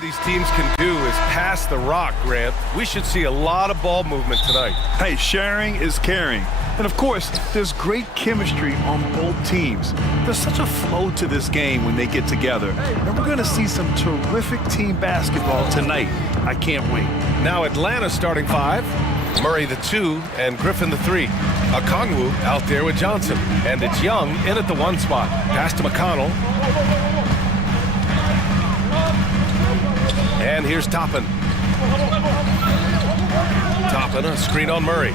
These teams can do is pass the rock, Grant. We should see a lot of ball movement tonight. Hey, sharing is caring. And of course, there's great chemistry on both teams. There's such a flow to this game when they get together. And we're going to see some terrific team basketball tonight. I can't wait. Now Atlanta starting five. Murray the 2 and Griffin the 3. Okongwu out there with Johnson. And it's Young in at the 1 spot. Pass to McConnell. And here's Toppin. Toppin, a screen on Murray.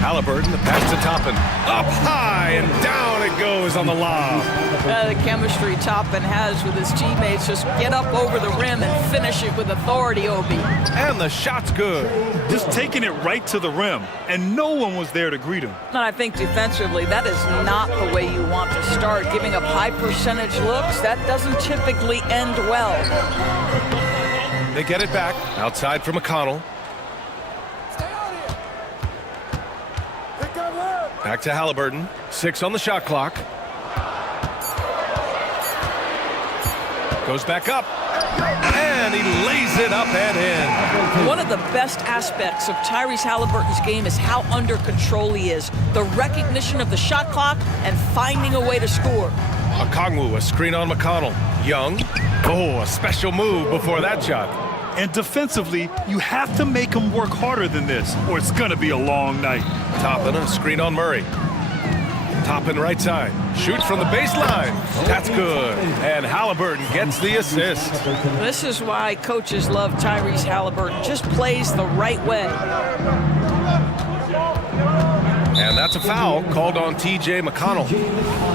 Halliburton, the pass to Toppin. Up high and down it goes on the lob. The chemistry Toppin has with his teammates. Just get up over the rim and finish it with authority, Obi. And the shot's good. Just taking it right to the rim, and no one was there to greet him. And I think defensively, that is not the way you want to start. Giving up high percentage looks, that doesn't typically end well. They get it back. Outside for McConnell. Back to Halliburton. 6 on the shot clock. Goes back up. And he lays it up and in. One of the best aspects of Tyrese Halliburton's game is how under control he is. The recognition of the shot clock and finding a way to score. Okongwu, a screen on McConnell. Young. Oh, a special move before that shot. And defensively, you have to make him work harder than this, or it's going to be a long night. Toppin, a screen on Murray. Toppin right side. Shoots from the baseline. That's good. And Halliburton gets the assist. This is why coaches love Tyrese Halliburton. Just plays the right way. And that's a foul called on T.J. McConnell.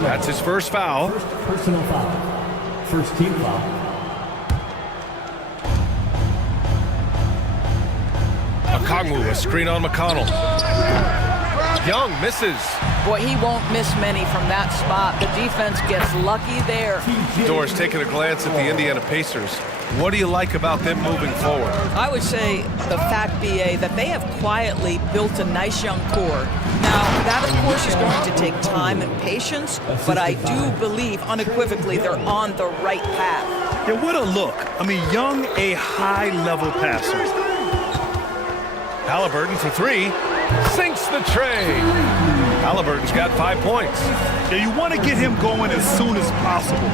That's his first foul. Personal foul. First team foul. Okongwu, a screen on McConnell. Young misses. Boy, he won't miss many from that spot. The defense gets lucky there. Doris taking a glance at the Indiana Pacers. What do you like about them moving forward? I would say the fact, B.A., that they have quietly built a nice young core. Now, that, of course, is going to take time and patience, but I do believe unequivocally they're on the right path. Yeah, what a look. I mean, Young, a high-level passer. Halliburton for 3. Sinks the tray. Halliburton's got 5 points. Yeah, you want to get him going as soon as possible.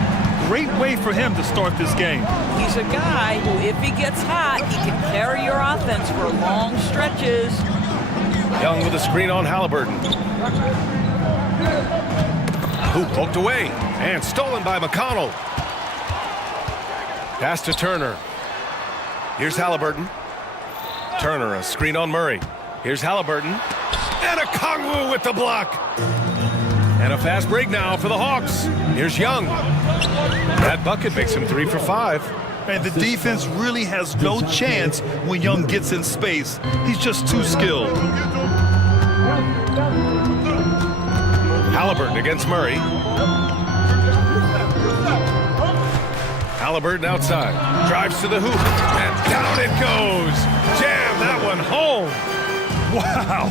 Great way for him to start this game. He's a guy who, if he gets hot, he can carry your offense for long stretches. Young with a screen on Halliburton. Who poked away and stolen by McConnell. Pass to Turner. Here's Halliburton. Turner, a screen on Murray. Here's Halliburton. And Okongwu with the block. And a fast break now for the Hawks. Here's Young. That bucket makes him 3 for 5. And the defense really has no chance when Young gets in space. He's just too skilled. Halliburton against Murray. Halliburton outside. Drives to the hoop. And down it goes. Jam that one home. Wow.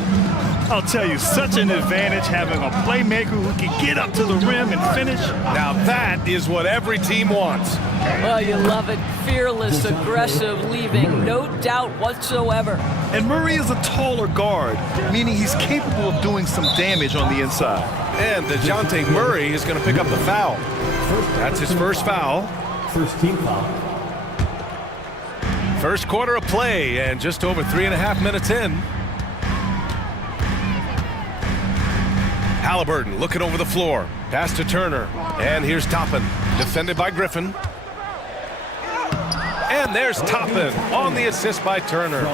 I'll tell you, such an advantage having a playmaker who can get up to the rim and finish. Now that is what every team wants. Well, you love it. Fearless, aggressive, leaving no doubt whatsoever. And Murray is a taller guard, meaning he's capable of doing some damage on the inside. And DeJounte Murray is going to pick up the foul. That's his first foul. First team foul. First quarter of play and just over 3.5 minutes in. Halliburton looking over the floor. Pass to Turner. And here's Toppin. Defended by Griffin. And there's Toppin on the assist by Turner.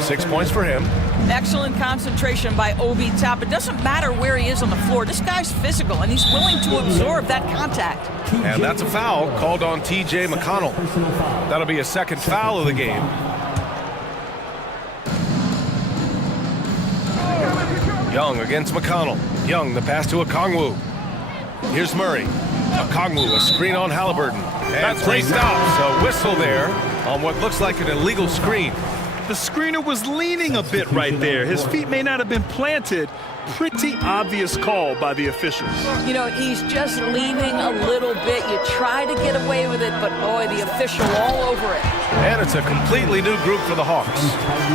6 points for him. Excellent concentration by Obi Toppin. It doesn't matter where he is on the floor. This guy's physical, and he's willing to absorb that contact. And that's a foul called on T.J. McConnell. That'll be a second foul of the game. Young against McConnell. Young, the pass to Okongwu. Here's Murray. Okongwu, a screen on Halliburton. And play stops. A whistle there on what looks like an illegal screen. The screener was leaning a bit right there. His feet may not have been planted. Pretty obvious call by the officials. You know, he's just leaning a little bit. You try to get away with it, but boy, the official all over it. And it's a completely new group for the Hawks.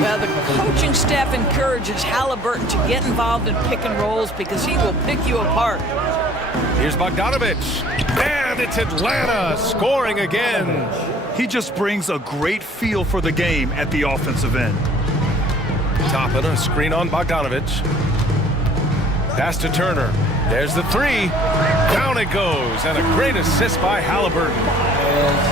Well, the coaching staff encourages Halliburton to get involved in pick and rolls because he will pick you apart. Here's Bogdanovich. And it's Atlanta scoring again. He just brings a great feel for the game at the offensive end. Toppin, a screen on Bogdanovich. Pass to Turner. There's the three. Down it goes. And a great assist by Halliburton.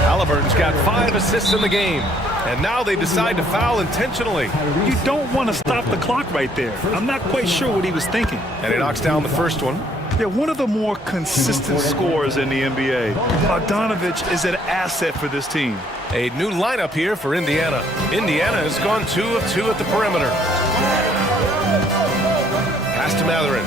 Halliburton's got 5 assists in the game. And now they decide to foul intentionally. You don't want to stop the clock right there. I'm not quite sure what he was thinking. And he knocks down the first one. They're one of the more consistent scorers in the NBA. Bogdanovich is an asset for this team. A new lineup here for Indiana. Indiana has gone 2 of 2 at the perimeter. Pass to Mathurin.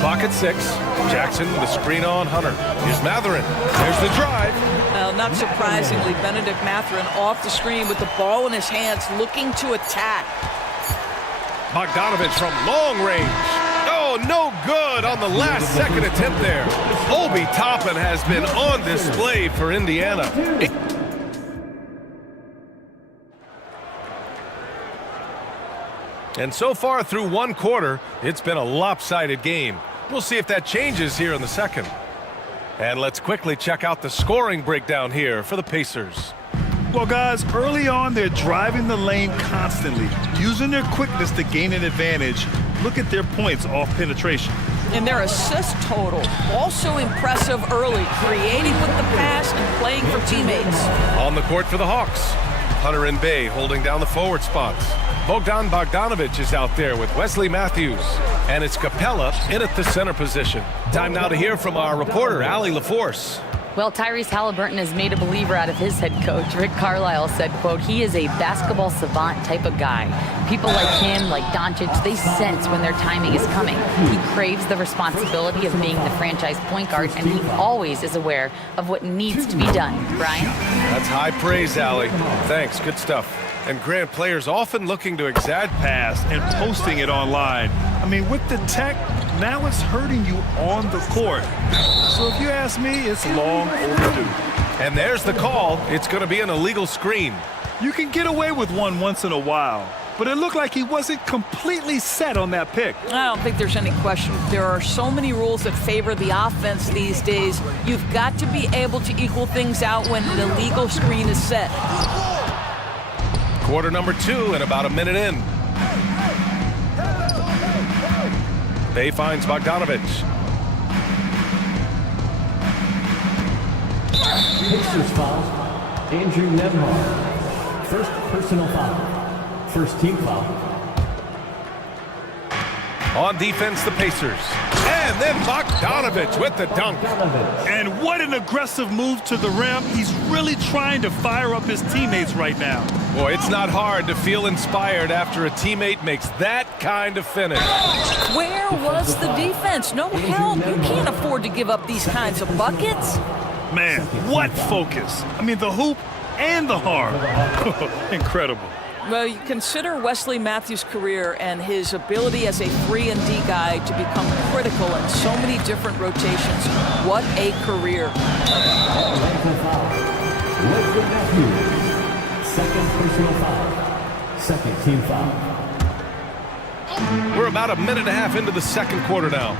Clock at 6. Jackson with a screen on Hunter. Here's Mathurin. There's the drive. Well, not surprisingly, Benedict Mathurin off the screen with the ball in his hands, looking to attack. Bogdanovich from long range. Oh, no good on the last second attempt there. Obi Toppin has been on display for Indiana. And so far through one quarter, it's been a lopsided game. We'll see if that changes here in the second. And let's quickly check out the scoring breakdown here for the Pacers. Well, guys, early on, they're driving the lane constantly, using their quickness to gain an advantage. Look at their points off penetration. And their assist total, also impressive early, creating with the pass and playing for teammates. On the court for the Hawks, Hunter and Bay holding down the forward spots. Bogdan Bogdanovich is out there with Wesley Matthews. And it's Capella in at the center position. Time now to hear from our reporter, Allie LaForce. Well, Tyrese Halliburton has made a believer out of his head coach. Rick Carlisle said, quote, he is a basketball savant type of guy. People like him, like Doncic, they sense when their timing is coming. He craves the responsibility of being the franchise point guard, and he always is aware of what needs to be done. Brian? That's high praise, Allie. Thanks, good stuff. And Grant, players often looking to exaggerate Pass and posting it online. I mean, with the tech, now it's hurting you on the court. So if you ask me, it's long overdue. And there's the call. It's going to be an illegal screen. You can get away with one once in a while, but it looked like he wasn't completely set on that pick. I don't think there's any question. There are so many rules that favor the offense these days. You've got to be able to equal things out when an illegal screen is set. Quarter number 2 and about a minute in. Bay finds Bogdanovich. Pacers foul. Andrew Nembhard. First personal foul. First team foul. On defense, the Pacers. And then Bogdanovich with the dunk. And what an aggressive move to the rim. He's really trying to fire up his teammates right now. Boy, it's not hard to feel inspired after a teammate makes that kind of finish. Where was the defense? No help. You can't afford to give up these kinds of buckets. Man, what focus. I mean, the hoop and the harm. Incredible. Well, you consider Wesley Matthews' career and his ability as a 3-and-D guy to become critical in so many different rotations. What a career. Wesley Matthews. Second personal foul. Second team foul. We're about a minute and a half into the second quarter now.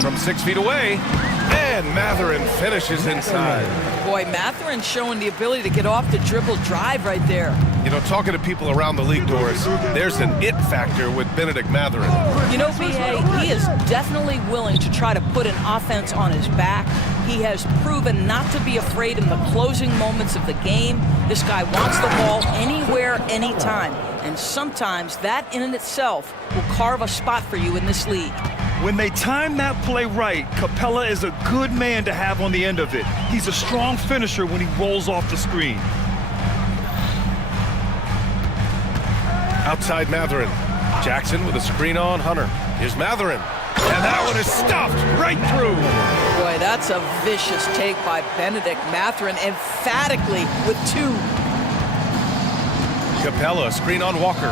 From 6 feet away, and Mathurin finishes inside. Boy, Mathurin showing the ability to get off the dribble drive right there. You know, talking to people around the league, Doris, there's an it factor with Benedict Mathurin. You know, B.A., he is definitely willing to try to put an offense on his back. He has proven not to be afraid in the closing moments of the game. This guy wants the ball anywhere, anytime. And sometimes that in itself will carve a spot for you in this league. When they time that play right, Capella is a good man to have on the end of it. He's a strong finisher when he rolls off the screen. Outside Mathurin. Jackson with a screen on Hunter. Here's Mathurin. And that one is stuffed right through. Boy, that's a vicious take by Benedict Mathurin, emphatically with two. Capella, screen on Walker.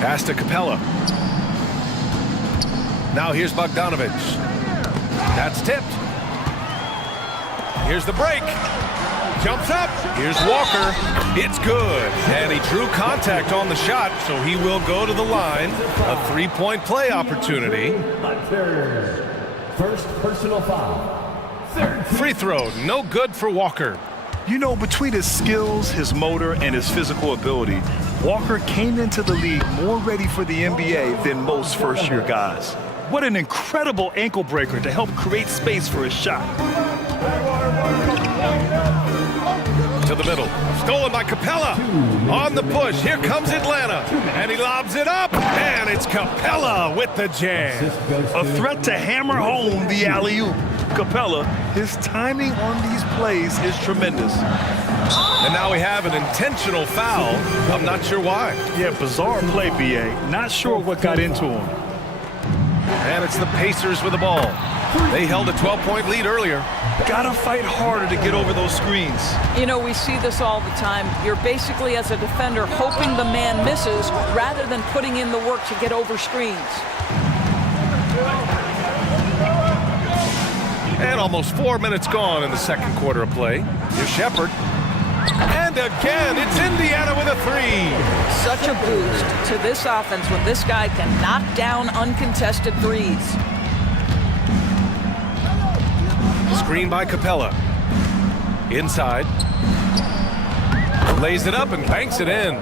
Pass to Capella. Now here's Bogdanovic. That's tipped. Here's the break. Jumps up. Here's Walker. It's good. And he drew contact on the shot, so he will go to the line. A three-point play opportunity. First personal foul. Free throw, no good for Walker. You know, between his skills, his motor, and his physical ability, Walker came into the league more ready for the NBA than most first-year guys. What an incredible ankle breaker to help create space for his shot. To the middle, stolen by Capella. On the push, here comes Atlanta. And he lobs it up, and it's Capella with the jam. A threat to hammer home the alley-oop. Capella, his timing on these plays is tremendous. And now we have an intentional foul. I'm not sure why. Yeah, bizarre play, B.A. Not sure what got into him. And it's the Pacers with the ball. They held a 12-point lead earlier. Gotta fight harder to get over those screens. You know, we see this all the time. You're basically, as a defender, hoping the man misses rather than putting in the work to get over screens. And almost 4 minutes gone in the second quarter of play. Here's Shepard. And again, it's Indiana with a three. Such a boost to this offense when this guy can knock down uncontested threes. Screen by Capella. Inside. Lays it up and banks it in.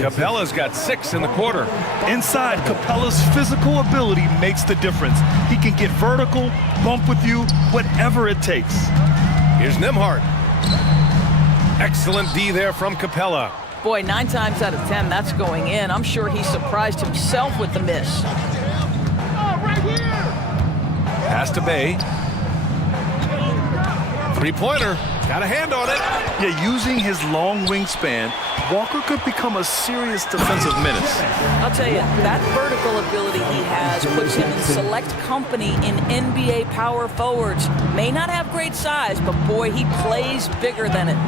Capella's got 6 in the quarter. Inside, Capella's physical ability makes the difference. He can get vertical, bump with you, whatever it takes. Here's Nembhard. Excellent D there from Capella. Boy, 9 times out of 10, that's going in. I'm sure he surprised himself with the miss. Pass to Bay. Three-pointer. Got a hand on it. Yeah, using his long wingspan, Walker could become a serious defensive menace. I'll tell you, that vertical ability he has puts him in select company in NBA power forwards. May not have great size, but boy, he plays bigger than it.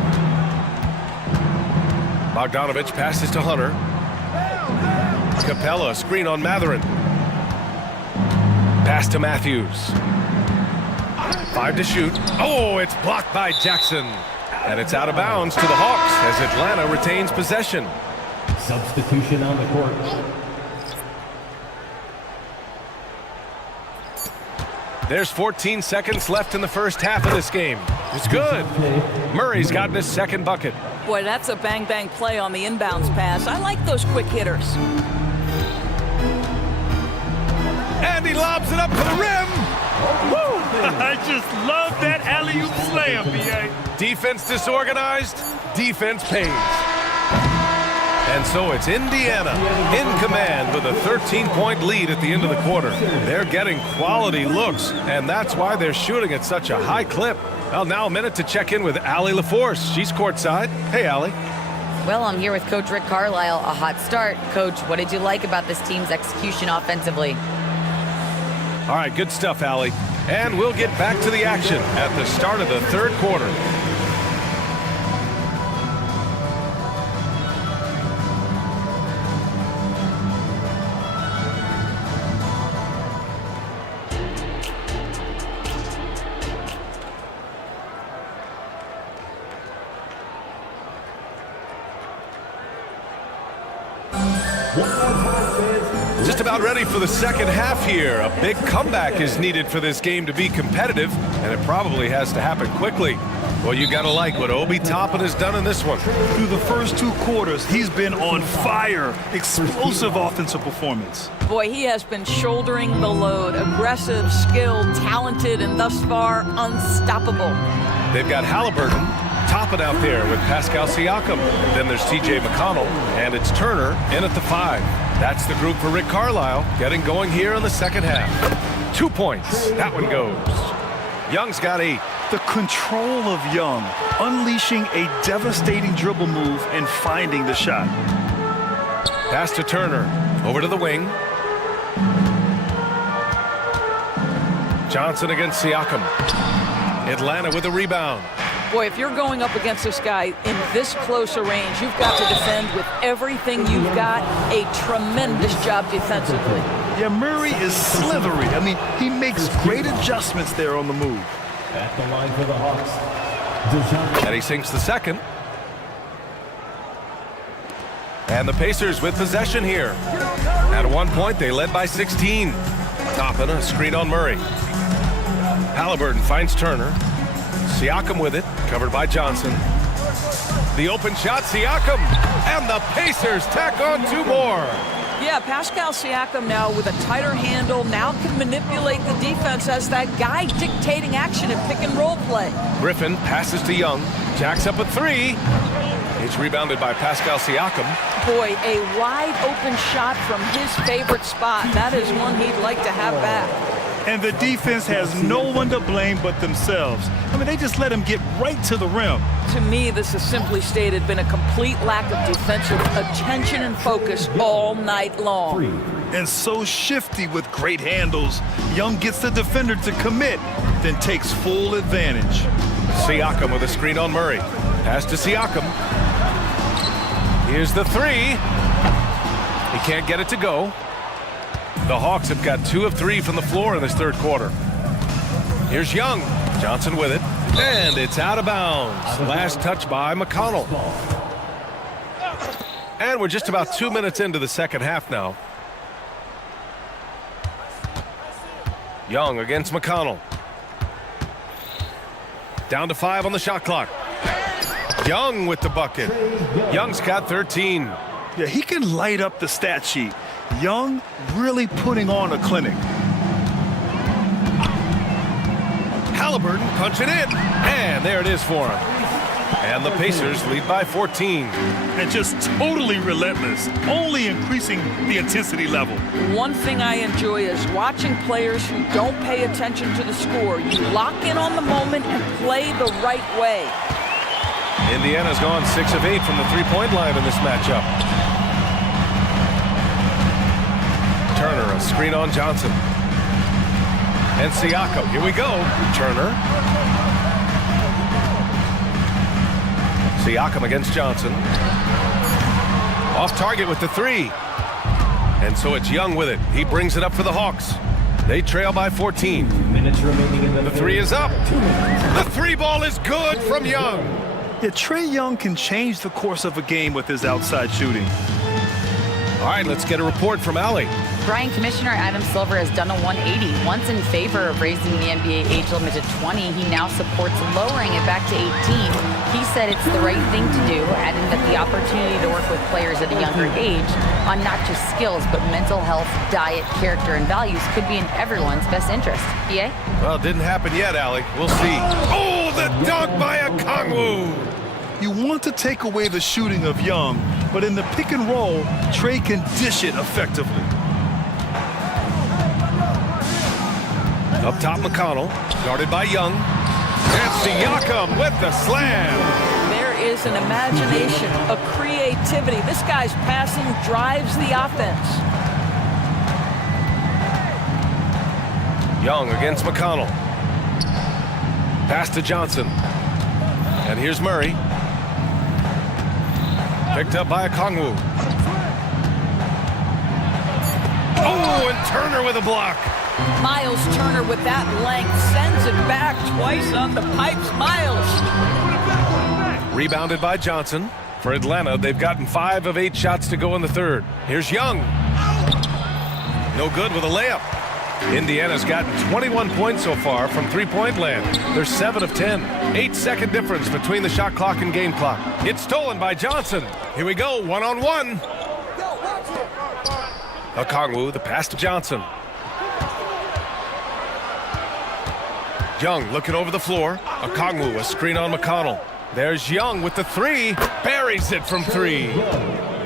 Bogdanovic passes to Hunter. Capella, screen on Mathurin. Pass to Matthews. 5 to shoot. Oh, it's blocked by Jackson. And it's out of bounds to the Hawks as Atlanta retains possession. Substitution on the court. There's 14 seconds left in the first half of this game. It's good. Murray's gotten his second bucket. Boy, that's a bang-bang play on the inbounds pass. I like those quick hitters. And he lobs it up to the rim. Woo! I just love that alley-oop slam, B.A. Defense disorganized, defense pays. And so it's Indiana in command with a 13-point lead at the end of the quarter. They're getting quality looks, and that's why they're shooting at such a high clip. Well, now a minute to check in with Allie LaForce. She's courtside. Hey, Allie. Well, I'm here with Coach Rick Carlisle. A hot start. Coach, what did you like about this team's execution offensively? All right, good stuff, Allie. And we'll get back to the action at the start of the third quarter. Just about ready for the second half here. A big comeback is needed for this game to be competitive, and it probably has to happen quickly. Well, you gotta like what Obi Toppin has done in this one. Through the first 2 quarters, he's been on fire. Explosive offensive performance. Boy, he has been shouldering the load. Aggressive, skilled, talented, and thus far, unstoppable. They've got Halliburton topping out there with Pascal Siakam. Then there's TJ McConnell, and it's Turner in at the 5. That's the group for Rick Carlisle, getting going here in the second half. 2 points. That one goes. Young's got 8. The control of Young, unleashing a devastating dribble move and finding the shot. Pass to Turner. Over to the wing. Johnson against Siakam. Atlanta with a rebound. Boy, if you're going up against this guy in this close a range, you've got to defend with everything you've got. A tremendous job defensively. Yeah, Murray is slithery. I mean, he makes great adjustments there on the move. At the line for the Hawks, And he sinks the second. And the Pacers with possession here. At one point, they led by 16. Toppin, a screen on Murray. Halliburton finds Turner. Siakam with it, covered by Johnson. The open shot, Siakam. And the Pacers tack on 2 more. Yeah, Pascal Siakam now with a tighter handle, now can manipulate the defense as that guy dictating action in pick and roll play. Griffin passes to Young. Jacks up a 3. It's rebounded by Pascal Siakam. Boy, a wide open shot from his favorite spot. That is one he'd like to have back. And the defense has no one to blame but themselves. I mean, they just let him get right to the rim. To me, this has simply stated been a complete lack of defensive attention and focus all night long. And so shifty with great handles. Young gets the defender to commit, then takes full advantage. Siakam with a screen on Murray. Pass to Siakam. Here's the 3. He can't get it to go. The Hawks have got 2 of 3 from the floor in this third quarter. Here's Young. Johnson with it. And it's out of bounds. Last touch by McConnell. And we're just about 2 minutes into the second half now. Young against McConnell. Down to 5 on the shot clock. Young with the bucket. Young's got 13. Yeah, he can light up the stat sheet. Young really putting on a clinic. Halliburton punching in. And there it is for him. And the Pacers lead by 14. And just totally relentless, only increasing the intensity level. One thing I enjoy is watching players who don't pay attention to the score. You lock in on the moment and play the right way. Indiana's gone 6 of 8 from the three-point line in this matchup. Turner, a screen on Johnson. And Siakam, here we go. Turner. Siakam against Johnson. Off target with the 3. And so it's Young with it. He brings it up for the Hawks. They trail by 14. minutes remaining in The 3 is up. The 3 ball is good from Young. Yeah, Trae Young can change the course of a game with his outside shooting. All right, let's get a report from Allie. Brian, Commissioner Adam Silver has done a 180. Once in favor of raising the NBA age limit to 20, he now supports lowering it back to 18. He said it's the right thing to do, adding that the opportunity to work with players at a younger age on not just skills, but mental health, diet, character, and values could be in everyone's best interest. BA? Well, it didn't happen yet, Allie. We'll see. Oh, the dunk by Okongwu! You want to take away the shooting of Young, but in the pick and roll, Trae can dish it effectively. Up top, McConnell, guarded by Young. And Siakam with the slam. There is an imagination, a creativity. This guy's passing drives the offense. Young against McConnell. Pass to Johnson. And here's Murray. Picked up by Okongwu. Oh, and Turner with a block. Miles Turner with that length sends it back twice on the pipes. Miles. Rebounded by Johnson. For Atlanta, they've gotten 5 of 8 shots to go in the third. Here's Young. No good with a layup. Indiana's gotten 21 points so far from three-point land. They're 7 of 10. 8-second difference between the shot clock and game clock. It's stolen by Johnson. Here we go, one-on-one. Okongwu, the pass to Johnson. Young looking over the floor. Okongwu, a screen on McConnell. There's Young with the 3. Buries it from 3.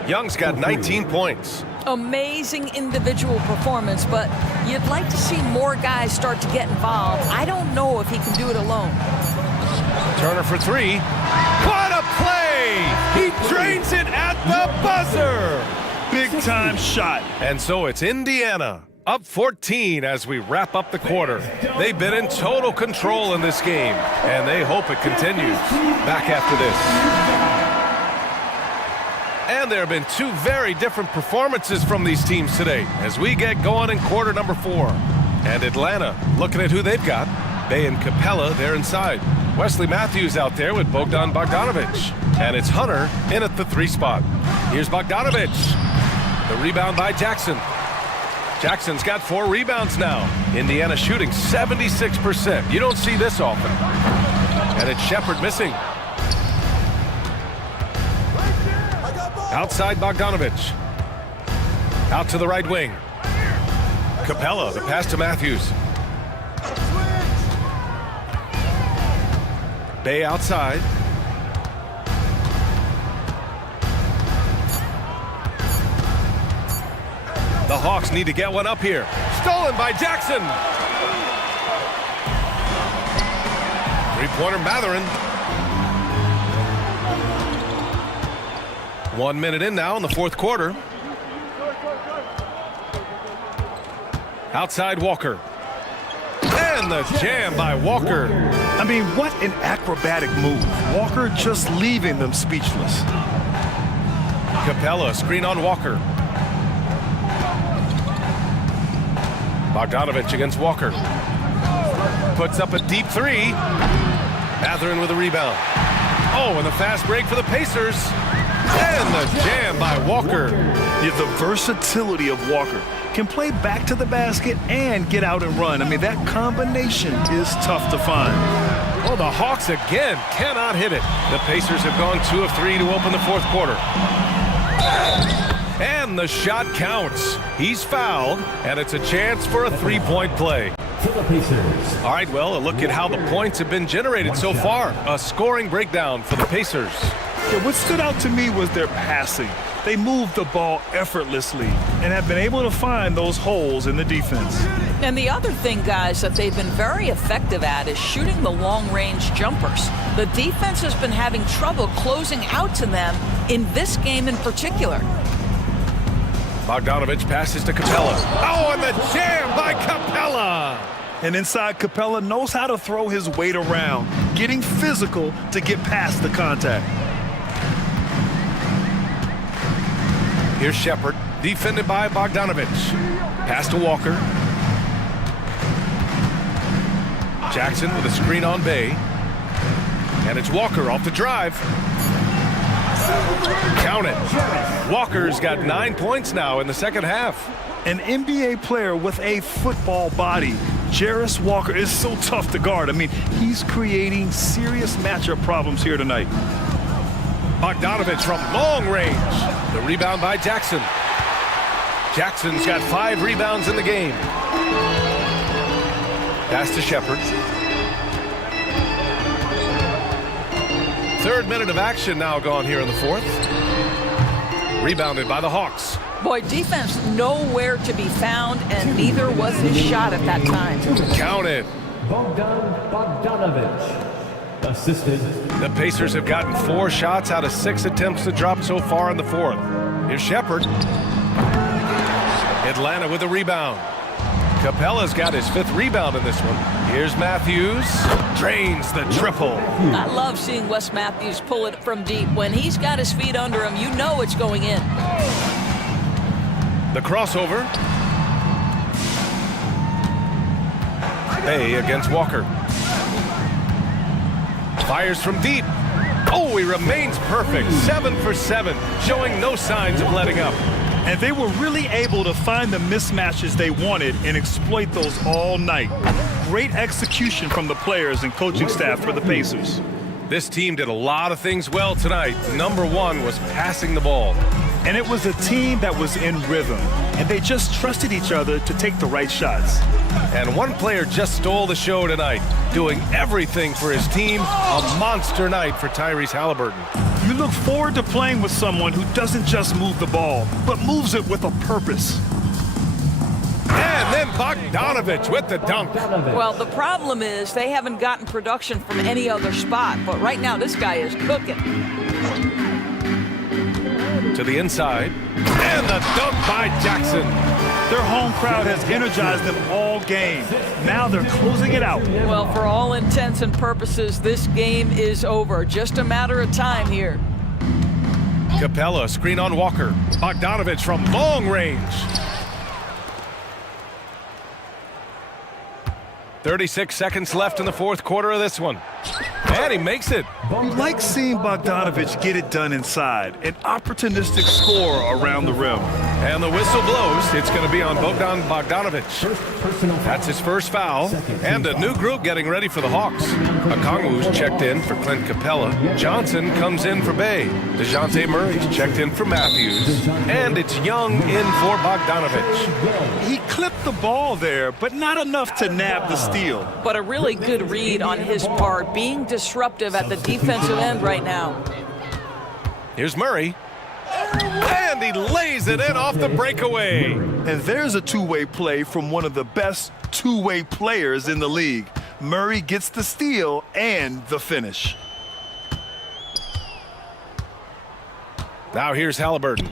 Young's got 19 points. Amazing individual performance, but you'd like to see more guys start to get involved. I don't know if he can do it alone. Turner for 3. What a play! He drains it at the buzzer! Big time shot. And so it's Indiana Up 14 as we wrap up the quarter. They've been in total control in this game, and they hope it continues. Back after this. And there have been two very different performances from these teams today as we get going in quarter number 4. And Atlanta, looking at who they've got. Bay and Capella, they're inside. Wesley Matthews out there with Bogdan Bogdanovic. And it's Hunter in at the 3 spot. Here's Bogdanovic. The rebound by Jackson. Jackson's got 4 rebounds now. Indiana shooting 76%. You don't see this often. And it's Shepard missing. Outside Bogdanovic. Out to the right wing. Capella, the pass to Matthews. Bay outside. The Hawks need to get one up here. Stolen by Jackson. Three-pointer Mathurin. 1 minute in now in the 4th quarter. Outside Walker. And the jam by Walker. I mean, what an acrobatic move. Walker just leaving them speechless. Capella, screen on Walker. Bogdanovic against Walker. Puts up a deep 3. Mathurin with a rebound. Oh, and the fast break for the Pacers. And the jam by Walker. Yeah, the versatility of Walker. Can play back to the basket and get out and run. I mean, that combination is tough to find. Oh, the Hawks again cannot hit it. The Pacers have gone 2 of 3 to open the 4th quarter. And the shot counts. He's fouled, and it's a chance for a 3-point play. For the Pacers. All right, well, a look at how the points have been generated so far. A scoring breakdown for the Pacers. Yeah, what stood out to me was their passing. They moved the ball effortlessly and have been able to find those holes in the defense. And the other thing, guys, that they've been very effective at is shooting the long-range jumpers. The defense has been having trouble closing out to them in this game in particular. Bogdanovic passes to Capella. Oh, and the jam by Capella! And inside, Capella knows how to throw his weight around, getting physical to get past the contact. Here's Shepard, defended by Bogdanovic. Pass to Walker. Jackson with a screen on Bay. And it's Walker off the drive. Count it. Walker's got 9 points now in the 2nd half. An NBA player with a football body. Jarris Walker is so tough to guard. I mean, he's creating serious matchup problems here tonight. Bogdanovic from long range. The rebound by Jackson. Jackson's got 5 rebounds in the game. Pass to Shepard. 3rd minute of action now gone here in the 4th. Rebounded by the Hawks. Boy, defense nowhere to be found, and neither was his shot at that time. Count it. Bogdanovic. Assisted. The Pacers have gotten 4 shots out of 6 attempts to drop so far in the 4th. Here's Shepard. Atlanta with a rebound. Capella's got his 5th rebound in this one. Here's Matthews. Drains the triple. I love seeing Wes Matthews pull it from deep. When he's got his feet under him, you know it's going in. The crossover. Bay against Walker. Fires from deep. Oh, he remains perfect. 7 for 7, showing no signs of letting up. And they were really able to find the mismatches they wanted and exploit those all night. Great execution from the players and coaching staff for the Pacers. This team did a lot of things well tonight. Number 1 was passing the ball. And it was a team that was in rhythm, and they just trusted each other to take the right shots. And one player just stole the show tonight, doing everything for his team. A monster night for Tyrese Halliburton. You look forward to playing with someone who doesn't just move the ball, but moves it with a purpose. And then Bogdanovic with the dunk. Well, the problem is they haven't gotten production from any other spot, but right now this guy is cooking. To the inside, and the dunk by Jackson. Their home crowd has energized them all game. Now they're closing it out. Well, for all intents and purposes, this game is over. Just a matter of time here. Capella, screen on Walker. Bogdanovich from long range. 36 seconds left in the fourth quarter of this one. And he makes it. You like seeing Bogdanovich get it done inside. An opportunistic score around the rim. And the whistle blows. It's going to be on Bogdan Bogdanovich. That's his first foul. And a new group getting ready for the Hawks. Okongwu's checked in for Clint Capella. Johnson comes in for Bay. DeJounte Murray's checked in for Matthews. And it's Young in for Bogdanovich. He clipped the ball there, but not enough to nab the steal. But a really good read on his part, being disruptive at the defensive end right now. Here's Murray. And he lays it in off the breakaway. And there's a two-way play from one of the best two-way players in the league. Murray gets the steal and the finish. Now here's Halliburton.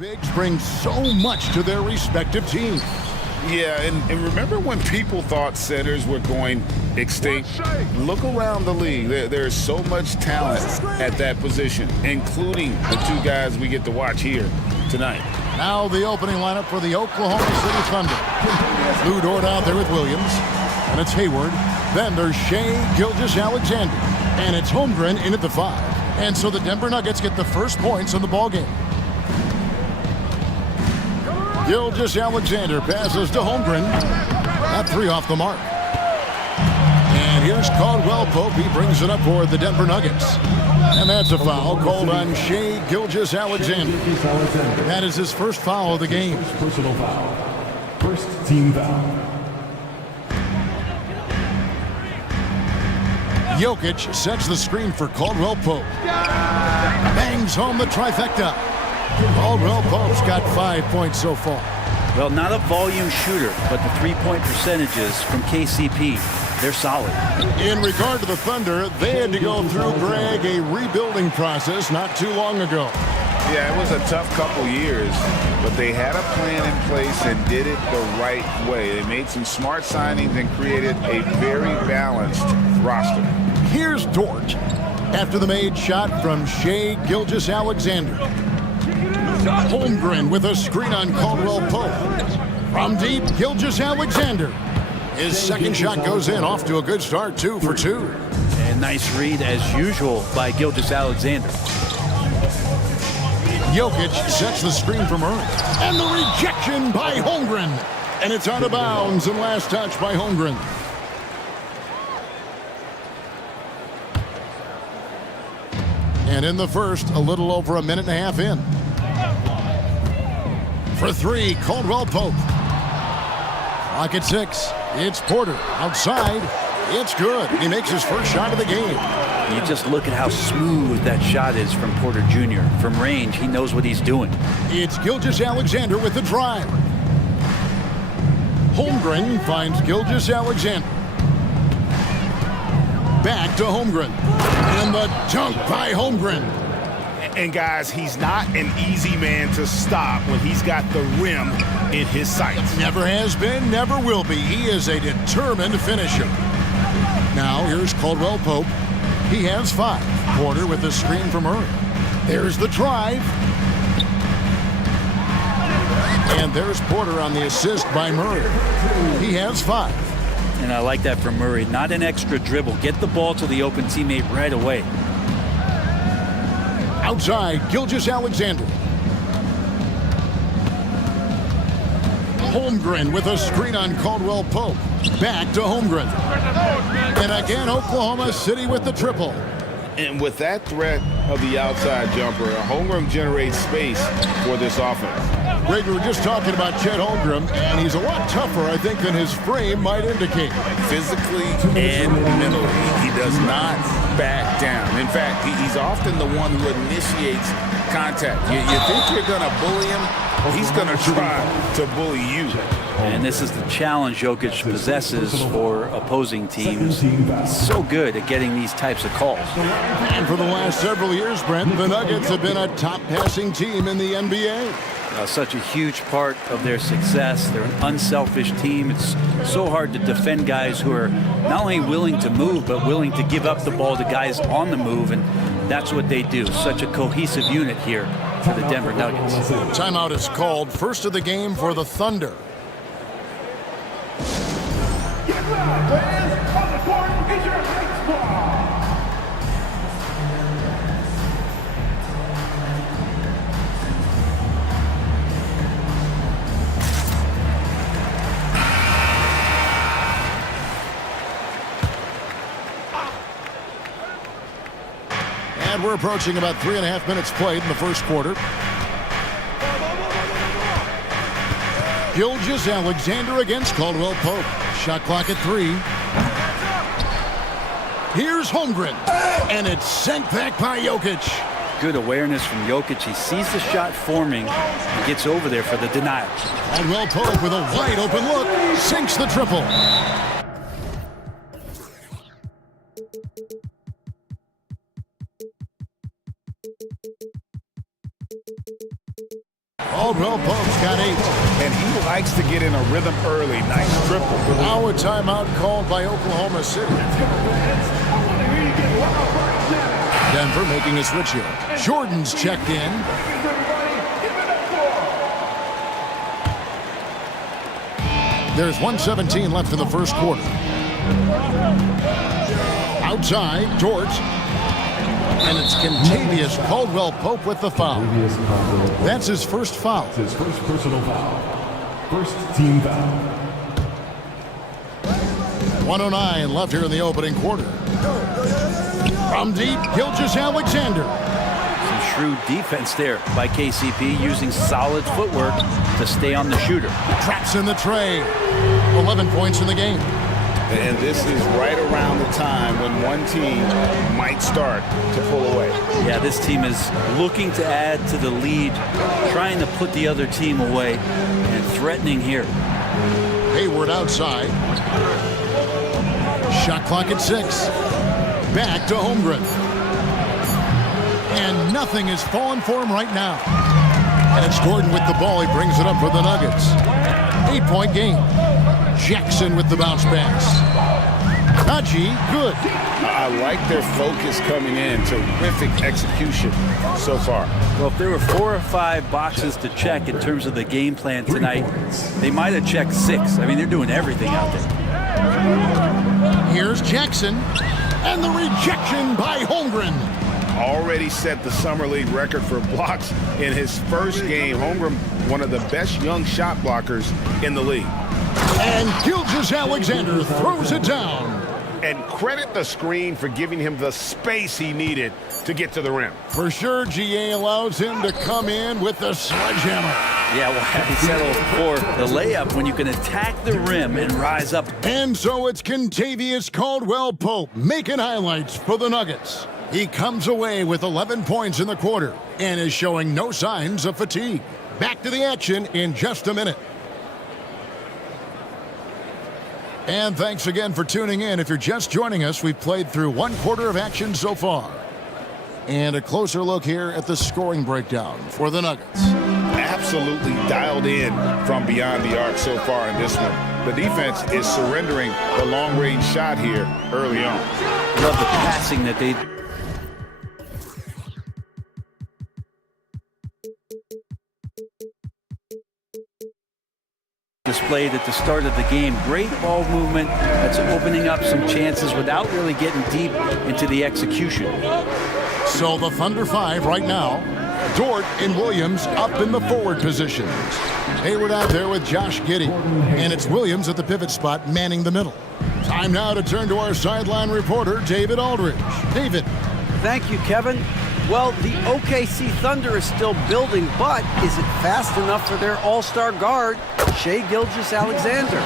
bigs bring so much to their respective teams. Yeah, and remember when people thought centers were going extinct? Look around the league. There's so much talent at that position, including the two guys we get to watch here tonight. Now the opening lineup for the Oklahoma City Thunder. Lou Dort out there with Williams, and it's Hayward. Then there's Shea Gilgeous-Alexander, and it's Holmgren in at the 5. And so the Denver Nuggets get the first points in the ballgame. Gilgeous-Alexander passes to Holmgren. That 3 off the mark. And here's Caldwell Pope. He brings it up for the Denver Nuggets. And that's a foul called on Shea Gilgeous-Alexander. That is his first foul of the game. Personal foul. First team foul. Jokic sets the screen for Caldwell Pope. Bangs home the trifecta. Caldwell Pope's got 5 points so far. Well, not a volume shooter, but the three-point percentages from KCP, they're solid. In regard to the Thunder, they had to go through, Greg, a rebuilding process not too long ago. Yeah, it was a tough couple years, but they had a plan in place and did it the right way. They made some smart signings and created a very balanced roster. Here's Dort after the made shot from Shea Gilgeous-Alexander. Holmgren with a screen on Caldwell Pope. From deep, Gilgeous-Alexander. His second shot goes in, off to a good start, 2 for 2. And nice read, as usual, by Gilgeous-Alexander. Jokic sets the screen for Murray. And the rejection by Holmgren. And it's out of bounds, and last touch by Holmgren. And in the first, a little over a minute and a half in. For 3, Caldwell Pope. Clock at 6. It's Porter outside. It's good. He makes his first shot of the game. You just look at how smooth that shot is from Porter Jr. From range, he knows what he's doing. It's Gilgeous-Alexander with the drive. Holmgren finds Gilgeous-Alexander. Back to Holmgren. And the dunk by Holmgren. And guys, he's not an easy man to stop when he's got the rim in his sights. Never has been, never will be. He is a determined finisher. Now here's Caldwell Pope. He has 5. Porter with the screen from Murray. There's the drive. And there's Porter on the assist by Murray. He has 5. And I like that from Murray. Not an extra dribble. Get the ball to the open teammate right away. Outside, Gilgeous-Alexander. Holmgren with a screen on Caldwell Pope. Back to Holmgren. And again, Oklahoma City with the triple. And with that threat of the outside jumper, Holmgren generates space for this offense. Greg, we were just talking about Chet Holmgren, and he's a lot tougher, I think, than his frame might indicate. Physically and mentally, he does not back down. In fact, he's often the one who initiates contact. You think you're going to bully him, he's going to try to bully you. And this is the challenge Jokic possesses for opposing teams. He's so good at getting these types of calls. And for the last several years, Brent, the Nuggets have been a top passing team in the NBA. Such a huge part of their success. They're an unselfish team. It's so hard to defend guys who are not only willing to move, but willing to give up the ball to guys on the move, and that's what they do. Such a cohesive unit here for the Denver Nuggets. Timeout is called. First of the game for the Thunder. And we're approaching about 3.5 minutes played in the first quarter. Gilgeous-Alexander against Caldwell Pope. Shot clock at 3. Here's Holmgren. And it's sent back by Jokic. Good awareness from Jokic. He sees the shot forming and gets over there for the denial. Caldwell Pope with a wide open look. Sinks the triple. Caldwell Pope's got 8. And he likes to get in a rhythm early. Nice triple. Now a timeout called by Oklahoma City. Denver making a switch here. Jordan's checked in. There's 1:17 left in the first quarter. Outside, Dort. And it's Contavious Caldwell Pope with the foul. That's his first foul. His first personal foul. First team foul. 1:09 left here in the opening quarter. From deep, Gilgeous-Alexander. Some shrewd defense there by KCP, using solid footwork to stay on the shooter. Traps in the tray. 11 points in the game. And this is right around the time when one team might start to pull away. Yeah, this team is looking to add to the lead, trying to put the other team away, and threatening here. Hayward outside. Shot clock at 6. Back to Holmgren. And nothing is falling for him right now. And it's Gordon with the ball. He brings it up for the Nuggets. 8-point game. Jackson with the bounce pass. Haji, good. I like their focus coming in. Terrific execution so far. Well, if there were 4 or 5 boxes to check in terms of the game plan tonight, they might have checked 6. I mean, they're doing everything out there. Here's Jackson. And the rejection by Holmgren. Already set the Summer League record for blocks in his first game. Holmgren, one of the best young shot blockers in the league. And Gilgeous-Alexander throws it down. And credit the screen for giving him the space he needed to get to the rim. For sure, GA allows him to come in with the sledgehammer. Yeah, well, he settled for the layup when you can attack the rim and rise up. And so it's Contavious Caldwell Pope making highlights for the Nuggets. He comes away with 11 points in the quarter and is showing no signs of fatigue. Back to the action in just a minute. And thanks again for tuning in. If you're just joining us, we've played through 1 quarter of action so far. And a closer look here at the scoring breakdown for the Nuggets. Absolutely dialed in from beyond the arc so far in this one. The defense is surrendering the long-range shot here early on. Love the passing that they... displayed at the start of the game. Great ball movement that's opening up some chances without really getting deep into the execution. So the Thunder 5 right now. Dort and Williams up in the forward positions. Hayward out there with Josh Giddey. And it's Williams at the pivot spot manning the middle. Time now to turn to our sideline reporter, David Aldridge. David. Thank you, Kevin. Well, the OKC Thunder is still building, but is it fast enough for their all-star guard, Shai Gilgeous-Alexander?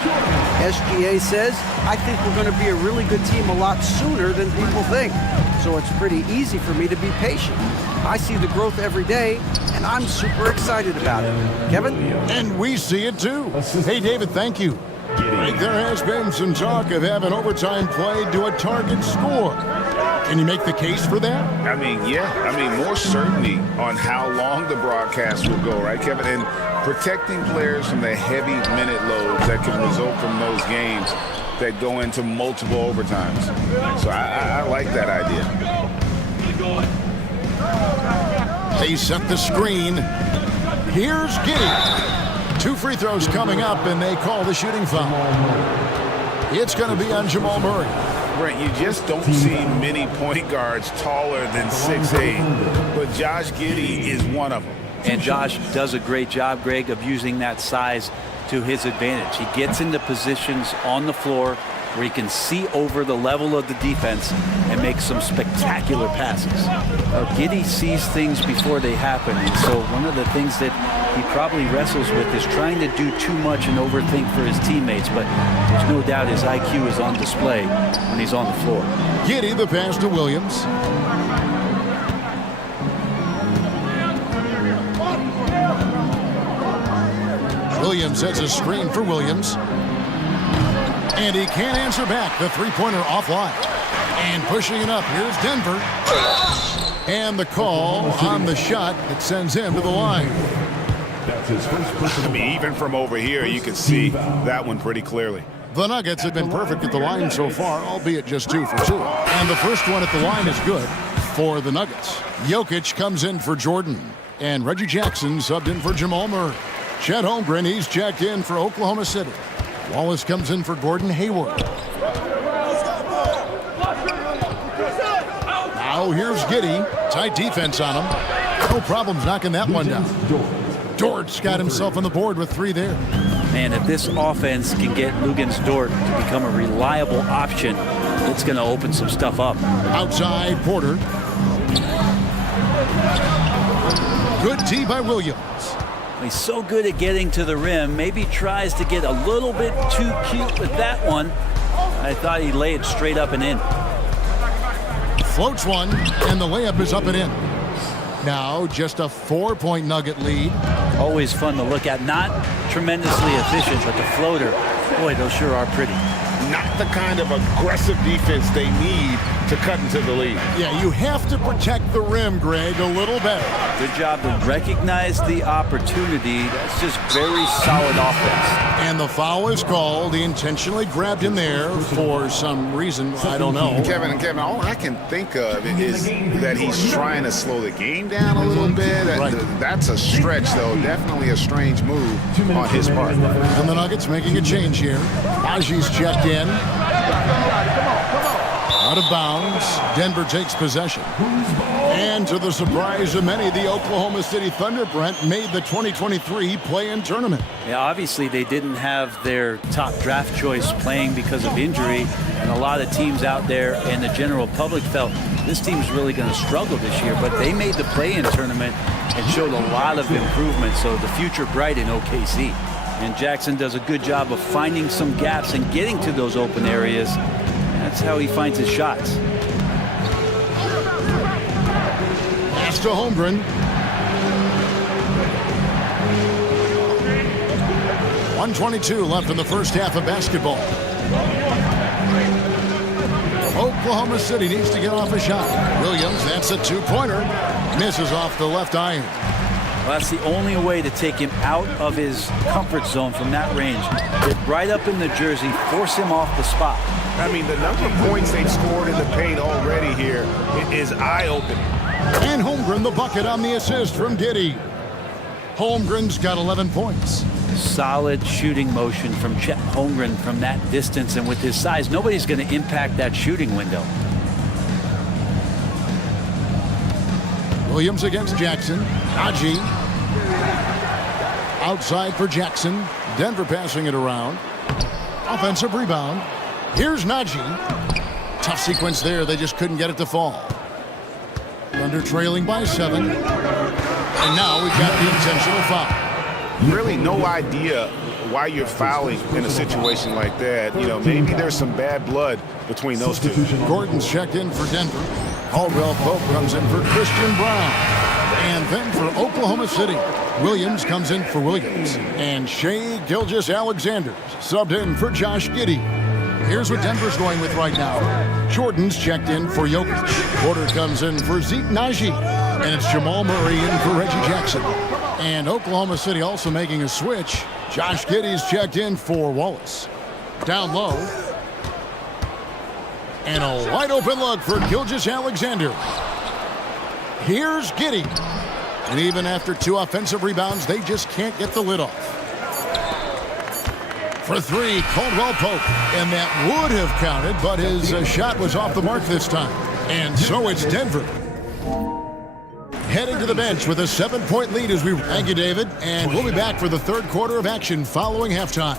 SGA says, I think we're going to be a really good team a lot sooner than people think. So it's pretty easy for me to be patient. I see the growth every day, and I'm super excited about it. Kevin? And we see it too. Hey, David, thank you. There has been some talk of having overtime played to a target score. Can you make the case for that? I mean, yeah. I mean, more certainty on how long the broadcast will go, right, Kevin? And protecting players from the heavy minute loads that can result from those games that go into multiple overtimes. So I like that idea. They set the screen. Here's Giddey. 2 free throws coming up, and they call the shooting foul. It's going to be on Jamal Murray. Brent, you just don't see many point guards taller than 6'8", but Josh Giddey is one of them. And Josh does a great job, Greg, of using that size to his advantage. He gets into positions on the floor where he can see over the level of the defense and make some spectacular passes. Giddey sees things before they happen, and so one of the things that he probably wrestles with is trying to do too much and overthink for his teammates, but there's no doubt his IQ is on display when he's on the floor. Giddey, the pass to Williams. Williams has a screen for Williams. And he can't answer back. The three-pointer offline. And pushing it up. Here's Denver. And the call on the shot that sends him to the line. That's his first I personal mean, foul. even from over here, you can see that one pretty clearly. The Nuggets have been perfect at the line so far, albeit just 2 for 2. And the first one at the line is good for the Nuggets. Jokic comes in for Jordan. And Reggie Jackson subbed in for Jamal Murray. Chet Holmgren, he's checked in for Oklahoma City. Wallace comes in for Gordon Hayward. Now here's Giddey. Tight defense on him. No problems knocking that one down. Dort's got himself on the board with 3 there. Man, if this offense can get Lugens Dort to become a reliable option, it's going to open some stuff up. Outside, Porter. Good D by Williams. He's so good at getting to the rim. Maybe tries to get a little bit too cute with that one. I thought he'd lay it straight up and in. Floats one, and the layup is up and in. Now just a 4-point Nugget lead. Always fun to look at. Not tremendously efficient, but the floater, boy, those sure are pretty. Not the kind of aggressive defense they need to cut into the lead. Yeah, you have to protect the rim, Greg, a little better. Good job to recognize the opportunity. That's just very solid offense. And the foul is called. He intentionally grabbed him there for some reason. I don't know. Kevin, all I can think of is that he's trying to slow the game down a little bit. Right. That's a stretch, though. Definitely a strange move on his part. And the Nuggets making a change here. Aji's checked in. Out of bounds. Denver takes possession. And to the surprise of many, the Oklahoma City Thunder, Brent, made the 2023 play-in tournament. Yeah, obviously they didn't have their top draft choice playing because of injury, and a lot of teams out there and the general public felt this team's really going to struggle this year, but they made the play-in tournament and showed a lot of improvement, so the future bright in OKC. And Jackson does a good job of finding some gaps and getting to those open areas. That's how he finds his shots. Pass to Holmgren. 1:22 left in the first half of basketball. Oklahoma City needs to get off a shot. Williams, that's a 2-pointer. Misses off the left iron. Well, that's the only way to take him out of his comfort zone from that range. Get right up in the jersey, force him off the spot. I mean, the number of points they've scored in the paint already here is eye-opening. And Holmgren the bucket on the assist from Giddey. Holmgren's got 11 points. Solid shooting motion from Chet Holmgren from that distance, and with his size, nobody's going to impact that shooting window. Williams against Jackson. Aji. Outside for Jackson. Denver passing it around. Offensive rebound. Here's Najee. Tough sequence there. They just couldn't get it to fall. Thunder trailing by 7. And now we've got the intentional foul. Really no idea why you're fouling in a situation like that. You know, maybe there's some bad blood between those two. Gordon's checked in for Denver. Caldwell Pope comes in for Christian Brown. And then for Oklahoma City, Williams comes in for Williams. And Shai Gilgeous-Alexander subbed in for Josh Giddey. Here's what Denver's going with right now. Jordan's checked in for Jokic. Porter comes in for Zeke Naji. And it's Jamal Murray in for Reggie Jackson. And Oklahoma City also making a switch. Josh Giddey's checked in for Wallace. Down low. And a wide open look for Gilgeous-Alexander. Here's Giddey. And even after 2 offensive rebounds, they just can't get the lid off. For 3, Caldwell Pope. And that would have counted, but his shot was off the mark this time. And so it's Denver heading to the bench with a 7-point lead as we... Thank you, David. And we'll be back for the third quarter of action following halftime.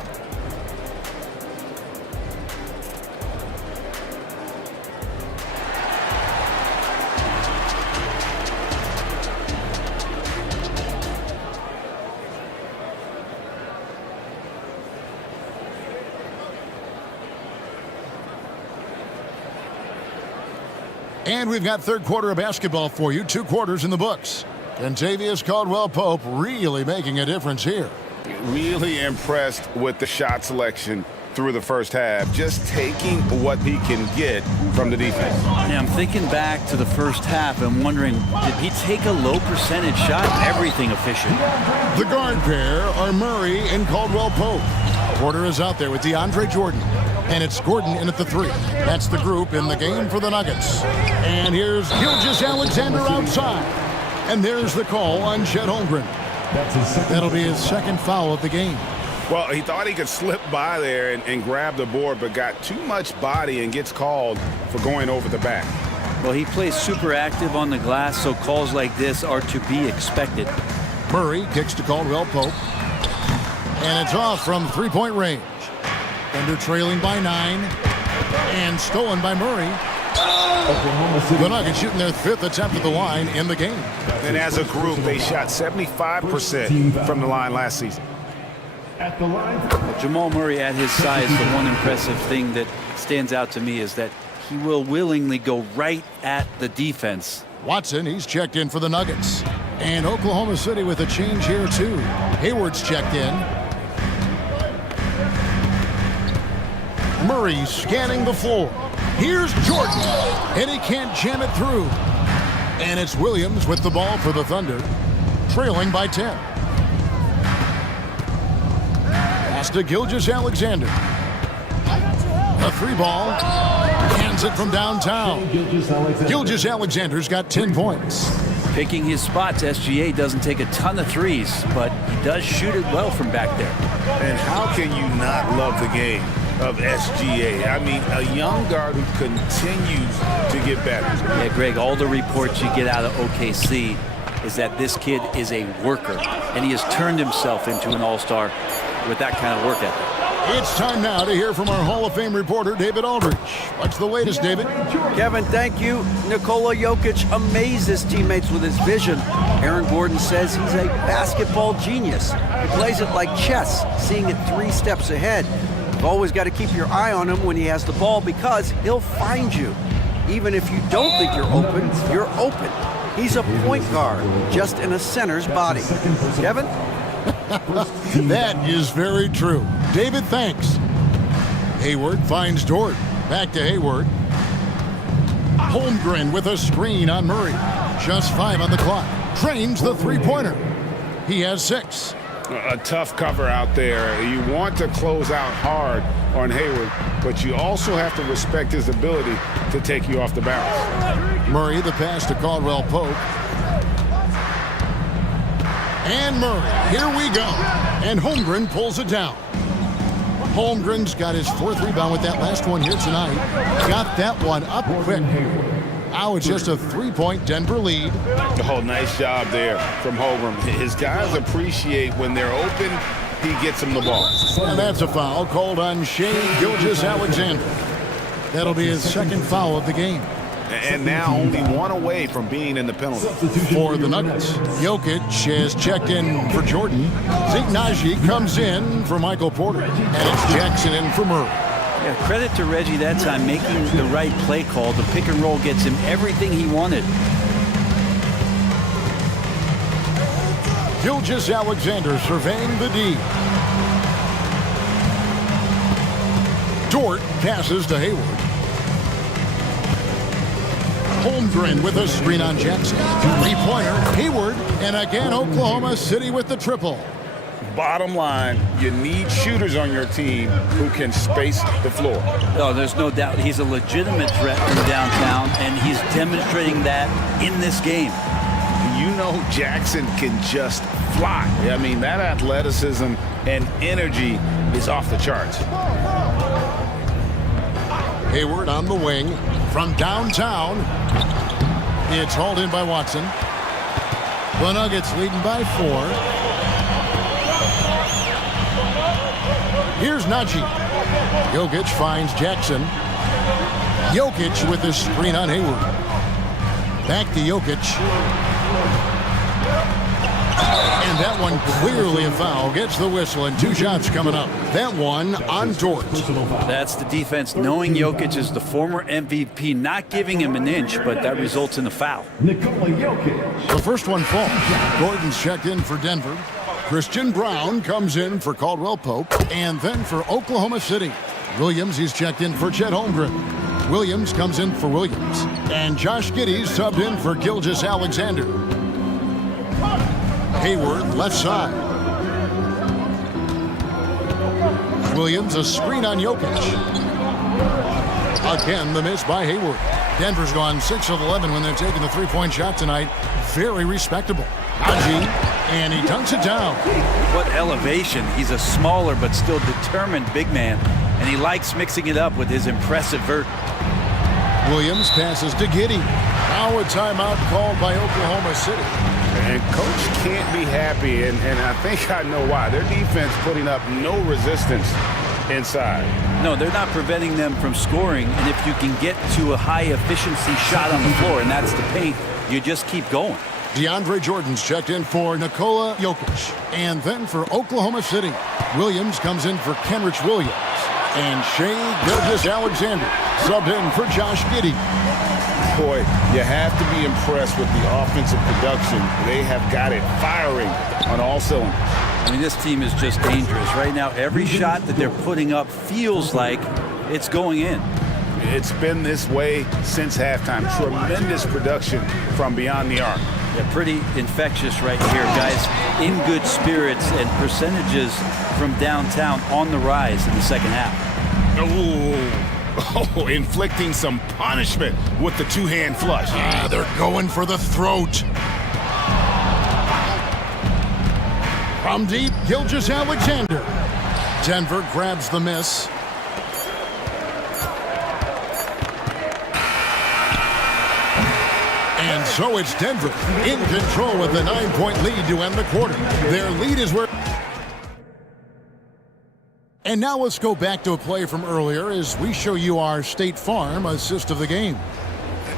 And we've got third quarter of basketball for you. 2 quarters in the books. Kentavious Caldwell-Pope really making a difference here. Really impressed with the shot selection through the first half, just taking what he can get from the defense. Yeah, I'm thinking back to the first half and wondering, did he take a low percentage shot? Everything efficient. The guard pair are Murray and Caldwell Pope. Porter is out there with DeAndre Jordan. And it's Gordon in at the 3. That's the group in the game for the Nuggets. And here's Gilgeous-Alexander outside. And there's the call on Chet Holmgren. That'll be his second foul of the game. Well, he thought he could slip by there and grab the board, but got too much body and gets called for going over the back. Well, he plays super active on the glass, so calls like this are to be expected. Murray kicks to Caldwell Pope. And it's off from three-point range. Thunder trailing by 9. And stolen by Murray. The Nuggets shooting their 5th attempt at the line in the game. And as a group, they shot 75% from the line last season. Jamal Murray at his size, the one impressive thing that stands out to me is that he will willingly go right at the defense. Watson, he's checked in for the Nuggets. And Oklahoma City with a change here too. Hayward's checked in. Murray scanning the floor. Here's Jordan, and he can't jam it through. And it's Williams with the ball for the Thunder, trailing by 10. Pass to Gilgeous-Alexander. A 3-ball, hands it from downtown. Gilgeous-Alexander's got 10 points. Picking his spots, SGA doesn't take a ton of threes, but he does shoot it well from back there. And how can you not love the game of SGA? I mean, a young guard who continues to get better. Yeah, Greg, all the reports you get out of OKC is that this kid is a worker, and he has turned himself into an all-star with that kind of work ethic. It's time now to hear from our Hall of Fame reporter, David Aldridge. What's the latest, David? Kevin, thank you. Nikola Jokic amazes teammates with his vision. Aaron Gordon says he's a basketball genius. He plays it like chess, seeing it 3 steps ahead. You've always got to keep your eye on him when he has the ball because he'll find you. Even if you don't think you're open, you're open. He's a point guard, just in a center's body. Kevin? That is very true. David, thanks. Hayward finds Dort. Back to Hayward. Holmgren with a screen on Murray. Just 5 on the clock. Trains the 3-pointer. He has 6. A tough cover out there. You want to close out hard on Hayward, but you also have to respect his ability to take you off the bounce. Murray, the pass to Caldwell Pope. And Murray, here we go. And Holmgren pulls it down. Holmgren's got his 4th rebound with that last one here tonight. Got that one up quick. Now it's just a 3-point Denver lead. Oh, nice job there from Holmgren. His guys appreciate when they're open, he gets them the ball. And that's a foul called on Shai Gilgeous-Alexander. That'll be his 2nd foul of the game. And now only 1 away from being in the penalty. For the Nuggets, Jokic has checked in for Jordan. Zignaji comes in for Michael Porter. And it's Jackson in for Murray. Yeah, credit to Reggie that time making the right play call. The pick and roll gets him everything he wanted. Gilgeous-Alexander surveying the D. Dort passes to Hayward. Holmgren with a screen on Jackson. 3-pointer, Hayward, and again Oklahoma City with the triple. Bottom line, you need shooters on your team who can space the floor. Oh, there's no doubt he's a legitimate threat from downtown, and he's demonstrating that in this game. You know Jackson can just fly. I mean, that athleticism and energy is off the charts. Hayward on the wing from downtown. It's hauled in by Watson. The Nuggets leading by 4. Here's Najee. Jokic finds Jackson. Jokic with his screen on Hayward. Back to Jokic. And that one clearly a foul. Gets the whistle and 2 shots coming up. That one on Dort. That's the defense knowing Jokic is the former MVP, not giving him an inch, but that results in a foul. The first one falls. Gordon's checked in for Denver. Christian Brown comes in for Caldwell Pope, and then for Oklahoma City. Williams, he's checked in for Chet Holmgren. Williams comes in for Williams. And Josh Giddey's subbed in for Gilgeous Alexander. Hayward, left side. Williams, a screen on Jokic. Again, the miss by Hayward. Denver's gone 6 of 11 when they've taken the three-point shot tonight. Very respectable. Haji, and he dunks it down. What elevation. He's a smaller but still determined big man, and he likes mixing it up with his impressive vert. Williams passes to Giddey. Now a timeout called by Oklahoma City. And coach can't be happy, and I think I know why. Their defense putting up no resistance inside. No, they're not preventing them from scoring, and if you can get to a high-efficiency shot on the floor, and that's the paint, you just keep going. DeAndre Jordan's checked in for Nikola Jokic. And then for Oklahoma City, Williams comes in for Kenrich Williams. And Shea Gilgeous-Alexander subbed in for Josh Giddey. Boy, you have to be impressed with the offensive production. They have got it firing on all cylinders. I mean, this team is just dangerous. Right now, every shot that they're putting up feels like it's going in. It's been this way since halftime. Tremendous production from beyond the arc. Yeah, pretty infectious right here, guys. In good spirits, and percentages from downtown on the rise in the second half. Oh, inflicting some punishment with the two-hand flush. They're going for the throat. From deep, Gilgeous-Alexander. Denver grabs the miss. And so it's Denver in control with the 9-point lead to end the quarter. Their lead is where... And now let's go back to a play from earlier as we show you our State Farm assist of the game.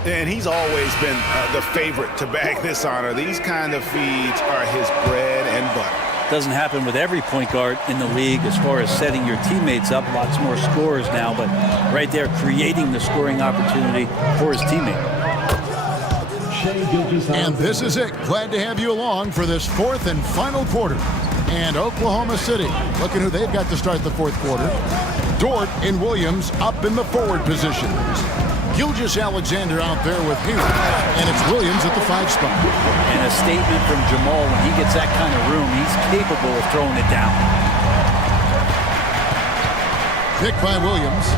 And he's always been the favorite to bag this honor. These kind of feeds are his bread and butter. Doesn't happen with every point guard in the league as far as setting your teammates up. Lots more scorers now, but right there creating the scoring opportunity for his teammate. And this is it. Glad to have you along for this fourth and final quarter. And Oklahoma City, looking who they've got to start the fourth quarter. Dort and Williams up in the forward positions. Gilgeous-Alexander out there with Hayward. And it's Williams at the 5 spot. And a statement from Jamal, when he gets that kind of room, he's capable of throwing it down. Pick by Williams.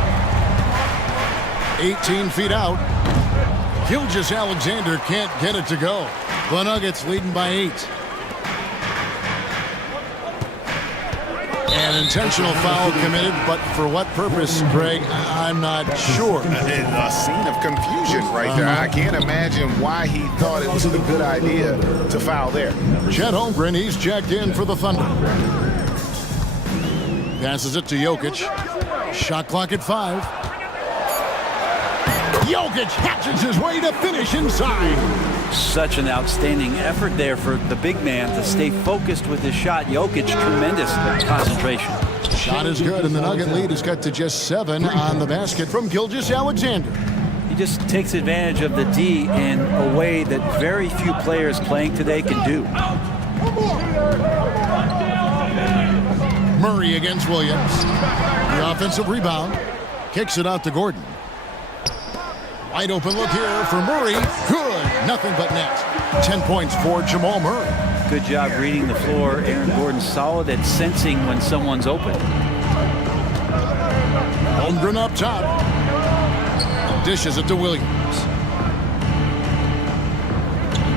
18 feet out. Gilgeous-Alexander can't get it to go. The Nuggets leading by 8. An intentional foul committed, but for what purpose, Greg, I'm not sure. A scene of confusion right there. I can't imagine why he thought it was a good idea to foul there. Chet Holmgren, he's checked in for the Thunder. Passes it to Jokic. Shot clock at 5. Jokic hatches his way to finish inside. Such an outstanding effort there for the big man to stay focused with his shot. Jokic, tremendous concentration. Shot is good, and the Nugget lead is cut to just 7 on the basket from Gilgeous-Alexander. He just takes advantage of the D in a way that very few players playing today can do. Murray against Williams. The offensive rebound. Kicks it out to Gordon. Wide open look here for Murray. Good. Nothing but net. 10 points for Jamal Murray. Good job reading the floor. Aaron Gordon solid at sensing when someone's open. Holmgren up top. Dishes it to Williams.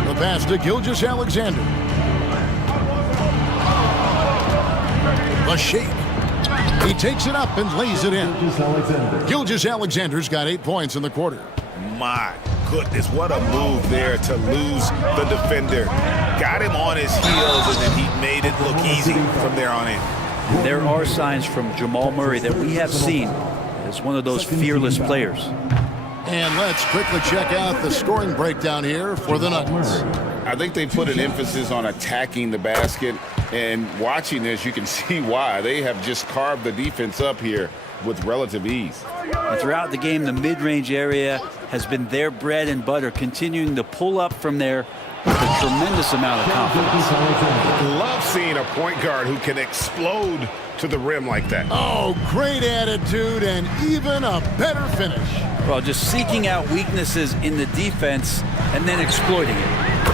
The pass to Gilgeous-Alexander. The shake. He takes it up and lays it in. Gilgeous-Alexander's got 8 points in the quarter. My goodness, what a move there to lose the defender. Got him on his heels, and then he made it look easy from there on in. There are signs from Jamal Murray that we have seen as one of those fearless players. And let's quickly check out the scoring breakdown here for the Nuggets. I think they put an emphasis on attacking the basket, and watching this, you can see why. They have just carved the defense up here with relative ease. And throughout the game, the mid-range area has been their bread and butter, continuing to pull up from there with a tremendous amount of confidence. Love seeing a point guard who can explode to the rim like that. Oh, great attitude and even a better finish. Well, just seeking out weaknesses in the defense and then exploiting it.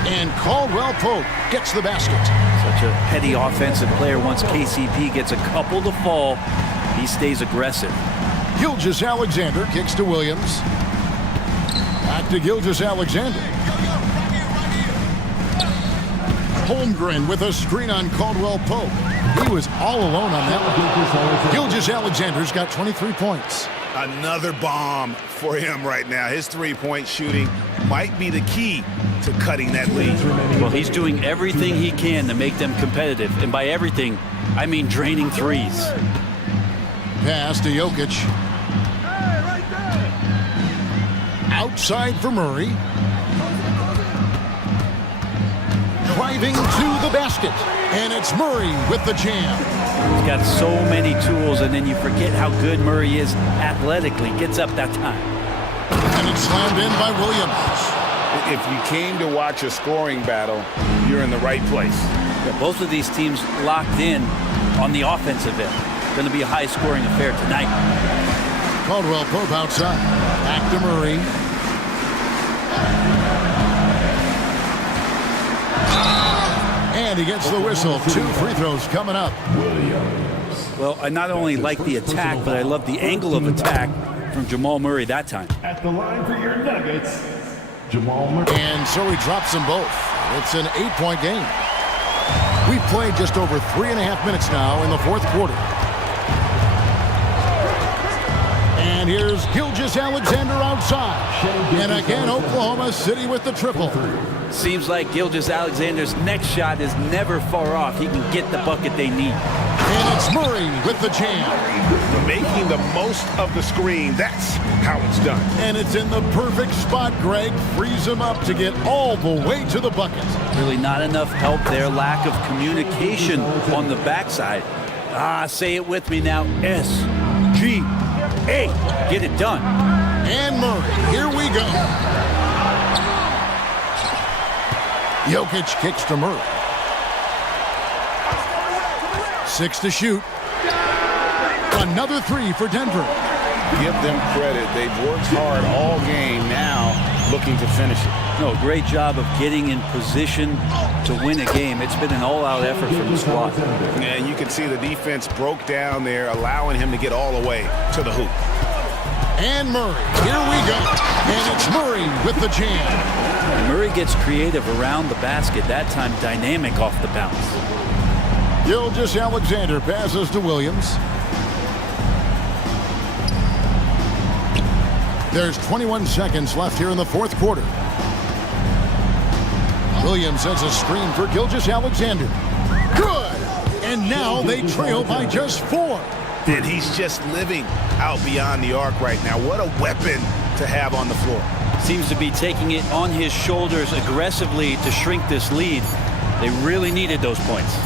And Caldwell Pope gets the basket. Such a heady offensive player. Once KCP gets a couple to fall, he stays aggressive. Gilgeous-Alexander kicks to Williams. Back to Gilgeous-Alexander. Holmgren with a screen on Caldwell Pope. He was all alone on that one. Gilgeous-Alexander's got 23 points. Another bomb for him right now. His three-point shooting might be the key to cutting that lead. Well, he's doing everything he can to make them competitive. And by everything, I mean draining threes. Pass to Jokic. Outside for Murray. Driving to the basket. And it's Murray with the jam. He's got so many tools, and then you forget how good Murray is athletically. Gets up that time. And it's slammed in by Williams. If you came to watch a scoring battle, you're in the right place. Yeah, both of these teams locked in on the offensive end. Going to be a high-scoring affair tonight. Caldwell Pope outside. Back to Murray. And he gets the whistle. 2 free throws coming up. Well, I not only like the attack, but I love the angle of attack from Jamal Murray that time. At the line for your Nuggets, Jamal Murray. And so he drops them both. It's an 8-point game. We've played just over 3.5 minutes now in the fourth quarter. And here's Gilgeous-Alexander outside. And again, Oklahoma City with the triple. Seems like Gilgeous-Alexander's next shot is never far off. He can get the bucket they need. And it's Murray with the jam. Making the most of the screen, that's how it's done. And it's in the perfect spot, Greg. Frees him up to get all the way to the bucket. Really not enough help there. Lack of communication on the backside. Say it with me now. SGA. Get it done. And Murray, here we go. Jokic kicks to Murray. 6 to shoot. Another 3 for Denver. Give them credit. They've worked hard all game, now looking to finish it. No, great job of getting in position to win a game. It's been an all-out effort from the squad. Yeah, you can see the defense broke down there, allowing him to get all the way to the hoop. And Murray, here we go. And it's Murray with the jam. Murray gets creative around the basket, that time dynamic off the bounce. Gilgeous-Alexander passes to Williams. There's 21 seconds left here in the fourth quarter. Williams sends a screen for Gilgeous-Alexander. Good! And now they trail by just 4. And he's just living out beyond the arc right now. What a weapon to have on the floor. Seems to be taking it on his shoulders aggressively to shrink this lead. They really needed those points.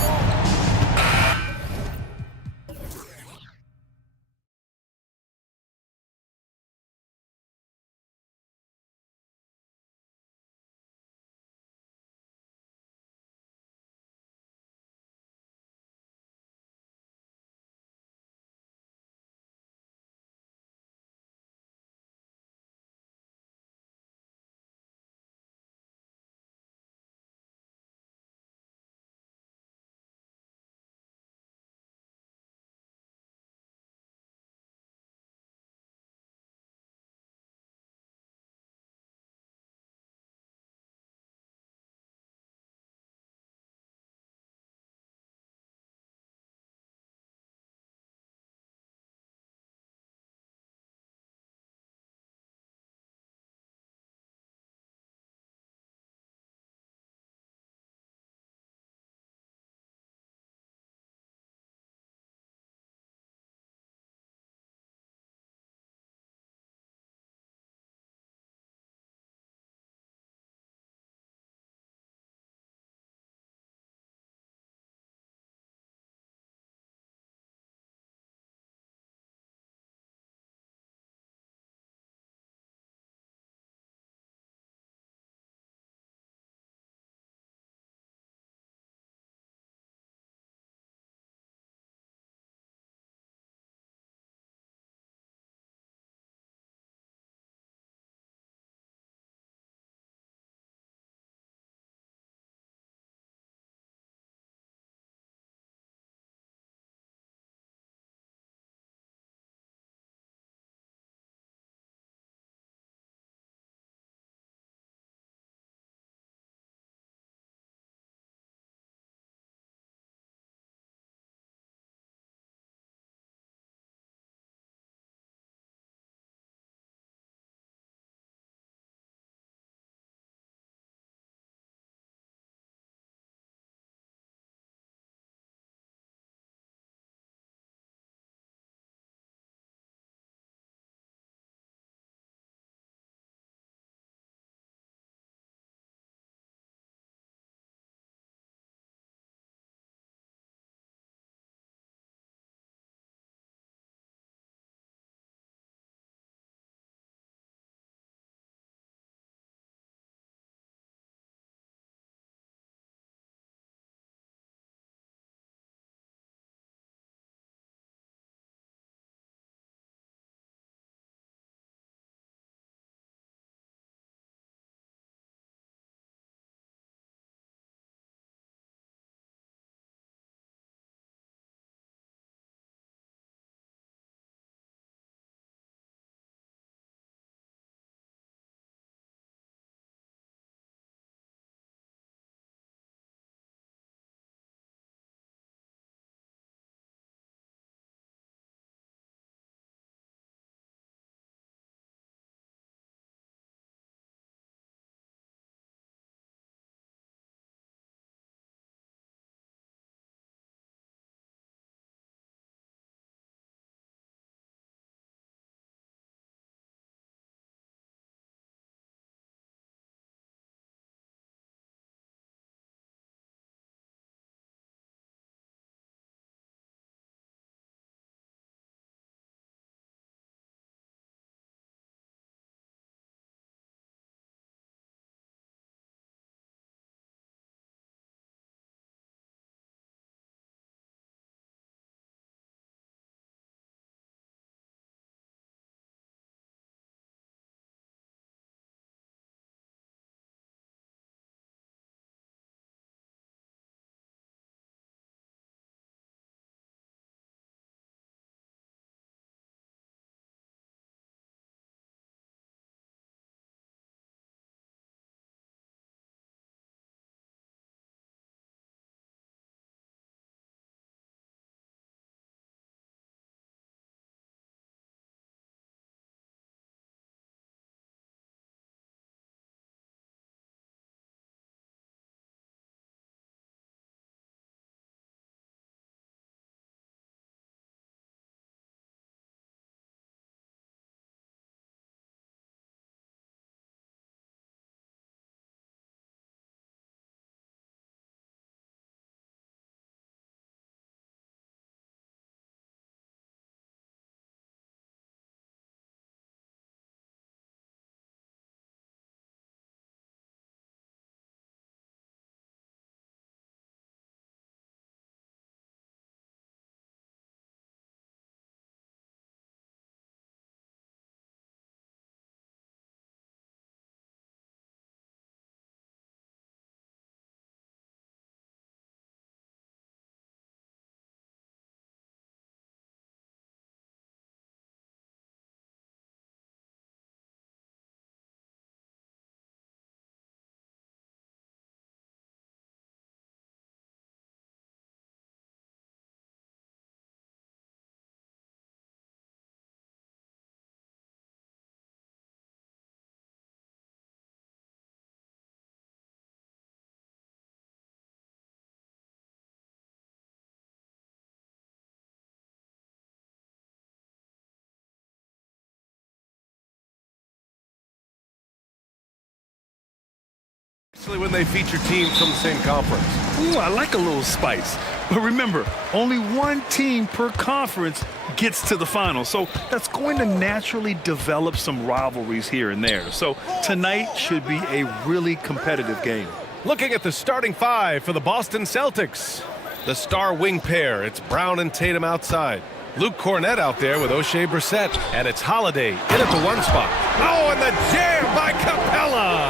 Especially when they feature teams from the same conference. Ooh, I like a little spice. But remember, only one team per conference gets to the final. So that's going to naturally develop some rivalries here and there. So tonight should be a really competitive game. Looking at the starting five for the Boston Celtics. The star wing pair, it's Brown and Tatum outside. Luke Cornett out there with O'Shea Brissett. And it's Holiday in at the one spot. Oh, and the jam by Capella!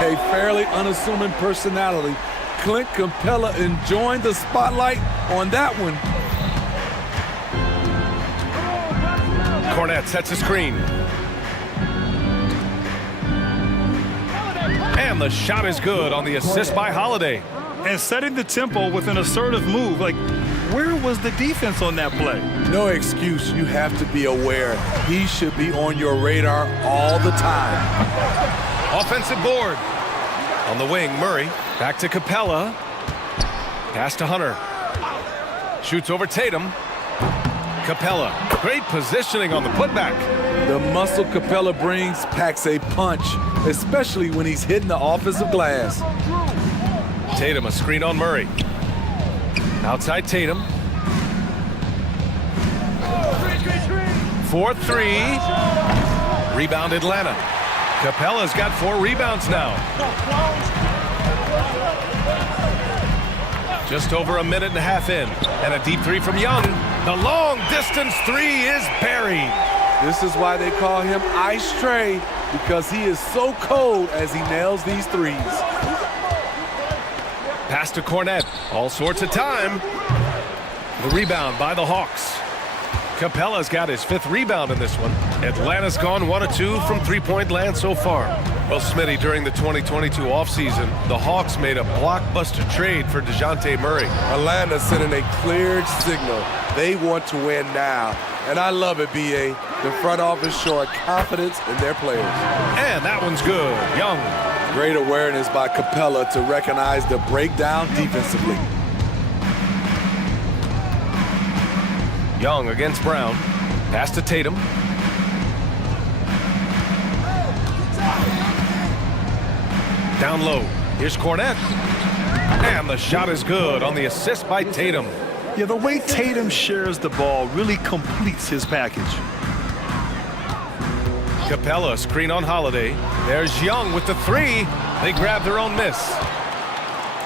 A fairly unassuming personality. Clint Capella enjoying the spotlight on that one. Cornett sets a screen. And the shot is good on the assist by Holiday. And setting the tempo with an assertive move. Like, where was the defense on that play? No excuse. You have to be aware. He should be on your radar all the time. Offensive board. On the wing, Murray. Back to Capella. Pass to Hunter. Shoots over Tatum. Capella. Great positioning on the putback. The muscle Capella brings packs a punch, especially when he's hitting the offensive glass. Tatum, a screen on Murray. Outside Tatum. 4-3. Rebound Atlanta. Capella's got 4 rebounds now. Just over a minute and a half in. And a deep three from Young. The long distance three is buried. This is why they call him Ice Tray, because he is so cold as he nails these threes. Pass to Cornett. All sorts of time. The rebound by the Hawks. Capella's got his 5th rebound in this one. Atlanta's gone 1 of 2 from three-point land so far. Well, Smitty, during the 2022 offseason, the Hawks made a blockbuster trade for DeJounte Murray. Atlanta sending a cleared signal. They want to win now. And I love it, B.A. The front office showing confidence in their players. And that one's good. Young. Great awareness by Capella to recognize the breakdown defensively. Young against Brown. Pass to Tatum. Down low. Here's Cornett. And the shot is good on the assist by Tatum. Yeah, the way Tatum shares the ball really completes his package. Capella, screen on Holiday. There's Young with the 3. They grab their own miss.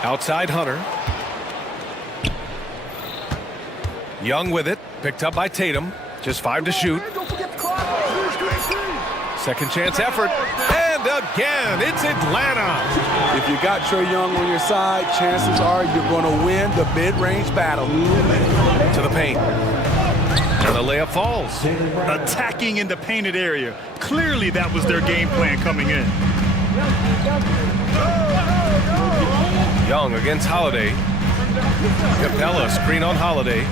Outside Hunter. Young with it. Picked up by Tatum. Just 5 to shoot. Second chance effort. And again, it's Atlanta. If you got Trae Young on your side, chances are you're going to win the mid-range battle. To the paint. And the layup falls. Attacking in the painted area. Clearly that was their game plan coming in. Young against Holiday. Capella, screen on Holiday.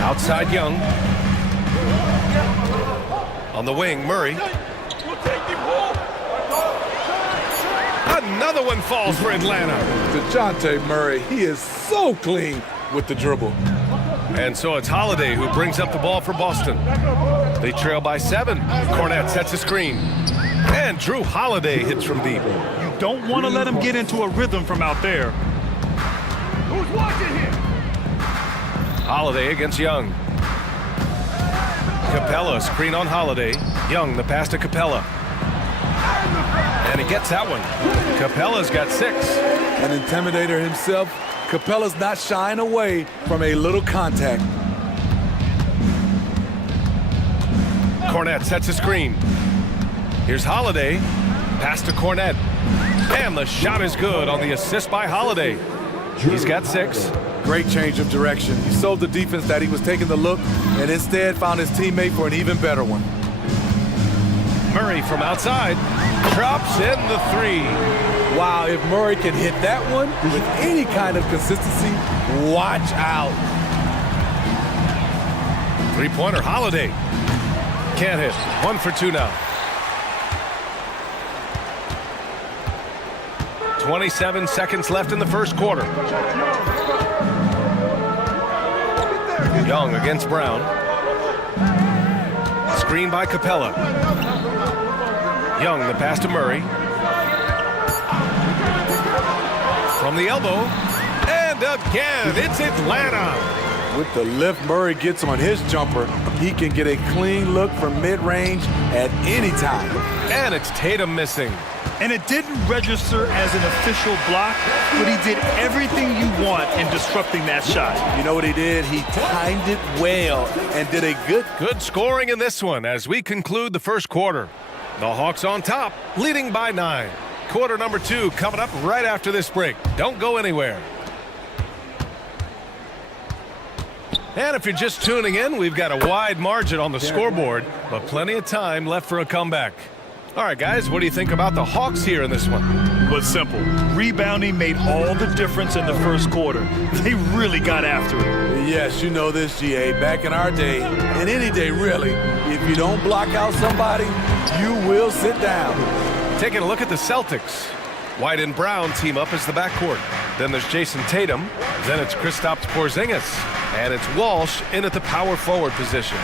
Outside Young. On the wing, Murray. Another one falls for Atlanta. DeJounte Murray, he is so clean with the dribble. And so it's Holiday who brings up the ball for Boston. They trail by 7. Cornett sets a screen. And Drew Holiday hits from deep. You don't want to let him get into a rhythm from out there. Who's watching here? Holiday against Young. Capella, screen on Holiday. Young, the pass to Capella. And he gets that one. Capella's got 6. An intimidator himself, Capella's not shying away from a little contact. Cornett sets a screen. Here's Holiday. Pass to Cornett. And the shot is good on the assist by Holiday. He's got 6. Great change of direction. He sold the defense that he was taking the look and instead found his teammate for an even better one. Murray from outside. Drops in the 3. Wow, if Murray can hit that one with any kind of consistency, watch out. 3-pointer, Holiday. Can't hit. 1 for 2 now. 27 seconds left in the first quarter. Young against Brown. Screen by Capella. Young, the pass to Murray. From the elbow. And again, it's Atlanta. With the lift Murray gets on his jumper, he can get a clean look from mid-range at any time. And it's Tatum missing. And it didn't register as an official block, but he did everything you want in disrupting that shot. You know what he did? He timed it well and did a good scoring in this one as we conclude the first quarter. The Hawks on top, leading by 9. Quarter number 2 coming up right after this break. Don't go anywhere. And if you're just tuning in, we've got a wide margin on the scoreboard, but plenty of time left for a comeback. All right, guys, what do you think about the Hawks here in this one? It was simple. Rebounding made all the difference in the first quarter. They really got after it. Yes, you know this, GA. Back in our day, and any day really, if you don't block out somebody, you will sit down. Taking a look at the Celtics. White and Brown team up as the backcourt. Then there's Jason Tatum. Then it's Kristaps Porzingis. And it's Walsh in at the power forward position.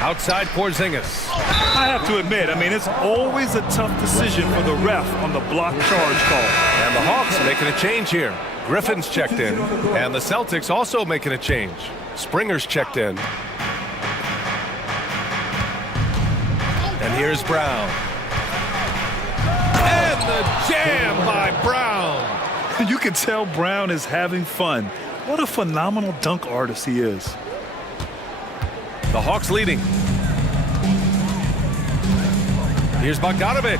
Outside Porzingis. I have to admit, it's always a tough decision for the ref on the block charge call. And the Hawks making a change here. Griffin's checked in. And the Celtics also making a change. Springer's checked in. And here's Brown. And the jam by Brown. You can tell Brown is having fun. What a phenomenal dunk artist he is. The Hawks leading. Here's Bogdanović.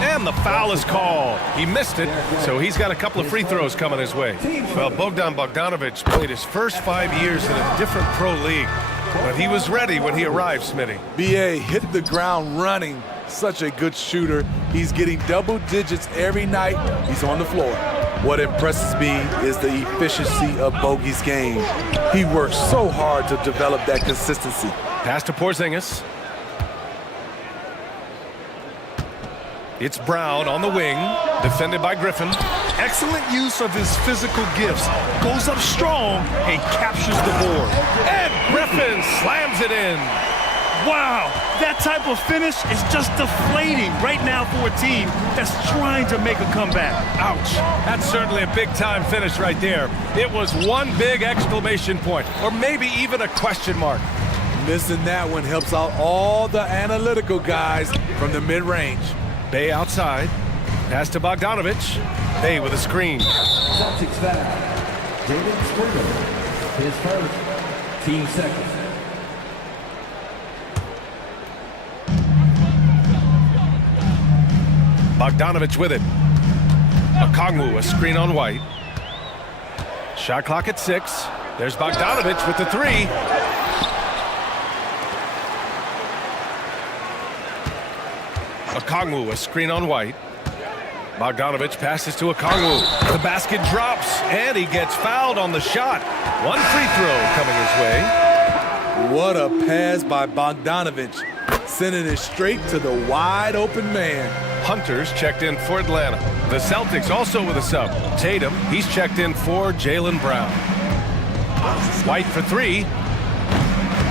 And the foul is called. He missed it, so he's got a couple of free throws coming his way. Well, Bogdan Bogdanović played his first 5 years in a different pro league, but he was ready when he arrived, Smitty. BA hit the ground running. Such a good shooter. He's getting double digits every night he's on the floor. What impresses me is the efficiency of Bogey's game. He works so hard to develop that consistency. Pass to Porzingis. It's Brown on the wing, defended by Griffin. Excellent use of his physical gifts. Goes up strong and captures the board. And Griffin slams it in. Wow, that type of finish is just deflating right now for a team that's trying to make a comeback. Ouch, that's certainly a big-time finish right there. It was one big exclamation point, or maybe even a question mark. Missing that one helps out all the analytical guys from the mid-range. Bay outside, pass to Bogdanović. Bay with a screen. Celtics foul. David Springer. His first. Team second. Bogdanović with it. Okongwu, a screen on White. Shot clock at 6. There's Bogdanović with the 3. Okongwu, a screen on White. Bogdanović passes to Okongwu. The basket drops, and he gets fouled on the shot. One free throw coming his way. What a pass by Bogdanović, sending it straight to the wide open man. Hunter's checked in for Atlanta. The Celtics also with a sub. Tatum, he's checked in for Jaylen Brown. White for 3.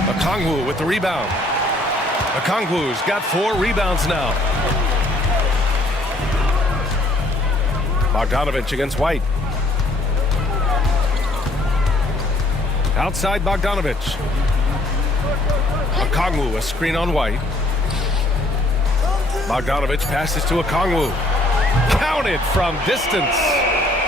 Okongwu with the rebound. Okongwu's got 4 rebounds now. Bogdanović against White. Outside Bogdanović. Okongwu, a screen on White. Bogdanović passes to Okongwu. Counted from distance.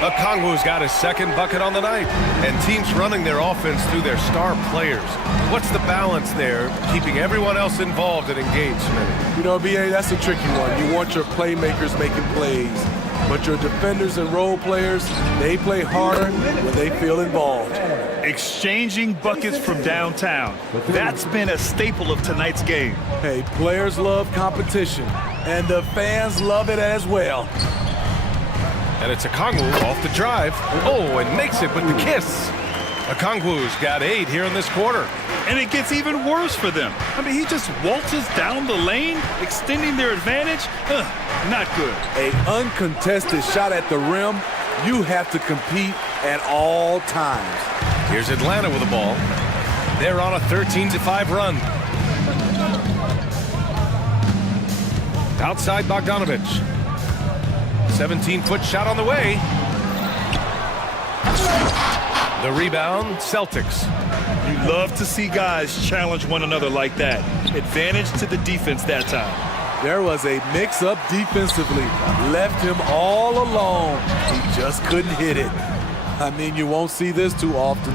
Okongwu's got his second bucket on the night. And teams running their offense through their star players. What's the balance there, keeping everyone else involved and engaged, Smitty? You know, BA, that's a tricky one. You want your playmakers making plays. But your defenders and role players, they play harder when they feel involved. Exchanging buckets from downtown. That's been a staple of tonight's game. Hey, players love competition, and the fans love it as well. And it's Okongwu off the drive. Oh, and makes it with the kiss. Okongwu's got 8 here in this quarter. And it gets even worse for them. He just waltzes down the lane, extending their advantage. Not good. An uncontested shot at the rim, you have to compete at all times. Here's Atlanta with the ball. They're on a 13-5 run. Outside Bogdanovich. 17-foot shot on the way. The rebound, Celtics. You love to see guys challenge one another like that. Advantage to the defense that time. There was a mix-up defensively. Left him all alone. He just couldn't hit it. I mean, you won't see this too often.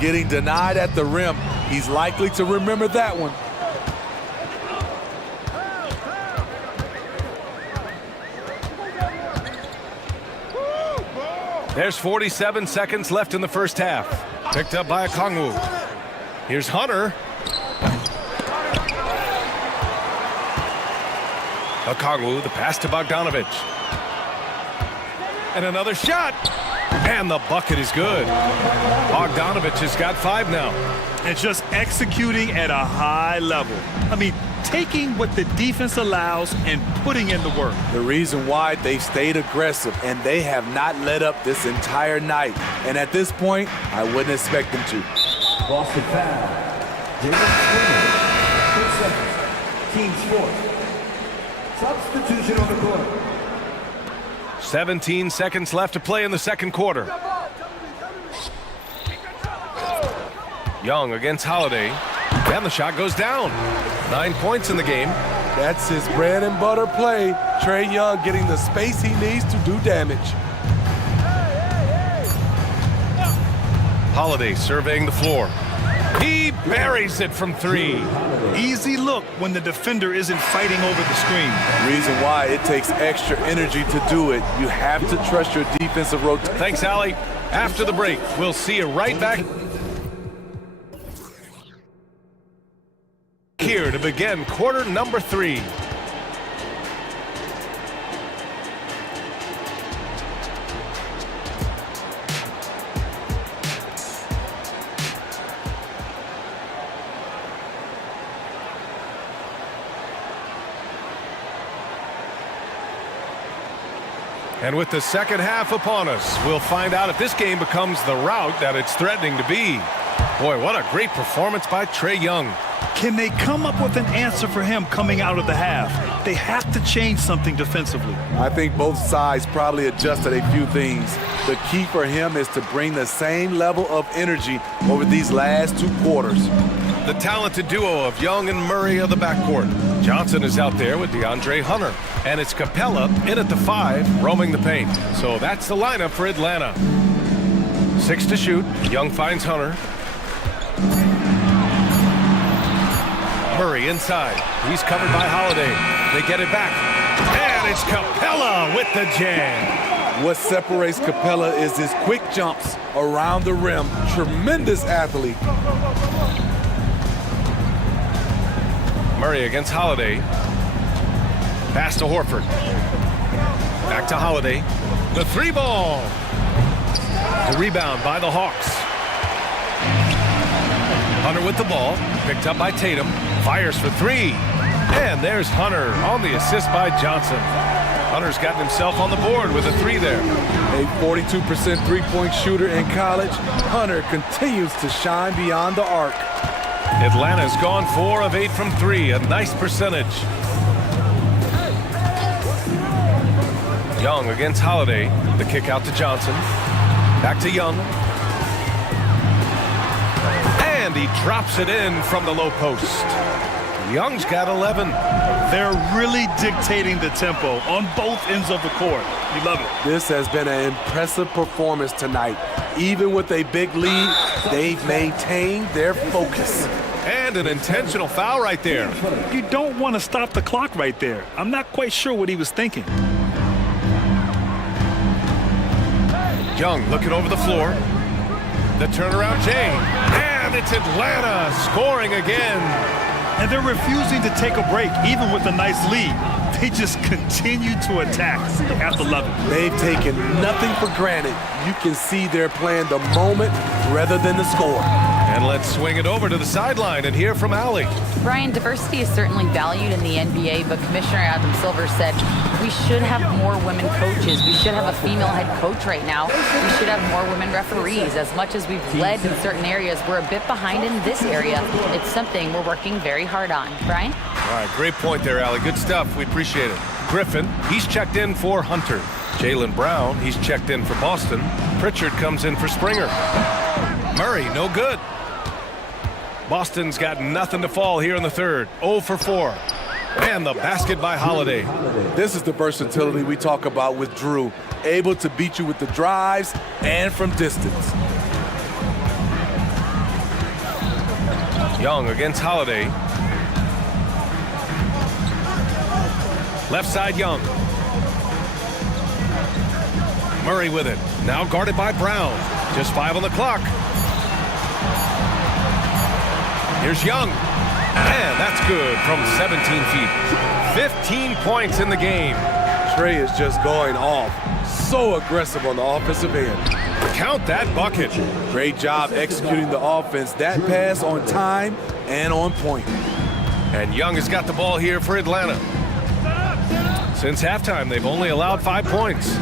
Getting denied at the rim. He's likely to remember that one. There's 47 seconds left in the first half. Picked up by Okongwu. Here's Hunter. Okongwu, the pass to Bogdanovich. And another shot. And the bucket is good. Bogdanovich has got 5 now. And just executing at a high level. I mean, taking what the defense allows and putting in the work. The reason why they stayed aggressive, and they have not let up this entire night. And at this point, I wouldn't expect them to. Boston foul. David Springer. 2 seconds. Team sport. Substitution on the court. 17 seconds left to play in the second quarter. Young against Holiday. And the shot goes down. 9 points in the game. That's his bread and butter play. Trae Young getting the space he needs to do damage. Holiday surveying the floor. He buries it from 3. Easy look when the defender isn't fighting over the screen. Reason why it takes extra energy to do it. You have to trust your defensive rotation. Thanks, Allie. After the break, we'll see you right back here to begin quarter number 3. And with the second half upon us, we'll find out if this game becomes the rout that it's threatening to be. Boy, what a great performance by Trae Young. Can they come up with an answer for him coming out of the half? They have to change something defensively. I think both sides probably adjusted a few things. The key for him is to bring the same level of energy over these last 2 quarters. The talented duo of Young and Murray of the backcourt. Johnson is out there with DeAndre Hunter. And it's Capella in at the 5, roaming the paint. So that's the lineup for Atlanta. 6 to shoot. Young finds Hunter. Murray inside. He's covered by Holiday. They get it back. And it's Capella with the jam. What separates Capella is his quick jumps around the rim. Tremendous athlete. Murray against Holiday. Pass to Horford. Back to Holiday. The 3-ball. The rebound by the Hawks. Hunter with the ball. Picked up by Tatum. Fires for 3. And there's Hunter on the assist by Johnson. Hunter's gotten himself on the board with a 3 there. A 42% three-point shooter in college. Hunter continues to shine beyond the arc. Atlanta's gone 4 of 8 from 3. A nice percentage. Young against Holiday. The kick out to Johnson. Back to Young. And he drops it in from the low post. Young's got 11. They're really dictating the tempo on both ends of the court. You love it. This has been an impressive performance tonight. Even with a big lead, they've maintained their focus. And an intentional foul right there. You don't want to stop the clock right there. I'm not quite sure what he was thinking. Young looking over the floor. The turnaround Jay. And it's Atlanta scoring again. And they're refusing to take a break, even with a nice lead. They just continue to attack. They have to love it. They've taken nothing for granted. You can see they're playing the moment rather than the score. And let's swing it over to the sideline and hear from Allie. Brian, diversity is certainly valued in the NBA, but Commissioner Adam Silver said we should have more women coaches. We should have a female head coach right now. We should have more women referees. As much as we've led in certain areas, we're a bit behind in this area. It's something we're working very hard on. Brian? All right, great point there, Allie. Good stuff. We appreciate it. Griffin, he's checked in for Hunter. Jaylen Brown, he's checked in for Boston. Pritchard comes in for Springer. Murray, no good. Boston's got nothing to fall here in the third. 0 for 4. And the basket by Holiday. This is the versatility we talk about with Drew. Able to beat you with the drives and from distance. Young against Holiday. Left side, Young. Murray with it. Now guarded by Brown. Just 5 on the clock. Here's Young. And that's good from 17 feet. 15 points in the game. Trey is just going off. So aggressive on the offensive end. Count that bucket. Great job executing the offense. That pass on time and on point. And Young has got the ball here for Atlanta. Since halftime, they've only allowed 5 points.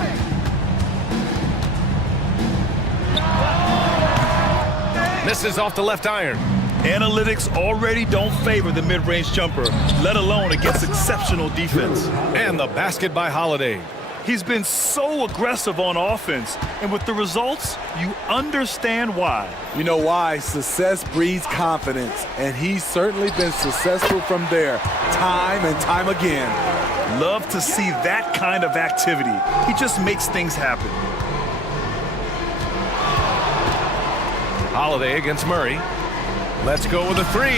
Misses off the left iron. Analytics already don't favor the mid-range jumper, let alone against exceptional defense. And the basket by Holiday. He's been so aggressive on offense, and with the results, you understand why. You know why? Success breeds confidence, and he's certainly been successful from there, time and time again. Love to see that kind of activity. He just makes things happen. Holiday against Murray. Let's go with a 3.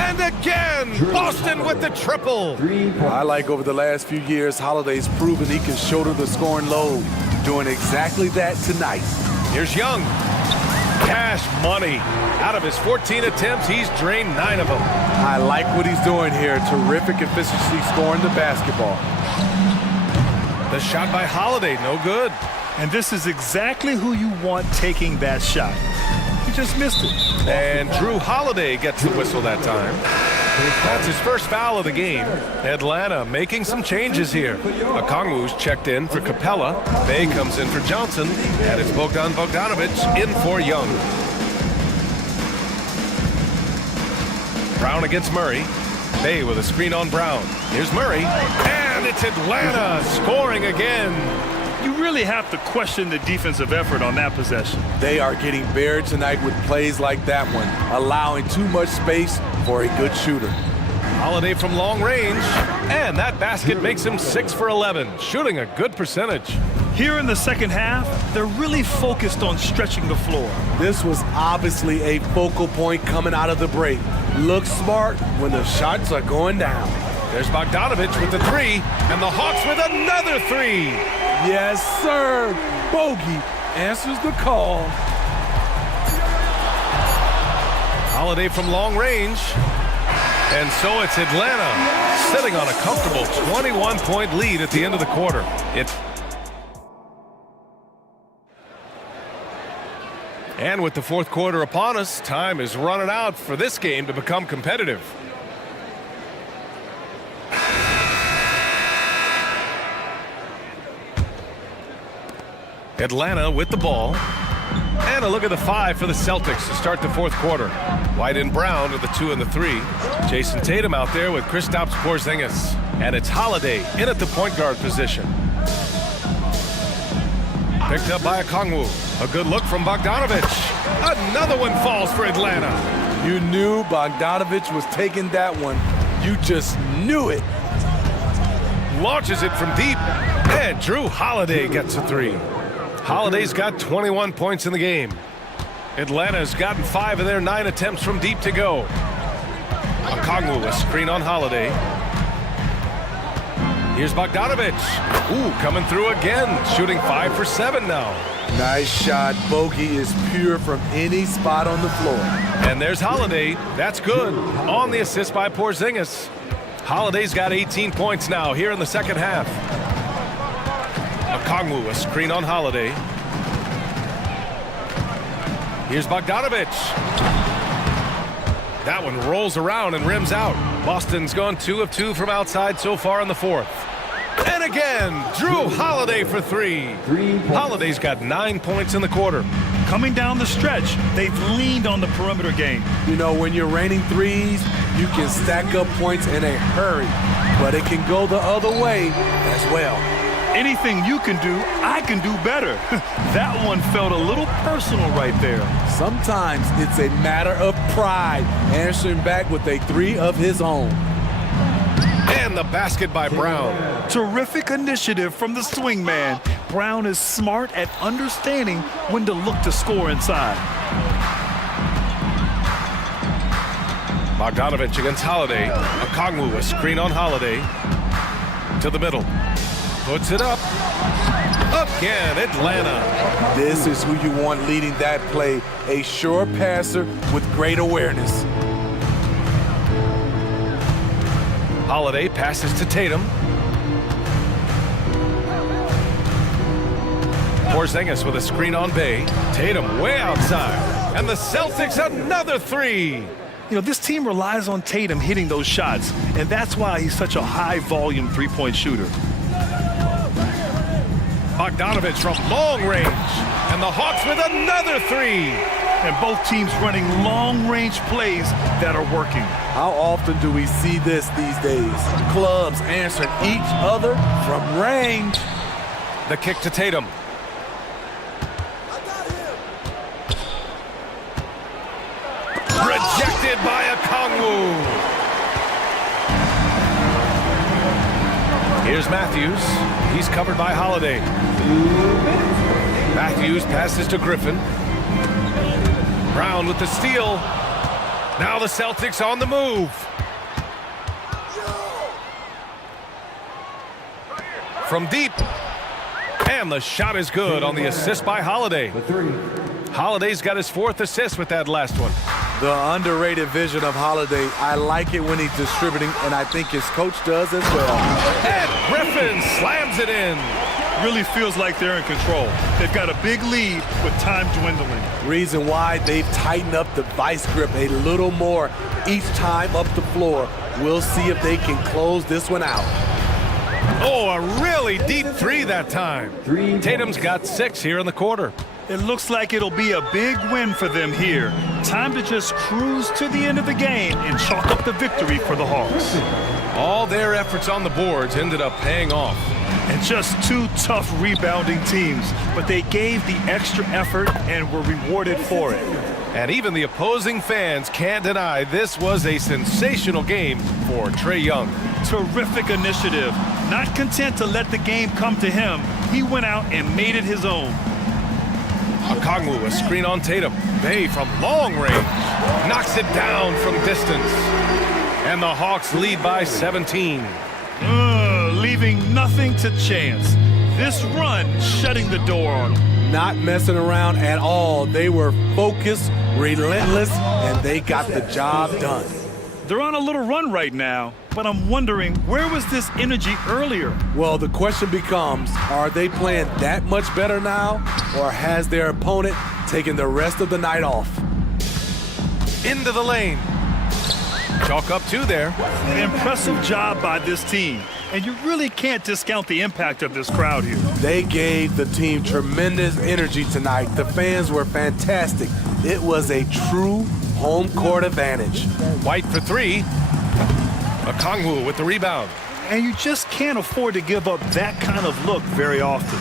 And again, Boston with the triple. I like over the last few years, Holiday's proven he can shoulder the scoring load. Doing exactly that tonight. Here's Young. Cash money. Out of his 14 attempts, he's drained 9 of them. I like what he's doing here. Terrific efficiency scoring the basketball. The shot by Holiday, no good. And this is exactly who you want taking that shot. He just missed it. And Drew Holiday gets the whistle that time. That's his first foul of the game. Atlanta making some changes here. Okongwu's checked in for Capella. Bay comes in for Johnson. And it's Bogdan Bogdanovic in for Young. Brown against Murray. Bay with a screen on Brown. Here's Murray. And it's Atlanta scoring again. You really have to question the defensive effort on that possession. They are getting buried tonight with plays like that one, allowing too much space for a good shooter. Holiday from long range, and that basket makes him 6 for 11, shooting a good percentage. Here in the second half, they're really focused on stretching the floor. This was obviously a focal point coming out of the break. Look smart when the shots are going down. There's Bogdanovic with the 3, and the Hawks with another 3. Yes, sir. Bogey answers the call. Holiday from long range. And so it's Atlanta sitting on a comfortable 21-point lead at the end of the quarter. And with the fourth quarter upon us, time is running out for this game to become competitive. Atlanta with the ball. And a look at the 5 for the Celtics to start the fourth quarter. White and Brown are the 2 and the 3. Jason Tatum out there with Kristaps Porzingis. And it's Holiday in at the point guard position. Picked up by Okongwu. A good look from Bogdanovic. Another one falls for Atlanta. You knew Bogdanovic was taking that one. You just knew it. Launches it from deep. And Drew Holiday gets a 3. Holiday's got 21 points in the game. Atlanta's gotten 5 of their 9 attempts from deep to go. Okongwu, a screen on Holiday. Here's Bogdanovic. Ooh, coming through again, shooting 5 for 7 now. Nice shot. Bogey is pure from any spot on the floor. And there's Holiday. That's good. On the assist by Porzingis. Holiday's got 18 points now here in the second half. Okongwu, a screen on Holiday. Here's Bogdanovic. That one rolls around and rims out. Boston's gone 2 of 2 from outside so far in the fourth. And again, Drew Holiday for 3. Holiday's got 9 points in the quarter. Coming down the stretch, they've leaned on the perimeter game. You know, when you're raining threes, you can stack up points in a hurry, but it can go the other way as well. Anything you can do, I can do better. That one felt a little personal right there. Sometimes it's a matter of pride, answering back with a 3 of his own. And the basket by Brown. Terrific initiative from the swing man. Brown is smart at understanding when to look to score inside. Bogdanovich against Holiday. Okongwu, a screen on Holiday. To the middle. Puts it up. Again, Atlanta. This is who you want leading that play. A sure passer with great awareness. Holiday passes to Tatum. Porzingis with a screen on Bay. Tatum way outside. And the Celtics another 3. You know, this team relies on Tatum hitting those shots, and that's why he's such a high-volume three-point shooter. Bogdanovich from long range. And the Hawks with another 3. And both teams running long-range plays that are working. How often do we see this these days? Clubs answering each other from range. The kick to Tatum. Rejected by Okongwu. Here's Matthews. He's covered by Holiday. Matthews passes to Griffin. Brown with the steal. Now the Celtics on the move. From deep. And the shot is good on the assist by Holiday. Holiday's got his 4th assist with that last one. The underrated vision of Holiday. I like it when he's distributing, and I think his coach does as well. And Griffin slams it in. Really feels like they're in control. They've got a big lead with time dwindling. Reason why they've tightened up the vice grip a little more each time up the floor. We'll see if they can close this one out. Oh, a really deep 3 that time. Tatum's got 6 here in the quarter. It looks like it'll be a big win for them here. Time to just cruise to the end of the game and chalk up the victory for the Hawks. All their efforts on the boards ended up paying off. And just 2 tough rebounding teams, but they gave the extra effort and were rewarded for it. And even the opposing fans can't deny this was a sensational game for Trae Young. Terrific initiative. Not content to let the game come to him, he went out and made it his own. Okongwu, a screen on Tatum. Bay from long range. Knocks it down from distance. And the Hawks lead by 17. Leaving nothing to chance. This run shutting the door on them. Not messing around at all. They were focused, relentless, and they got the job done. They're on a little run right now, but I'm wondering, where was this energy earlier? Well, the question becomes, are they playing that much better now, or has their opponent taken the rest of the night off? Into the lane. Chalk up 2 there. Impressive job by this team. And you really can't discount the impact of this crowd here. They gave the team tremendous energy tonight. The fans were fantastic. It was a true home court advantage. White for 3. Okongwu with the rebound. And you just can't afford to give up that kind of look very often.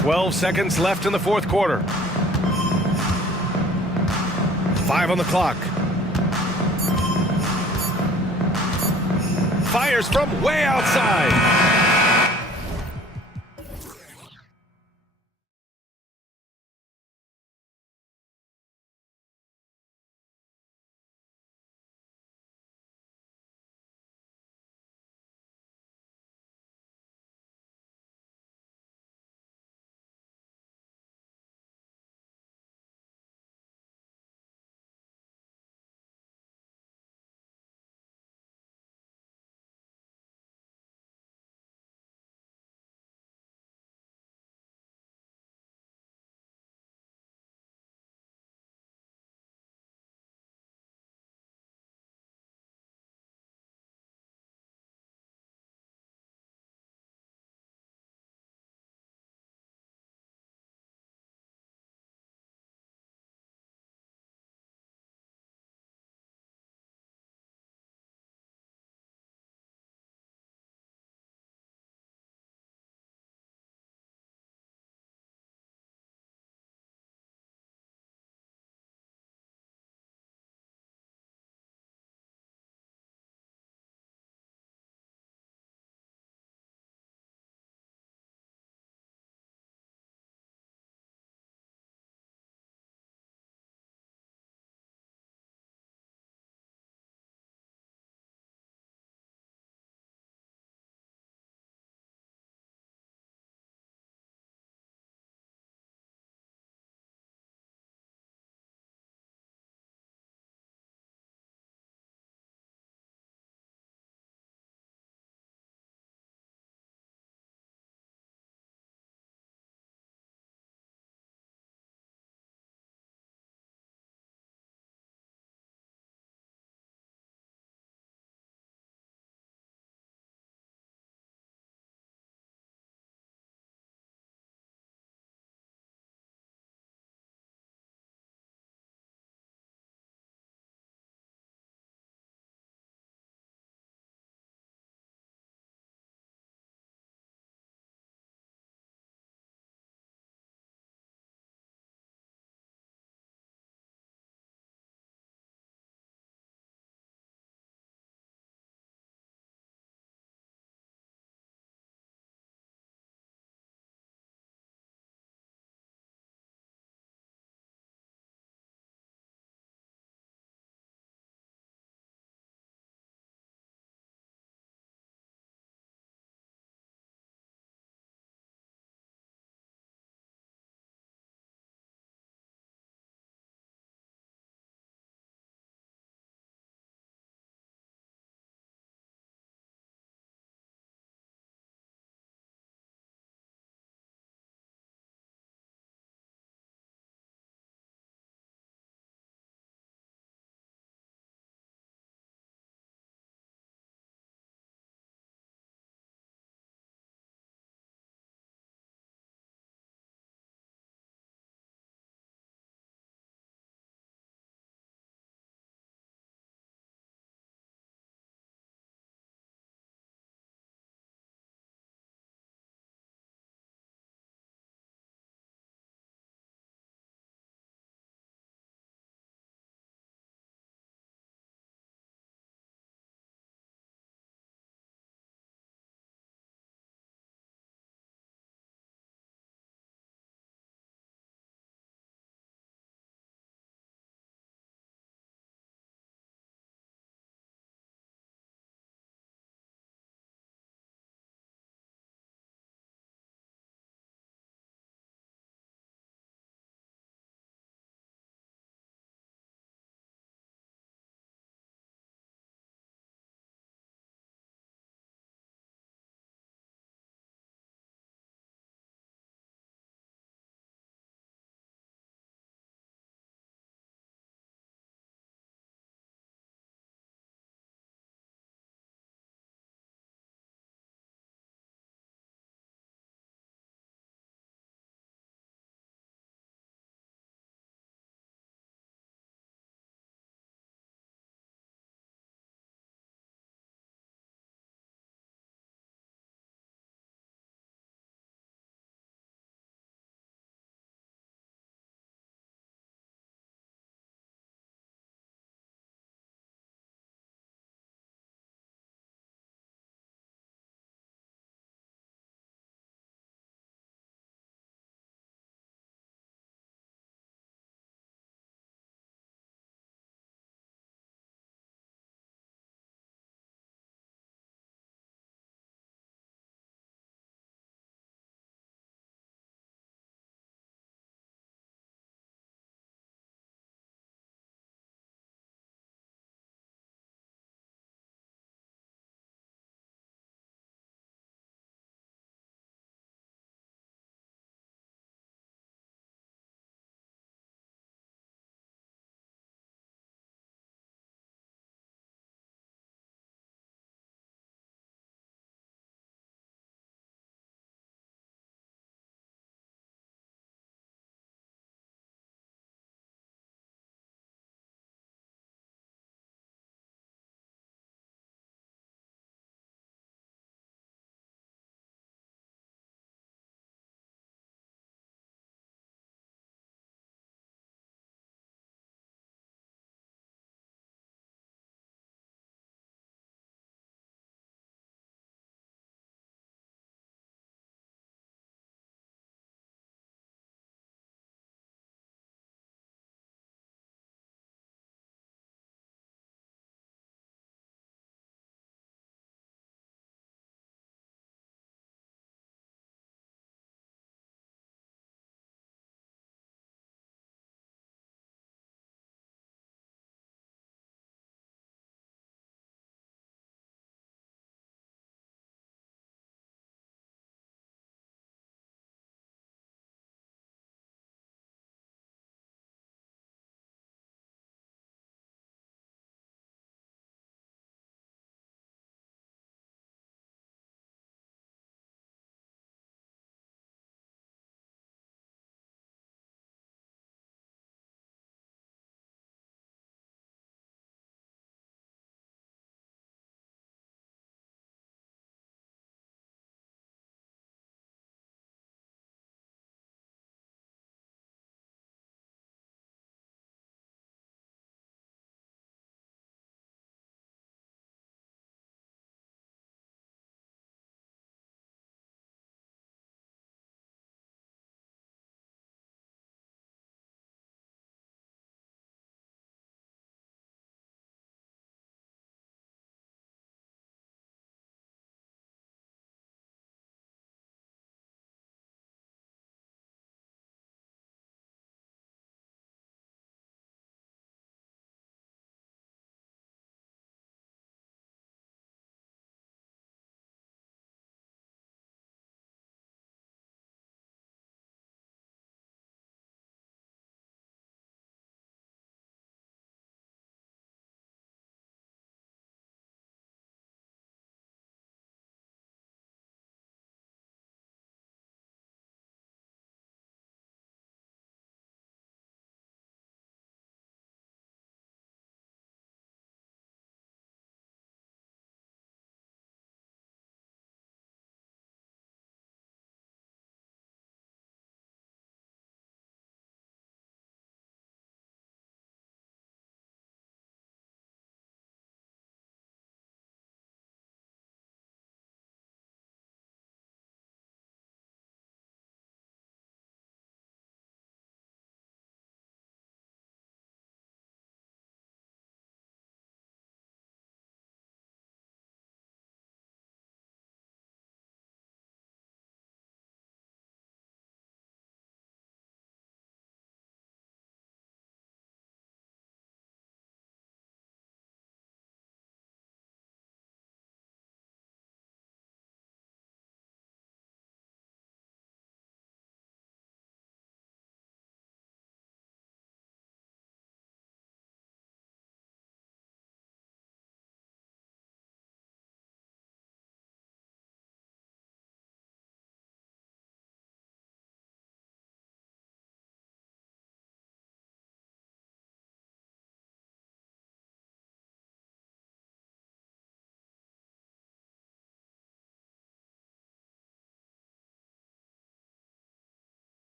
"12 seconds left in the fourth quarter. 5 on the clock. Fires from way outside.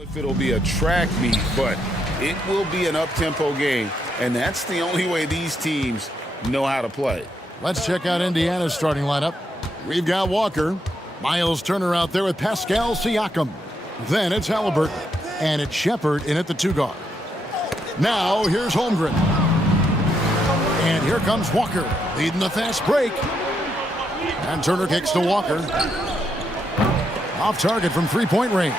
If it'll be a track meet, but it will be an up-tempo game, and that's the only way these teams know how to play. Let's check out Indiana's starting lineup. We've got Walker, Miles Turner out there with Pascal Siakam. Then it's Halliburton, and it's Shepard in at the 2 guard. Now here's Holmgren. And here comes Walker, leading the fast break. And Turner kicks to Walker. Off target from three-point range.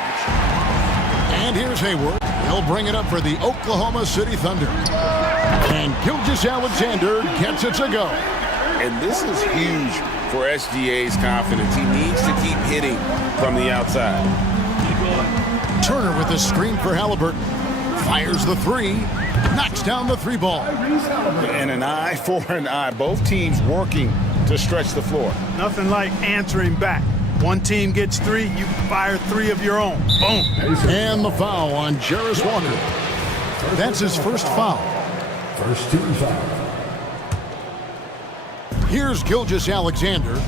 And here's Hayward. He'll bring it up for the Oklahoma City Thunder. And Gilgeous-Alexander gets it to go. And this is huge for SGA's confidence. He needs to keep hitting from the outside. Turner with the screen for Halliburton. Fires the 3. Knocks down the 3 ball. And an eye for an eye. Both teams working to stretch the floor. Nothing like answering back. One team gets 3, you fire 3 of your own. Boom. And the foul on Jarris Walker. That's his first foul. First team foul. Here's Gilgeous-Alexander.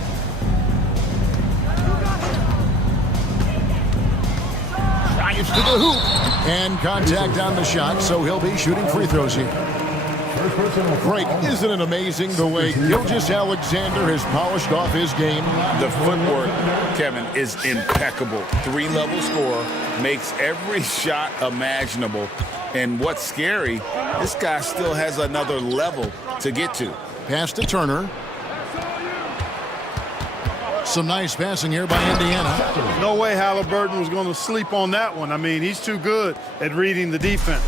Drives to the hoop. And contact on the shot, so he'll be shooting free throws here. Frank, isn't it amazing the way Gilgeous-Alexander has polished off his game? The footwork, Kevin, is impeccable. 3-level scorer, makes every shot imaginable. And what's scary, this guy still has another level to get to. Pass to Turner. Some nice passing here by Indiana. No way Halliburton was going to sleep on that one. I mean, he's too good at reading the defense.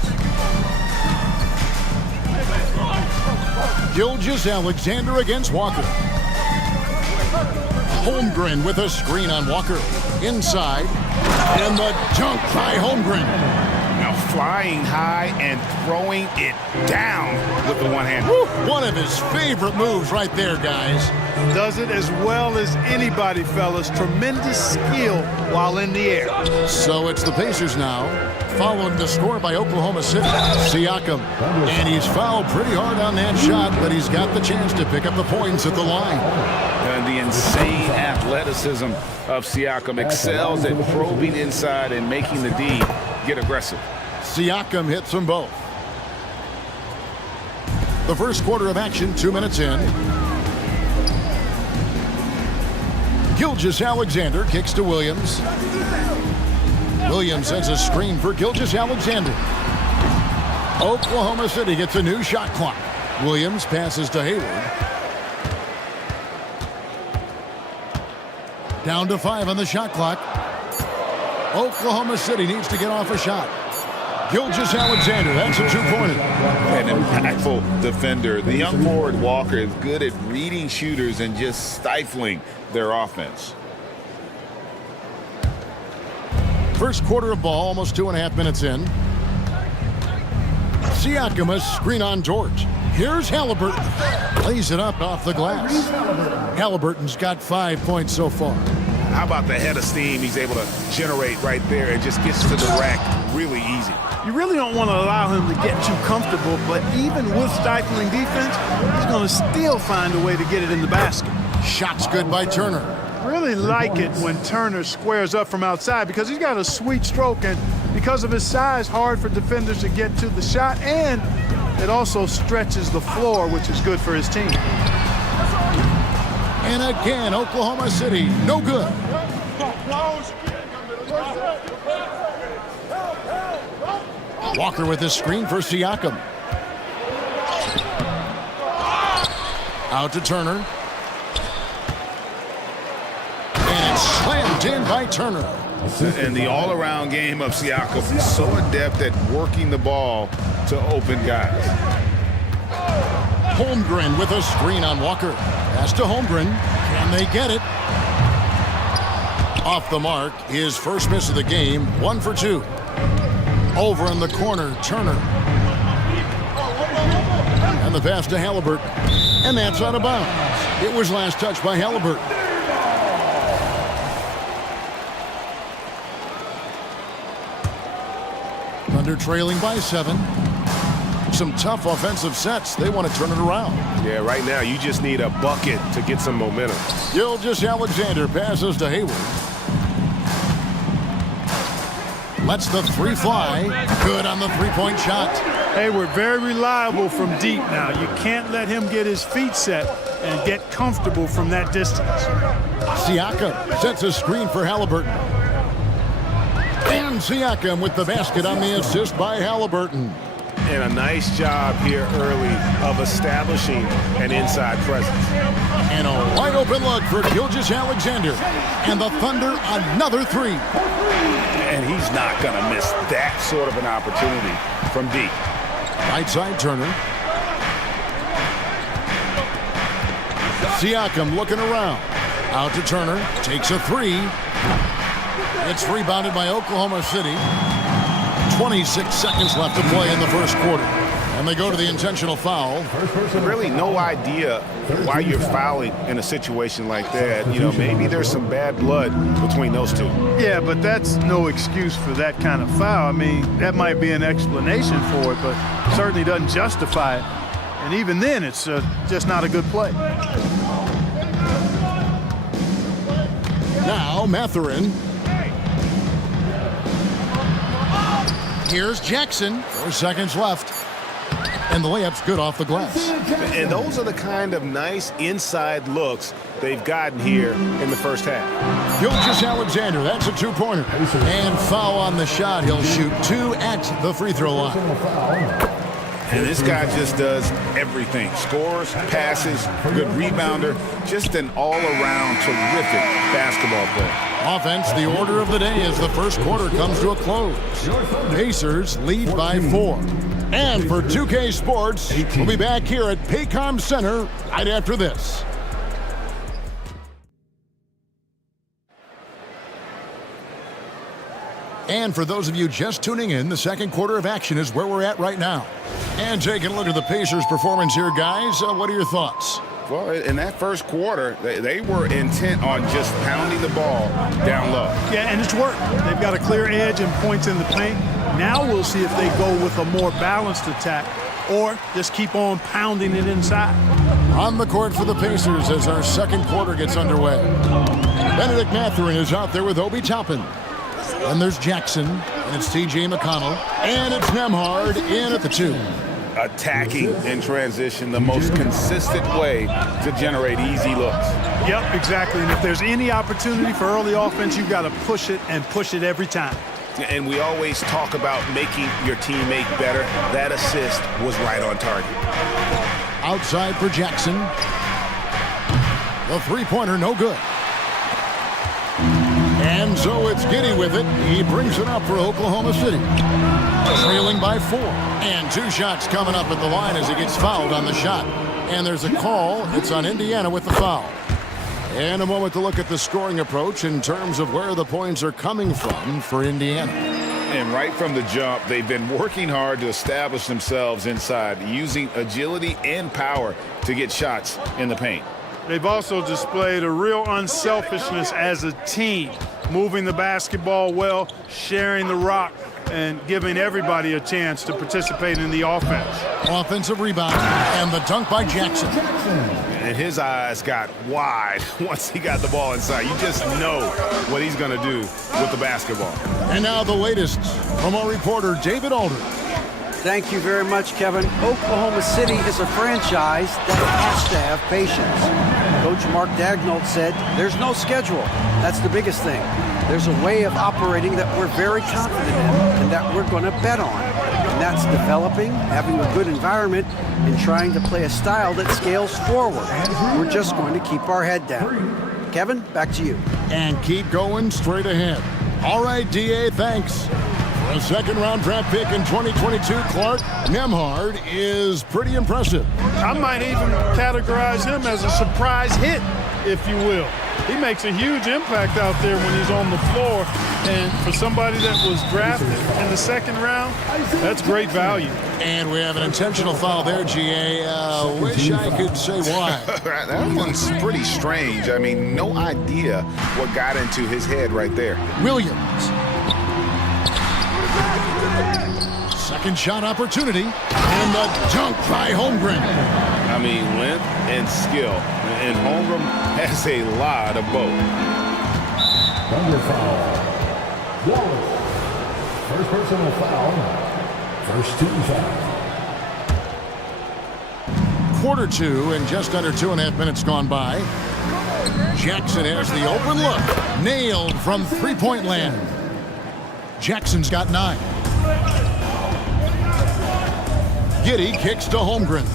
Gilgeous-Alexander against Walker. Holmgren with a screen on Walker. Inside. And the dunk by Holmgren. Now flying high and throwing it down with the one hand. One of his favorite moves right there, guys. Does it as well as anybody, fellas. Tremendous skill while in the air. So it's the Pacers now, following the score by Oklahoma City. Siakam. And he's fouled pretty hard on that shot, but he's got the chance to pick up the points at the line. And the insane athleticism of Siakam excels at probing inside and making the D get aggressive. Siakam hits them both. The first quarter of action, 2 minutes in. Gilgeous-Alexander kicks to Williams. Williams sends a screen for Gilgeous-Alexander. Oklahoma City gets a new shot clock. Williams passes to Hayward. Down to 5 on the shot clock. Oklahoma City needs to get off a shot. Gilgeous-Alexander, that's a 2-pointer. An impactful defender. The young forward Walker is good at reading shooters and just stifling their offense. First quarter of ball, almost 2.5 minutes in. Siakam, a screen on George. Here's Halliburton. Lays it up off the glass. Halliburton's got 5 points so far. How about the head of steam he's able to generate right there? It just gets to the rack really easy. You really don't want to allow him to get too comfortable, but even with stifling defense, he's going to still find a way to get it in the basket. Shot's good by Turner. Really like it when Turner squares up from outside because he's got a sweet stroke, and because of his size, hard for defenders to get to the shot, and it also stretches the floor, which is good for his team. And again, Oklahoma City, no good. Walker with a screen for Siakam. Out to Turner. And it's slammed in by Turner. And the all-around game of Siakam is so adept at working the ball to open guys. Holmgren with a screen on Walker. Pass to Holmgren. Can they get it? Off the mark. His first miss of the game. 1 for 2. Over in the corner, Turner. And the pass to Halliburton. And that's out of bounds. It was last touched by Halliburton. Thunder trailing by 7. Some tough offensive sets. They want to turn it around. Yeah, right now you just need a bucket to get some momentum. Gilgeous-Alexander passes to Hayward. Lets the three fly. Good on the three-point shot. Hayward very reliable from deep now. You can't let him get his feet set and get comfortable from that distance. Siakam sets a screen for Halliburton. And Siakam with the basket on the assist by Halliburton. And a nice job here early of establishing an inside presence. And a wide open look for Gilgeous-Alexander. And the Thunder another three. And he's not going to miss that sort of an opportunity from deep. Right side Turner. Siakam looking around. Out to Turner. Takes a three. It's rebounded by Oklahoma City. 26 seconds left to play in the first quarter. And they go to the intentional foul. Really no idea why you're fouling in a situation like that. You know, maybe there's some bad blood between those two. Yeah, but that's no excuse for that kind of foul. I mean, that might be an explanation for it, but certainly doesn't justify it. And even then, it's just not a good play. Now, Mathurin. Here's Jackson. 4 seconds left. And the layup's good off the glass. And those are the kind of nice inside looks they've gotten here in the first half. Gilgeous-Alexander, that's a two-pointer. And foul on the shot. He'll shoot 2 at the free throw line. And this guy just does everything. Scores, passes, good rebounder. Just an all-around terrific basketball player. Offense, the order of the day as the first quarter comes to a close. Pacers lead by 4. And for 2K Sports, we'll be back here at Paycom Center right after this. And for those of you just tuning in, the second quarter of action is where we're at right now. And taking a look at the Pacers' performance here, guys. What are your thoughts? Well, in that first quarter, they were intent on just pounding the ball down low. Yeah, and it's worked. They've got a clear edge and points in the paint. Now we'll see if they go with a more balanced attack or just keep on pounding it inside. On the court for the Pacers as our second quarter gets underway. Benedict Mathurin is out there with Obi Toppin. And there's Jackson, and it's T.J. McConnell, and it's Nembhard in at the 2. Attacking in transition, the most consistent way to generate easy looks. Yep, exactly. And if there's any opportunity for early offense, you've got to push it and push it every time. And we always talk about making your teammate better. That assist was right on target. Outside for Jackson. The three-pointer, no good. And so it's Giddey with it. He brings it up for Oklahoma City. Trailing by 4. And 2 shots coming up at the line as he gets fouled on the shot. And there's a call. It's on Indiana with the foul. And a moment to look at the scoring approach in terms of where the points are coming from for Indiana. And right from the jump, they've been working hard to establish themselves inside, using agility and power to get shots in the paint. They've also displayed a real unselfishness as a team, moving the basketball well, sharing the rock, and giving everybody a chance to participate in the offense. Offensive rebound, and the dunk by Jackson. And his eyes got wide once he got the ball inside. You just know what he's going to do with the basketball. And now the latest from our reporter, David Aldridge. Thank you very much, Kevin. Oklahoma City is a franchise that has to have patience. Coach Mark Daigneault said, there's no schedule. That's the biggest thing. There's a way of operating that we're very confident in and that we're going to bet on. And that's developing, having a good environment, and trying to play a style that scales forward. We're just going to keep our head down. Kevin, back to you. And keep going straight ahead. All right, D.A., thanks. For a second-round draft pick in 2022, Clark, Nembhard is pretty impressive. I might even categorize him as a surprise hit, if you will. He makes a huge impact out there when he's on the floor. And for somebody that was drafted in the second round, that's great value. And we have an intentional foul there, G.A. Wish I could say why. That one's pretty strange. I mean, no idea what got into his head right there. Williams. Second shot opportunity. And the dunk by Holmgren. I mean, length and skill. And Holmgren has a lot of both. First personal foul. First team foul. Quarter two and just under 2.5 minutes gone by. Jackson has the open look. Nailed from three-point land. Jackson's got 9. Giddy kicks to Holmgren.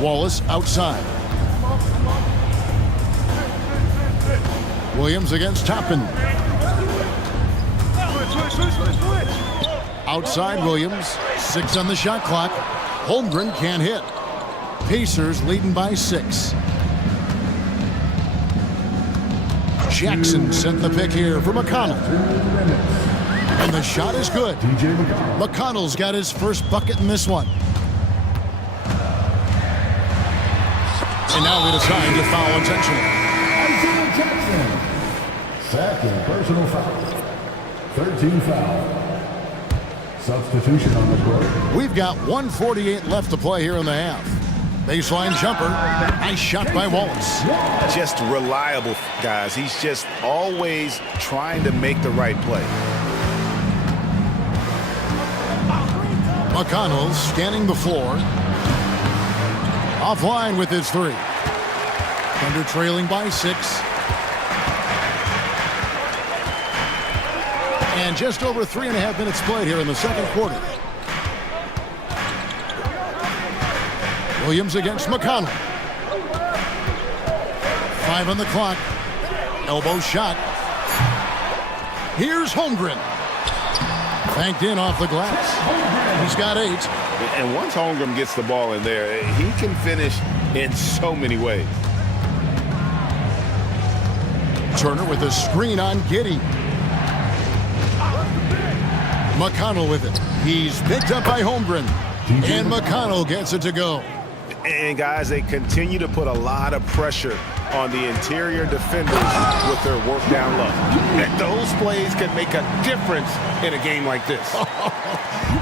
Wallace outside. Williams against Toppin. Outside Williams. 6 on the shot clock. Holmgren can't hit. Pacers leading by 6. Jackson sent the pick here for McConnell. And the shot is good. McConnell's got his first bucket in this one. And now they decide to foul intentionally. Second personal foul. 13 foul. Substitution on the court. We've got 1:48 left to play here in the half. Baseline jumper. Nice shot by Wallace. Just reliable, guys. He's just always trying to make the right play. McConnell scanning the floor. Offline with his 3. Thunder trailing by 6. And just over 3.5 minutes played here in the second quarter. Williams against McConnell. 5 on the clock. Elbow shot. Here's Holmgren. Banked in off the glass. He's got 8. And once Holmgren gets the ball in there, he can finish in so many ways. Turner with a screen on Giddy. McConnell with it. He's picked up by Holmgren. And McConnell gets it to go. And guys, they continue to put a lot of pressure on the interior defenders with their work down low. And those plays can make a difference in a game like this.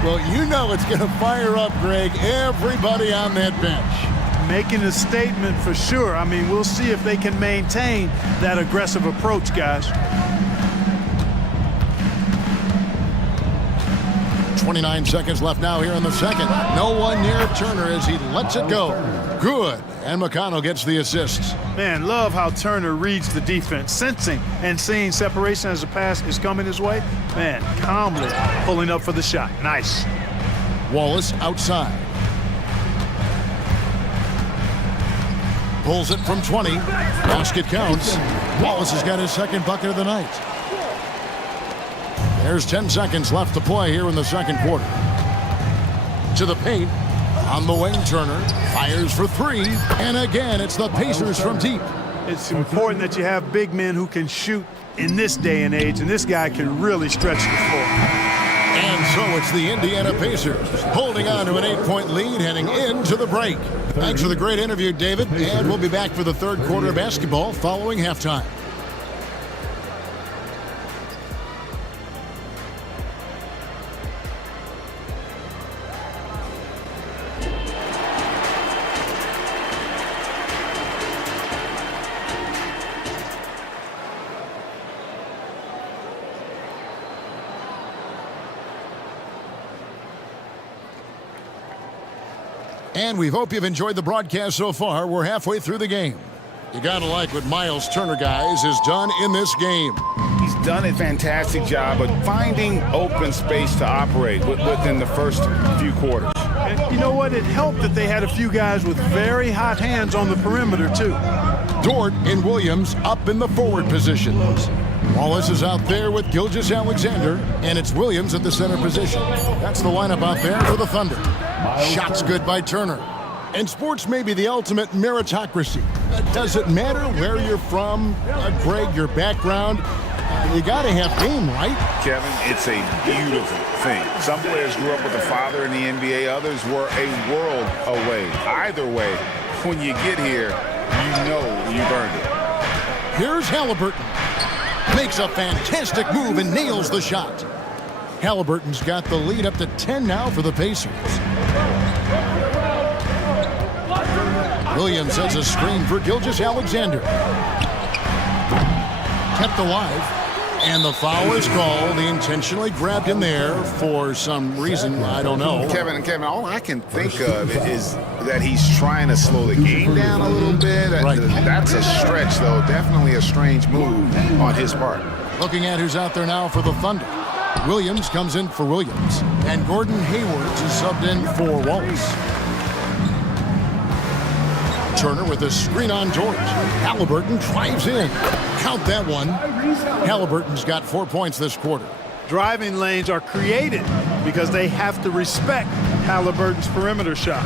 Well, you know it's going to fire up, Greg, everybody on that bench. Making a statement for sure. I mean, we'll see if they can maintain that aggressive approach, guys. 29 seconds left now here in the second. No one near Turner as he lets it go. Good. And McConnell gets the assist. Man, love how Turner reads the defense, sensing and seeing separation as the pass is coming his way. Man, calmly pulling up for the shot. Nice. Wallace outside. Pulls it from 20. Basket counts. Wallace has got his second bucket of the night. There's 10 seconds left to play here in the second quarter. To the paint. On the wing, Turner fires for 3. And again, it's the Pacers from deep. It's important that you have big men who can shoot in this day and age, and this guy can really stretch the floor. And so it's the Indiana Pacers holding on to an 8-point lead heading into the break. Thanks for the great interview, David. And we'll be back for the third quarter of basketball following halftime. And we hope you've enjoyed the broadcast so far. We're halfway through the game. You gotta like what Miles Turner, guys, has done in this game. He's done a fantastic job of finding open space to operate within the first few quarters. And you know what? It helped that they had a few guys with very hot hands on the perimeter, too. Dort and Williams up in the forward positions. Wallace is out there with Gilgeous-Alexander, and it's Williams at the center position. That's the lineup out there for the Thunder. Shots good by Turner. And sports may be the ultimate meritocracy. Does it matter where you're from, Greg, your background? You got to have game, right? Kevin, it's a beautiful thing. Some players grew up with a father in the NBA. Others were a world away. Either way, when you get here, you know you've earned it. Here's Halliburton. Makes a fantastic move and nails the shot. Halliburton's got the lead up to 10 now for the Pacers. Williams sets a screen for Gilgeous-Alexander. Kept alive. And the foul is called. He intentionally grabbed him there for some reason. I don't know. Kevin, all I can think of is that he's trying to slow the game down a little bit. Right. That's a stretch, though. Definitely a strange move on his part. Looking at who's out there now for the Thunder. Williams comes in for Williams. And Gordon Hayward is subbed in for Wallace. Turner with a screen on George. Halliburton drives in. Count that one. Halliburton's got 4 points this quarter. Driving lanes are created because they have to respect Halliburton's perimeter shot.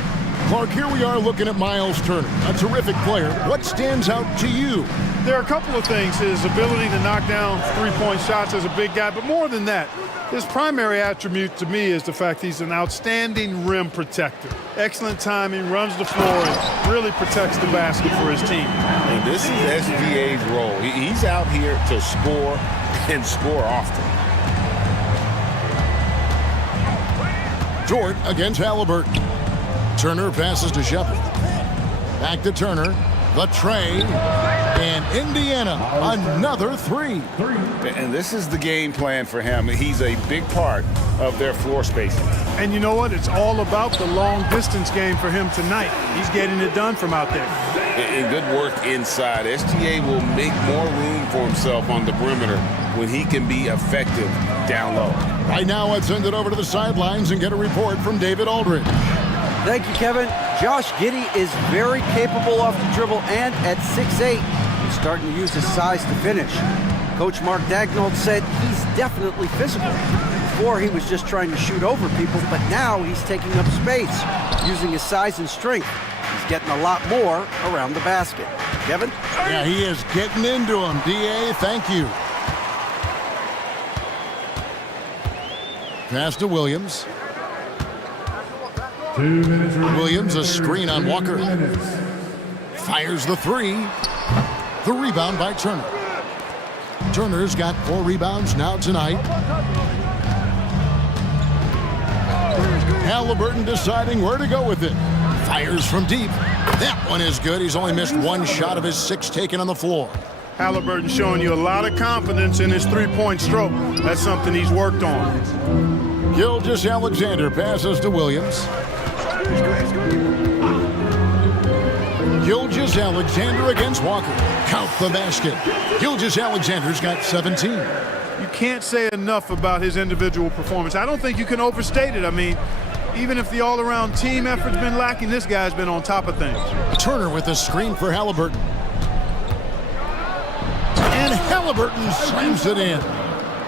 Clark, here we are looking at Miles Turner, a terrific player. What stands out to you? There are a couple of things. His ability to knock down three-point shots as a big guy, but more than that, his primary attribute to me is the fact he's an outstanding rim protector. Excellent timing, runs the floor, and really protects the basket for his team. And this is SGA's role. He's out here to score and score often. Jordan against Halliburton. Turner passes to Shepard. Back to Turner. The tray. And Indiana, another three. And this is the game plan for him. He's a big part of their floor spacing. And you know what? It's all about the long-distance game for him tonight. He's getting it done from out there. And good work inside. SGA will make more room for himself on the perimeter when he can be effective down low. Right now, let's send it over to the sidelines and get a report from David Aldridge. Thank you, Kevin. Josh Giddey is very capable off the dribble, and at 6'8", he's starting to use his size to finish. Coach Mark Daigneault said he's definitely physical. Before, he was just trying to shoot over people, but now he's taking up space, using his size and strength. He's getting a lot more around the basket. Kevin? Yeah, he is getting into him. D.A., thank you. Pass to Williams. 2 minutes remaining. Williams, a screen on Walker. Fires the three. The rebound by Turner. Turner's got 4 rebounds now tonight. Halliburton deciding where to go with it. Fires from deep. That one is good. He's only missed 1 shot of his 6 taken on the floor. Halliburton showing you a lot of confidence in his three-point stroke. That's something he's worked on. Gilgeous-Alexander passes to Williams. Gilgeous-Alexander against Walker. Count the basket. Gilgeous-Alexander's got 17. You can't say enough about his individual performance. I don't think you can overstate it. I mean, even if the all-around team effort's been lacking, this guy's been on top of things. Turner with a screen for Halliburton. And Halliburton slams it in.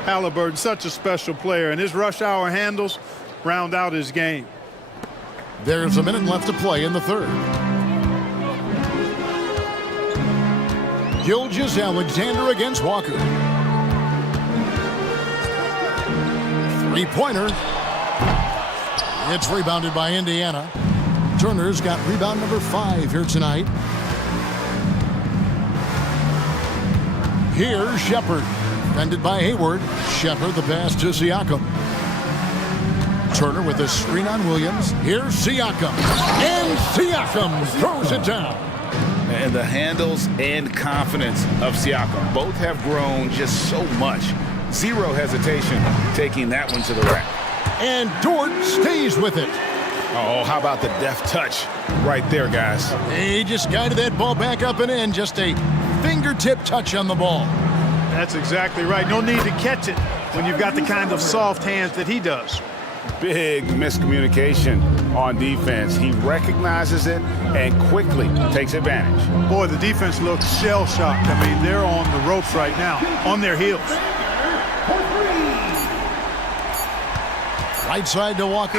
Halliburton, such a special player, and his rush hour handles round out his game. There's a minute left to play in the third. Gilgeous-Alexander against Walker. Three-pointer. It's rebounded by Indiana. Turner's got rebound number 5 here tonight. Here's Shepard. Defended by Hayward. Shepard the pass to Siakam. Turner with a screen on Williams. Here's Siakam. And Siakam throws it down. And the handles and confidence of Siakam both have grown just so much. Zero hesitation taking that one to the rack. And Dort stays with it. Oh, how about the deft touch right there, guys? He just guided that ball back up and in. Just a fingertip touch on the ball. That's exactly right. No need to catch it when you've got the kind of soft hands that he does. Big miscommunication on defense. He recognizes it and quickly takes advantage. Boy, the defense looks shell-shocked. I mean, they're on the ropes right now, on their heels. Right side to Walker.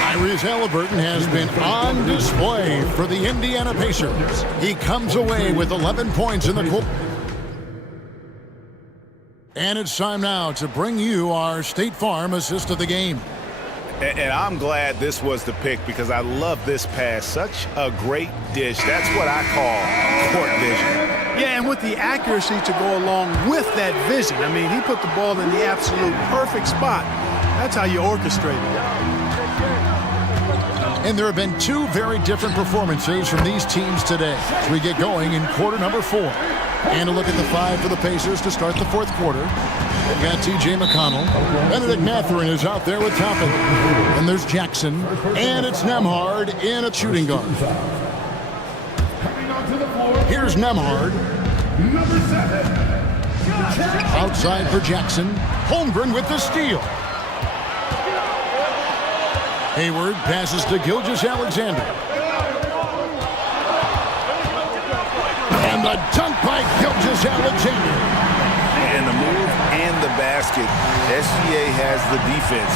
Tyrese Halliburton has been on display for the Indiana Pacers. He comes away with 11 points in the quarter. And it's time now to bring you our State Farm assist of the game. And I'm glad this was the pick because I love this pass. Such a great dish. That's what I call court vision. Yeah, and with the accuracy to go along with that vision. I mean, he put the ball in the absolute perfect spot. That's how you orchestrate it. And there have been two very different performances from these teams today as we get going in quarter number 4. And a look at the 5 for the Pacers to start the 4th quarter. They've got T.J. McConnell. Benedict Mathurin is out there with Toppin. And there's Jackson. And it's Nembhard in a shooting guard. Here's Nembhard. Outside for Jackson. Holmgren with the steal. Hayward passes to Gilgeous-Alexander. And the dunk by Gilgeous-Alexander. And the move and the basket. SGA has the defense.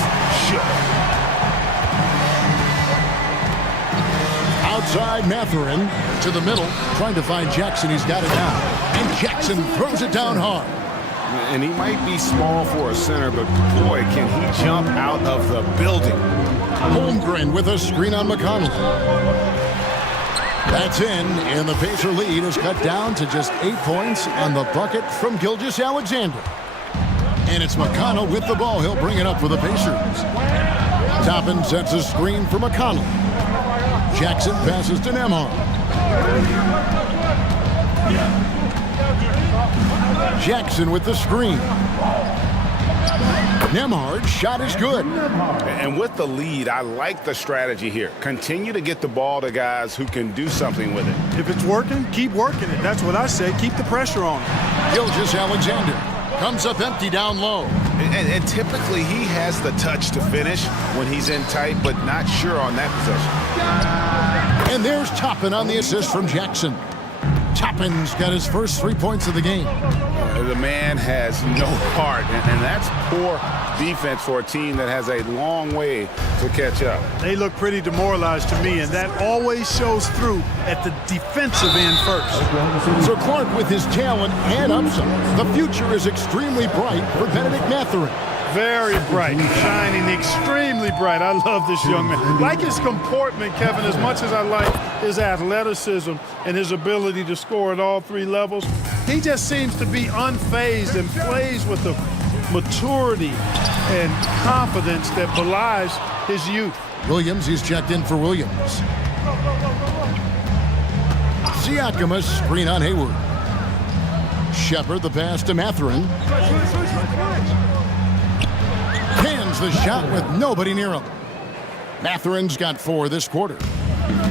Outside Mathurin to the middle. Trying to find Jackson. He's got it now. And Jackson throws it down hard. And he might be small for a center, but boy, can he jump out of the building. Holmgren with a screen on McConnell. That's in, and the Pacer lead is cut down to just 8 points on the bucket from Gilgeous-Alexander. And it's McConnell with the ball. He'll bring it up for the Pacers. Toppin sets a screen for McConnell. Jackson passes to Nembhard. Jackson with the screen. Nembhard's shot is good. And with the lead, I like the strategy here. Continue to get the ball to guys who can do something with it. If it's working, keep working it. That's what I say. Keep the pressure on him. Gilgeous-Alexander comes up empty down low. And typically he has the touch to finish when he's in tight, but not sure on that possession. And there's Toppin on the assist from Jackson. Toppin's got his first 3 points of the game. The man has no heart, and that's poor defense for a team that has a long way to catch up. They look pretty demoralized to me, and that always shows through at the defensive end first. So Clark, with his talent and upside, the future is extremely bright for Benedict Mathurin. Very bright, shining extremely bright. I love this young man. Like his comportment, Kevin, as much as I like his athleticism and his ability to score at all 3 levels, he just seems to be unfazed and plays with the maturity and confidence that belies his youth. Williams, he's checked in for Williams. Siakam, a screen on Hayward. Shepard, the pass to Mathurin. Hands the shot with nobody near him. Mathurin's got 4 this quarter.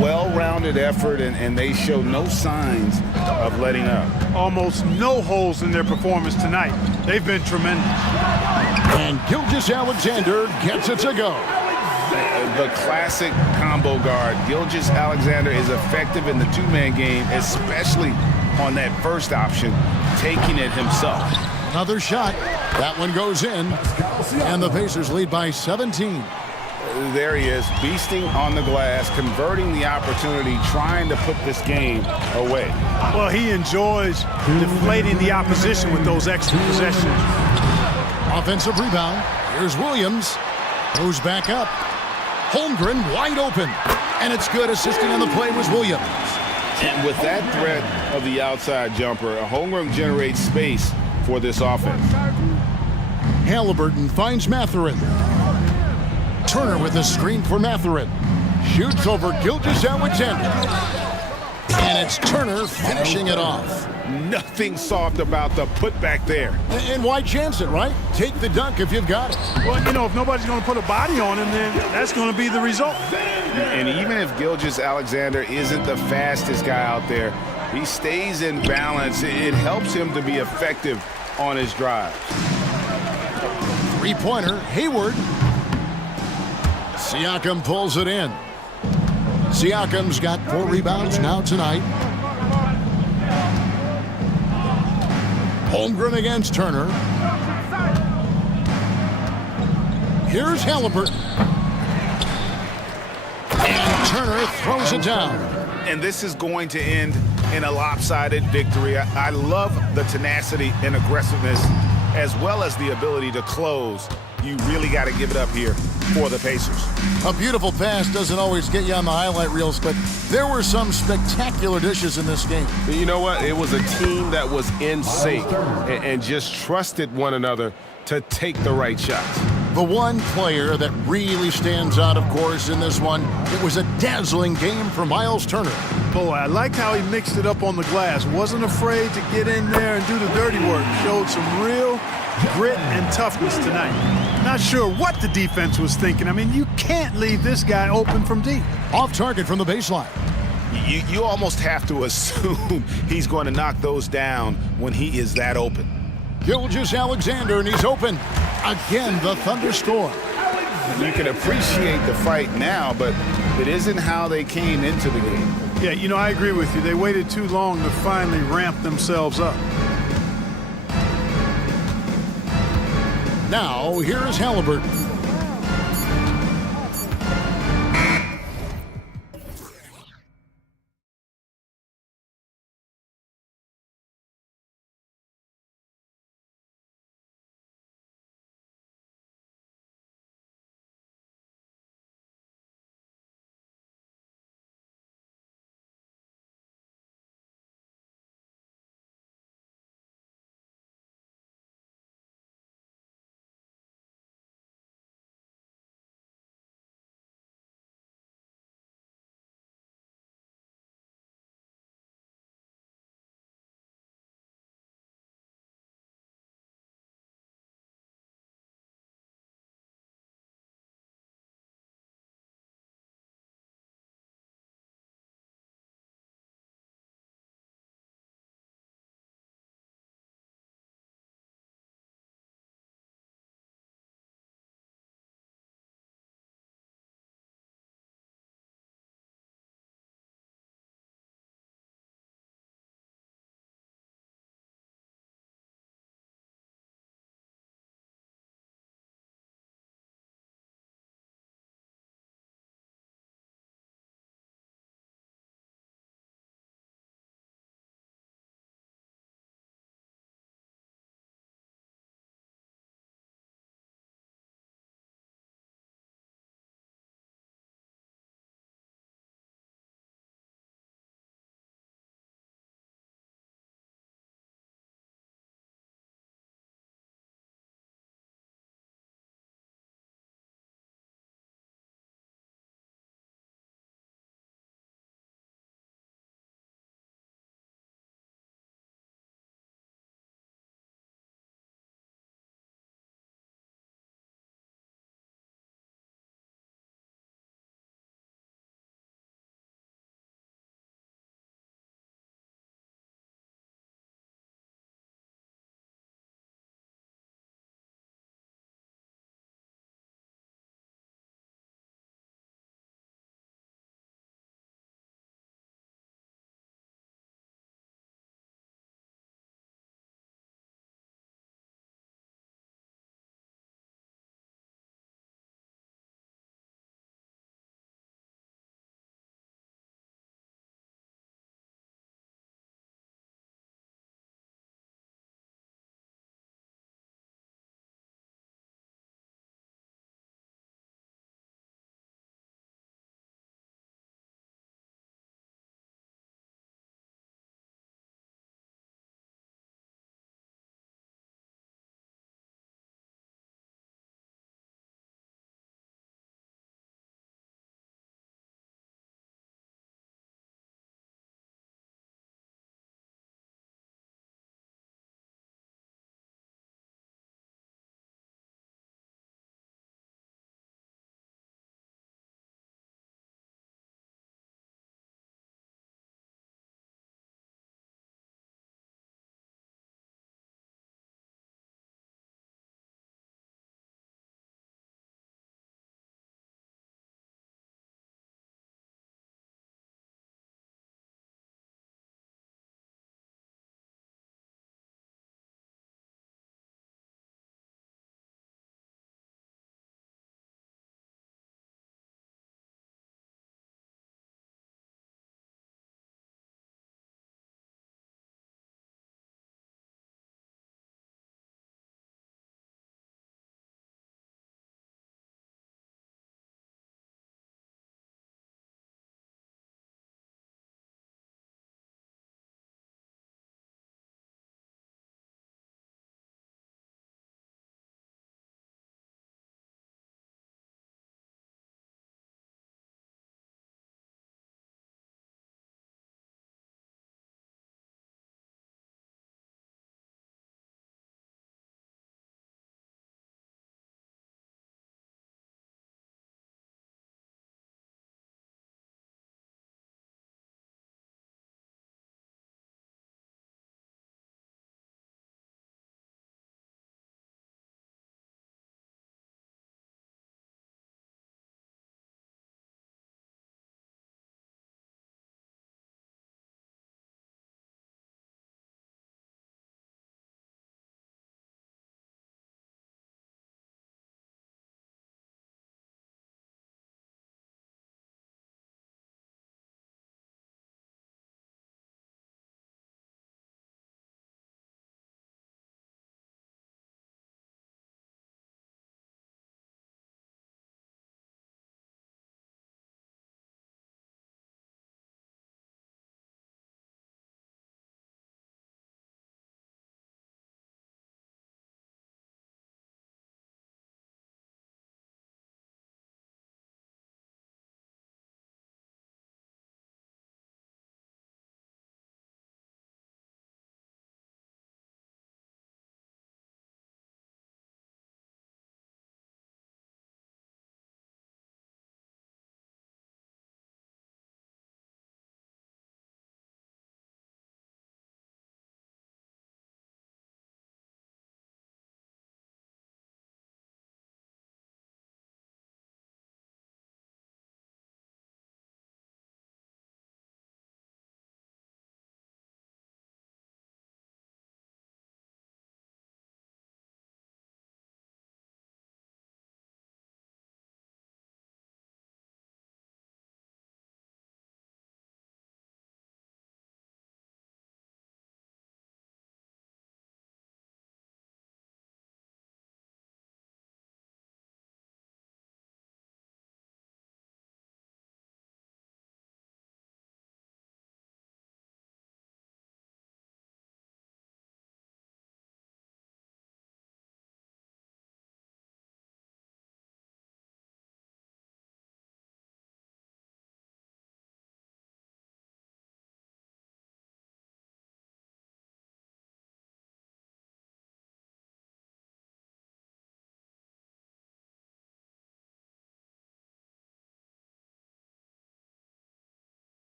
Well-rounded effort, and they show no signs of letting up. Almost no holes in their performance tonight. They've been tremendous. And Gilgeous-Alexander gets it to go. The classic combo guard. Gilgeous-Alexander is effective in the 2-man game, especially on that first option, taking it himself. Another shot. That one goes in. And the Pacers lead by 17. There he is, beasting on the glass, converting the opportunity, trying to put this game away. Well, he enjoys deflating the opposition with those extra possessions. Offensive rebound. Here's Williams. Goes back up. Holmgren wide open. And it's good. Assisting on the play was Williams. And with that threat of the outside jumper, Holmgren generates space for this offense. Halliburton finds Mathurin. Turner with a screen for Mathurin. Shoots over Gilgeous-Alexander. And it's Turner finishing it off. Nothing soft about the putback there. And why chance it, right? Take the dunk if you've got it. Well, you know, if nobody's going to put a body on him, then that's going to be the result. And even if Gilgeous-Alexander isn't the fastest guy out there, he stays in balance. It helps him to be effective on his drive. 3-pointer, Hayward. Siakam pulls it in. Siakam's got 4 rebounds now tonight. Holmgren against Turner. Here's Halliburton. And Turner throws it down. And this is going to end in a lopsided victory. I love the tenacity and aggressiveness, as well as the ability to close. You really got to give it up here for the Pacers. A beautiful pass doesn't always get you on the highlight reels, but there were some spectacular dishes in this game. You know what? It was a team that was in sync and just trusted one another to take the right shots. The one player that really stands out, of course, in this one, it was a dazzling game for Miles Turner. Boy, I liked how he mixed it up on the glass. Wasn't afraid to get in there and do the dirty work. Showed some real grit and toughness tonight. Not sure what the defense was thinking. I mean, you can't leave this guy open from deep. Off target from the baseline. You almost have to assume he's going to knock those down when he is that open. Gilgeous-Alexander, and he's open. Again, the Thunder score. You can appreciate the fight now, but it isn't how they came into the game. Yeah, you know, I agree with you. They waited too long to finally ramp themselves up. Now, here is Halliburton.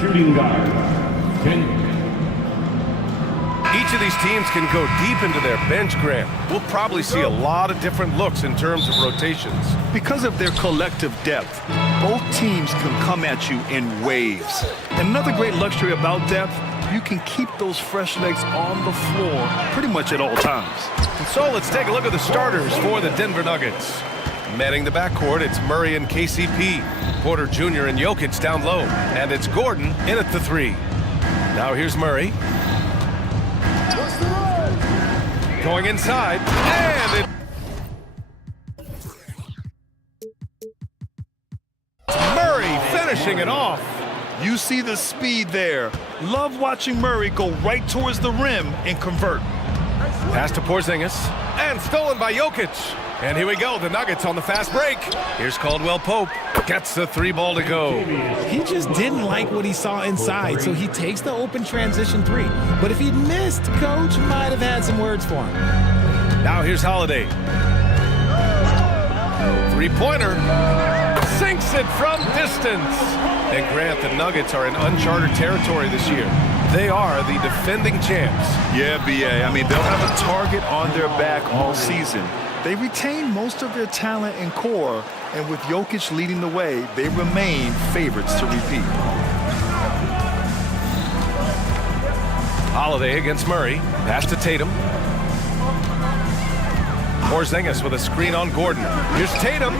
Shooting guard, 10. Each of these teams can go deep into their bench, Grant. We'll probably see a lot of different looks in terms of rotations. Because of their collective depth, both teams can come at you in waves. And another great luxury about depth, you can keep those fresh legs on the floor pretty much at all times. And so let's take a look at the starters for the Denver Nuggets. Manning the backcourt, it's Murray and KCP. Porter Jr. and Jokic down low. And it's Gordon in at the 3. Now here's Murray. Going inside, and Murray finishing it off. You see the speed there. Love watching Murray go right towards the rim and convert. Pass to Porzingis, and stolen by Jokic. And here we go, the Nuggets on the fast break. Here's Caldwell Pope, gets the 3 ball to go. He just didn't like what he saw inside, so he takes the open transition 3. But if he'd missed, Coach might have had some words for him. Now here's Holiday. 3-pointer, sinks it from distance. And Grant, the Nuggets are in uncharted territory this year. They are the defending champs. Yeah, BA. I mean, they'll have a target on their back all season. They retain most of their talent and core, and with Jokic leading the way, they remain favorites to repeat. Holiday against Murray. Pass to Tatum. Porzingis with a screen on Gordon. Here's Tatum.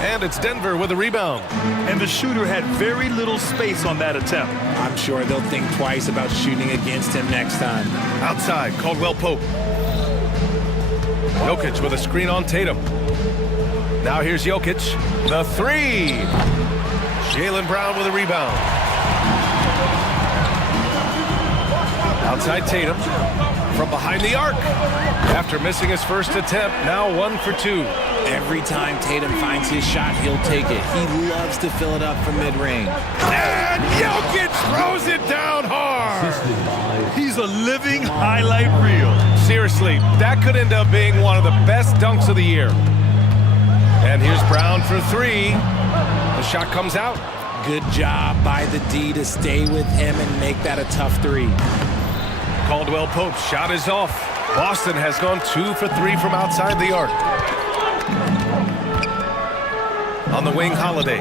And it's Denver with a rebound. And the shooter had very little space on that attempt. I'm sure they'll think twice about shooting against him next time. Outside, Caldwell Pope. Jokic with a screen on Tatum. Now here's Jokic. The 3. Jaylen Brown with a rebound. Outside Tatum. From behind the arc. After missing his first attempt, now 1 for 2. Every time Tatum finds his shot, he'll take it. He loves to fill it up from mid-range. And Jokic throws it down hard. He's a living highlight reel. Seriously, that could end up being one of the best dunks of the year. And here's Brown for 3. The shot comes out. Good job by the D to stay with him and make that a tough 3. Caldwell Pope's shot is off. Boston has gone 2 for 3 from outside the arc. On the wing, Holiday.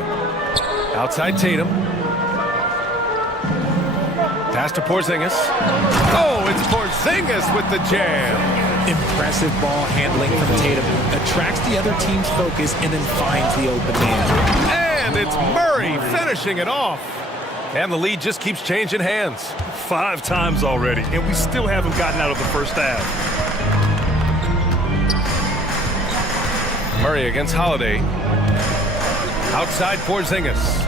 Outside Tatum. Pass to Porzingis. Oh, it's Porzingis with the jam. Impressive ball handling from Tatum. Attracts the other team's focus and then finds the open man. And it's Murray finishing it off. And the lead just keeps changing hands. 5 times already, and we still haven't gotten out of the first half. Murray against Holiday. Outside Porzingis.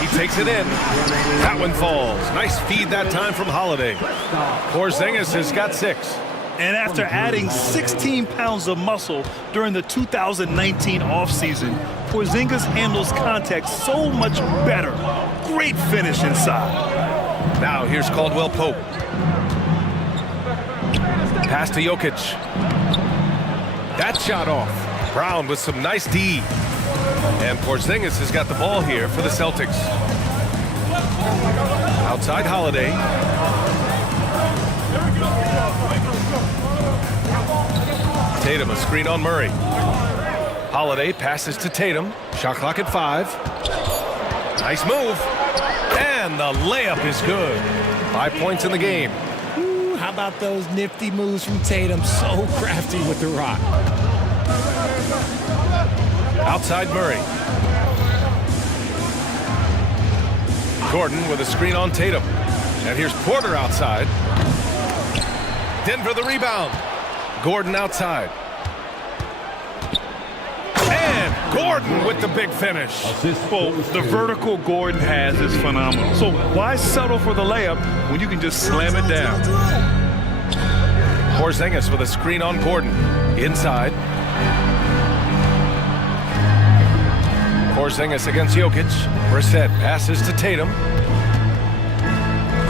He takes it in. That one falls. Nice feed that time from Holiday. Porzingis has got 6. And after adding 16 pounds of muscle during the 2019 offseason, Porzingis handles contact so much better. Great finish inside. Now here's Caldwell Pope. Pass to Jokic. That shot off. Brown with some nice D. And Porzingis has got the ball here for the Celtics. Outside Holiday. Tatum, a screen on Murray. Holiday passes to Tatum. Shot clock at 5. Nice move. And the layup is good. 5 points in the game. Ooh, how about those nifty moves from Tatum? So crafty with the rock. Outside Murray. Gordon with a screen on Tatum. And here's Porter outside. Denver the rebound. Gordon outside. And Gordon with the big finish. Well, the vertical Gordon has is phenomenal. So why settle for the layup when you can just slam it down? Porzingis with a screen on Gordon. Inside. Porzingis against Jokic. Brissett passes to Tatum.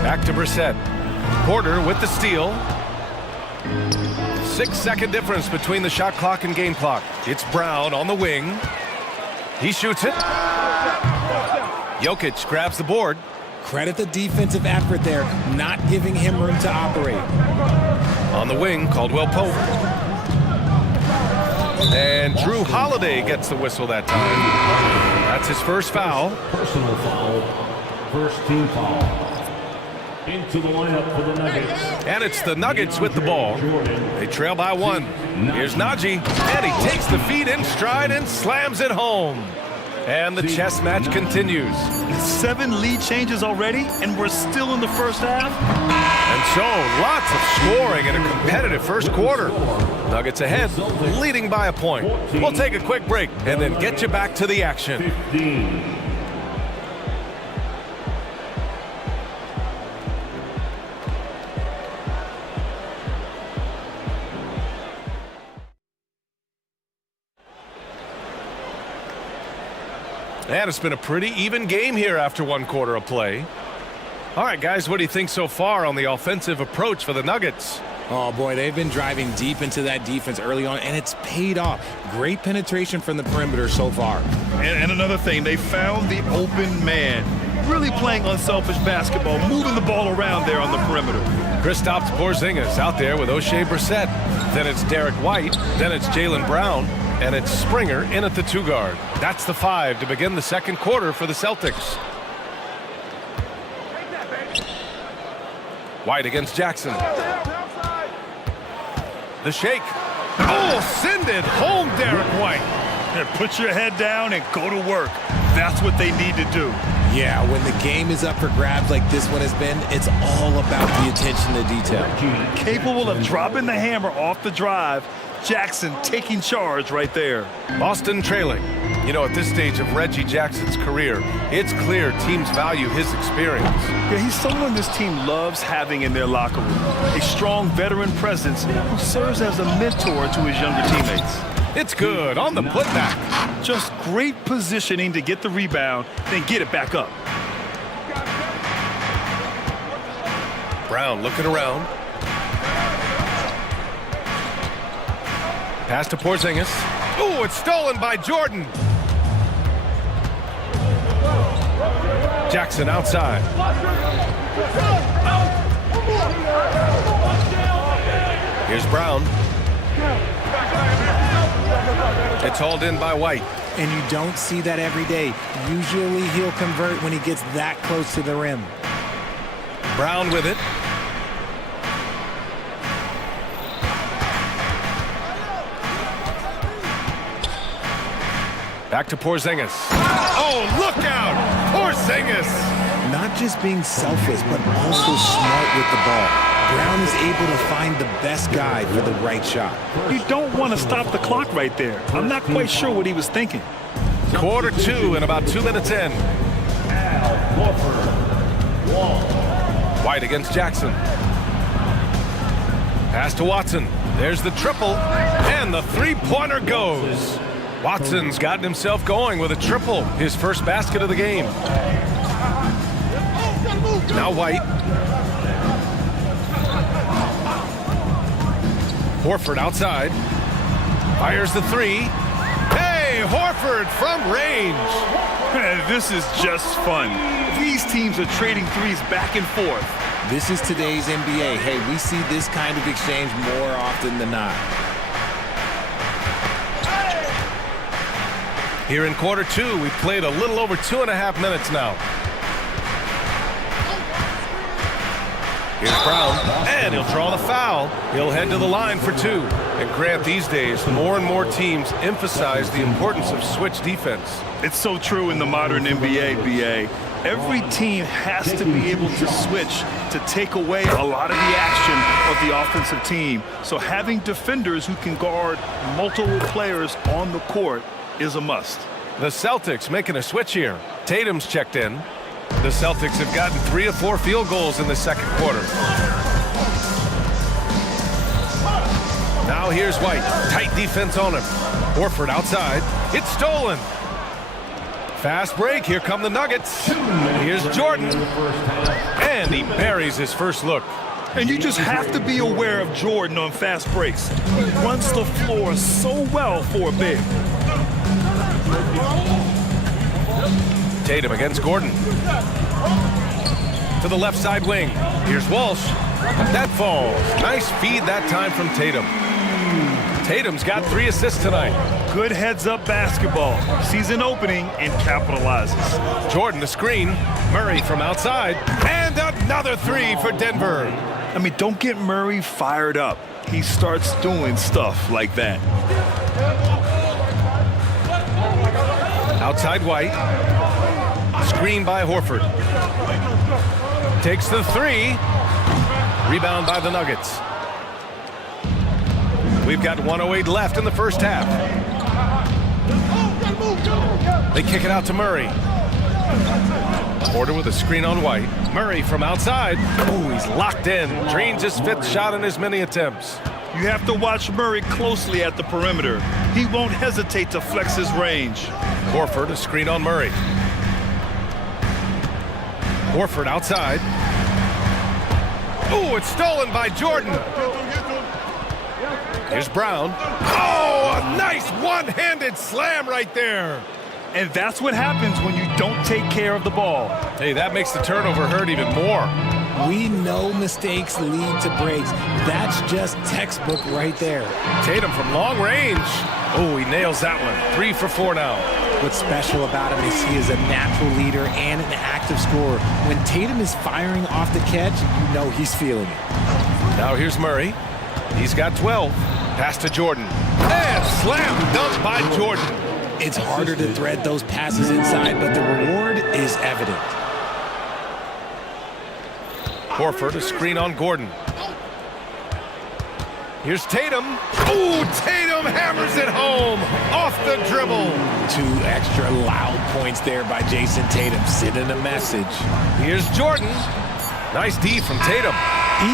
Back to Brissett. Porter with the steal. 6-second difference between the shot clock and game clock. It's Brown on the wing. He shoots it. Jokic grabs the board. Credit the defensive effort there, not giving him room to operate. On the wing, Caldwell Pope. And Drew Holiday gets the whistle that time. That's his first foul. Personal foul. First team foul. Into the lineup for the Nuggets. And it's the Nuggets with the ball. They trail by 1. Here's Najee, and he takes the feed in stride and slams it home. And the chess match continues. 7 lead changes already, and we're still in the first half. And so, lots of scoring in a competitive first quarter. Nuggets ahead, leading by a point. We'll take a quick break and then get you back to the action. 15. And it's been a pretty even game here after 1 quarter of play. All right, guys, what do you think so far on the offensive approach for the Nuggets? Oh, boy, they've been driving deep into that defense early on, and it's paid off. Great penetration from the perimeter so far. And another thing, they found the open man. Really playing unselfish basketball, moving the ball around there on the perimeter. Kristaps Porzingis out there with O'Shea Brissett. Then it's Derek White. Then it's Jaylen Brown. And it's Springer in at the 2 guard. That's the 5 to begin the second quarter for the Celtics. White against Jackson. The shake. Oh, send it home, Derek White. Put your head down and go to work. That's what they need to do. Yeah, when the game is up for grabs like this one has been, it's all about the attention to detail. Capable of dropping the hammer off the drive. Jackson taking charge right there. Boston trailing. You know, at this stage of Reggie Jackson's career, it's clear teams value his experience. Yeah, he's someone this team loves having in their locker room. A strong veteran presence who serves as a mentor to his younger teammates. It's good on the putback. Just great positioning to get the rebound, then get it back up. Brown looking around. Pass to Porzingis. Ooh, it's stolen by Jordan. Jackson outside. Here's Brown. It's hauled in by White. And you don't see that every day. Usually he'll convert when he gets that close to the rim. Brown with it. Back to Porzingis. Oh, look out! Porzingis! Not just being selfish, but also smart with the ball. Brown is able to find the best guy for the right shot. You don't want to stop the clock right there. I'm not quite sure what he was thinking. Quarter 2 and about 2 minutes in. White against Jackson. Pass to Watson. There's the triple, and the 3-pointer goes. Watson's gotten himself going with a triple, his first basket of the game. Now White. Horford outside. Fires the 3. Hey, Horford from range. This is just fun. These teams are trading threes back and forth. This is today's NBA. Hey, we see this kind of exchange more often than not. Here in quarter 2, we've played a little over 2.5 minutes now. Here's Brown, and he'll draw the foul. He'll head to the line for 2. And Grant, these days, more and more teams emphasize the importance of switch defense. It's so true in the modern NBA, BA. Every team has to be able to switch to take away a lot of the action of the offensive team. So having defenders who can guard multiple players on the court is a must. The Celtics making a switch here. Tatum's checked in. The Celtics have gotten 3 of 4 field goals in the second quarter. Now here's White. Tight defense on him. Horford outside. It's stolen. Fast break. Here come the Nuggets. Here's Jordan. And he buries his first look. And you just have to be aware of Jordan on fast breaks. He runs the floor so well for a big. Tatum against Gordon. To the left side wing. Here's Walsh. That falls. Nice feed that time from Tatum. Tatum's got 3 assists tonight. Good heads-up basketball. Sees an opening and capitalizes. Jordan the screen. Murray from outside. And another 3 for Denver. I mean, don't get Murray fired up. He starts doing stuff like that. Outside White. Screen by Horford. Takes the 3. Rebound by the Nuggets. We've got 1:08 left in the first half. They kick it out to Murray. Porter with a screen on White. Murray from outside. Ooh, he's locked in. Drains his 5th shot in as many attempts. You have to watch Murray closely at the perimeter. He won't hesitate to flex his range. Horford, a screen on Murray. Horford outside. Ooh, it's stolen by Jordan. Here's Brown. Oh, a nice one-handed slam right there. And that's what happens when you don't take care of the ball. Hey, that makes the turnover hurt even more. We know mistakes lead to breaks. That's just textbook right there. Tatum from long range. Oh, he nails that one. 3 for 4 now. What's special about him is he is a natural leader and an active scorer. When Tatum is firing off the catch, you know he's feeling it. Now here's Murray. He's got 12. Pass to Jordan. And slam dunk by Jordan. It's harder to thread those passes inside, but the reward is evident. Horford, a screen on Gordon. Here's Tatum. Ooh, Tatum hammers it home off the dribble. 2 extra loud points there by Jason Tatum, sending a message. Here's Jordan. Nice D from Tatum.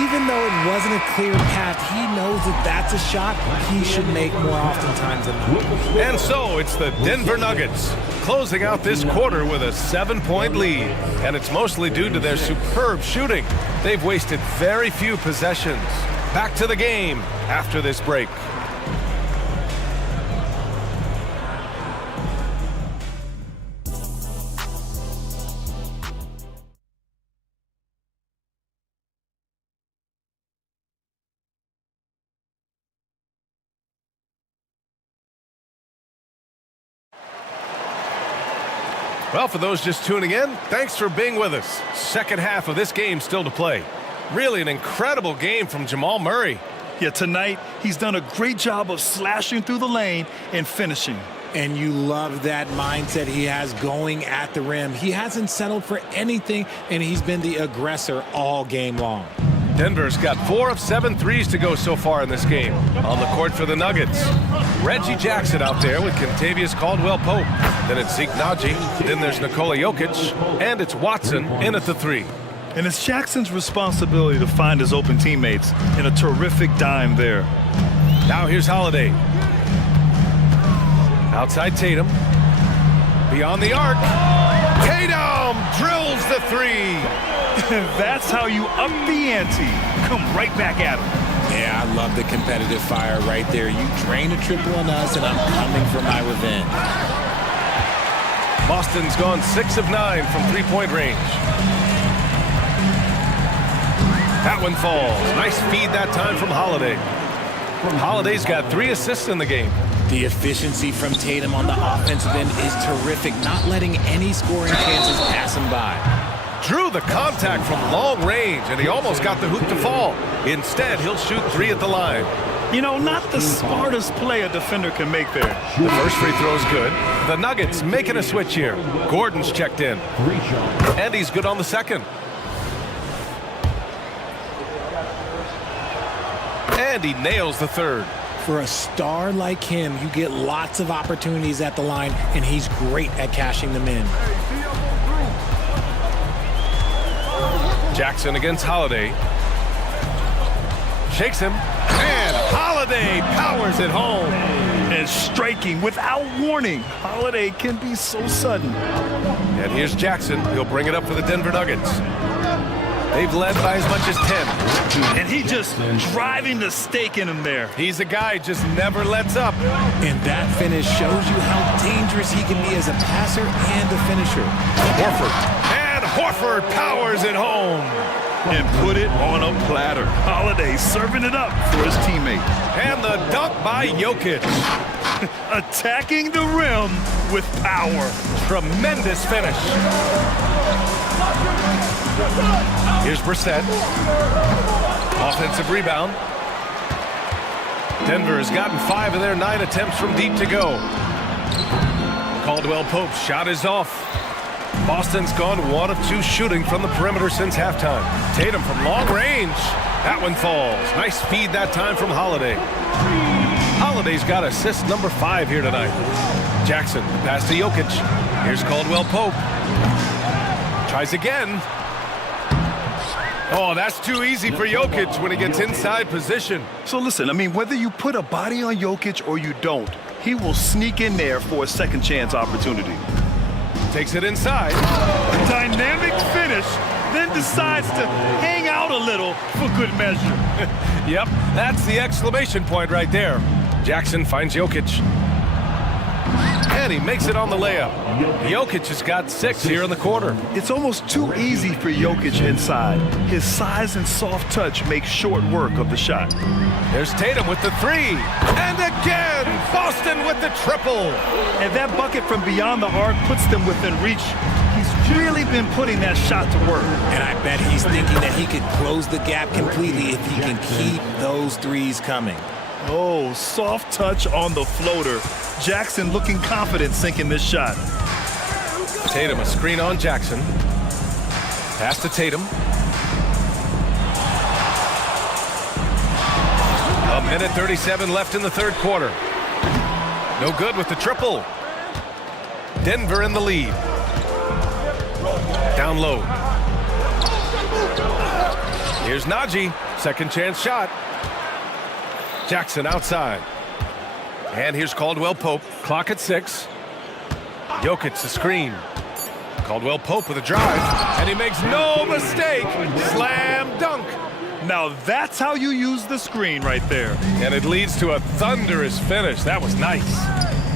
Even though it wasn't a clear path, he knows that that's a shot he should make more oftentimes than not. And so it's the Denver Nuggets closing out this quarter with a 7-point lead. And it's mostly due to their superb shooting. They've wasted very few possessions. Back to the game after this break. Well, for those just tuning in, thanks for being with us. Second half of this game still to play. Really an incredible game from Jamal Murray. Yeah, tonight he's done a great job of slashing through the lane and finishing. And you love that mindset he has going at the rim. He hasn't settled for anything, and he's been the aggressor all game long. Denver's got 4 of 7 threes to go so far in this game. On the court for the Nuggets, Reggie Jackson out there with Kentavious Caldwell-Pope. Then it's Zeke Naji. Then there's Nikola Jokic. And it's Watson in at the 3. And it's Jackson's responsibility to find his open teammates, and a terrific dime there. Now here's Holiday. Outside Tatum. Beyond the arc. Tatum drills the 3. That's how you up the ante. Come right back at him. Yeah, I love the competitive fire right there. You drain a triple on us, and I'm coming for my revenge. Boston's gone 6 of 9 from 3-point range. That one falls. Nice feed that time from Holiday. Holiday's got 3 assists in the game. The efficiency from Tatum on the offensive end is terrific, not letting any scoring chances pass him by. Drew the contact from long range, and he almost got the hoop to fall. Instead, he'll shoot 3 at the line. You know, not the smartest play a defender can make there. The first free throw is good. The Nuggets making a switch here. Gordon's checked in. And he's good on the second. And he nails the third. For a star like him, you get lots of opportunities at the line, and he's great at cashing them in. Jackson against Holiday. Shakes him. And Holiday powers it home. And striking without warning. Holiday can be so sudden. And here's Jackson. He'll bring it up for the Denver Nuggets. They've led by as much as 10. And he just driving the stake in him there. He's a guy who just never lets up. And that finish shows you how dangerous he can be as a passer and a finisher. Horford. And Horford powers it home. And put it on a platter. Holiday serving it up for his teammate. And the dunk by Jokic. Attacking the rim with power. Tremendous finish. Here's Brissett. Offensive rebound. Denver has gotten 5 of their 9 attempts from deep to go. Caldwell Pope's shot is off. Boston's gone 1 of 2 shooting from the perimeter since halftime. Tatum from long range. That one falls. Nice feed that time from Holiday. Holiday's got assist number 5 here tonight. Jackson, pass to Jokic. Here's Caldwell Pope. Tries again. Oh, that's too easy for Jokic when he gets inside position. So listen, I mean, whether you put a body on Jokic or you don't, he will sneak in there for a second chance opportunity. Takes it inside. Dynamic finish, then decides to hang out a little for good measure. Yep, that's the exclamation point right there. Jackson finds Jokic. And he makes it on the layup. Jokic has got 6 here in the quarter. It's almost too easy for Jokic inside. His size and soft touch make short work of the shot. There's Tatum with the 3. And again, Boston with the triple. And that bucket from beyond the arc puts them within reach. He's really been putting that shot to work. And I bet he's thinking that he could close the gap completely if he can keep those threes coming. Oh, soft touch on the floater. Jackson looking confident sinking this shot. Tatum, a screen on Jackson. Pass to Tatum. A minute 37 left in the third quarter. No good with the triple. Denver in the lead. Down low. Here's Najee. Second chance shot. Jackson outside. And here's Caldwell Pope. Clock at 6. Jokic the screen. Caldwell Pope with a drive. And he makes no mistake. Slam dunk. Now that's how you use the screen right there. And it leads to a thunderous finish. That was nice.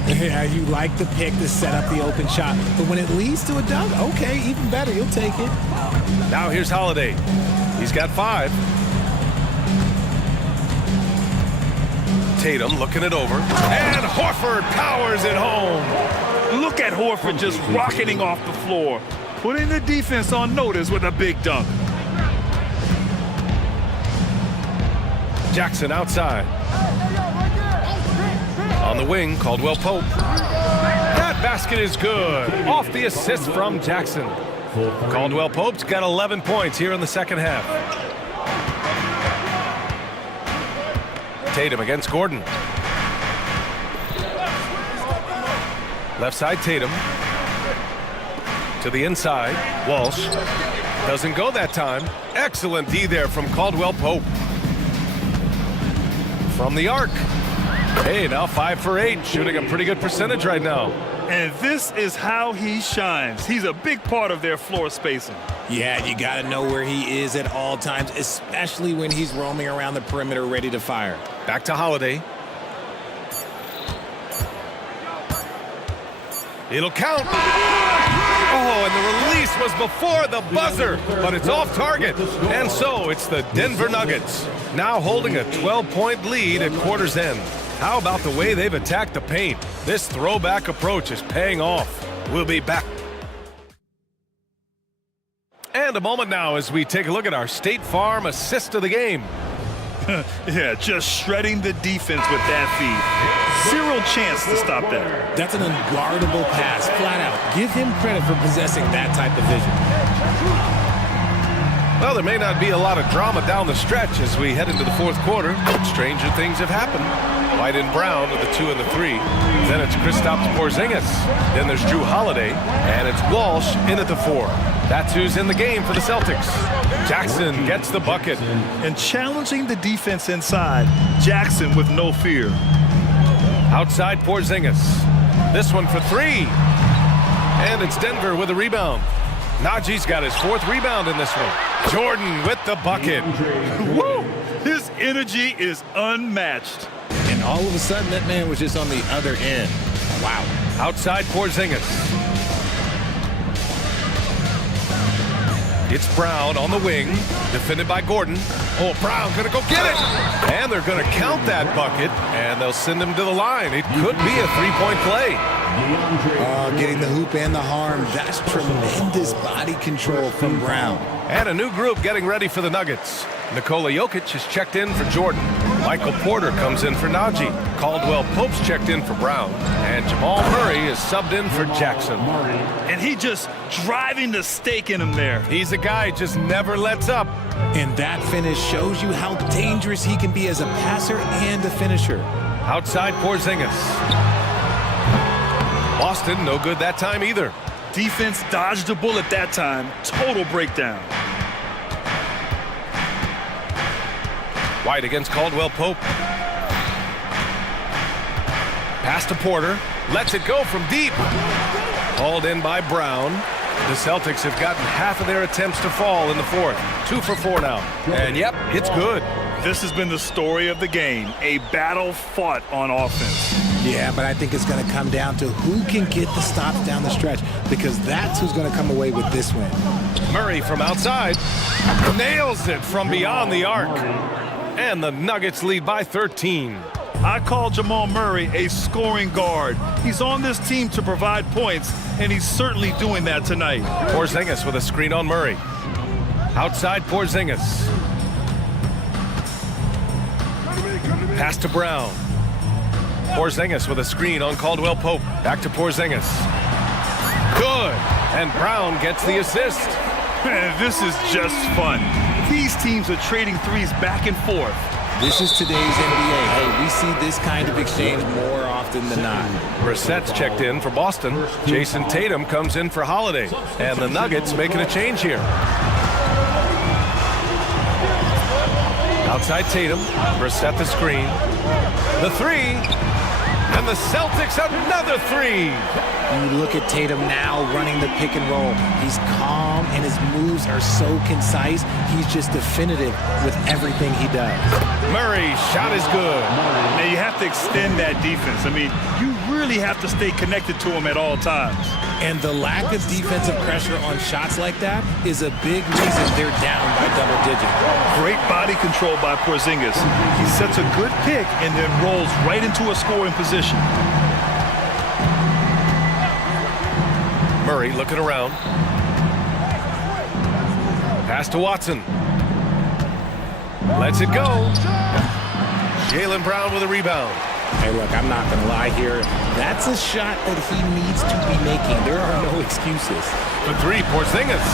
Yeah, you like the pick to set up the open shot. But when it leads to a dunk, okay, even better. You'll take it. Now here's Holiday. He's got 5. Tatum looking it over. And Horford powers it home. Look at Horford just rocketing off the floor. Putting the defense on notice with a big dunk. Jackson outside. On the wing, Caldwell Pope. That basket is good. Off the assist from Jackson. Caldwell Pope's got 11 points here in the second half. Tatum against Gordon. Left side Tatum. To the inside. Walsh. Doesn't go that time. Excellent D there from Caldwell Pope. From the arc. Hey, now 5 for 8. Shooting a pretty good percentage right now. And this is how he shines. He's a big part of their floor spacing. Yeah, you got to know where he is at all times, especially when he's roaming around the perimeter ready to fire. Back to Holiday. It'll count. Oh, and the release was before the buzzer, but it's off target. And so it's the Denver Nuggets, now holding a 12-point lead at quarter's end. How about the way they've attacked the paint? This throwback approach is paying off. We'll be back. And a moment now as we take a look at our State Farm assist of the game. Yeah, just shredding the defense with that feed. Zero chance to stop that. That's an unguardable pass, flat out. Give him credit for possessing that type of vision. Well, there may not be a lot of drama down the stretch as we head into the fourth quarter. Stranger things have happened. White and Brown with the 2 and the 3. Then it's Kristaps Porzingis. Then there's Drew Holiday. And it's Walsh in at the 4. That's who's in the game for the Celtics. Jackson gets the bucket. And challenging the defense inside. Jackson with no fear. Outside Porzingis. This one for 3. And it's Denver with a rebound. Najee's got his 4th rebound in this one. Jordan with the bucket. Woo! His energy is unmatched. And all of a sudden, that man was just on the other end. Wow. Outside Porzingis. It's Brown on the wing, defended by Gordon. Oh, Brown gonna go get it! And they're gonna count that bucket, and they'll send him to the line. It could be a 3-point play. Getting the hoop and the harm. That's tremendous body control from Brown. And a new group getting ready for the Nuggets. Nikola Jokic is checked in for Jordan. Michael Porter comes in for Najee. Caldwell Pope's checked in for Brown. And Jamal Murray is subbed in for Jackson. And he just driving the stake in him there. He's a guy who just never lets up. And that finish shows you how dangerous he can be as a passer and a finisher. Outside Porzingis. Boston, no good that time either. Defense dodged a bullet that time. Total breakdown. White against Caldwell Pope. Pass to Porter. Lets it go from deep. Hauled in by Brown. The Celtics have gotten half of their attempts to fall in the 4th. 2 for 4 now. And yep, it's good. This has been the story of the game. A battle fought on offense. Yeah, but I think it's going to come down to who can get the stops down the stretch, because that's who's going to come away with this win. Murray from outside. Nails it from beyond the arc. And the Nuggets lead by 13. I call Jamal Murray a scoring guard. He's on this team to provide points, and he's certainly doing that tonight. Porzingis with a screen on Murray. Outside Porzingis. Pass to Brown. Porzingis with a screen on Caldwell Pope. Back to Porzingis. Good. And Brown gets the assist. Man, this is just fun. These teams are trading threes back and forth. This is today's NBA. Hey, we see this kind of exchange more often than not. Brissett's checked in for Boston. Jason Tatum comes in for Holiday. And the Nuggets making a change here. Outside Tatum. Brissett the screen. The 3. And the Celtics another 3. You look at Tatum now running the pick and roll. He's calm and his moves are so concise. He's just definitive with everything he does. Murray, shot is good. Now you have to extend that defense. I mean, you really have to stay connected to him at all times. And the lack of defensive pressure on shots like that is a big reason they're down by double digits. Great body control by Porzingis. He sets a good pick and then rolls right into a scoring position. Murray looking around. Pass to Watson. Lets it go. Jaylen Brown with a rebound. Hey, look, I'm not going to lie here. That's a shot that he needs to be making. There are no excuses. The 3, Porzingis.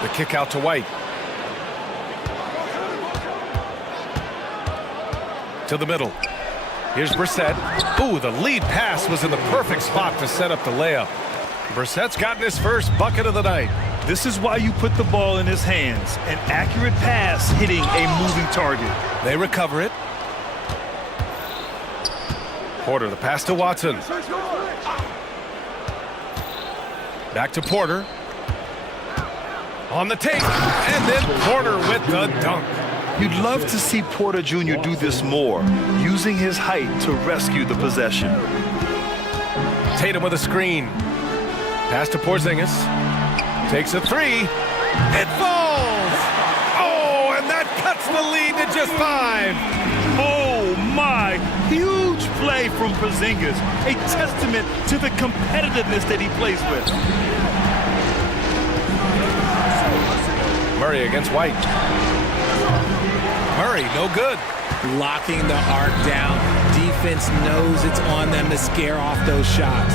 The kick out to White. To the middle. Here's Brissett. Ooh, the lead pass was in the perfect spot to set up the layup. Brissett's gotten his first bucket of the night. This is why you put the ball in his hands. An accurate pass hitting a moving target. They recover it. Porter, the pass to Watson. Back to Porter. On the take. And then Porter with the dunk. You'd love to see Porter Jr. do this more, using his height to rescue the possession. Tatum with a screen. Pass to Porzingis. Takes a 3. It falls! Oh, and that cuts the lead to just 5. Oh, my. Huge play from Porzingis. A testament to the competitiveness that he plays with. Murray against White. Murray, no good. Locking the arc down. Defense knows it's on them to scare off those shots.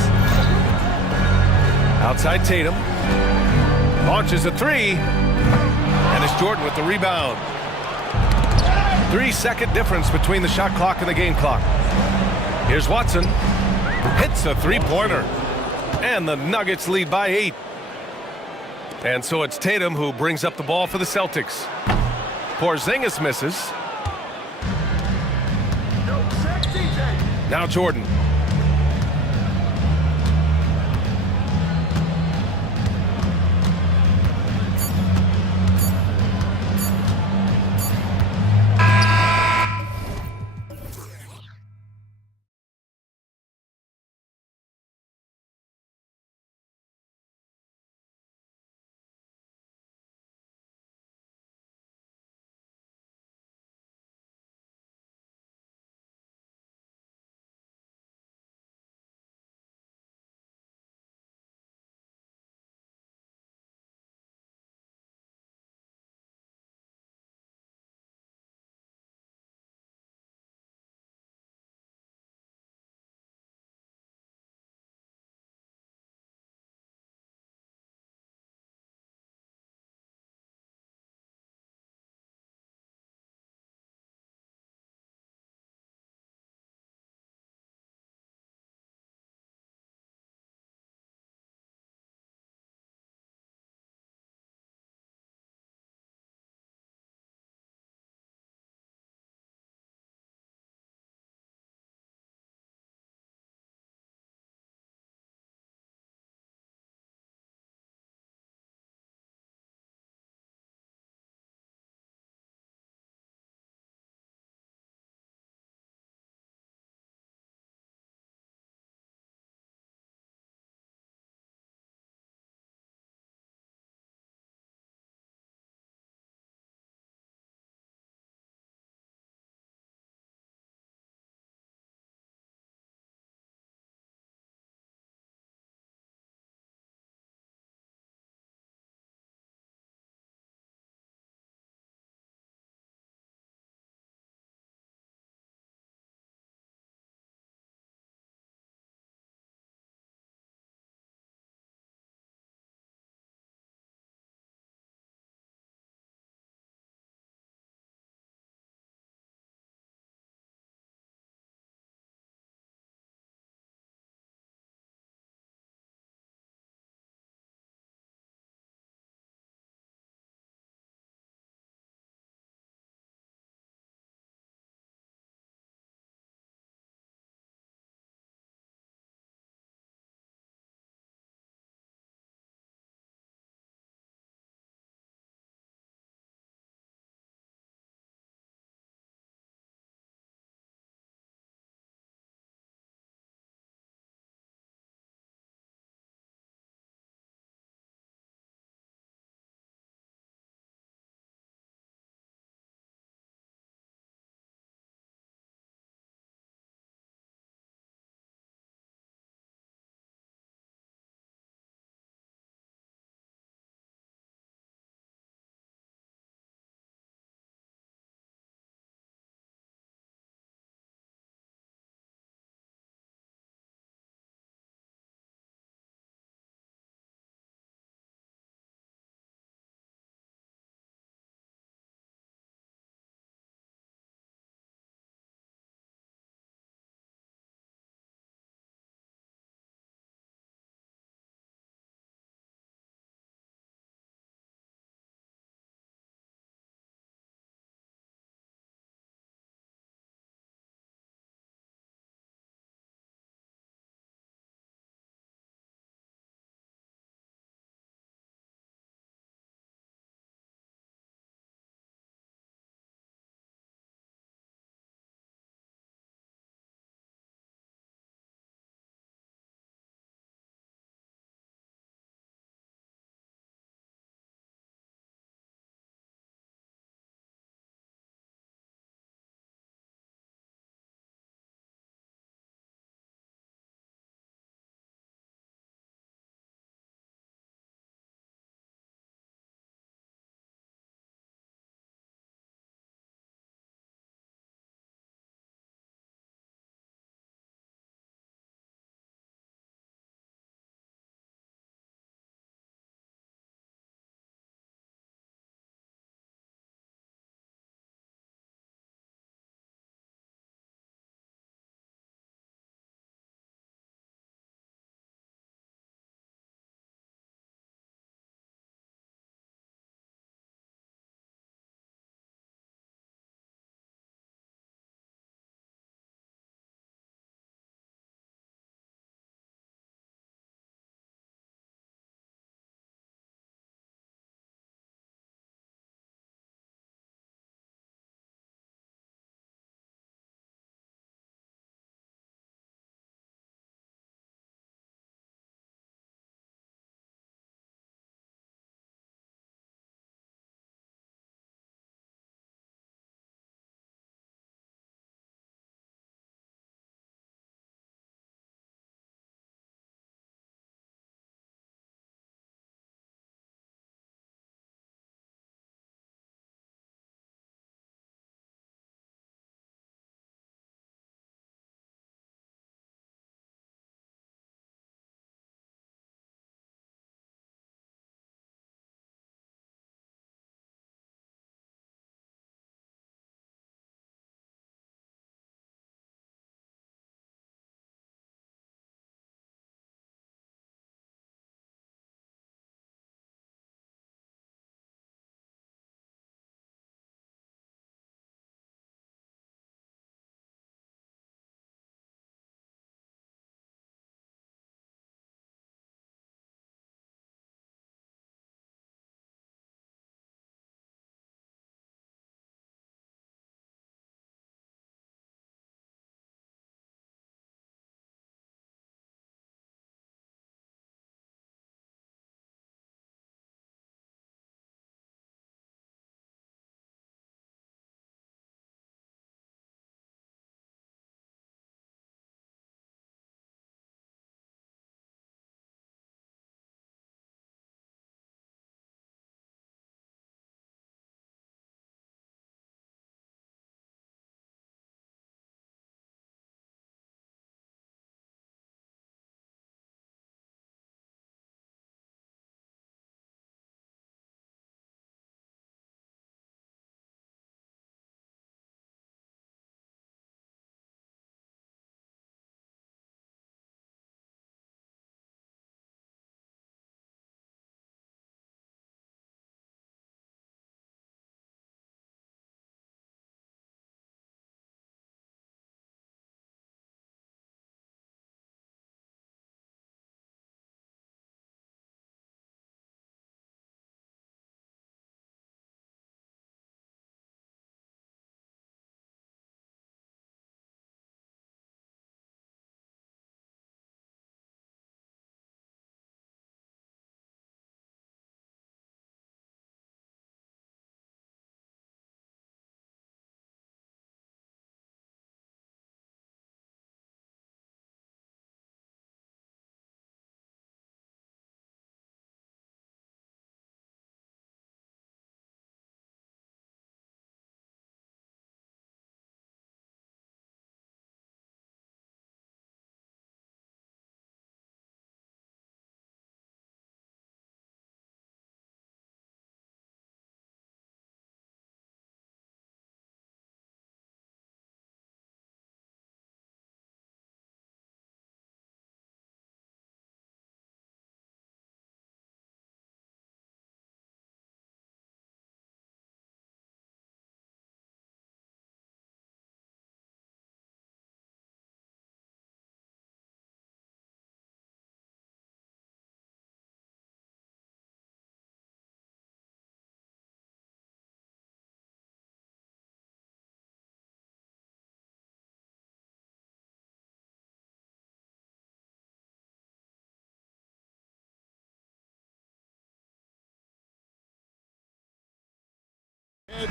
Outside Tatum. Launches a 3. And it's Jordan with the rebound. 3-second difference between the shot clock and the game clock. Here's Watson. Hits a 3-pointer. And the Nuggets lead by 8. And so it's Tatum who brings up the ball for the Celtics. Porzingis misses. Now Jordan.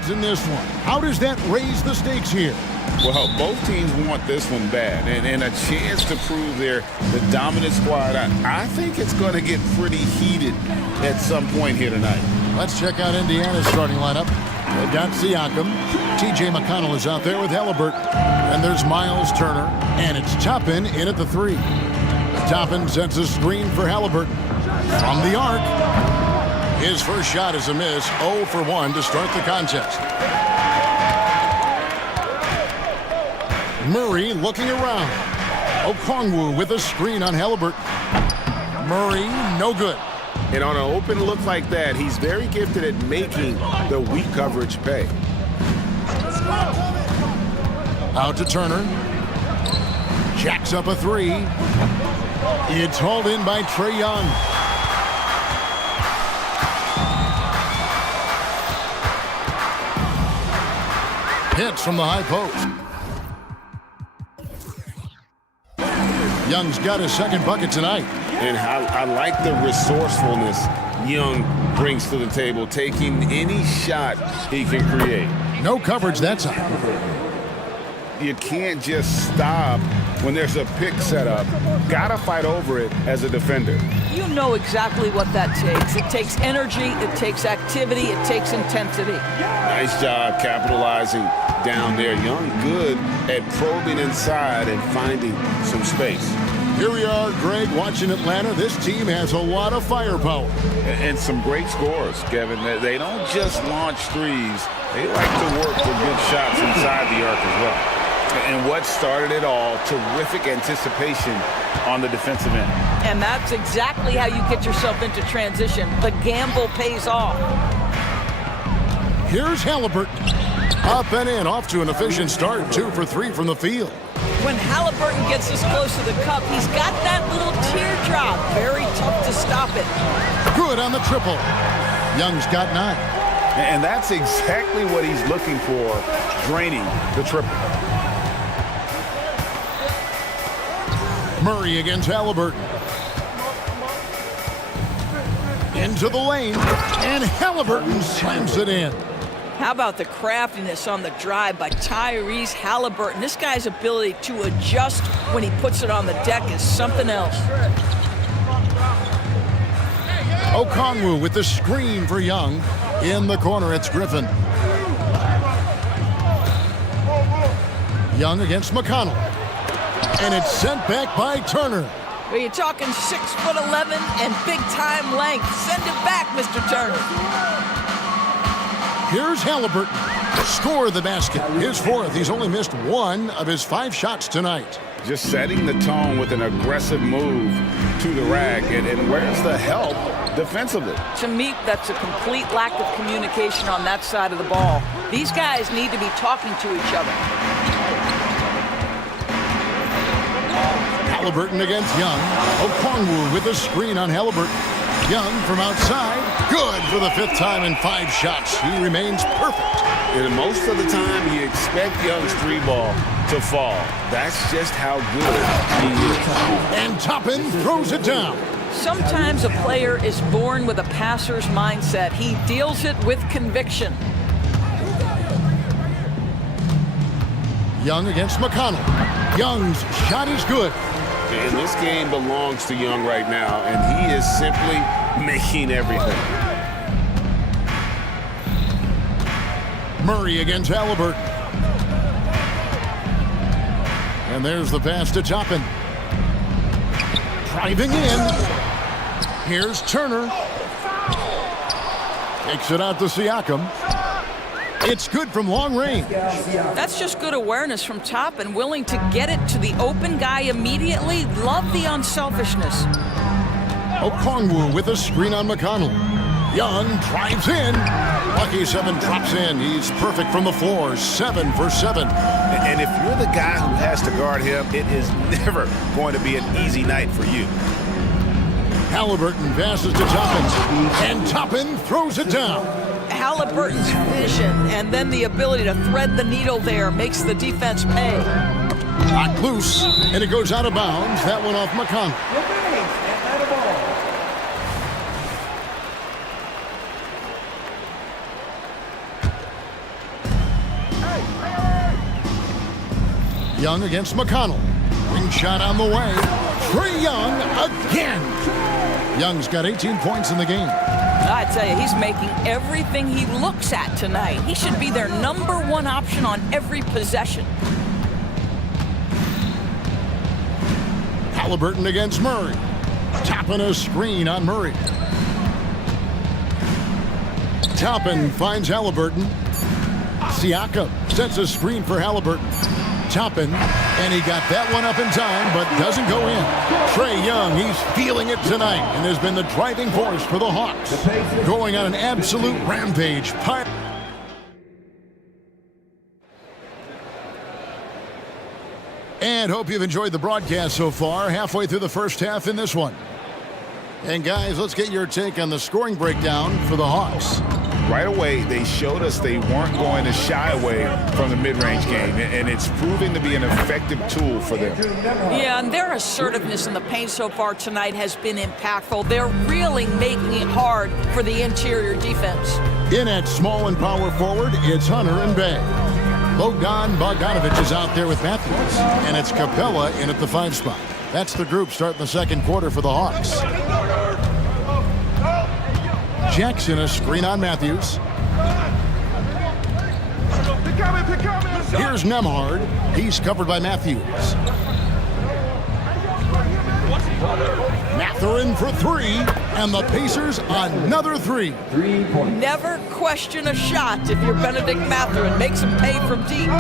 odds in this one. How does that raise the stakes here? Well, both teams want this one bad, and a chance to prove they're the dominant squad. I think it's going to get pretty heated at some point here tonight. Let's check out Indiana's starting lineup. They've got Siakam. T.J. McConnell is out there with Halliburton. And there's Miles Turner. And it's Toppin in at the 3. Toppin sets a screen for Halliburton. From the arc. His first shot is a miss. 0 for 1 to start the contest. Murray looking around. Okongwu with a screen on Halliburton. Murray, no good. And on an open look like that, he's very gifted at making the weak coverage pay. Out to Turner. Jacks up a 3. It's hauled in by Trae Young. Hits from the high post. Young's got his second bucket tonight. And I like the resourcefulness Young brings to the table, taking any shot he can create. No coverage that time. You can't just stop when there's a pick set up. Gotta fight over it as a defender. You know exactly what that takes. It takes energy, it takes activity, it takes intensity. Nice job capitalizing down there. Young good at probing inside and finding some space. Here we are, Greg, watching Atlanta. This team has a lot of firepower. And some great scores, Kevin. They don't just launch threes. They like to work for good shots inside the arc as well. And what started it all, terrific anticipation on the defensive end. And that's exactly how you get yourself into transition. The gamble pays off. Here's Halliburton. Up and in, off to an efficient start. 2 for 3 from the field. When Halliburton gets this close to the cup, he's got that little teardrop. Very tough to stop it. Good on the triple. Young's got 9. And that's exactly what he's looking for, draining the triple. Murray against Halliburton. Into the lane, and Halliburton slams it in. How about the craftiness on the drive by Tyrese Halliburton? This guy's ability to adjust when he puts it on the deck is something else. Okongwu with the screen for Young. In the corner, it's Griffin. Young against McConnell. And it's sent back by Turner. Well, you're talking 6'11" and big-time length. Send it back, Mr. Turner. Here's Halliburton. Score the basket. His 4th. He's only missed 1 of his 5 shots tonight. Just setting the tone with an aggressive move to the rack. And where's the help defensively? To me, that's a complete lack of communication on that side of the ball. These guys need to be talking to each other. Halliburton against Young. Okongwu with a screen on Halliburton. Young from outside. Good for the 5th time in 5 shots. He remains perfect. And most of the time, you expect Young's 3 ball to fall. That's just how good he is. And Toppin throws it down. Sometimes a player is born with a passer's mindset. He deals it with conviction. Young against McConnell. Young's shot is good. And this game belongs to Young right now, and he is simply making everything. Murray against Halliburton. And there's the pass to Toppin. Driving in. Here's Turner. Takes it out to Siakam. It's good from long range. That's just good awareness from Toppin, willing to get it to the open guy immediately. Love the unselfishness. Okongwu with a screen on McConnell. Young drives in. Lucky 7 drops in. He's perfect from the floor. 7 for 7. And if you're the guy who has to guard him, it is never going to be an easy night for you. Halliburton passes to Toppin. And Toppin throws it down. Halliburton's vision and then the ability to thread the needle there makes the defense pay. Knocked loose, and it goes out of bounds. That one off McConnell. Young against McConnell. Ring shot on the way. Trae Young again. Young's got 18 points in the game. I tell you, he's making everything he looks at tonight. He should be their #1 option on every possession. Halliburton against Murray. Toppin a screen on Murray. Toppin finds Halliburton. Siakam sets a screen for Halliburton. Toppin, and he got that one up in time, but doesn't go in. Trae Young, he's feeling it tonight and has been the driving force for the Hawks. Going on an absolute rampage. And hope you've enjoyed the broadcast so far. Halfway through the first half in this one. And guys, let's get your take on the scoring breakdown for the Hawks. Right away, they showed us they weren't going to shy away from the mid-range game, and it's proving to be an effective tool for them. Yeah, and their assertiveness in the paint so far tonight has been impactful. They're really making it hard for the interior defense. In at small and power forward, it's Hunter and Bay. Bogdanovich is out there with Matthews, and it's Capella in at the 5 spot. That's the group starting the second quarter for the Hawks. Jackson, a screen on Matthews. Here's Nembhard. He's covered by Matthews. Mathurin for 3, and the Pacers another 3. Never question a shot if you're Benedict Mathurin. Makes him pay from deep.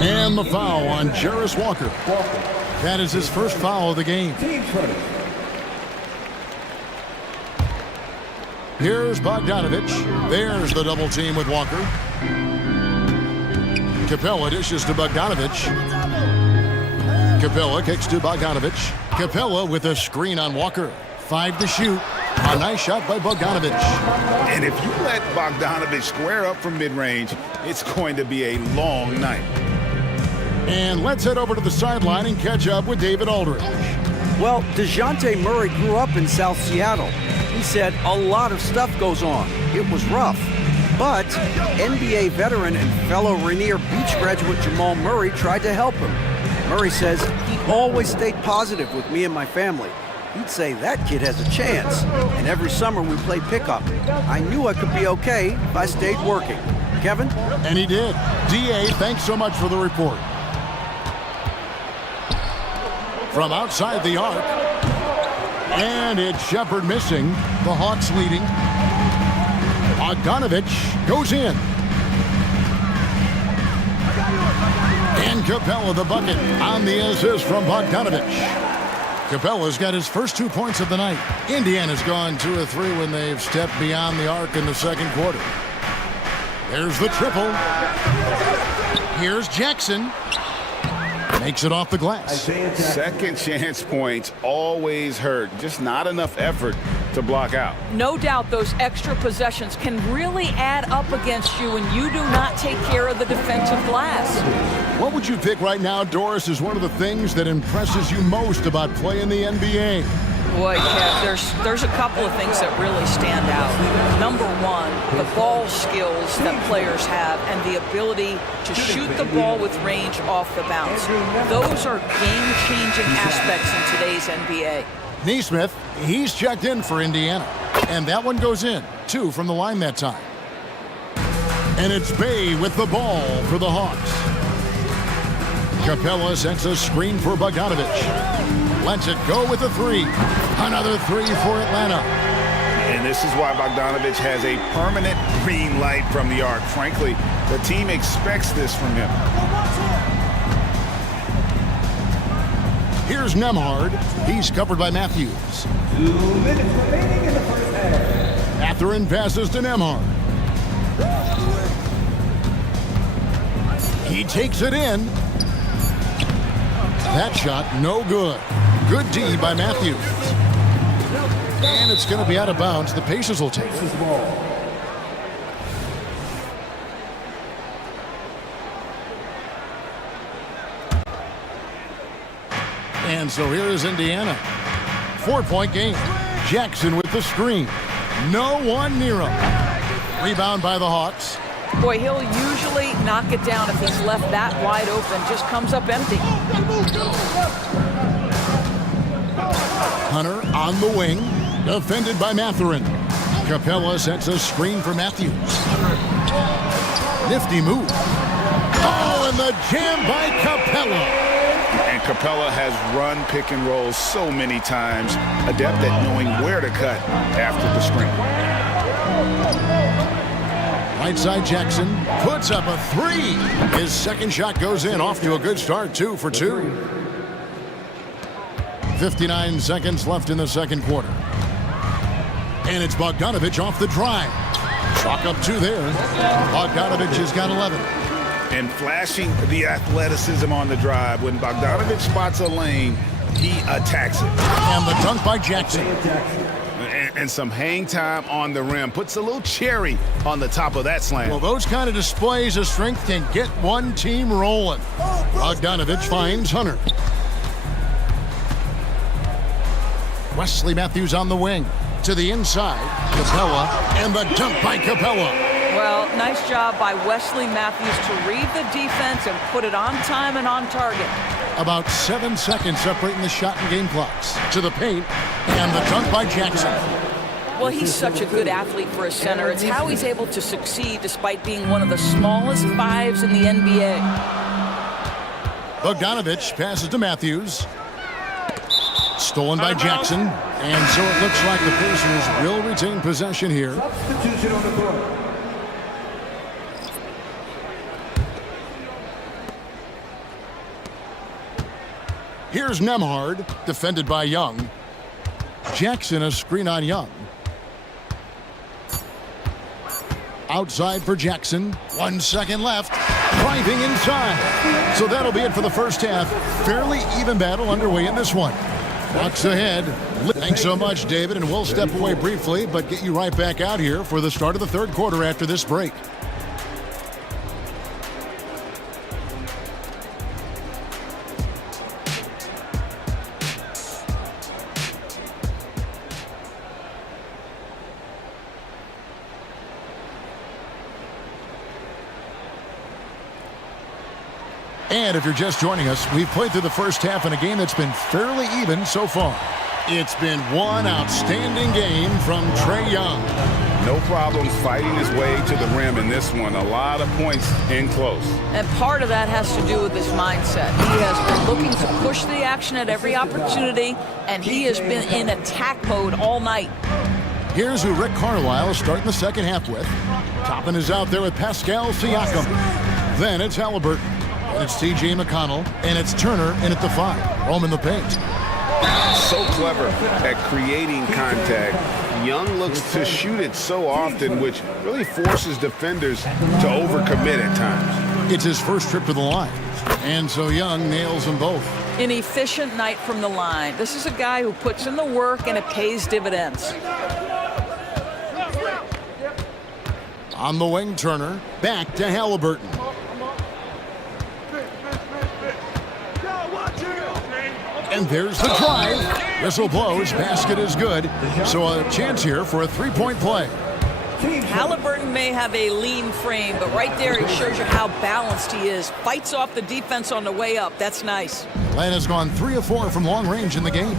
And the foul on Jarris Walker. That is his first foul of the game. Here's Bogdanovich. There's the double team with Walker. Capella dishes to Bogdanovich. Capella kicks to Bogdanovich. Capella with a screen on Walker. 5 to shoot. A nice shot by Bogdanovich. And if you let Bogdanovich square up from mid-range, it's going to be a long night. And let's head over to the sideline and catch up with David Aldridge. Well, DeJounte Murray grew up in South Seattle. He said a lot of stuff goes on. It was rough. But NBA veteran and fellow Rainier Beach graduate Jamal Murray tried to help him. Murray says he always stayed positive with me and my family. He'd say that kid has a chance. And every summer we played pickup. I knew I could be okay if I stayed working. Kevin? And he did. DA, thanks so much for the report. From outside the arc. And it's Shepard missing. The Hawks leading. Bogdanovich goes in. And Capella the bucket on the assist from Bogdanovich. Capella's got his first 2 points of the night. Indiana's gone 2 of 3 when they've stepped beyond the arc in the second quarter. There's the triple. Here's Jackson. Makes it off the glass. Second chance points always hurt. Just not enough effort to block out. No doubt those extra possessions can really add up against you when you do not take care of the defensive glass. What would you pick right now, Doris, is one of the things that impresses you most about playing the NBA? Boy, Kev, there's a couple of things that really stand out. Number one, the ball skills that players have and the ability to shoot the ball with range off the bounce. Those are game-changing aspects in today's NBA. Neesmith, he's checked in for Indiana. And that one goes in. 2 from the line that time. And it's Bay with the ball for the Hawks. Capella sets a screen for Bogdanovich. Lets it go with a 3. Another 3 for Atlanta. And this is why Bogdanovich has a permanent green light from the arc. Frankly, the team expects this from him. Here's Nembhard. He's covered by Matthews. 2 minutes remaining in the first half. Mathurin passes to Nembhard. He takes it in. That shot, no good. Good D by Matthews. And it's going to be out of bounds. The Pacers will take it. And so here is Indiana. 4-point game. Jackson with the screen. No one near him. Rebound by the Hawks. Boy, he'll usually knock it down if he's left that wide open. Just comes up empty. Hunter on the wing, defended by Mathurin. Capella sets a screen for Matthews. Nifty move. Oh, and the jam by Capella. And Capella has run pick and roll so many times, adept at knowing where to cut after the screen. Right side Jackson puts up a three. His second shot goes in, off to a good start, 2 for 2. 59 seconds left in the second quarter. And it's Bogdanovic off the drive. Chalk up 2 there. Bogdanovic has got 11. And flashing the athleticism on the drive. When Bogdanovic spots a lane, he attacks it. And the dunk by Jackson. And some hang time on the rim. Puts a little cherry on the top of that slam. Well, those kind of displays of strength can get one team rolling. Bogdanovic finds Hunter. Wesley Matthews on the wing. To the inside. Capella. And the dunk by Capella. Well, nice job by Wesley Matthews to read the defense and put it on time and on target. About 7 seconds separating the shot and game clocks. To the paint, and the dunk by Jackson. Well, he's such a good athlete for a center. It's how he's able to succeed despite being one of the smallest fives in the NBA. Bogdanovic passes to Matthews. Stolen by Jackson. And so it looks like the Pacers will retain possession here. Substitution on the court. Here's Nemhard, defended by Young. Jackson a screen on Young. Outside for Jackson. 1 second left. Driving inside. So that'll be it for the first half. Fairly even battle underway in this one. Bucks ahead. Thanks so much, David, and we'll step away briefly, but get you right back out here for the start of the third quarter after this break. And if you're just joining us, we've played through the first half in a game that's been fairly even so far. It's been one outstanding game from Trae Young. No problem fighting his way to the rim in this one. A lot of points in close. And part of that has to do with his mindset. He has been looking to push the action at every opportunity, and he has been in attack mode all night. Here's who Rick Carlisle is starting the second half with. Toppin is out there with Pascal Siakam. Then it's Halliburton. And it's T.J. McConnell, and it's Turner in at the 5. Home in the paint. So clever at creating contact. Young looks to shoot it so often, which really forces defenders to overcommit at times. It's his first trip to the line, and so Young nails them both. An efficient night from the line. This is a guy who puts in the work, and it pays dividends. On the wing, Turner. Back to Halliburton. And there's the drive. Whistle blows. Basket is good. So a chance here for a three-point play. Halliburton may have a lean frame, but right there it shows you how balanced he is. Fights off the defense on the way up. That's nice. Len has gone 3 of 4 from long range in the game.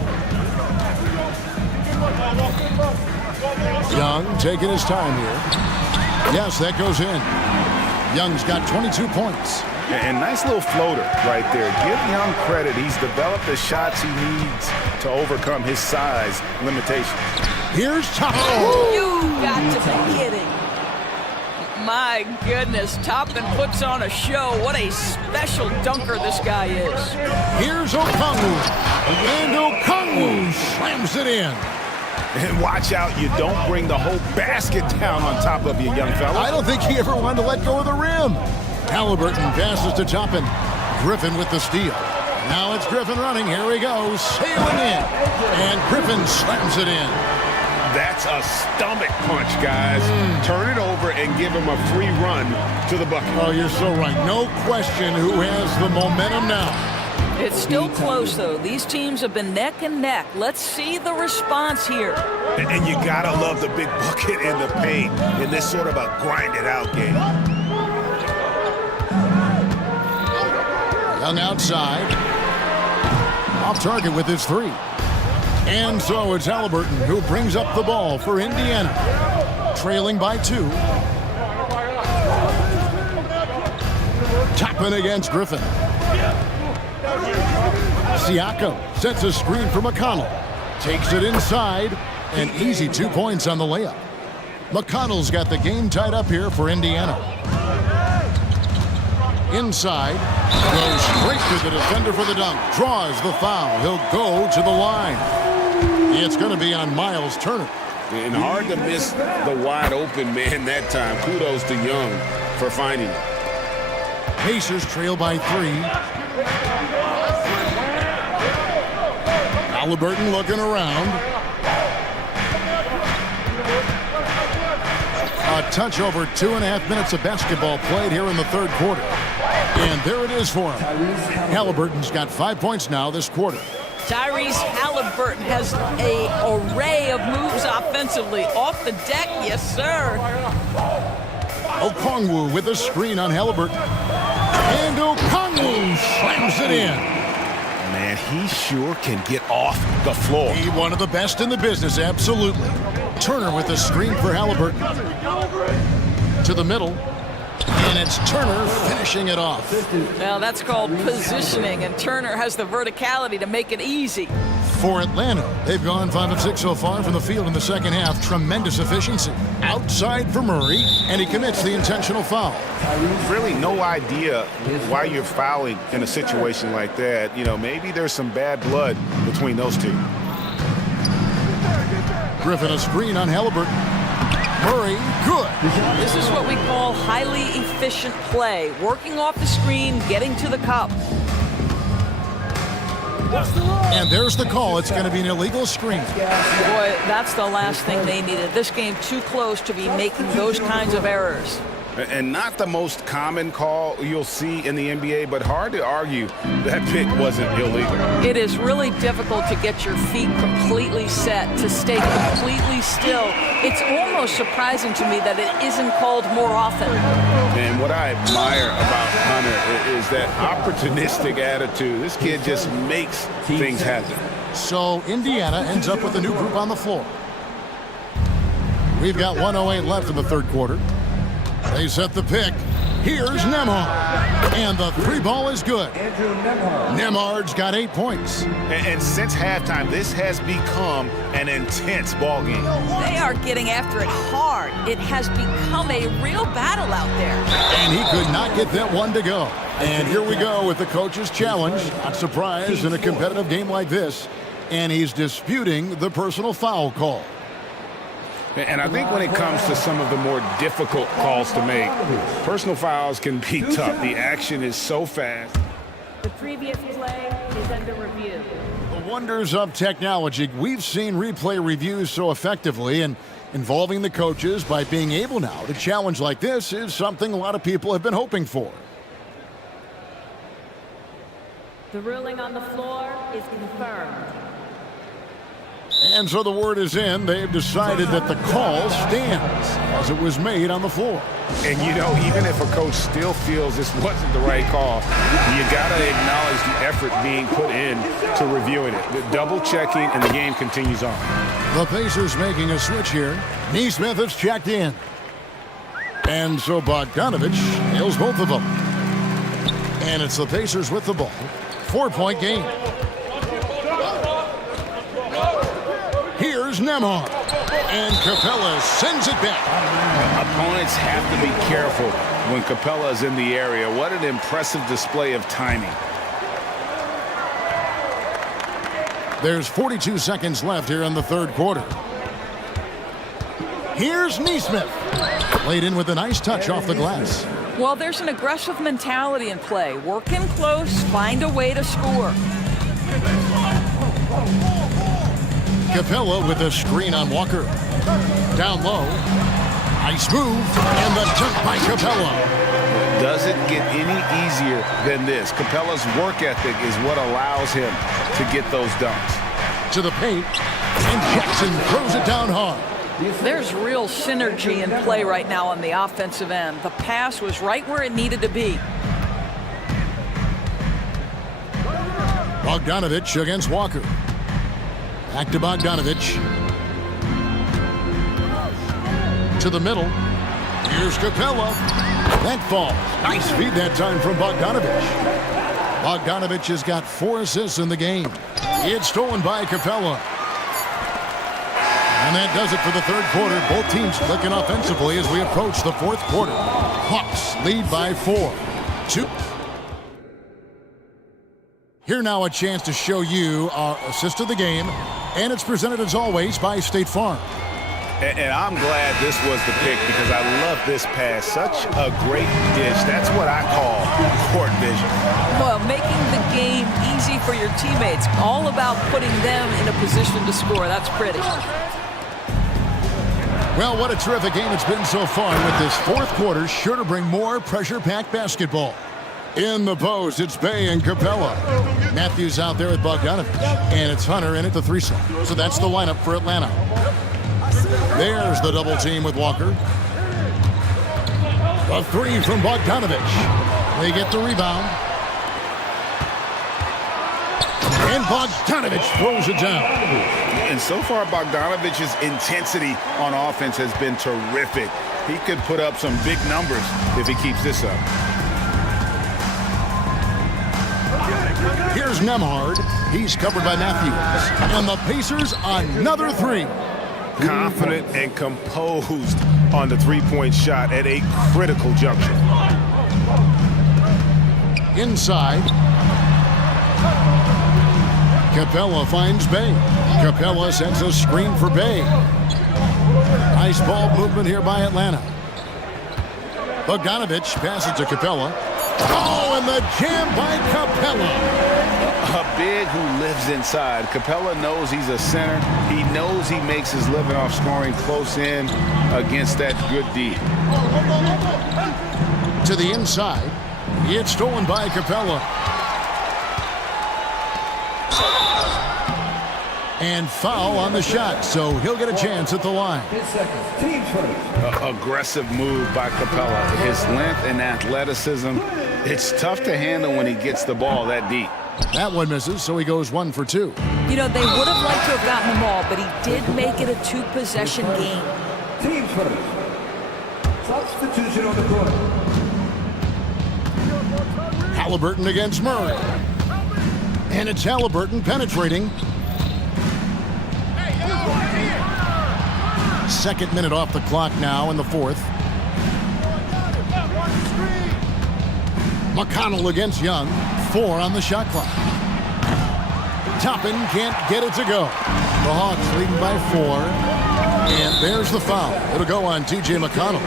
Young taking his time here. Yes, that goes in. Young's got 22 points. And nice little floater right there. Give Young credit. He's developed the shots he needs to overcome his size limitations. Here's Toppin. You got to be kidding. My goodness, Toppin puts on a show. What a special dunker this guy is. Here's Okongwu. And Okongwu slams it in. And watch out, you don't bring the whole basket down on top of you, young fella. I don't think he ever wanted to let go of the rim. Halliburton passes to Toppin. Griffin with the steal. Now it's Griffin running. Here he goes. Sailing in. And Griffin slams it in. That's a stomach punch, guys. Turn it over and give him a free run to the bucket. Oh, you're so right. No question who has the momentum now. It's still close, though. These teams have been neck and neck. Let's see the response here. And you gotta love the big bucket in the paint in this sort of a grind-it-out game. Young outside. Off target with his three. And so it's Halliburton who brings up the ball for Indiana. Trailing by 2. Toppin against Griffin. Siakam sets a screen for McConnell. Takes it inside. An easy 2 points on the layup. McConnell's got the game tied up here for Indiana. Inside. Goes straight to the defender for the dunk. Draws the foul. He'll go to the line. It's going to be on Miles Turner. And hard to miss the wide open man that time. Kudos to Young for finding it. Pacers trail by 3. Halliburton looking around. A touch over 2.5 minutes of basketball played here in the third quarter. And there it is for him. Halliburton's got 5 points now this quarter. Tyrese Halliburton has an array of moves offensively. Off the deck, yes, sir. Okongwu with a screen on Halliburton. And Okongwu slams it in. Man, he sure can get off the floor. He one of the best in the business, absolutely. Turner with a screen for Halliburton. To the middle. And it's Turner finishing it off. Now that's called positioning, and Turner has the verticality to make it easy. For Atlanta, they've gone 5 of 6 so far from the field in the second half. Tremendous efficiency. Outside for Murray, and he commits the intentional foul. Really no idea why you're fouling in a situation like that. You know, maybe there's some bad blood between those two. Griffin a screen on Halliburton. Murray, good. This is what we call highly efficient play. Working off the screen, getting to the cup. And there's the call. It's going to be an illegal screen. Boy, that's the last thing they needed. This game too close to be making those kinds of errors. And not the most common call you'll see in the NBA, but hard to argue that pick wasn't illegal. It is really difficult to get your feet completely set, to stay completely still. It's almost surprising to me that it isn't called more often. And what I admire about Hunter is that opportunistic attitude. This kid just makes things happen. So Indiana ends up with a new group on the floor. We've got 1:08 left in the third quarter. They set the pick. Here's Nembhard. And the three ball is good. Nembhard's got 8 points. And since halftime, this has become an intense ball game. They are getting after it hard. It has become a real battle out there. And he could not get that one to go. And here we go with the coach's challenge. Not surprised in a competitive game like this. And he's disputing the personal foul call. And I think when it comes to some of the more difficult calls to make, personal fouls can be tough. The action is so fast. The previous play is under review. The wonders of technology. We've seen replay reviews so effectively, and involving the coaches by being able now to challenge like this is something a lot of people have been hoping for. The ruling on the floor is confirmed. And so the word is in. They've decided that the call stands as it was made on the floor. And, you know, even if a coach still feels this wasn't the right call, you got to acknowledge the effort being put in to reviewing it. The double checking, and the game continues on. The Pacers making a switch here. Neesmith has checked in. And so Bogdanovich nails both of them. And it's the Pacers with the ball. 4-point game. Here's Nembhard. And Capella sends it back. Opponents have to be careful when Capella is in the area. What an impressive display of timing. There's 42 seconds left here in the third quarter. Here's Neesmith. Laid in with a nice touch off the glass. Well, there's an aggressive mentality in play. Work in close, find a way to score. Capella with a screen on Walker. Down low. Nice move. And the dunk by Capella. Does it get any easier than this? Capella's work ethic is what allows him to get those dunks. To the paint. And Jackson throws it down hard. There's real synergy in play right now on the offensive end. The pass was right where it needed to be. Bogdanovich against Walker. Back to Bogdanovich. To the middle. Here's Capella. That falls. Nice feed that time from Bogdanovich. Bogdanovich has got 4 assists in the game. It's stolen by Capella. And that does it for the third quarter. Both teams clicking offensively as we approach the fourth quarter. Hawks lead by 4-2. Here now a chance to show you our assist of the game. And it's presented as always by State Farm. And I'm glad this was the pick because I love this pass. Such a great dish. That's what I call court vision. Well, making the game easy for your teammates. All about putting them in a position to score. That's pretty. Well, what a terrific game it's been so far with this fourth quarter. Sure to bring more pressure-packed basketball. In the post, it's Bay and Capella. Matthews out there with Bogdanovich. And it's Hunter in at the 3 slot. So that's the lineup for Atlanta. There's the double team with Walker. A 3 from Bogdanovich. They get the rebound. And Bogdanovich throws it down. And so far, Bogdanovich's intensity on offense has been terrific. He could put up some big numbers if he keeps this up. Here's Nembhard. He's covered by Matthews. And the Pacers another 3. Confident and composed on the three-point shot at a critical juncture. Inside. Capella finds Bay. Capella sends a screen for Bay. Nice ball movement here by Atlanta. Bogdanovich passes to Capella. Oh, and the jam by Capella. A big who lives inside. Capella knows he's a center. He knows he makes his living off scoring close in against that good D. To the inside. It's stolen by Capella. And foul on the shot, so he'll get a chance at the line. Aggressive move by Capella. His length and athleticism, it's tough to handle when he gets the ball that deep. That one misses, so he goes 1 for 2. You know, they would have liked to have gotten them all, but he did make it a 2-possession game. Team first. Substitution on the court. Halliburton against Murray. And it's Halliburton penetrating. Second minute off the clock now in the fourth. McConnell against Young. 4 on the shot clock. Toppin can't get it to go. The Hawks leading by 4. And there's the foul. It'll go on T.J. McConnell.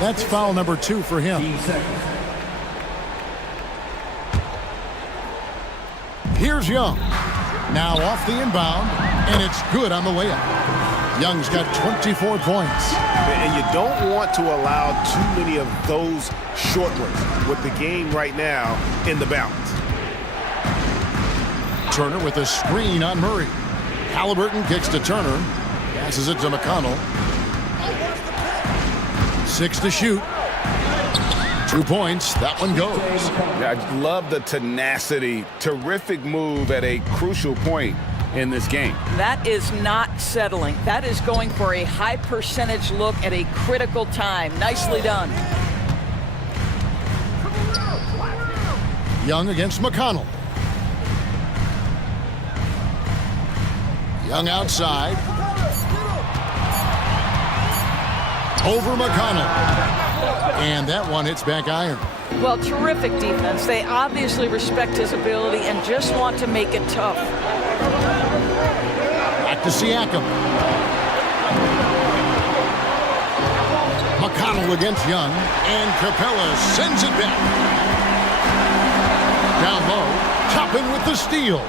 That's foul number 2 for him. Here's Young. Now off the inbound, and it's good on the layup. Young's got 24 points. And you don't want to allow too many of those short ones with the game right now in the balance. Turner with a screen on Murray. Halliburton kicks to Turner. Passes it to McConnell. 6 to shoot. 2 points. That one goes. I love the tenacity. Terrific move at a crucial point in this game. That is not settling. That is going for a high percentage look at a critical time. Nicely done. Young against McConnell. Young outside. Over McConnell. And that one hits back iron. Well, terrific defense. They obviously respect his ability and just want to make it tough. Back to Siakam. McConnell against Young. And Capella sends it back. Down low. Toppin with the steal.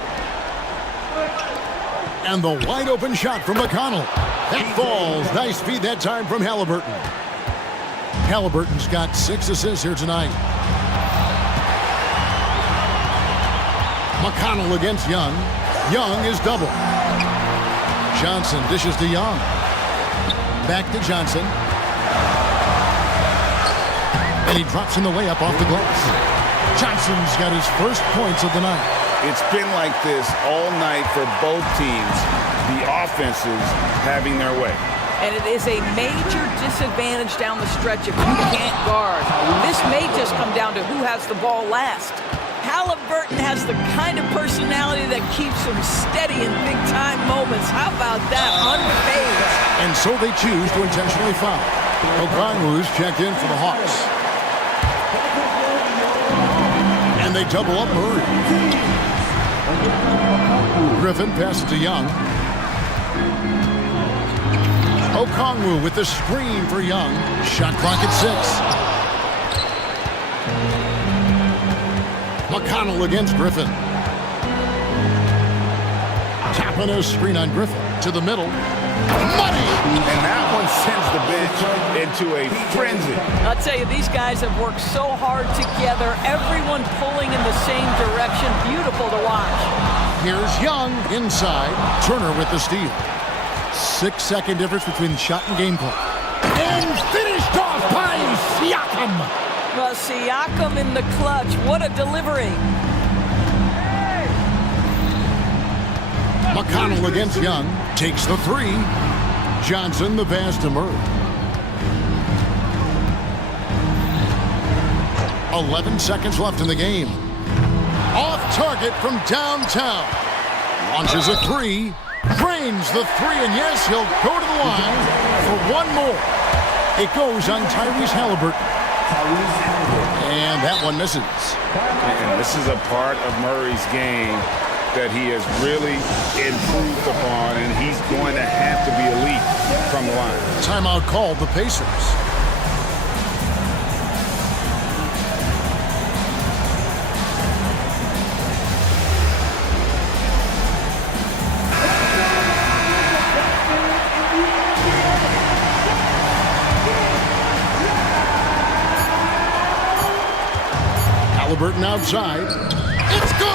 And the wide open shot from McConnell. That falls. Nice feed that time from Halliburton. Halliburton's got 6 assists here tonight. McConnell against Young. Young is double. Johnson dishes to Young. Back to Johnson. And he drops in the layup off the glass. Johnson's got his first points of the night. It's been like this all night for both teams, the offenses having their way. And it is a major disadvantage down the stretch if you can't guard. This may just come down to who has the ball last. Halliburton has the kind of personality that keeps him steady in big-time moments. How about that? Unfazed. And so they choose to intentionally foul. Okongwu's checked in for the Hawks. And they double up Murray. Griffin passes to Young. Okongwu with the screen for Young. Shot clock at 6. McConnell against Griffin. Tapping a screen on Griffin to the middle. Money! And that one sends the bench into a frenzy. I'll tell you, these guys have worked so hard together. Everyone pulling in the same direction. Beautiful to watch. Here's Young inside. Turner with the steal. 6-second difference between the shot and game clock. And finished off by Siakam. Well, Siakam in the clutch. What a delivery. McConnell against Young. Takes the 3. Johnson the pass to Murray. 11 seconds left in the game. Off target from downtown. Launches a 3. Drains the 3, and yes, he'll go to the line for one more. It goes on Tyrese Halliburton. And that one misses. And this is a part of Murray's game that he has really improved upon, and he's going to have to be elite from the line. Timeout called the Pacers. Halliburton outside. It's good!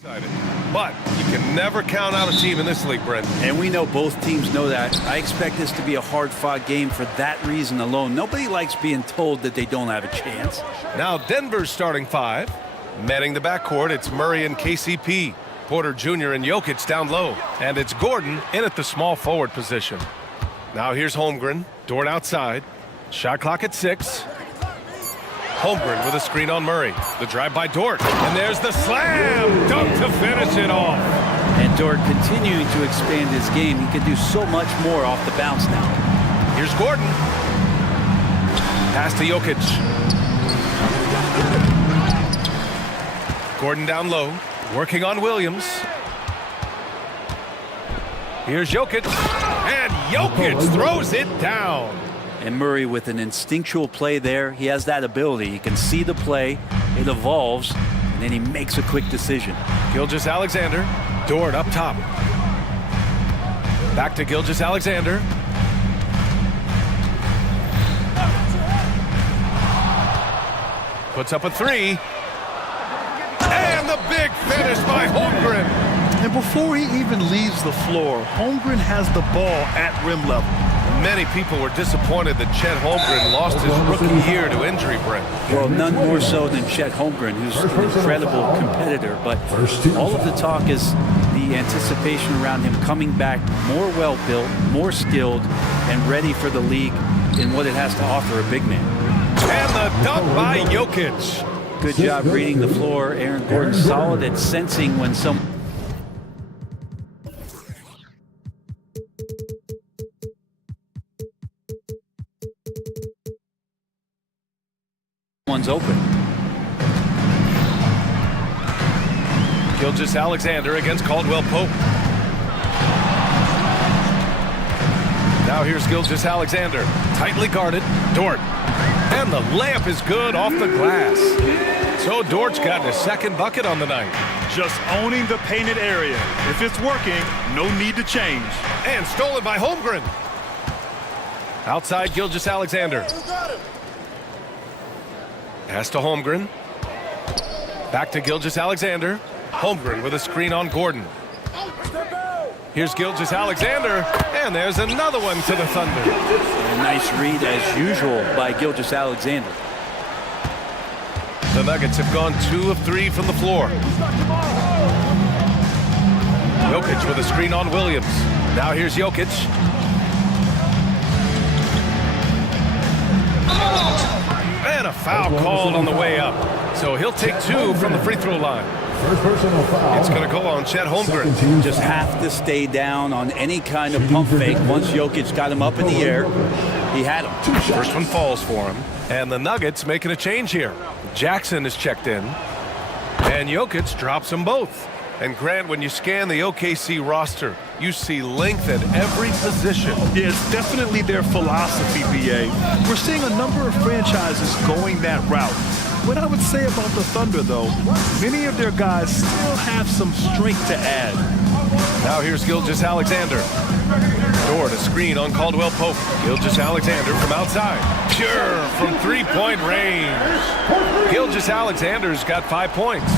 But you can never count out a team in this league, Brent. And we know both teams know that. I expect this to be a hard-fought game for that reason alone. Nobody likes being told that they don't have a chance. Now Denver's starting five. Manning the backcourt, it's Murray and KCP. Porter Jr. and Jokic down low. And it's Gordon in at the small forward position. Now here's Holmgren. Dort outside. Shot clock at 6. Holmgren with a screen on Murray. The drive by Dort. And there's the slam dunk to finish it off. And Dort continuing to expand his game. He can do so much more off the bounce now. Here's Gordon. Pass to Jokic. Gordon down low. Working on Williams. Here's Jokic. And Jokic throws it down. And Murray with an instinctual play there. He has that ability. He can see the play, it evolves, and then he makes a quick decision. Gilgeous-Alexander, Dort up top. Back to Gilgeous-Alexander. Puts up a 3. And the big finish by Holmgren. And before he even leaves the floor, Holmgren has the ball at rim level. Many people were disappointed that Chet Holmgren lost his rookie year to injury, Brent. Well, none more so than Chet Holmgren, who's an incredible competitor. But all of the talk is the anticipation around him coming back more well-built, more skilled, and ready for the league in what it has to offer a big man. And the dunk by Jokic. Good job reading the floor. Aaron Gordon solid at sensing when someone's open. Gilgeous-Alexander against Caldwell Pope. Now here's Gilgeous-Alexander. Tightly guarded. Dort. And the layup is good off the glass. So Dort's gotten his second bucket on the night. Just owning the painted area. If it's working, no need to change. And stolen by Holmgren. Outside Gilgeous-Alexander. Pass to Holmgren. Back to Gilgeous-Alexander. Holmgren with a screen on Gordon. Here's Gilgeous-Alexander, and there's another one to the Thunder. A nice read, as usual, by Gilgeous-Alexander. The Nuggets have gone 2 of 3 from the floor. Jokic with a screen on Williams. Now here's Jokic. And a foul called on the way up. So he'll take 2 from the free throw line. It's going to go on Chet Holmgren. Just have to stay down on any kind of pump fake. Once Jokic got him up in the air, he had him. First one falls for him. And the Nuggets making a change here. Jackson is checked in. And Jokic drops them both. And Grant, when you scan the OKC roster, you see length at every position. Yeah, it's definitely their philosophy, BA. We're seeing a number of franchises going that route. What I would say about the Thunder, though, many of their guys still have some strength to add. Now here's Gilgeous-Alexander. Dort, a screen on Caldwell Pope. Gilgeous-Alexander from outside. Pure from three-point range. Gilgeous-Alexander's got 5 points.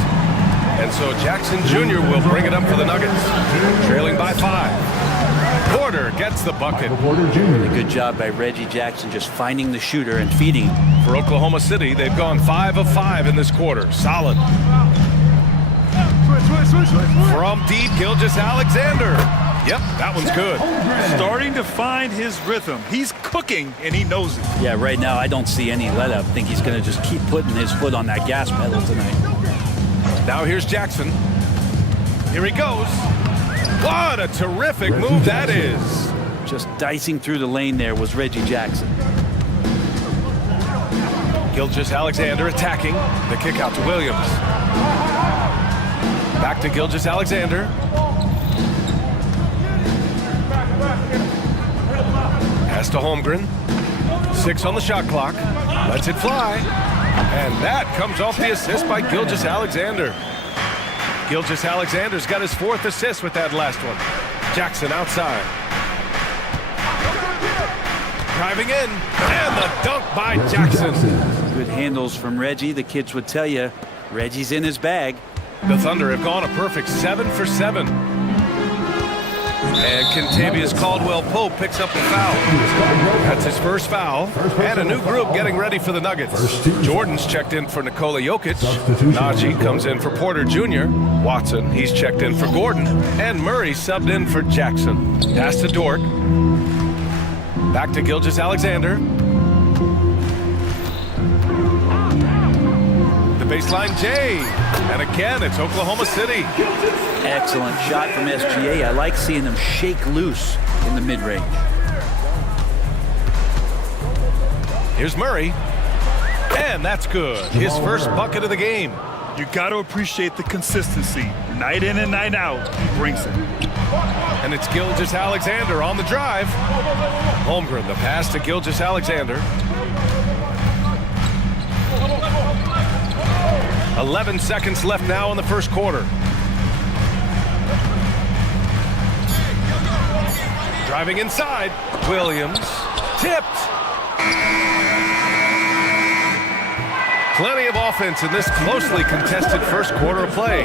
And so Jackson Jr. will bring it up for the Nuggets. Trailing by 5. Porter gets the bucket. Really good job by Reggie Jackson just finding the shooter and feeding him. For Oklahoma City, they've gone 5 of 5 in this quarter. Solid. From deep, Gilgeous-Alexander. Yep, that one's good. Starting to find his rhythm. He's cooking, and he knows it. Yeah, right now I don't see any let-up. I think he's going to just keep putting his foot on that gas pedal tonight. Now here's Jackson. Here he goes. What a terrific move that is. Just dicing through the lane there was Reggie Jackson. Gilgeous-Alexander attacking. The kick out to Williams. Back to Gilgeous-Alexander. Pass to Holmgren. 6 on the shot clock. Lets it fly. And that comes off the assist by Gilgeous-Alexander. Gilgeous-Alexander's got his 4th assist with that last one. Jackson outside. Driving in. And the dunk by Jackson. Good handles from Reggie. The kids would tell you, Reggie's in his bag. The Thunder have gone a perfect 7 for 7. And Kentavious Caldwell-Pope picks up the foul. That's his first foul. And a new group getting ready for the Nuggets. Jordan's checked in for Nikola Jokic. Najee comes in for Porter Jr. Watson, he's checked in for Gordon. And Murray subbed in for Jackson. Pass to Dort. Back to Gilgeous-Alexander. The baseline J. And again, it's Oklahoma City. Excellent shot from SGA. I like seeing them shake loose in the mid-range. Here's Murray. And that's good. His first bucket of the game. You got to appreciate the consistency. Night in and night out, he brings it. And it's Gilgeous-Alexander on the drive. Holmgren, the pass to Gilgeous-Alexander. 11 seconds left now in the first quarter. Driving inside, Williams, tipped. Plenty of offense in this closely contested first quarter of play.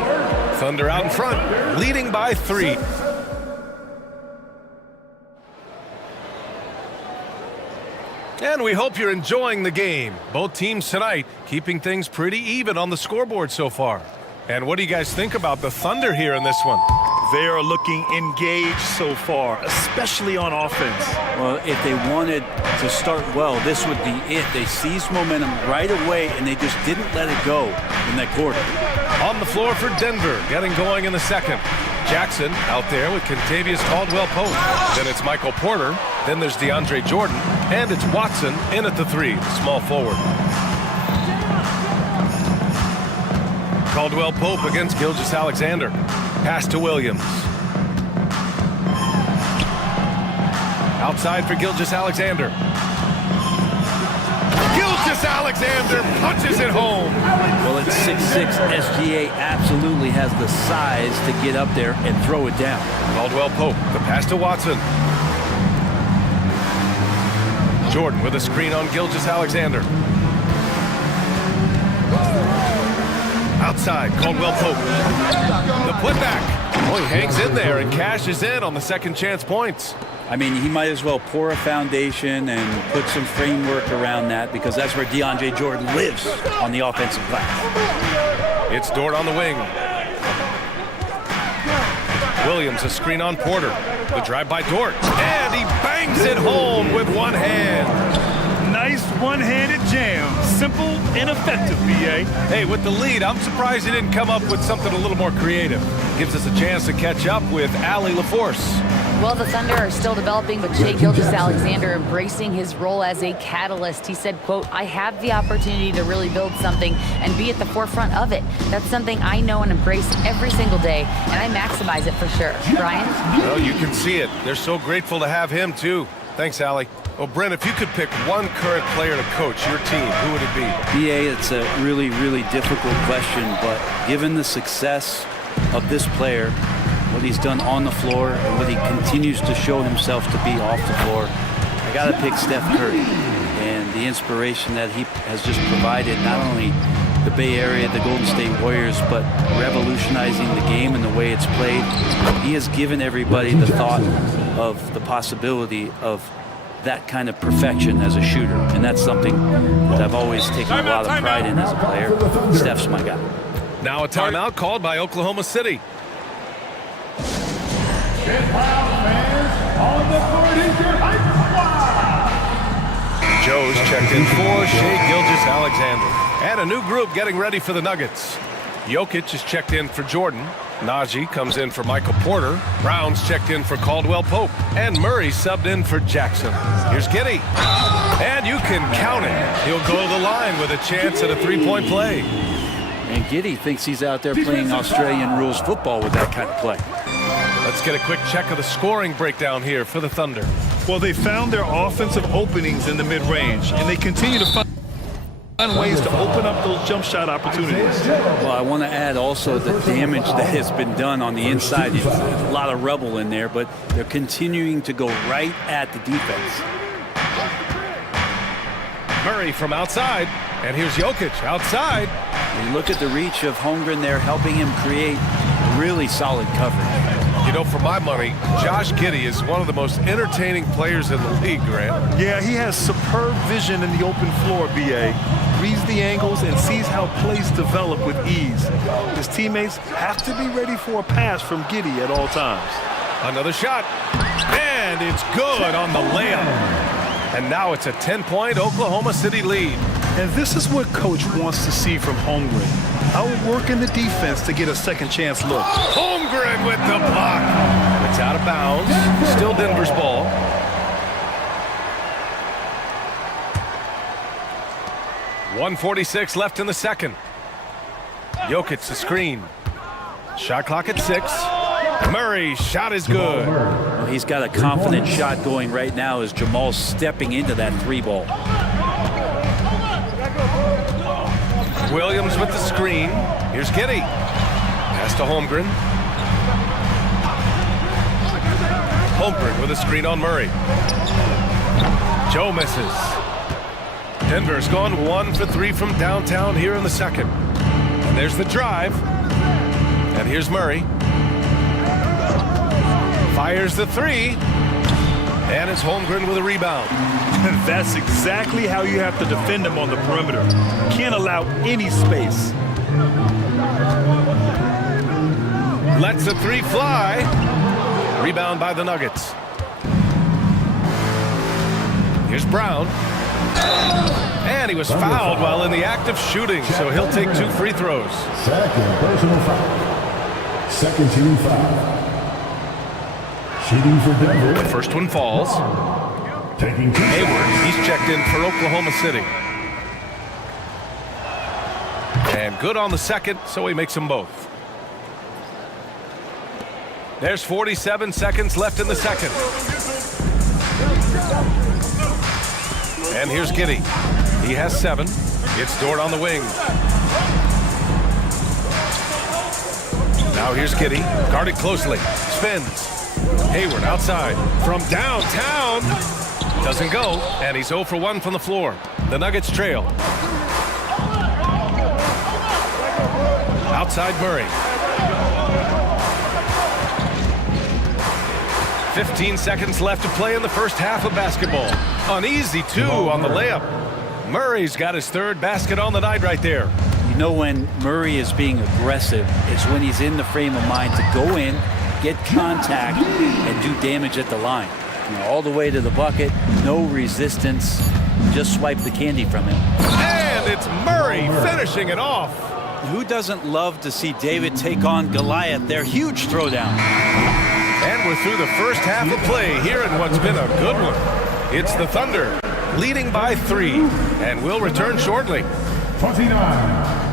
Thunder out in front, leading by 3. And we hope you're enjoying the game. Both teams tonight keeping things pretty even on the scoreboard so far. And what do you guys think about the Thunder here in this one? They are looking engaged so far, especially on offense. Well, if they wanted to start well, this would be it. They seized momentum right away, and they just didn't let it go in that quarter. On the floor for Denver, getting going in the second. Jackson out there with Kentavious Caldwell-Pope. Then it's Michael Porter. Then there's DeAndre Jordan. And it's Watson in at the 3, the small forward. Caldwell-Pope against Gilgeous-Alexander. Pass to Williams. Outside for Gilgeous-Alexander. Gilgeous-Alexander punches it home. Well, at 6'6", SGA absolutely has the size to get up there and throw it down. Caldwell-Pope, the pass to Watson. Jordan with a screen on Gilgeous-Alexander. Outside, Caldwell-Pope. The putback. Oh, he hangs in there and cashes in on the second chance points. I mean, he might as well pour a foundation and put some framework around that, because that's where DeAndre Jordan lives on the offensive glass. It's Dort on the wing. Williams, a screen on Porter. The drive by Dort. And he bangs it home with one hand. Nice one-handed jam. Simple and effective, BA. Hey, with the lead, I'm surprised he didn't come up with something a little more creative. Gives us a chance to catch up with Allie LaForce. Well, the Thunder are still developing, but Shai Gilgeous-Alexander embracing his role as a catalyst. He said, quote, "I have the opportunity to really build something and be at the forefront of it. That's something I know and embrace every single day, and I maximize it for sure." Brian? Well, you can see it. They're so grateful to have him, too. Thanks, Allie. Well, Brent, if you could pick one current player to coach your team, who would it be? BA, it's a really, really difficult question, but given the success of this player, what he's done on the floor, and what he continues to show himself to be off the floor, I got to pick Steph Curry. And the inspiration that he has just provided, not only the Bay Area, the Golden State Warriors, but revolutionizing the game and the way it's played. He has given everybody the thought of the possibility of that kind of perfection as a shooter. And that's something that I've always taken a lot of pride in as a player. Steph's my guy. Now a timeout called by Oklahoma City. Joe's checked in for Shai Gilgeous-Alexander. And a new group getting ready for the Nuggets. Jokic is checked in for Jordan. Najee comes in for Michael Porter. Brown's checked in for Caldwell-Pope. And Murray subbed in for Jackson. Here's Giddey. And you can count it. He'll go to the line with a chance at a three-point play. And Giddey thinks he's out there playing Australian rules football with that kind of play. Let's get a quick check of the scoring breakdown here for the Thunder. Well, they found their offensive openings in the mid-range, and they continue to find ways to open up those jump shot opportunities. Well, I want to add also the damage that has been done on the inside. There's a lot of rubble in there, but they're continuing to go right at the defense. Murray from outside, And here's Jokic outside. You look at the reach of Holmgren there, helping him create really solid coverage. You know, for my money, Josh Giddey is one of the most entertaining players in the league, Grant. Yeah, he has superb vision in the open floor, B.A. Reads the angles and sees how plays develop with ease. His teammates have to be ready for a pass from Giddey at all times. Another shot. And it's good on the layup. And now it's a 10-point Oklahoma City lead. And this is what Coach wants to see from Holmgren. Outworking the defense to get a second chance look. Holmgren with the block. It's out of bounds. Still Denver's ball. .146 left in the second. Jokic the screen. Shot clock at 6. Murray's shot is good. Well, he's got a confident shot going right now as Jamal's stepping into that 3-ball. Williams with the screen. Here's Giddey. Pass to Holmgren. Holmgren with a screen on Murray. Joe misses. Denver's gone 1 for 3 from downtown here in the second. And there's the drive. And here's Murray. Fires the 3. And it's Holmgren with a rebound. That's exactly how you have to defend him on the perimeter. Can't allow any space. Lets the 3 fly. Rebound by the Nuggets. Here's Brown. And he was fouled while in the act of shooting, so he'll take 2 free throws. Second personal foul. Second team foul. Shooting for Denver. The first one falls. Taking Hayward, he's checked in for Oklahoma City. And good on the second, so he makes them both. There's 47 seconds left in the second. And here's Giddey. He has 7. It's Dort on the wing. Now here's Giddey. Guarded closely. Spins. Hayward outside. From downtown. Doesn't go. And he's 0 for 1 from the floor. The Nuggets trail. Outside Murray. 15 seconds left to play in the first half of basketball. Uneasy, too, on the layup. Murray's got his 3rd basket on the night right there. You know when Murray is being aggressive, it's when he's in the frame of mind to go in, get contact, and do damage at the line. You know, all the way to the bucket, no resistance, just swipe the candy from him. And it's Murray finishing it off. Who doesn't love to see David take on Goliath, their huge throwdown? And we're through the first half of play here in what's been a good one. It's the Thunder leading by 3, and we'll return shortly. 29.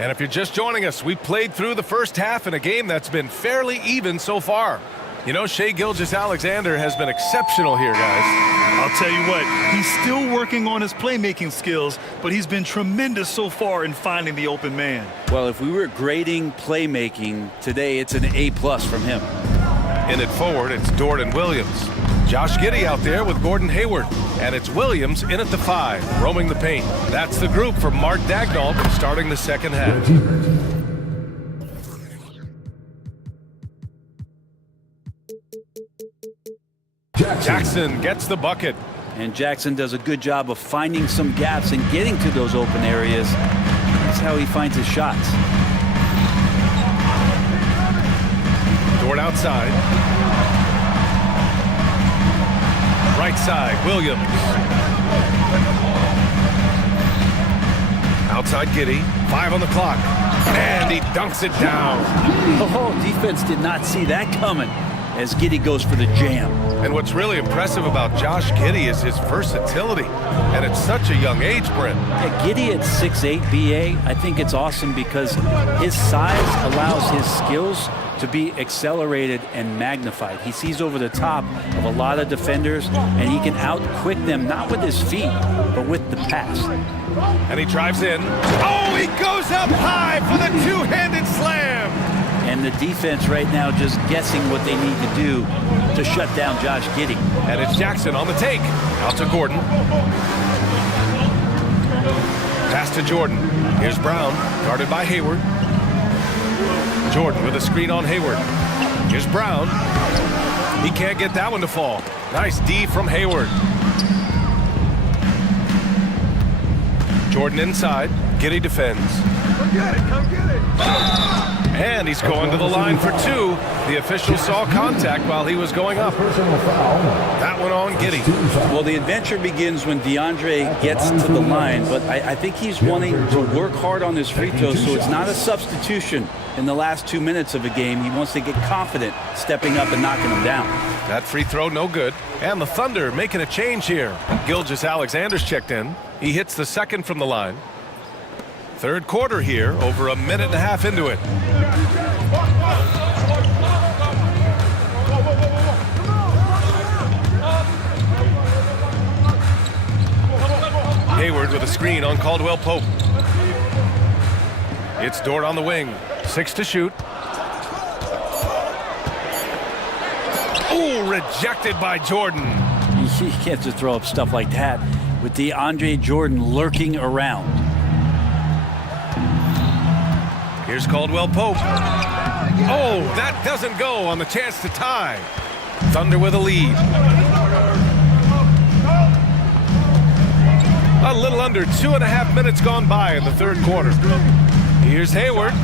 And if you're just joining us, we played through the first half in a game that's been fairly even so far. You know, Shai Gilgeous-Alexander has been exceptional here, guys. I'll tell you what, he's still working on his playmaking skills, but he's been tremendous so far in finding the open man. Well, if we were grading playmaking today, it's an A+ from him. In it forward, it's Dort and Williams. Josh Giddey out there with Gordon Hayward. And it's Williams in at the 5, roaming the paint. That's the group for Mark Dagnall starting the second half. Jackson gets the bucket. And Jackson does a good job of finding some gaps and getting to those open areas. That's how he finds his shots. Dort outside. Right side, Williams. Outside Giddey, 5 on the clock. And he dunks it down. Oh, defense did not see that coming. as Giddey goes for the jam. And what's really impressive about Josh Giddey is his versatility. And at such a young age, Brent. Yeah, Giddey at 6'8", BA, I think it's awesome because his size allows his skills to be accelerated and magnified. He sees over the top of a lot of defenders, and he can out-quick them, not with his feet, but with the pass. And he drives in. Oh, he goes up high for the two-handed slam! And the defense right now just guessing what they need to do to shut down Josh Giddey. And it's Jackson on the take. Out to Gordon. Pass to Jordan. Here's Brown, guarded by Hayward. Jordan with a screen on Hayward. Here's Brown. He can't get that one to fall. Nice D from Hayward. Jordan inside. Giddey defends. Come get it, come get it. And he's going to the line for two. The official saw contact while he was going up. That one on Giddey. Well, the adventure begins when DeAndre gets to the line, but I think he's wanting to work hard on his free throws, so it's not a substitution in the last 2 minutes of a game. He wants to get confident stepping up and knocking them down. That free throw no good. And the Thunder making a change here. Gilgeous-Alexander's checked in. He hits the second from the line. Third quarter here, over a minute and a half into it. Hayward with a screen on Caldwell Pope. It's Dort on the wing. 6 to shoot. Ooh, rejected by Jordan. You can't just throw up stuff like that with DeAndre Jordan lurking around. Here's Caldwell Pope. Oh, that doesn't go on the chance to tie. Thunder with a lead. A little under 2.5 minutes gone by in the third quarter. Here's Hayward.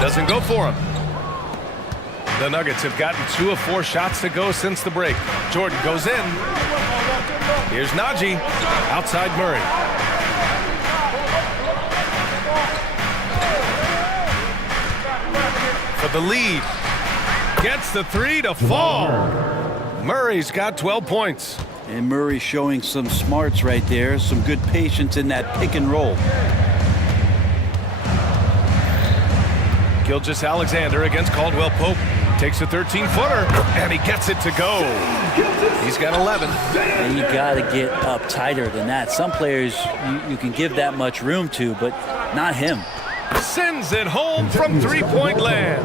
Doesn't go for him. The Nuggets have gotten 2 of 4 shots to go since the break. Jordan goes in. Here's Najee. Outside Murray. For the lead. Gets the 3 to fall. Murray's got 12 points. And Murray showing some smarts right there, some good patience in that pick and roll. Gilgeous-Alexander against Caldwell Pope. Takes a 13-footer, and he gets it to go. He's got 11. And you got to get up tighter than that. Some players you can give that much room to, but not him. Sends it home from three-point land.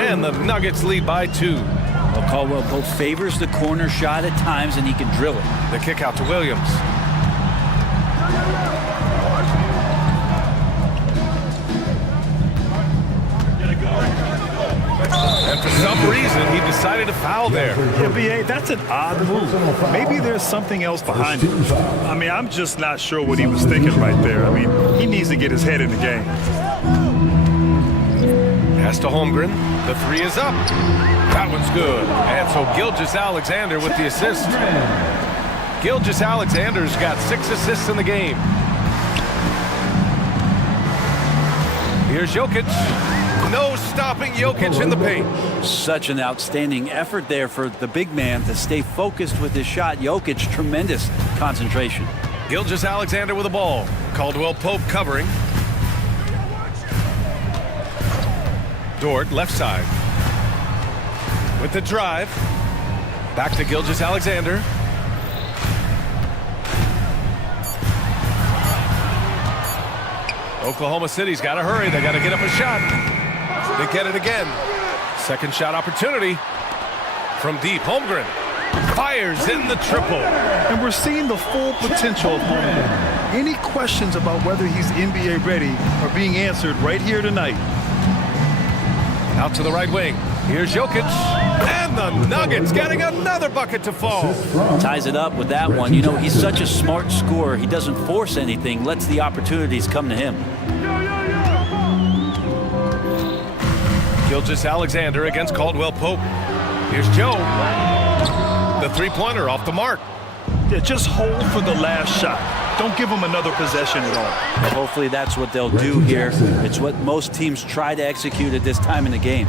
And the Nuggets lead by 2. Well, Caldwell Pope favors the corner shot at times, and he can drill it. The kick out to Williams. And for some reason, he decided to foul there. Yeah, BA, that's an odd move. Maybe there's something else behind it. I mean, I'm just not sure what he was thinking right there. I mean, he needs to get his head in the game. Pass to Holmgren. The 3 is up. That one's good. And so Gilgeous-Alexander with the assist. Gilgeous-Alexander's got 6 assists in the game. Here's Jokic. No stopping Jokic in the paint. Such an outstanding effort there for the big man to stay focused with his shot. Jokic, tremendous concentration. Gilgeous-Alexander with the ball. Caldwell Pope covering. Dort, left side. With the drive. Back to Gilgeous-Alexander. Oklahoma City's got to hurry. They got to get up a shot. They get it again. Second shot opportunity from deep. Holmgren fires in the triple. And we're seeing the full potential of Holmgren. Any questions about whether he's NBA ready are being answered right here tonight. Out to the right wing. Here's Jokic. And the Nuggets getting another bucket to fall. Ties it up with that one. You know, he's such a smart scorer. He doesn't force anything, lets the opportunities come to him. Gilgeous-Alexander against Caldwell Pope. Here's Joe. The 3-pointer off the mark. Yeah, just hold for the last shot. Don't give them another possession at all. Well, hopefully that's what they'll do here. It's what most teams try to execute at this time in the game.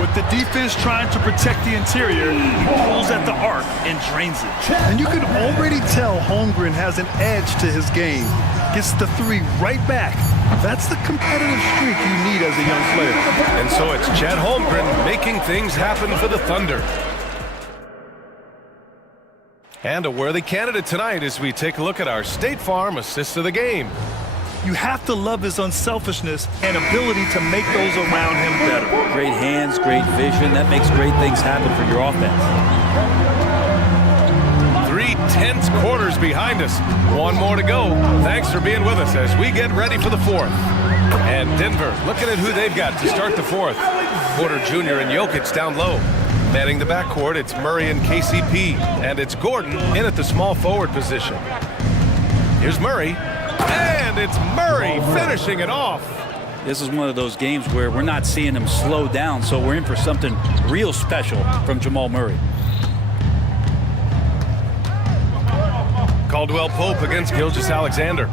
With the defense trying to protect the interior, he pulls at the arc and drains it. And you can already tell Holmgren has an edge to his game. Gets the three right back. That's the competitive streak you need as a young player. And so it's Chet Holmgren making things happen for the Thunder. And a worthy candidate tonight as we take a look at our State Farm assist of the game. You have to love his unselfishness and ability to make those around him better. Great hands, great vision. That makes great things happen for your offense. 3 tense quarters behind us. One more to go. Thanks for being with us as we get ready for the fourth. And Denver looking at who they've got to start the fourth. Porter Jr. and Jokic down low. Manning the backcourt, it's Murray and KCP. And it's Gordon in at the small forward position. Here's Murray. And it's Murray finishing it off. This is one of those games where we're not seeing him slow down, so we're in for something real special from Jamal Murray. Caldwell Pope against Gilgeous Alexander.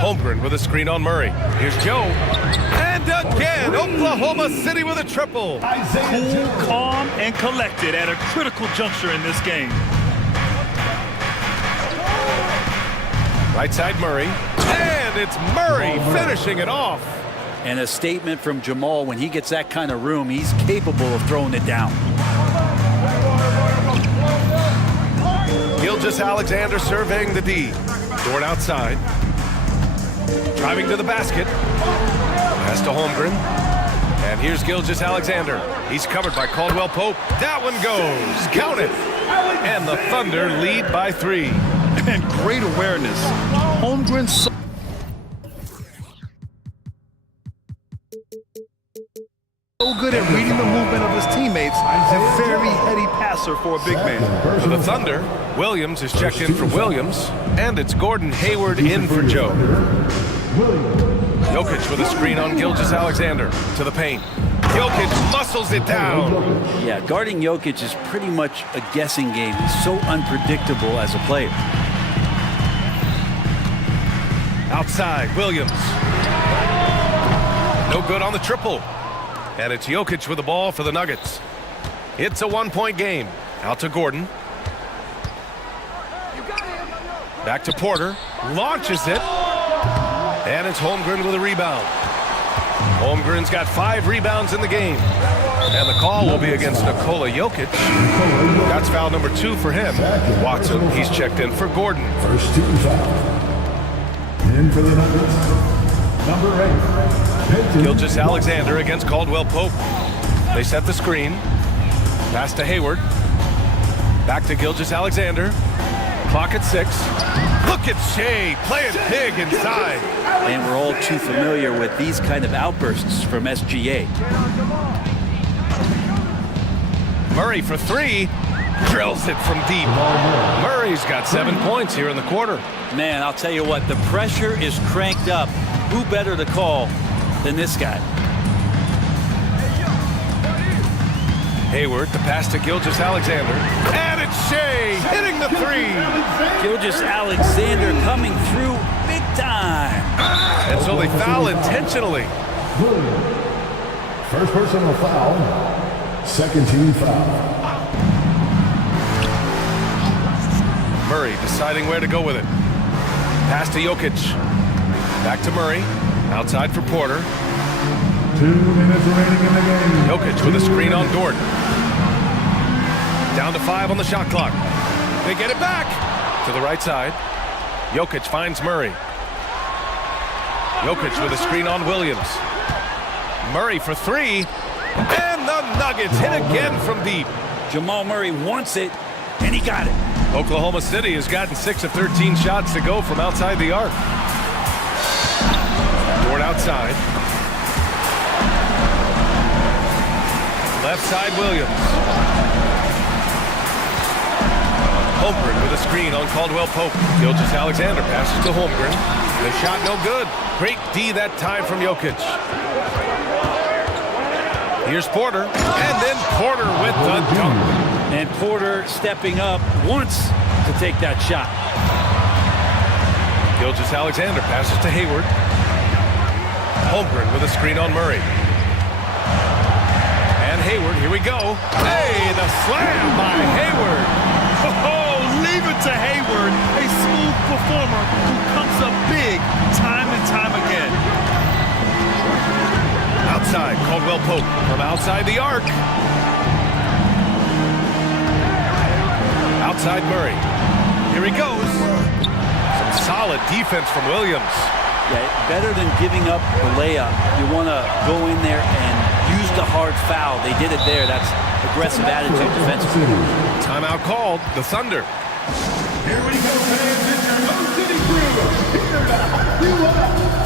Holmgren with a screen on Murray. Here's Joe. And again, Oklahoma City with a triple. Cool, calm, and collected at a critical juncture in this game. Right side Murray. And it's Murray finishing it off. And a statement from Jamal, when he gets that kind of room, he's capable of throwing it down. Gilgeous Alexander surveying the D. Dort outside. Driving to the basket. Pass to Holmgren. And here's Gilgeous Alexander. He's covered by Caldwell Pope. That one goes. Count it. And the Thunder lead by 3. And great awareness. Holmgren so good at reading the movement of his teammates and very heady passer for a big man. For the Thunder, Williams is checked in for Williams, and it's Gordon Hayward in for Joe. Jokic with a screen on Gilgeous Alexander to the paint. Jokic muscles it down. Yeah, guarding Jokic is pretty much a guessing game. He's so unpredictable as a player. Outside, Williams. No good on the triple. And it's Jokic with the ball for the Nuggets. It's a 1-point game. Out to Gordon. Back to Porter. Launches it. And it's Holmgren with a rebound. Holmgren's got 5 rebounds in the game. And the call will be against Nikola Jokic. That's foul number 2 for him. Watson, he's checked in for Gordon. First team foul. In for the Nuggets, number 8. Gilgeous Alexander against Caldwell Pope. They set the screen. Pass to Hayward. Back to Gilgeous Alexander. Clock at 6. Look at Shea playing big inside. And we're all too familiar with these kind of outbursts from SGA. Murray for 3. Drills it from deep. Murray's got 7 points here in the quarter. Man, I'll tell you what, the pressure is cranked up. Who better to call than this guy? Hayward, the pass to Gilgeous Alexander. And it's Shea hitting the 3. Gilgeous Alexander coming through big time. And so they foul intentionally. First personal foul. Second team foul. Murray deciding where to go with it. Pass to Jokic. Back to Murray. Outside for Porter. 2 minutes remaining in the game. Jokic with a screen on Dort. Down to 5 on the shot clock. They get it back to the right side. Jokic finds Murray. Jokic with a screen on Williams. Murray for 3. And the Nuggets hit again from deep. Jamal Murray wants it, and he got it. Oklahoma City has gotten 6 of 13 shots to go from outside the arc. Dort outside. Left side, Williams. Holmgren with a screen on Caldwell Pope. Gilgeous Alexander passes to Holmgren. The shot no good. Great D that time from Jokic. Here's Porter. And then Porter with the dunk. And Porter stepping up wants to take that shot. Gilgeous-Alexander passes to Hayward. Holmgren with a screen on Murray. And Hayward, here we go. Hey, the slam by Hayward. Oh, leave it to Hayward, a smooth performer who comes up big time and time again. Outside, Caldwell Pope from outside the arc. Outside Murray. Here he goes. Some solid defense from Williams. Yeah, better than giving up the layup. You want to go in there and use the hard foul. They did it there. That's aggressive attitude defensively. Timeout called. The Thunder. Here we go, fans. It's your Motor City crew. Here to hype you up.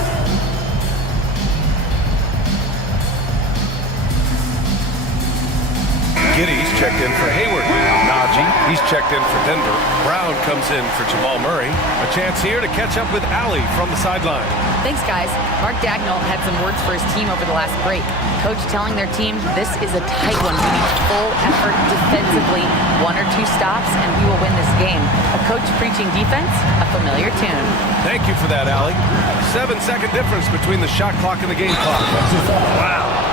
Giddy's checked in for Hayward. Najee, he's checked in for Denver. Brown comes in for Jamal Murray. A chance here to catch up with Allie from the sideline. Thanks, guys. Mark Dagnall had some words for his team over the last break. Coach telling their team, this is a tight one. We need full effort defensively. 1 or 2 stops, and we will win this game. A coach preaching defense, a familiar tune. Thank you for that, Allie. 7-second difference between the shot clock and the game clock. Wow.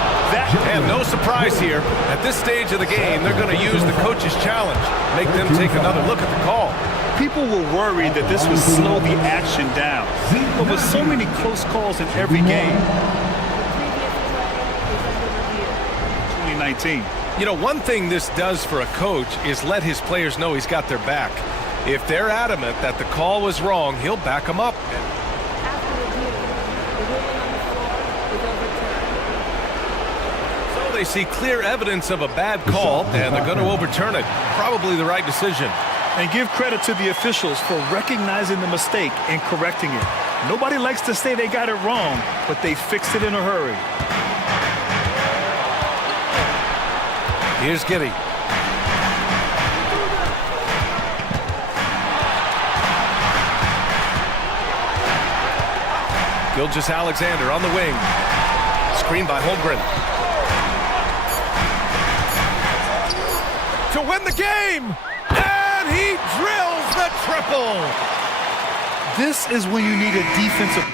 And no surprise here. At this stage of the game, they're going to use the coach's challenge. Make them take another look at the call. People were worried that this would slow the action down. But with so many close calls in every game, 2019. You know, one thing this does for a coach is let his players know he's got their back. If they're adamant that the call was wrong, he'll back them up. They see clear evidence of a bad call, and they're going to overturn it. Probably the right decision. And give credit to the officials for recognizing the mistake and correcting it. Nobody likes to say they got it wrong, but they fixed it in a hurry. Here's Giddy. Gilgeous-Alexander on the wing. Screen by Holmgren. To win the game, and he drills the triple. This is when you need a defensive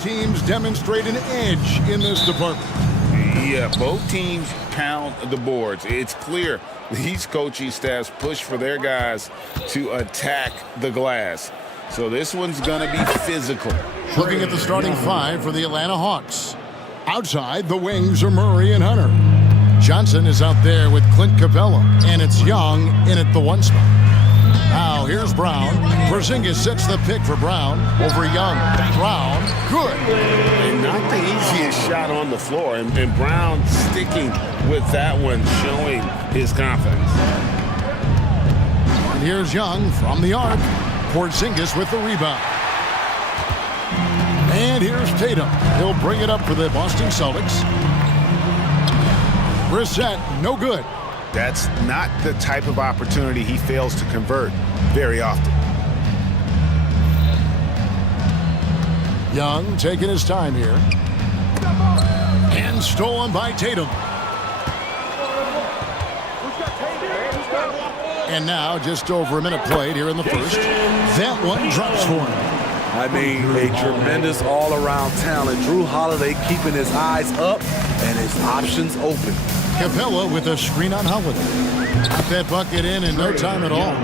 teams demonstrate an edge in this department. Yeah, both teams pound the boards. It's clear these coaching staffs push for their guys to attack the glass. So this one's going to be physical. Looking at the starting five for the Atlanta Hawks. Outside, the wings are Murray and Hunter. Johnson is out there with Clint Capella, and it's Young in at the 1 spot. Now here's Brown. Porzingis sets the pick for Brown over Young. Brown, good. And not the easiest shot on the floor. And Brown sticking with that one, showing his confidence. And here's Young from the arc. Porzingis with the rebound. And here's Tatum. He'll bring it up for the Boston Celtics. Brissett, no good. That's not the type of opportunity he fails to convert very often. Young taking his time here. And stolen by Tatum. And now just over a minute played here in the first. That one drops for him. I mean, a tremendous all-around talent. Drew Holiday keeping his eyes up and his options open. Capella with a screen on Holiday. Got that bucket in no time at all.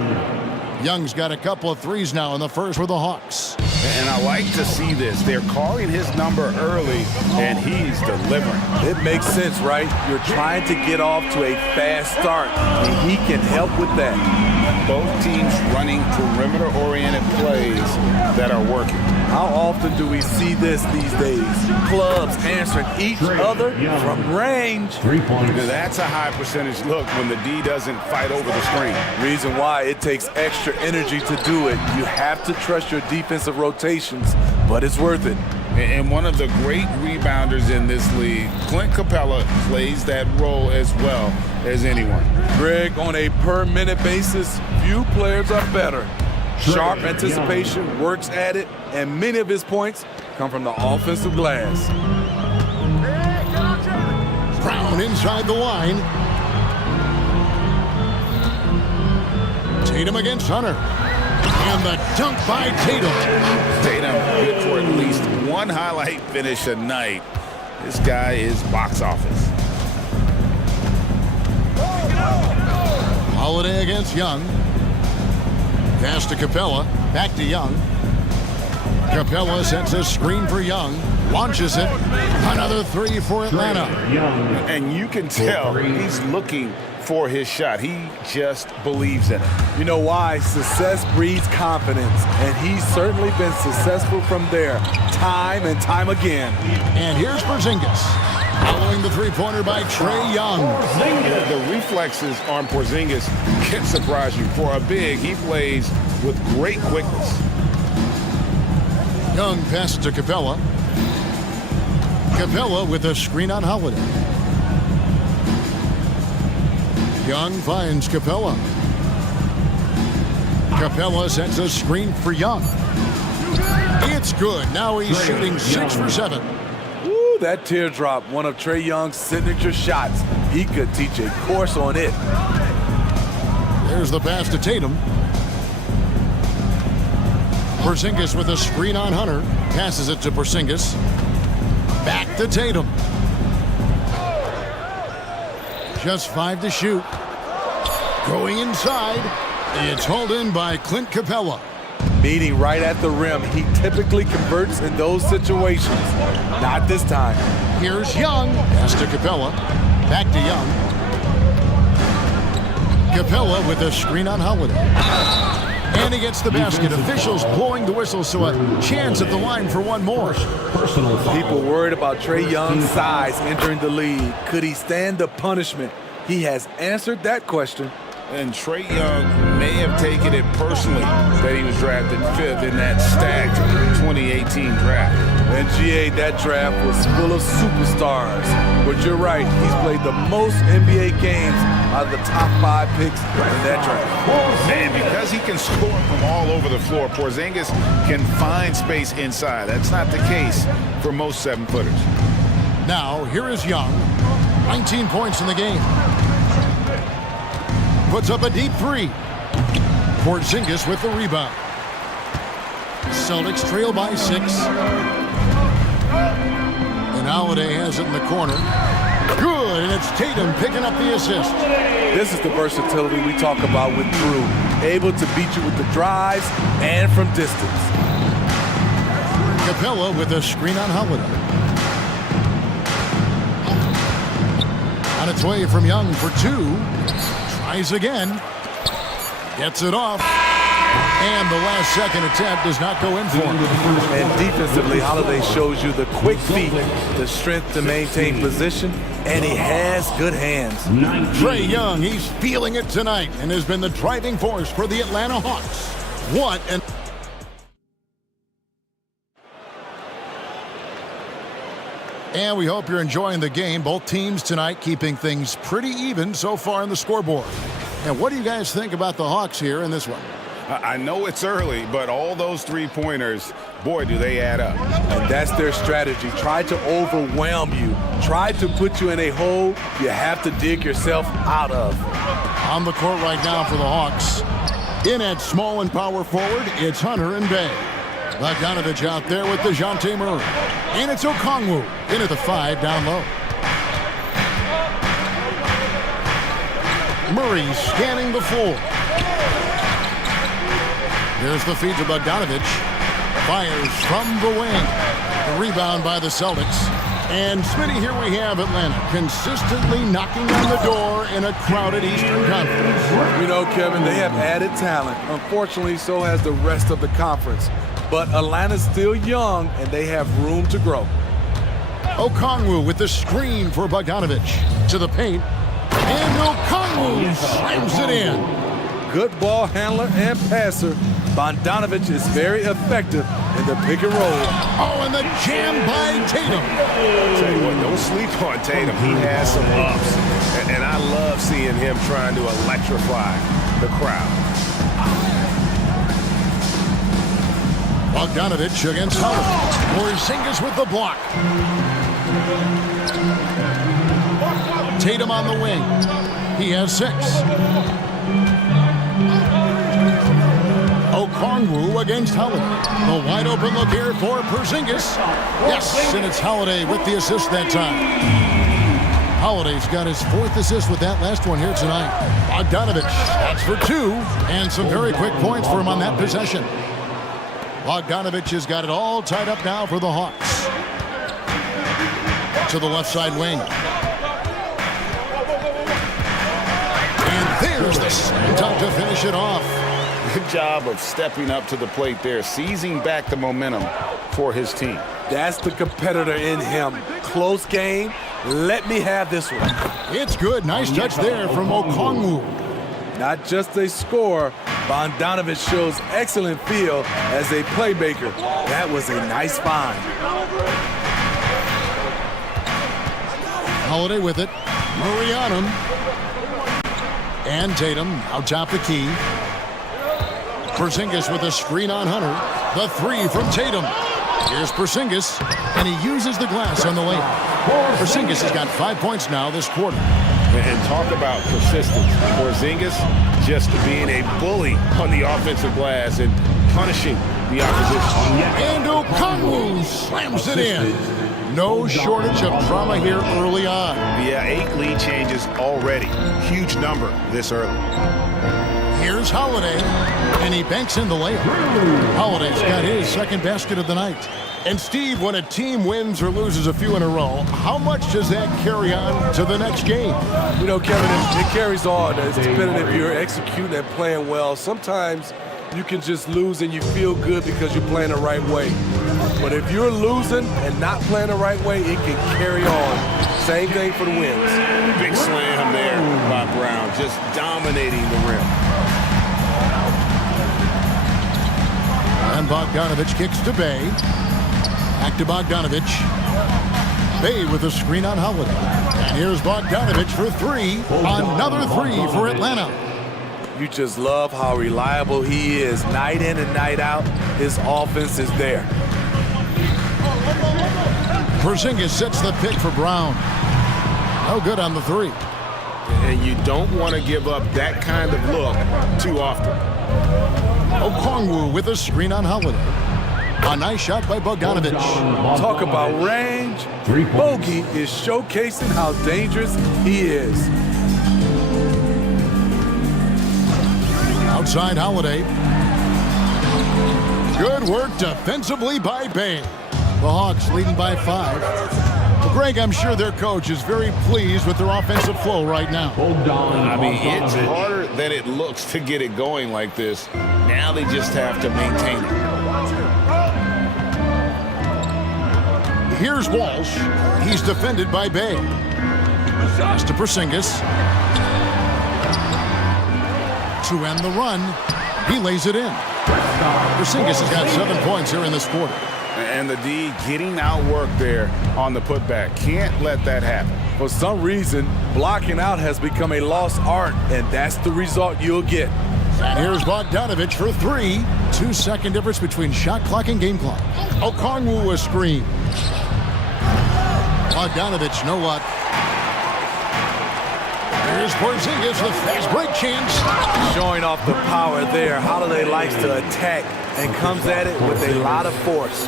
Young's got a couple of threes now in the first for the Hawks. And I like to see this. They're calling his number early, and he's delivering. It makes sense, right? You're trying to get off to a fast start, and he can help with that. Both teams running perimeter-oriented plays that are working. How often do we see this these days? Clubs answering each other from range. 3 points. That's a high percentage look when the D doesn't fight over the screen. Reason why it takes extra energy to do it. You have to trust your defensive rotations, but it's worth it. And one of the great rebounders in this league, Clint Capella, plays that role as well as anyone. Greg, on a per-minute basis, few players are better. Sharp anticipation, works at it, and many of his points come from the offensive glass. Brown inside the line. Tatum against Hunter. And the dunk by Tatum. Tatum good for at least one highlight finish a night. This guy is box office. Holiday against Young. Pass to Capella. Back to Young. Capella sets a screen for Young. Launches it. Another three for Atlanta. And you can tell he's looking for his shot. He just believes in it. You know why? Success breeds confidence, and he's certainly been successful from there time and time again. And here's Porzingis. Following the three-pointer by Trae Young. The reflexes on Porzingis can surprise you. For a big, he plays with great quickness. Young passes to Capella. Capella with a screen on Holiday. Young finds Capella. Capella sets a screen for Young. It's good. Now he's shooting 6 for 7. Ooh, that teardrop, one of Trae Young's signature shots. He could teach a course on it. There's the pass to Tatum. Porzingis with a screen on Hunter. Passes it to Porzingis. Back to Tatum. Just 5 to shoot. Going inside. It's hauled in by Clint Capella. Meeting right at the rim. He typically converts in those situations. Not this time. Here's Young. Pass to Capella. Back to Young. Capella with a screen on Holiday. And he gets the basket. Officials blowing the whistle, so a chance at the line for one more. People worried about Trae Young's size entering the league. Could he stand the punishment? He has answered that question. And Trae Young may have taken it personally that he was drafted 5th in that stacked 2018 draft. And GA, that draft was full of superstars. But you're right, he's played the most NBA games out of the top 5 picks in that draft. And because he can score from all over the floor, Porzingis can find space inside. That's not the case for most 7-footers. Now, here is Young. 19 points in the game. Puts up a deep 3. Porzingis with the rebound. Celtics trail by 6. And Holiday has it in the corner. Good, and it's Tatum picking up the assist. This is the versatility we talk about with Drew. Able to beat you with the drives and from distance. Capella with a screen on Holiday. On its way from Young for two. Tries again. Gets it off. And the last second attempt does not go in for him. And defensively, Holiday shows you the quick feet, the strength to maintain position, and he has good hands. Trae Young, he's feeling it tonight and has been the driving force for the Atlanta Hawks. What an... And we hope you're enjoying the game. Both teams tonight keeping things pretty even so far on the scoreboard. And what do you guys think about the Hawks here in this one? I know it's early, but all those three-pointers, boy, do they add up. And that's their strategy. Try to overwhelm you. Try to put you in a hole you have to dig yourself out of. On the court right now for the Hawks. In at small and power forward, it's Hunter and Bay. Bogdanovich out there with DeJounte Murray. And it's Okongwu in at the 5 down low. Murray scanning the floor. Here's the feed to Bogdanovich. Fires from the wing. The rebound by the Celtics. And Smitty, here we have Atlanta consistently knocking on the door in a crowded Eastern Conference. You know, Kevin, they have added talent. Unfortunately, so has the rest of the conference. But Atlanta's still young, and they have room to grow. Okongwu with the screen for Bogdanovich. To the paint. And Okongwu slams it in. Good ball handler and passer. Bogdanovich is very effective in the pick and roll. Oh, and the jam by Tatum. I'll tell you what, don't sleep on Tatum. He has some ups. And I love seeing him trying to electrify the crowd. Bogdanovich against Howard. Porzingis with the block. Tatum on the wing. He has 6. Okongwu against Holiday. A wide open look here for Porzingis. Yes, and it's Holiday with the assist that time. Holiday's got his 4th assist with that last one here tonight. Bogdanovich, that's for 2. And some very quick points for him on that possession. Bogdanovich has got it all tied up now for the Hawks. To the left side wing. And there's the slam dunk to finish it off. Good job of stepping up to the plate there, seizing back the momentum for his team. That's the competitor in him. Close game. Let me have this one. It's good. Nice touch there from Okongwu. Not just a scorer, Bogdanovich shows excellent feel as a playmaker. That was a nice find. Holiday with it. Murray on him. And Tatum out top the key. Porzingis with a screen on Hunter. The 3 from Tatum. Here's Porzingis, and he uses the glass on the lane. Porzingis has got 5 points now this quarter. And talk about persistence. Porzingis just being a bully on the offensive glass and punishing the opposition. And Okongwu slams it in. No shortage of drama here early on. Yeah, 8 lead changes already. Huge number this early. Here's Holiday, and he banks in the layup. Holiday's got his 2nd basket of the night. And Steve, when a team wins or loses a few in a row, how much does that carry on to the next game? You know, Kevin, it carries on. It's depending if you're executing and playing well. Sometimes you can just lose and you feel good because you're playing the right way. But if you're losing and not playing the right way, it can carry on. Same thing for the wins. Big slam there by Brown, just dominating the rim. And Bogdanovich kicks to Bay. Back to Bogdanovich. Bay with a screen on Holiday. And here's Bogdanovich for 3. Another 3 for Atlanta. You just love how reliable he is. Night in and night out, his offense is there. Porzingis sets the pick for Brown. No good on the 3. And you don't want to give up that kind of look too often. Okongwu with a screen on Holiday. A nice shot by Bogdanovic. Talk about range. Bogey is showcasing how dangerous he is. Outside Holiday. Good work defensively by Bay. The Hawks leading by 5. Well, Greg, I'm sure their coach is very pleased with their offensive flow right now. I mean, it's harder than it looks to get it going like this. Now they just have to maintain it. Here's Walsh. He's defended by Bay. Pass to Porzingis. To end the run, he lays it in. Porzingis has got 7 points here in this quarter. And the D getting outworked there on the putback. Can't let that happen. For some reason, blocking out has become a lost art, and that's the result you'll get. And here's Bogdanovic for 3. 2-second difference between shot clock and game clock. Okongwu a screen. Bogdanovic, no luck. Here's Porzingis with fast break chance. Showing off the power there. Holiday likes to attack and comes at it with a lot of force.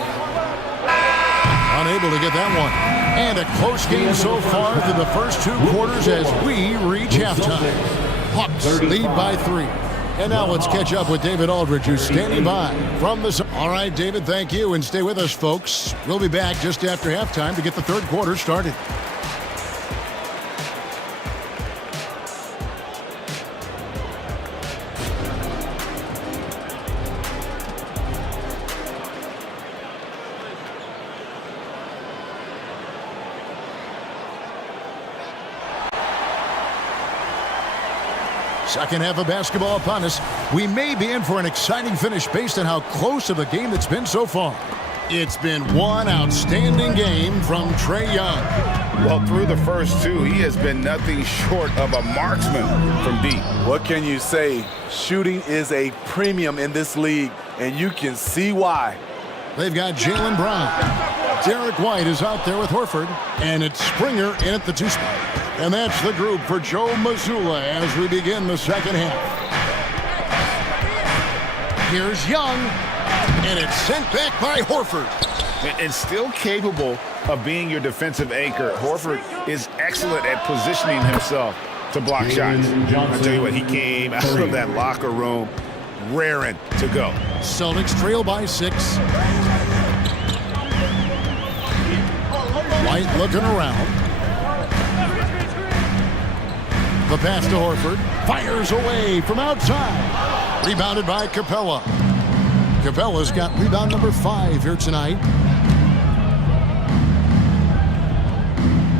Unable to get that one. And a close game so far through the first 2 quarters as we reach halftime. Hawks lead by 3. And now let's catch up with David Aldridge, who's standing by from the... All right, David, thank you. And stay with us, folks. We'll be back just after halftime to get the third quarter started. Second half of basketball upon us. We may be in for an exciting finish based on how close of a game it's been so far. It's been one outstanding game from Trae Young. Well, through the first 2, he has been nothing short of a marksman from deep. What can you say? Shooting is a premium in this league, and you can see why. They've got Jaylen Brown. Derek White is out there with Horford, and it's Springer in at the 2 spot. And that's the group for Joe Mazzulla as we begin the second half. Here's Young, and it's sent back by Horford. And still capable of being your defensive anchor. Horford is excellent at positioning himself to block shots. I tell you what, he came out of that locker room raring to go. Celtics trail by 6. White looking around. The pass to Horford. Fires away from outside. Rebounded by Capella. Capella's got rebound number 5 here tonight.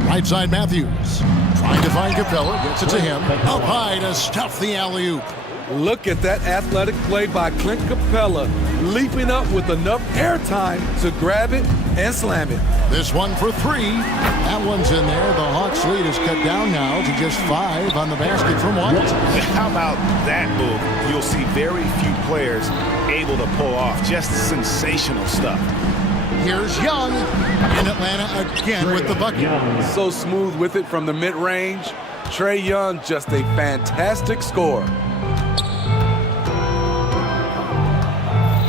Right side Matthews. Trying to find Capella. Gets it to him. Up high to stuff the alley-oop. Look at that athletic play by Clint Capella, leaping up with enough airtime to grab it and slam it. This one for 3. That one's in there. The Hawks lead is cut down now to just 5 on the basket from White. How about that move? You'll see very few players able to pull off just sensational stuff. Here's Young in Atlanta again with the bucket. So smooth with it from the mid-range. Trae Young, just a fantastic scorer.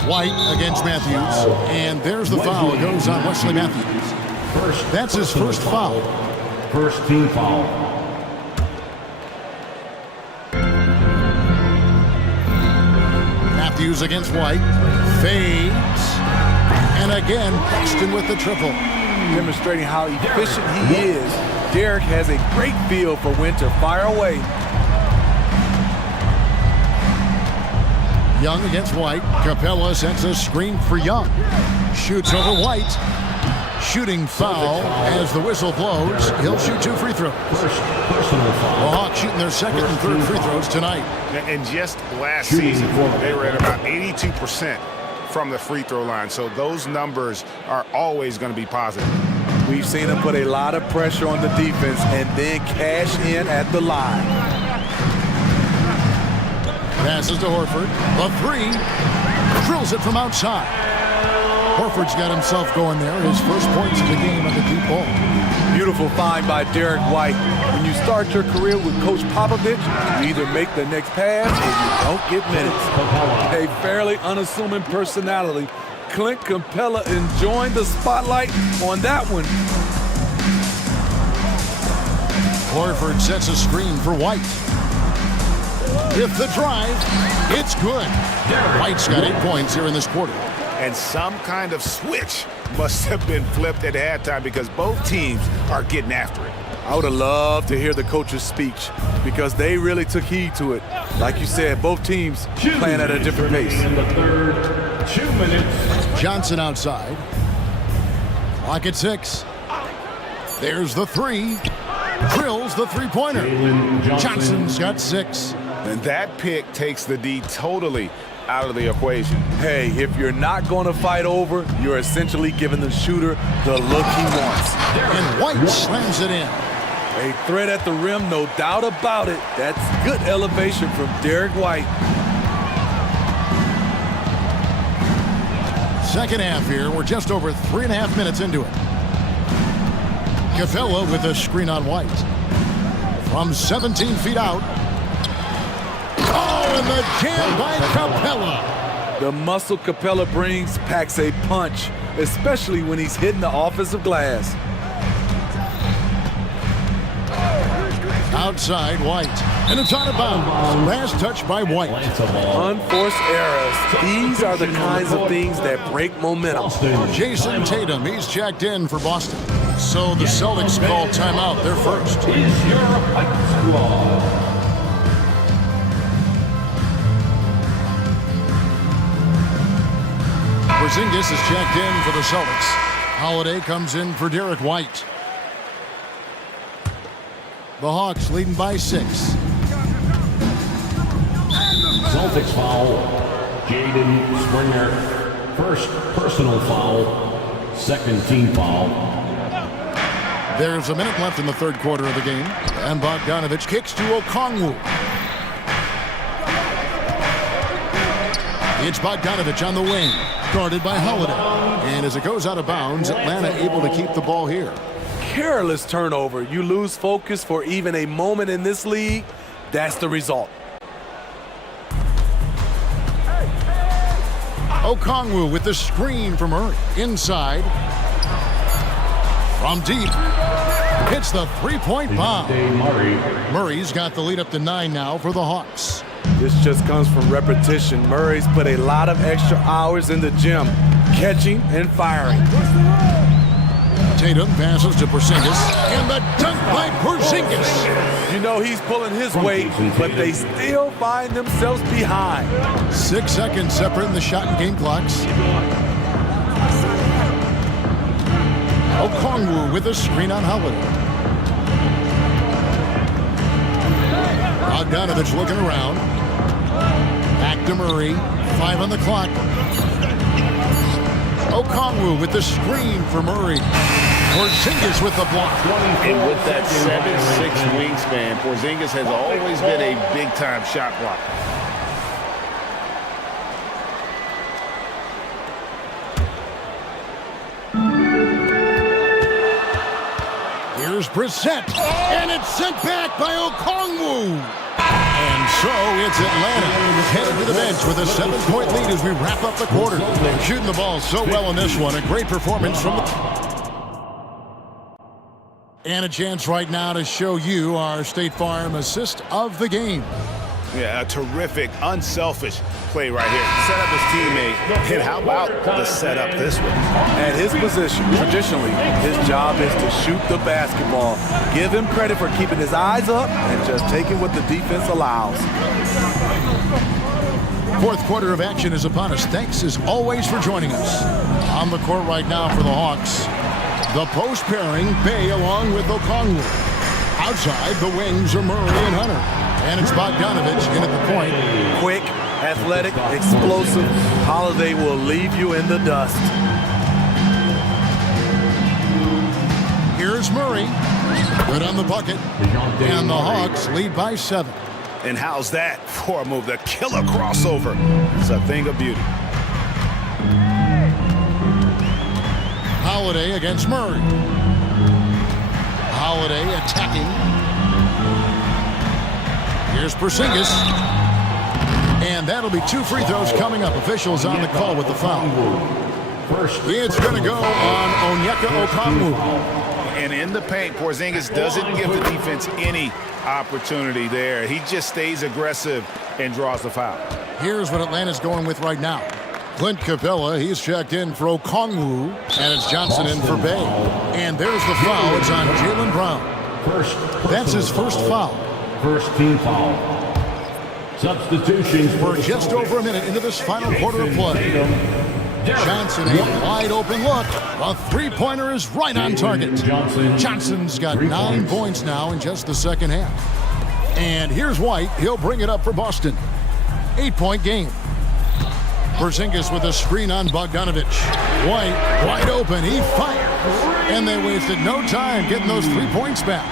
White against Matthews, and there's the foul. It goes on Wesley Matthews. That's his first foul. First team foul. Matthews against White. Fades. And again, Paxton with the triple. Demonstrating how efficient he is. Derek has a great feel for when to fire away. Young against White. Capella sets a screen for Young. Shoots over White. Shooting foul as the whistle blows. He'll shoot 2 free throws. The Hawks shooting their second and third free throws tonight. And just last season, they were at about 82% from the free throw line. So those numbers are always going to be positive. We've seen him put a lot of pressure on the defense and then cash in at the line. Passes to Horford. The 3. Drills it from outside. Horford's got himself going there. His first points of the game on the deep ball. Beautiful find by Derek White. When you start your career with Coach Popovich, you either make the next pass or you don't get minutes. A fairly unassuming personality Clint Capella enjoying the spotlight on that one. Horford sets a screen for White. If the drive, it's good. White's got 8 points here in this quarter. And some kind of switch must have been flipped at halftime because both teams are getting after it. I would have loved to hear the coach's speech because they really took heed to it. Like you said, both teams playing at a different pace. In the third, 2 minutes. Johnson outside. Clock at 6. There's the three. Drills the three-pointer. Johnson's got 6. And that pick takes the D totally out of the equation. Hey, if you're not going to fight over, you're essentially giving the shooter the look he wants. And White slams it in. A threat at the rim, no doubt about it. That's good elevation from Derek White. Second half here. We're just over 3.5 minutes into it. Capella with a screen on White. From 17 feet out. Oh, and the jam by Capella. The muscle Capella brings packs a punch, especially when he's hitting the offensive glass. Outside White. And it's out of bounds. Last touch by White. Unforced errors. These are the kinds of things that break momentum. Jason Tatum, he's checked in for Boston. So the Celtics call timeout. They're first. Is your fight squad. Porzingis is checked in for the Celtics. Holiday comes in for Derek White. The Hawks leading by 6. Celtics foul. Jaden Springer. First personal foul. Second team foul. There's a minute left in the third quarter of the game. And Bogdanovich kicks to Okongwu. It's Bogdanovich on the wing. Guarded by Holiday. And as it goes out of bounds, Atlanta able to keep the ball here. Careless turnover. You lose focus for even a moment in this league. That's the result. Okongwu with the screen from Murray. Inside. From deep. Hits the three-point bomb. Murray's got the lead up to 9 now for the Hawks. This just comes from repetition. Murray's put a lot of extra hours in the gym, catching and firing. Tatum passes to Porzingis, and the dunk by Porzingis. You know he's pulling his weight, but they still find themselves behind. 6 seconds separating the shot and game clocks. Okongwu with a screen on Holiday. Bogdanovich looking around. Back to Murray. 5 on the clock. Okongwu with the screen for Murray. Porzingis with the block. And with that 7'6" wingspan, Porzingis has always been a big-time shot blocker. Here's Brissett, and it's sent back by Okongwu. And so it's Atlanta headed to the bench with a 7-point lead as we wrap up the quarter. Shooting the ball so well in this one. A great performance from the... And a chance right now to show you our State Farm assist of the game. Yeah, a terrific, unselfish play right here. Set up his teammate, and how about the setup this one? At his position, traditionally, his job is to shoot the basketball. Give him credit for keeping his eyes up and just taking what the defense allows. Fourth quarter of action is upon us. Thanks as always for joining us. On the court right now for the Hawks, the post pairing, Bay along with Okongwu. Outside, the wings are Murray and Hunter. And it's Bogdanovich in at the point. Quick, athletic, explosive. Holiday will leave you in the dust. Here's Murray. Good on the bucket. And the Hawks lead by 7. And how's that for a move? The killer crossover. It's a thing of beauty. Holiday against Murray. Holiday attacking. Here's Porzingis. And that'll be 2 free throws coming up. Officials on the call with the foul. It's going to go on Onyeka Okongwu. And in the paint, Porzingis doesn't give the defense any opportunity there. He just stays aggressive and draws the foul. Here's what Atlanta's going with right now. Clint Capella, he's checked in for Okongwu, and it's Johnson in for Bay. And there's the foul. It's on Jaylen Brown. That's his first foul. First team foul. Substitutions. We're just over a minute into this final quarter of play. Johnson, a wide open look. A three-pointer is right on target. Johnson's got 9 points now in just the second half. And here's White. He'll bring it up for Boston. 8-point game. Porzingis with a screen on Bogdanovic. White, wide open. He fires. And they wasted no time getting those 3 points back.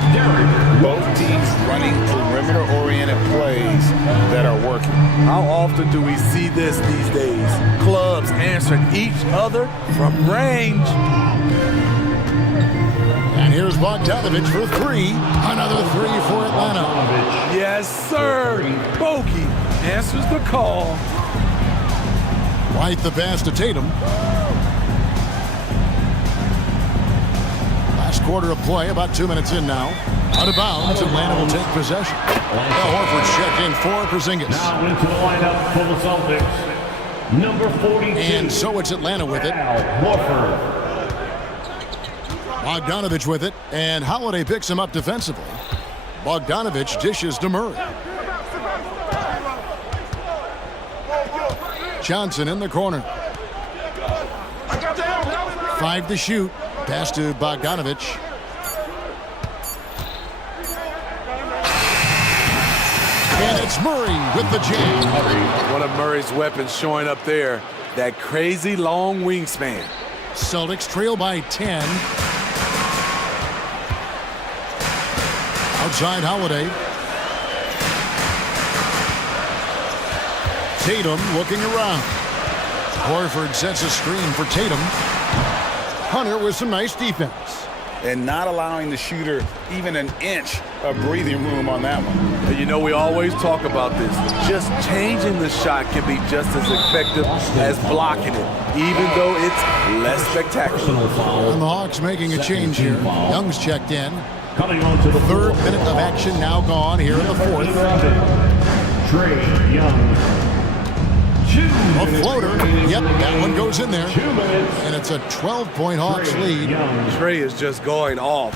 Both teams running perimeter-oriented plays that are working. How often do we see this these days? Clubs answering each other from range. And here's Bogdanovic for three. Another three for Atlanta. Yes, sir. Bogey answers the call. White the pass to Tatum. Last quarter of play, about 2 minutes in now. Out of bounds, Atlanta will take possession. Al Horford checked in for Porzingis. Now into the lineup for the Celtics. Number 42. And so it's Atlanta with it. Al Horford. Bogdanovic with it, and Holiday picks him up defensively. Bogdanovic dishes to Murray. Johnson in the corner. 5 to shoot. Pass to Bogdanovic. And it's Murray with the jam. One of Murray's weapons showing up there. That crazy long wingspan. Celtics trail by 10. Outside Holiday. Tatum looking around. Horford sets a screen for Tatum. Hunter with some nice defense. And not allowing the shooter even an inch of breathing room on that one. You know, we always talk about this. Just changing the shot can be just as effective as blocking it, even though it's less spectacular. And the Hawks making a change here. Young's checked in. Coming on to the 3rd minute of action now gone here in the 4th. Trae Young. A floater. Yep, that one goes in there. And it's a 12-point Hawks lead. Trae is just going off.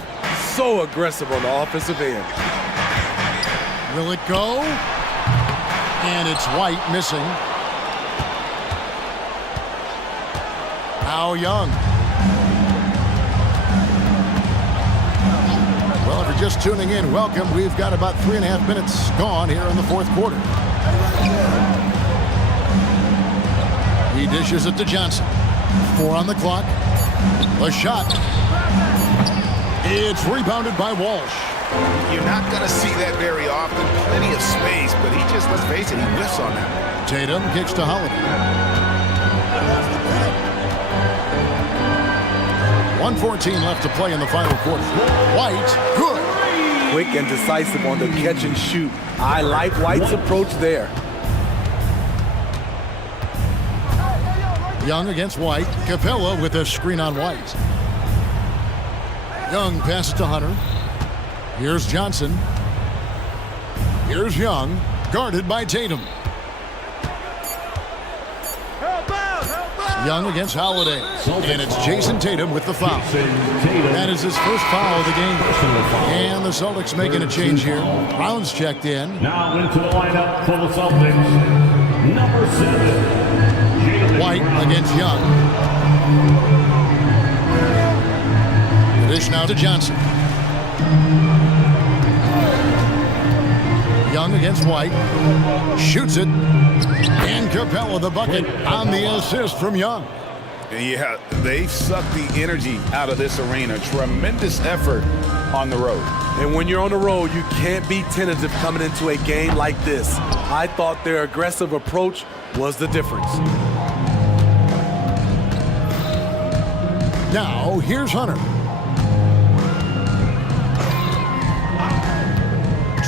So aggressive on the offensive end. Will it go? And it's White missing. Now Young. Well, if you're just tuning in, welcome. We've got about 3.5 minutes gone here in the 4th quarter. He dishes it to Johnson. 4 on the clock. A shot. It's rebounded by Walsh. You're not going to see that very often. Plenty of space, but he just, let's face it, he whiffs on that. Tatum kicks to Holiday. 1:14 left to play in the final quarter. White, good. Quick and decisive on the catch and shoot. I like White's approach there. Young against White. Capella with a screen on White. Young passes to Hunter. Here's Johnson. Here's Young, guarded by Tatum. Young against Holiday. And it's Jason Tatum with the foul. That is his first foul of the game. And the Celtics making a change here. Brown's checked in. Now into the lineup for the Celtics. Number 7. White against Young. The dish now to Johnson. Young against White. Shoots it. And Capella the bucket on the assist from Young. Yeah, they've sucked the energy out of this arena. Tremendous effort on the road. And when you're on the road, you can't be tentative coming into a game like this. I thought their aggressive approach was the difference. Now, here's Hunter.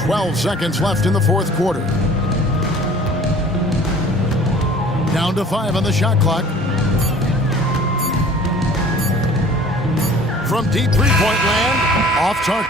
12 seconds left in the 4th quarter. Down to 5 on the shot clock. from deep three-point land. Off target.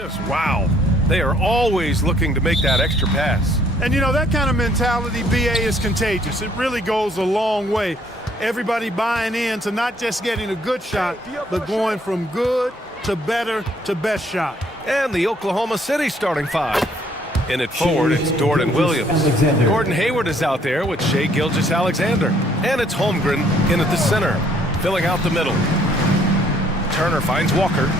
Just wow. They are always looking to make that extra pass. And you know, that kind of mentality, BA, is contagious. It really goes a long way. Everybody buying in to not just getting a good shot, but going from good to better to best shot. And the Oklahoma City starting five. In it forward, it's Dort and Williams. Gordon Hayward is out there with Shai Gilgeous-Alexander. And it's Holmgren in at the center, filling out the middle. Turner finds Walker.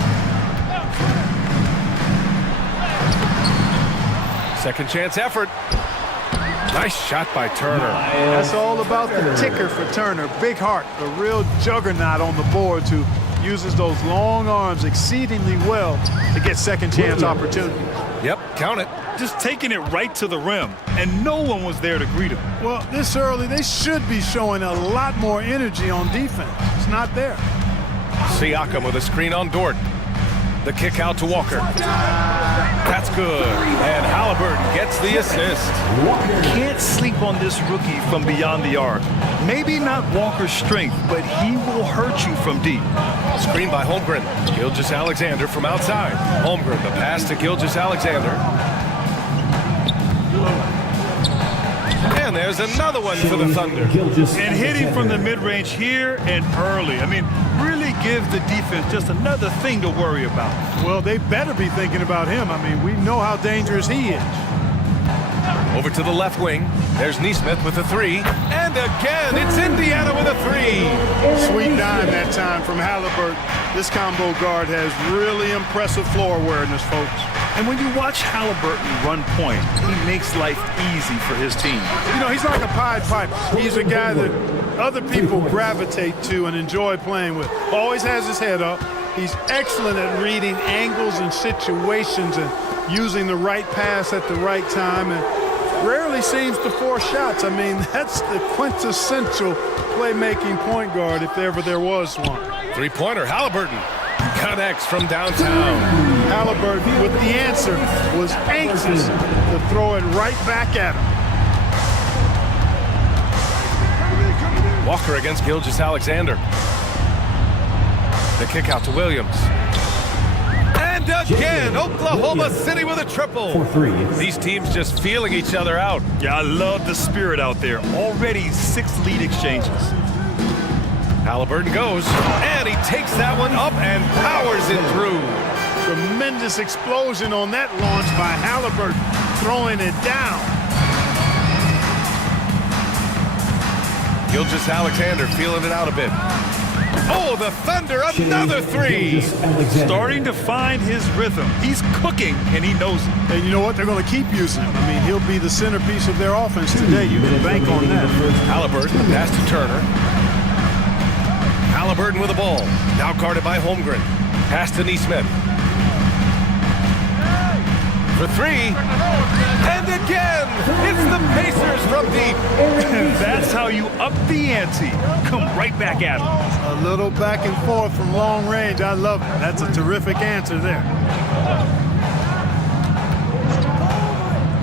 Second chance effort. Nice shot by Turner. That's all about the ticker for Turner. Big heart, a real juggernaut on the boards who uses those long arms exceedingly well to get second chance opportunities. Yep, count it. Just taking it right to the rim, and no one was there to greet him. Well, this early, they should be showing a lot more energy on defense. It's not there. Siakam with a screen on Dort. The kick out to Walker. That's good. And Halliburton gets the assist. Can't sleep on this rookie from beyond the arc. Maybe not Walker's strength, but he will hurt you from deep. Screen by Holmgren. Gilgeous-Alexander from outside. Holmgren, the pass to Gilgeous-Alexander. And there's another one for the Thunder. And hitting from the mid-range here and early. I mean, really give the defense just another thing to worry about. Well, they better be thinking about him. I mean, we know how dangerous he is. Over to the left wing. There's Neesmith with a three. And again, it's Indiana with a three. Sweet dime that time from Halliburton. This combo guard has really impressive floor awareness, folks. And when you watch Halliburton run point, he makes life easy for his team. You know, he's like a Pied Piper. He's a guy that other people gravitate to and enjoy playing with. Always has his head up. He's excellent at reading angles and situations and using the right pass at the right time, and rarely seems to force shots. I mean, that's the quintessential playmaking point guard if ever there was one. Three-pointer, Halliburton connects from downtown. Halliburton with the answer was anxious to throw it right back at him. Walker against Gilgeous-Alexander. The kick out to Williams. And again, Oklahoma City with a triple. These teams just feeling each other out. Yeah, I love the spirit out there. Already 6 lead exchanges. Halliburton goes, and he takes that one up and powers it through. Tremendous explosion on that launch by Halliburton, throwing it down. Gilgeous-Alexander feeling it out a bit. Oh, the Thunder, another three. Starting to find his rhythm. He's cooking, and he knows it. And you know what? They're going to keep using him. I mean, he'll be the centerpiece of their offense today. You can bank on that. Halliburton, pass to Turner. Halliburton with the ball. Now guarded by Holmgren. Pass to Neesmith. For three. And again, it's the Pacers from deep. And that's how you up the ante. Come right back at him. A little back and forth from long range. I love it. That's a terrific answer there.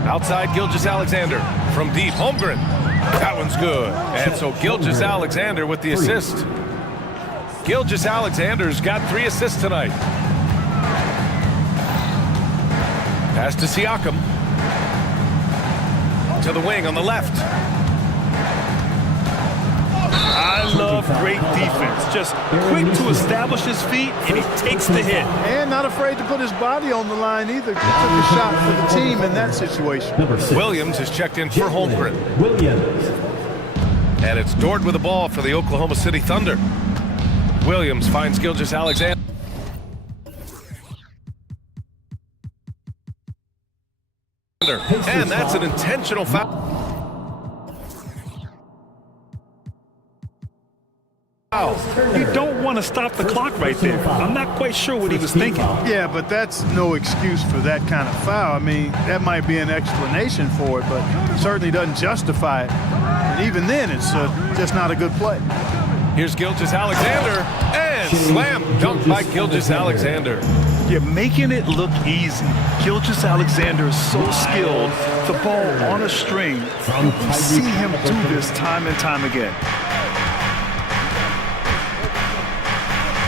Outside Gilgeous-Alexander. From deep, Holmgren. That one's good. And so Gilgeous-Alexander with the assist. Gilgeous-Alexander's got 3 assists tonight. Pass to Siakam. To the wing on the left. I love great defense. Just quick to establish his feet, and he takes the hit. And not afraid to put his body on the line either. Took a shot for the team in that situation. Williams is checked in for Holmgren. And it's Dort with the ball for the Oklahoma City Thunder. Williams finds Gilgeous-Alexander. And that's an intentional foul. You don't want to stop the clock right there. I'm not quite sure what he was thinking. Yeah, but that's no excuse for that kind of foul. I mean, that might be an explanation for it, but certainly doesn't justify it. And even then, it's just not a good play. Here's Gilgeous-Alexander, and slam dunk by Gilgeous-Alexander. You're making it look easy. Gilgeous-Alexander is so skilled. The ball on a string. You see him do this time and time again.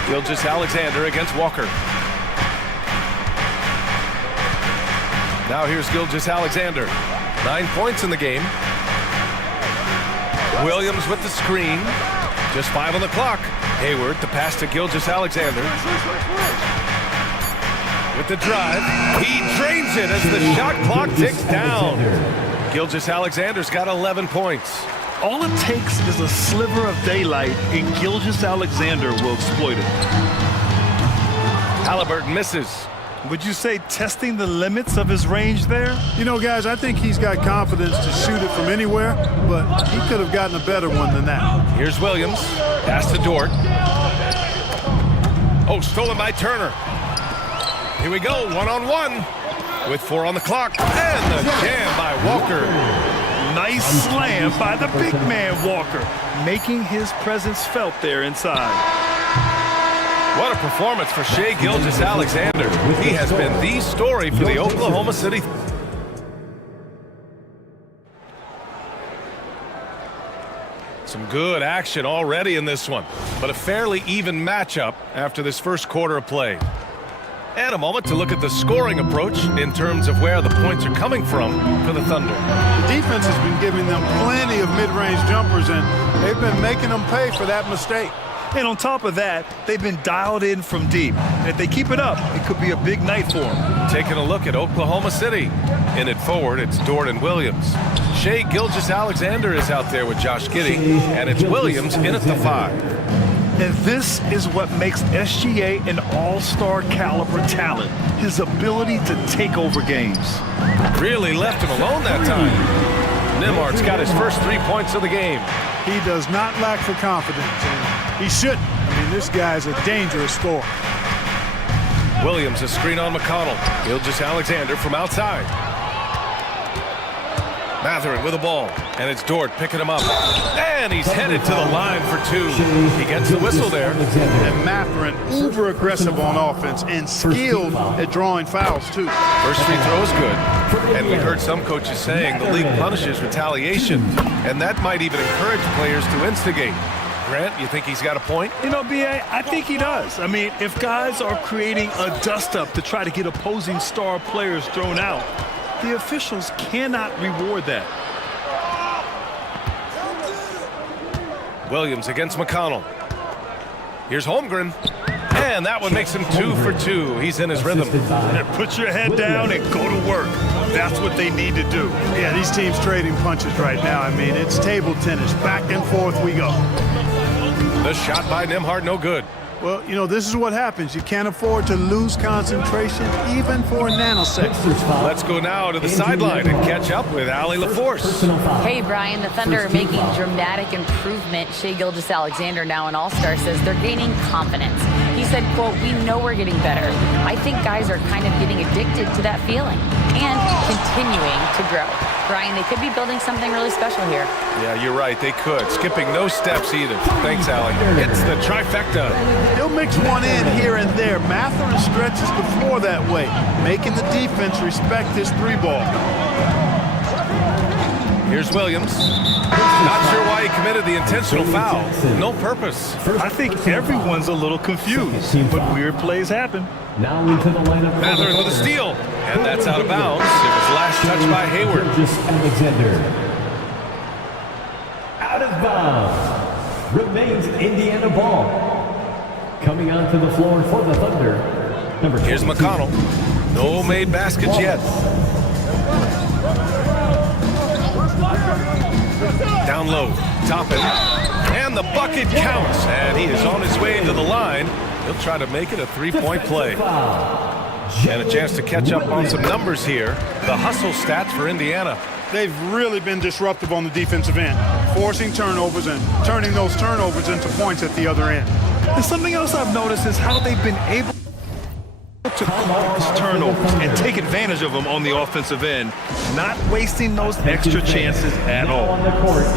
Gilgeous-Alexander against Walker. Now here's Gilgeous-Alexander. 9 points in the game. Williams with the screen. Just 5 on the clock. Hayward, the pass to Gilgeous-Alexander. With the drive, he drains it as the shot clock ticks down. Gilgeous-Alexander's got 11 points. All it takes is a sliver of daylight, and Gilgeous-Alexander will exploit it. Halliburton misses. Would you say testing the limits of his range there? You know, guys, I think he's got confidence to shoot it from anywhere, but he could have gotten a better one than that. Here's Williams. Pass to Dort. Oh, stolen by Turner. Here we go, one-on-one. With 4 on the clock. And the jam by Walker. Nice slam by the big man, Walker, making his presence felt there inside. What a performance for Shai Gilgeous-Alexander. He has been the story for the Oklahoma City. Some good action already in this one, but a fairly even matchup after this first quarter of play. And a moment to look at the scoring approach in terms of where the points are coming from for the Thunder. The defense has been giving them plenty of mid-range jumpers, and they've been making them pay for that mistake. And on top of that, they've been dialed in from deep. And if they keep it up, it could be a big night for them. Taking a look at Oklahoma City. In it forward, it's Dort and Williams. Shai Gilgeous-Alexander is out there with Josh Giddey, and it's Williams in at the 5. And this is what makes SGA an all-star caliber talent, his ability to take over games. Really left him alone that time. Nembhard's got his first 3 points of the game. He does not lack for confidence, and he shouldn't. I mean, this guy's a dangerous scorer. Williams, a screen on McConnell. Gilgeous-Alexander from outside. Mathurin with the ball, and it's Dort picking him up. And he's headed to the line for 2. He gets the whistle there. And Mathurin, uber-aggressive on offense and skilled at drawing fouls, too. First free throw is good. And we heard some coaches saying the league punishes retaliation, and that might even encourage players to instigate. Grant, you think he's got a point? You know, B.A., I think he does. I mean, if guys are creating a dust-up to try to get opposing star players thrown out, the officials cannot reward that. Williams against McConnell. Here's Holmgren. And that one makes him 2 for 2. He's in his rhythm. And put your head down and go to work. That's what they need to do. Yeah, these teams trading punches right now. I mean, it's table tennis. Back and forth we go. The shot by Nembhard, no good. Well, you know, this is what happens. You can't afford to lose concentration, even for a nanosecond. Let's go now to the sideline and catch up with Allie LaForce. Hey, Brian, the Thunder are making dramatic improvement. Shai Gilgeous-Alexander, now an all-star, says they're gaining confidence. He said, quote, "We know we're getting better. I think guys are kind of getting addicted to that feeling and continuing to grow." Brian, they could be building something really special here. Yeah, you're right. They could. Skipping no steps either. Thanks, Allie. It's the trifecta. He'll mix one in here and there. Mathurin stretches the floor that way, making the defense respect his 3-ball. Here's Williams. Not sure why he committed the intentional foul. No purpose. I think everyone's a little confused, but weird plays happen. Now into the lineup. Mathurin with a steal. And that's out of bounds. It was last touched by Hayward. Alexander. Out of bounds. Remains Indiana ball. Coming onto the floor for the Thunder. Here's McConnell. No made baskets yet. Down low. Top it. And the bucket counts. And he is on his way to the line. He'll try to make it a 3-point play. And a chance to catch up on some numbers here. The hustle stats for Indiana. They've really been disruptive on the defensive end, forcing turnovers and turning those turnovers into points at the other end. And something else I've noticed is how they've been able to cause turnovers and take advantage of them on the offensive end, not wasting those extra chances at all.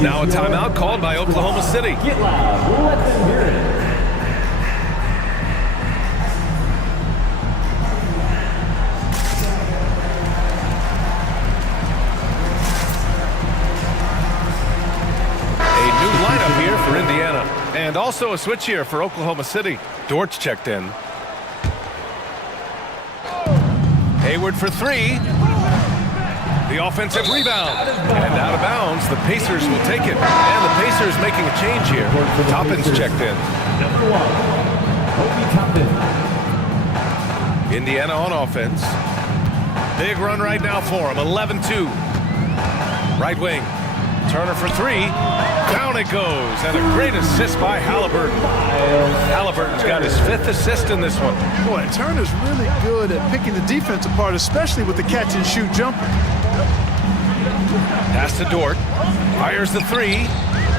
Now a timeout called by Oklahoma City. Get loud. Let them hear it. For Indiana, and also a switch here for Oklahoma City. Dort's checked in. Hayward for 3. The offensive rebound. And out of bounds, the Pacers will take it. And the Pacers making a change here. Toppin's checked in. Number 1, Obi Toppin. Indiana on offense. Big run right now for him. 11-2. Right wing. Turner for 3. Down it goes. And a great assist by Halliburton. Halliburton's got his 5th assist in this one. Boy, Turner's really good at picking the defense apart, especially with the catch-and-shoot jumper. Pass to Dort. Fires the 3.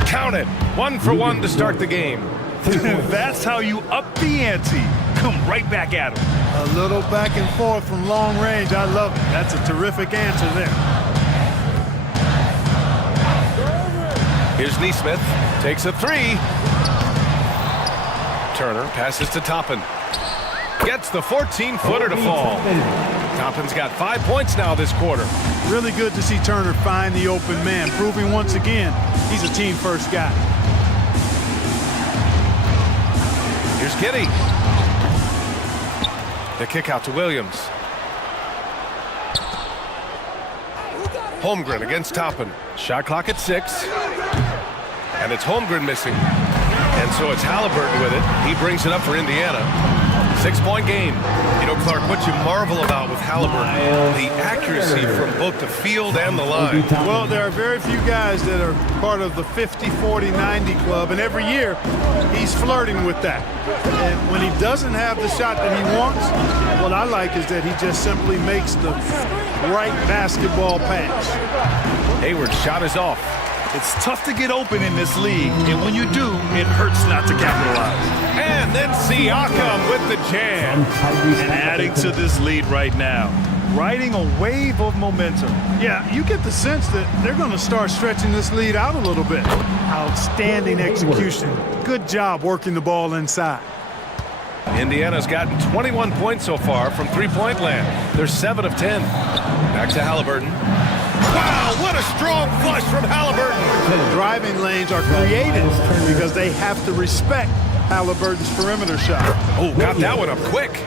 Count it. 1 for 1 to start the game. That's how you up the ante. Come right back at him. A little back and forth from long range. I love it. That's a terrific answer there. Here's Neesmith. Takes a 3. Turner passes to Toppin. Gets the 14-footer to fall. Toppin's got 5 points now this quarter. Really good to see Turner find the open man, proving once again he's a team-first guy. Here's Giddey. The kick out to Williams. Holmgren against Toppin. Shot clock at 6. And it's Holmgren missing. And so it's Halliburton with it. He brings it up for Indiana. 6-point game. You know, Clark, what you marvel about with Halliburton, the accuracy from both the field and the line. Well, there are very few guys that are part of the 50, 40, 90 club, and every year he's flirting with that. And when he doesn't have the shot that he wants, what I like is that he just simply makes the right basketball pass. Hayward's shot is off. It's tough to get open in this league, and when you do, it hurts not to capitalize. And then Siakam with the jam. And adding to this lead right now, riding a wave of momentum. Yeah, you get the sense that they're going to start stretching this lead out a little bit. Outstanding execution. Good job working the ball inside. Indiana's gotten 21 points so far from three-point land. They're 7 of 10. Back to Halliburton. Wow, what a strong flush from Halliburton. Driving lanes are created because they have to respect Halliburton's perimeter shot. Oh, got that one up quick.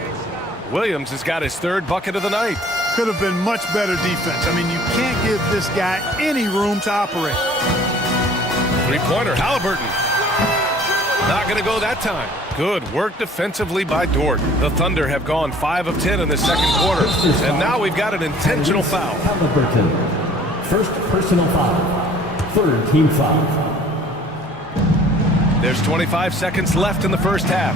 Williams has got his 3rd bucket of the night. Could have been much better defense. I mean, you can't give this guy any room to operate. 3-pointer, Halliburton. Not going to go that time. Good work defensively by Dort. The Thunder have gone 5 of 10 in the second quarter. And now we've got an intentional foul. Halliburton. First personal foul. 3rd team foul. There's 25 seconds left in the first half.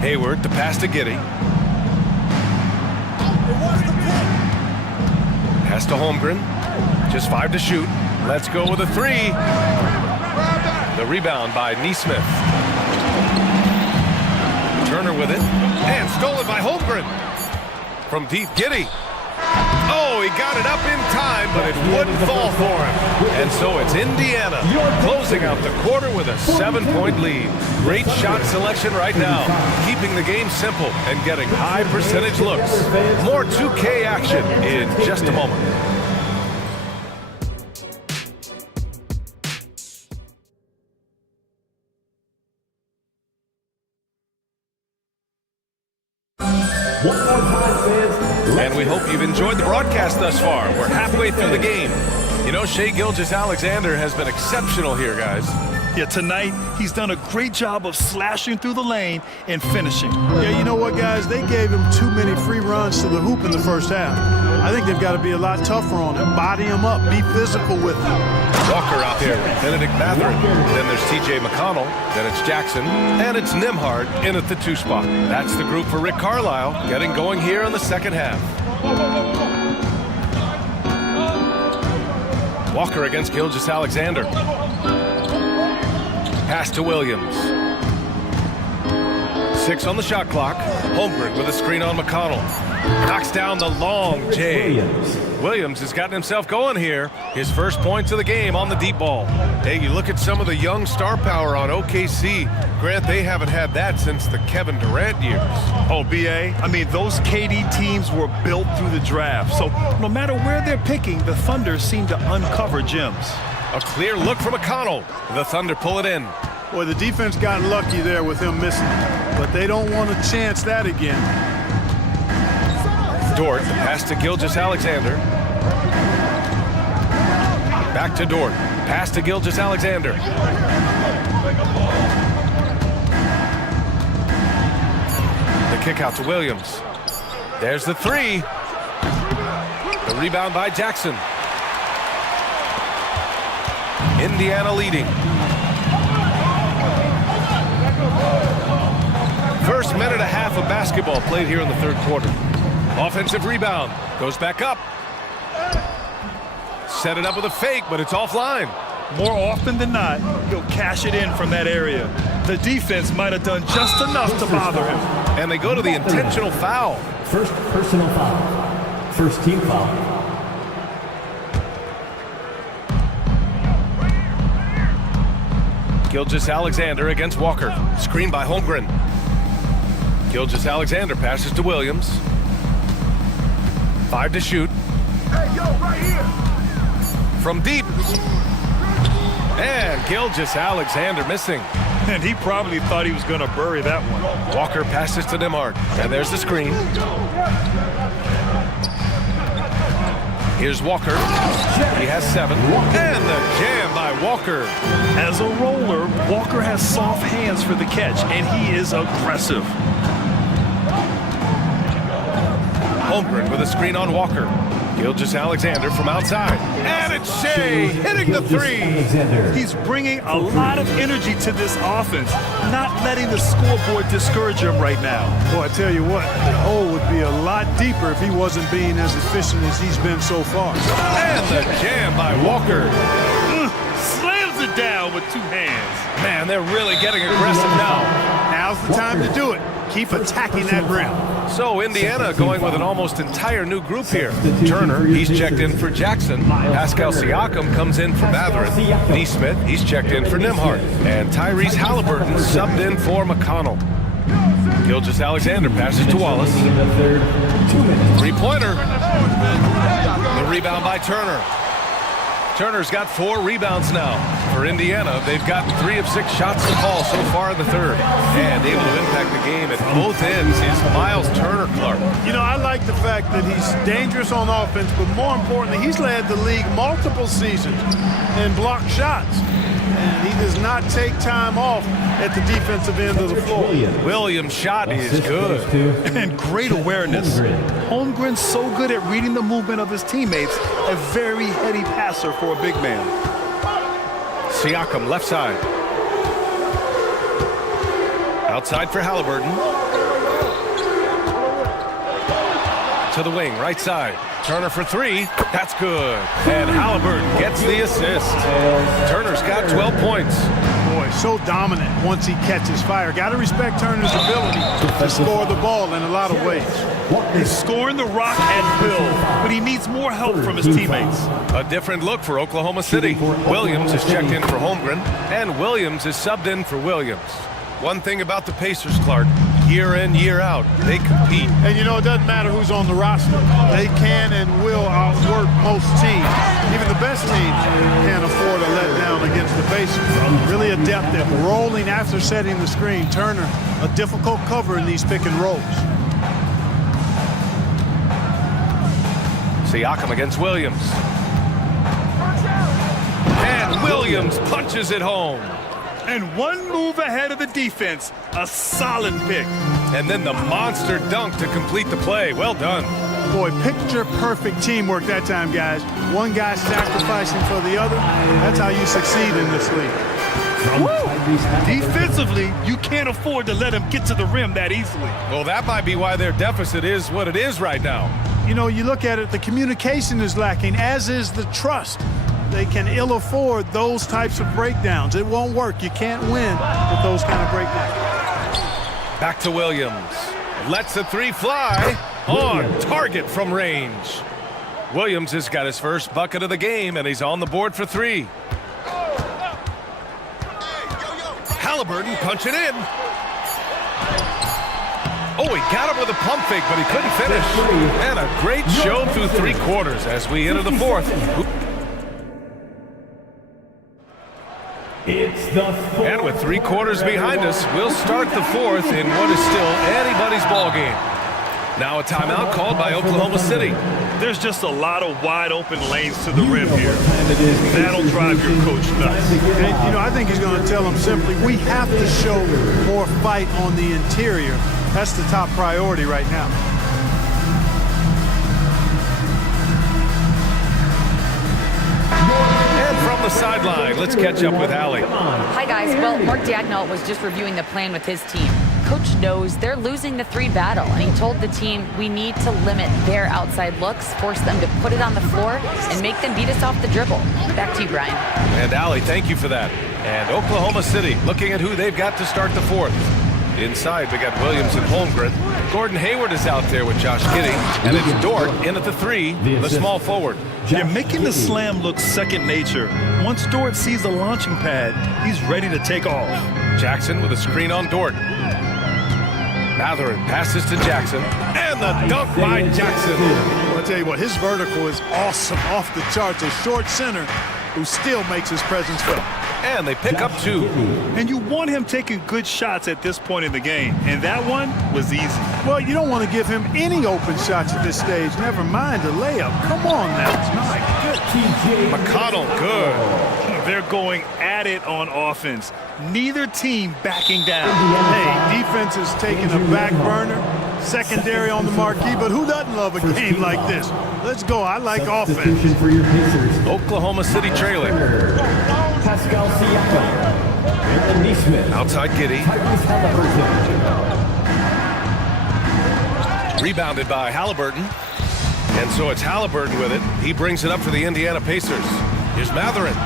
Hayward, the pass to Giddey. Pass to Holmgren. Just 5 to shoot. Let's go with a 3. The rebound by Neesmith. Turner with it. And stolen by Holmgren. From deep, Giddey. Oh, he got it up in time, but it wouldn't fall for him. And so it's Indiana closing out the quarter with a 7-point lead. Great shot selection right now, keeping the game simple and getting high percentage looks. More 2K action in just a moment. One more time, fans. And we hope you've enjoyed the broadcast thus far. We're halfway through the game. You know, Shai Gilgeous-Alexander has been exceptional here, guys. Yeah, tonight, he's done a great job of slashing through the lane and finishing. Yeah, you know what, guys? They gave him too many free runs to the hoop in the first half. I think they've got to be a lot tougher on him. Body him up. Be physical with him. Walker out there, Benedict Mathurin. Then there's TJ McConnell. Then it's Jackson. And it's Nembhard in at the 2 spot. That's the group for Rick Carlisle getting going here in the second half. Walker against Gilgeous-Alexander. Pass to Williams. 6 on the shot clock. Holmgren with a screen on McConnell. Knocks down the long J. Williams has gotten himself going here. His first points of the game on the deep ball. Hey, you look at some of the young star power on OKC. Grant, they haven't had that since the Kevin Durant years. Oh, B.A., I mean, those KD teams were built through the draft. So no matter where they're picking, the Thunder seem to uncover gems. A clear look from McConnell. The Thunder pull it in. Boy, the defense got lucky there with him missing. But they don't want to chance that again. Dort, the pass to Gilgeous-Alexander. Back to Dort. Pass to Gilgeous-Alexander. The kick out to Williams. There's the three. The rebound by Jackson. Indiana leading. First minute and a half of basketball played here in the third quarter. Offensive rebound. Goes back up. Set it up with a fake, but it's offline. More often than not, he'll cash it in from that area. The defense might have done just enough to bother him. And they go to the intentional foul. First personal foul. First team foul. Gilgeous-Alexander against Walker. Screen by Holmgren. Gilgeous-Alexander passes to Williams. 5 to shoot. Hey, yo, right here. From deep. And Gilgeous-Alexander missing. And he probably thought he was going to bury that one. Walker passes to Nembhard. And there's the screen. Here's Walker. He has 7. And the jam by Walker. As a roller, Walker has soft hands for the catch, and he is aggressive. Holmgren with a screen on Walker. Gilgeous-Alexander from outside. And it's Shea hitting the three. He's bringing a lot of energy to this offense, not letting the scoreboard discourage him right now. Boy, I tell you what, the hole would be a lot deeper if he wasn't being as efficient as he's been so far. And the jam by Walker. Slams it down with 2 hands. Man, they're really getting aggressive now. Now's the time to do it. Keep attacking that rim. So Indiana going with an almost entire new group here. Turner, he's checked in for Jackson. Pascal Siakam comes in for Matherin. Neesmith, he's checked in for Nembhard. And Tyrese Halliburton subbed in for McConnell. Gilgeous-Alexander passes to Wallace. 3-pointer. The rebound by Turner. Turner's got 4 rebounds now. For Indiana, they've gotten 3 of 6 shots to fall so far in the third. And able to impact the game at both ends is Miles Turner Clark. You know, I like the fact that he's dangerous on offense, but more importantly, he's led the league multiple seasons in blocked shots. And he does not take time off at the defensive end of the floor. Williams' shot is good. And great awareness. Holmgren's so good at reading the movement of his teammates, a very heady passer for a big man. Siakam left side. Outside for Halliburton. To the wing, right side. Turner for 3. That's good. And Halliburton gets the assist. Turner's got 12 points. Boy, so dominant once he catches fire. Got to respect Turner's ability to score the ball in a lot of ways. He's scoring the rock at will, but he needs more help from his teammates. A different look for Oklahoma City. Williams is checked in for Holmgren, and Williams is subbed in for Williams. One thing about the Pacers, Clark, year in, year out, they compete. And you know, it doesn't matter who's on the roster. They can and will outwork most teams. Even the best teams can't afford a letdown against the Pacers. Really adept at rolling after setting the screen. Turner, a difficult cover in these pick and rolls. Siakam against Williams. And Williams punches it home. And one move ahead of the defense. A solid pick. And then the monster dunk to complete the play. Well done. Boy, picture-perfect teamwork that time, guys. One guy sacrificing for the other. That's how you succeed in this league. Defensively, you can't afford to let him get to the rim that easily. Well, that might be why their deficit is what it is right now. You know, you look at it, the communication is lacking, as is the trust. They can ill afford those types of breakdowns. It won't work. You can't win with those kind of breakdowns. Back to Williams. Lets the 3 fly. On target from range. Williams has got his first bucket of the game, and he's on the board for 3. Halliburton punching in. Oh, he got him with a pump fake, but he couldn't finish. And a great show through 3 quarters as we enter the 4th. And with 3 quarters behind us, we'll start the 4th in what is still anybody's ball game. Now a timeout called by Oklahoma City. There's just a lot of wide open lanes to the rim here. That'll drive your coach nuts. And, I think he's going to tell them simply, we have to show more fight on the interior. That's the top priority right now. And from the sideline, let's catch up with Allie. Hi, guys. Well, Mark Dagnall was just reviewing the plan with his team. Coach knows they're losing the 3 battle, and he told the team, we need to limit their outside looks, force them to put it on the floor, and make them beat us off the dribble. Back to you, Brian. And Allie, thank you for that. And Oklahoma City looking at who they've got to start the fourth. Inside, we got Williams and Holmgren. Gordon Hayward is out there with Josh Giddey, and it's Dort in at the 3, the small forward. You're making the slam look second nature. Once Dort sees the launching pad, he's ready to take off. Jackson with a screen on Dort. Matherin passes to Jackson, and the dunk by Jackson. I'll tell you what, his vertical is awesome, off the charts. A short center who still makes his presence felt. And they pick up 2. And you want him taking good shots at this point in the game, and that one was easy. Well, you don't want to give him any open shots at this stage, never mind a layup. Come on now. My goodness. McConnell, good. They're going at it on offense. Neither team backing down. Hey, defense is taking a back burner, secondary on the marquee, but who doesn't love a game like this? Let's go. I like offense. For your Pacers. Oklahoma City trailing. Pascal Siakam. And Neesmith. Outside Giddey. Tyrese Halliburton. Rebounded by Halliburton. And so it's Halliburton with it. He brings it up for the Indiana Pacers. Here's Matherin.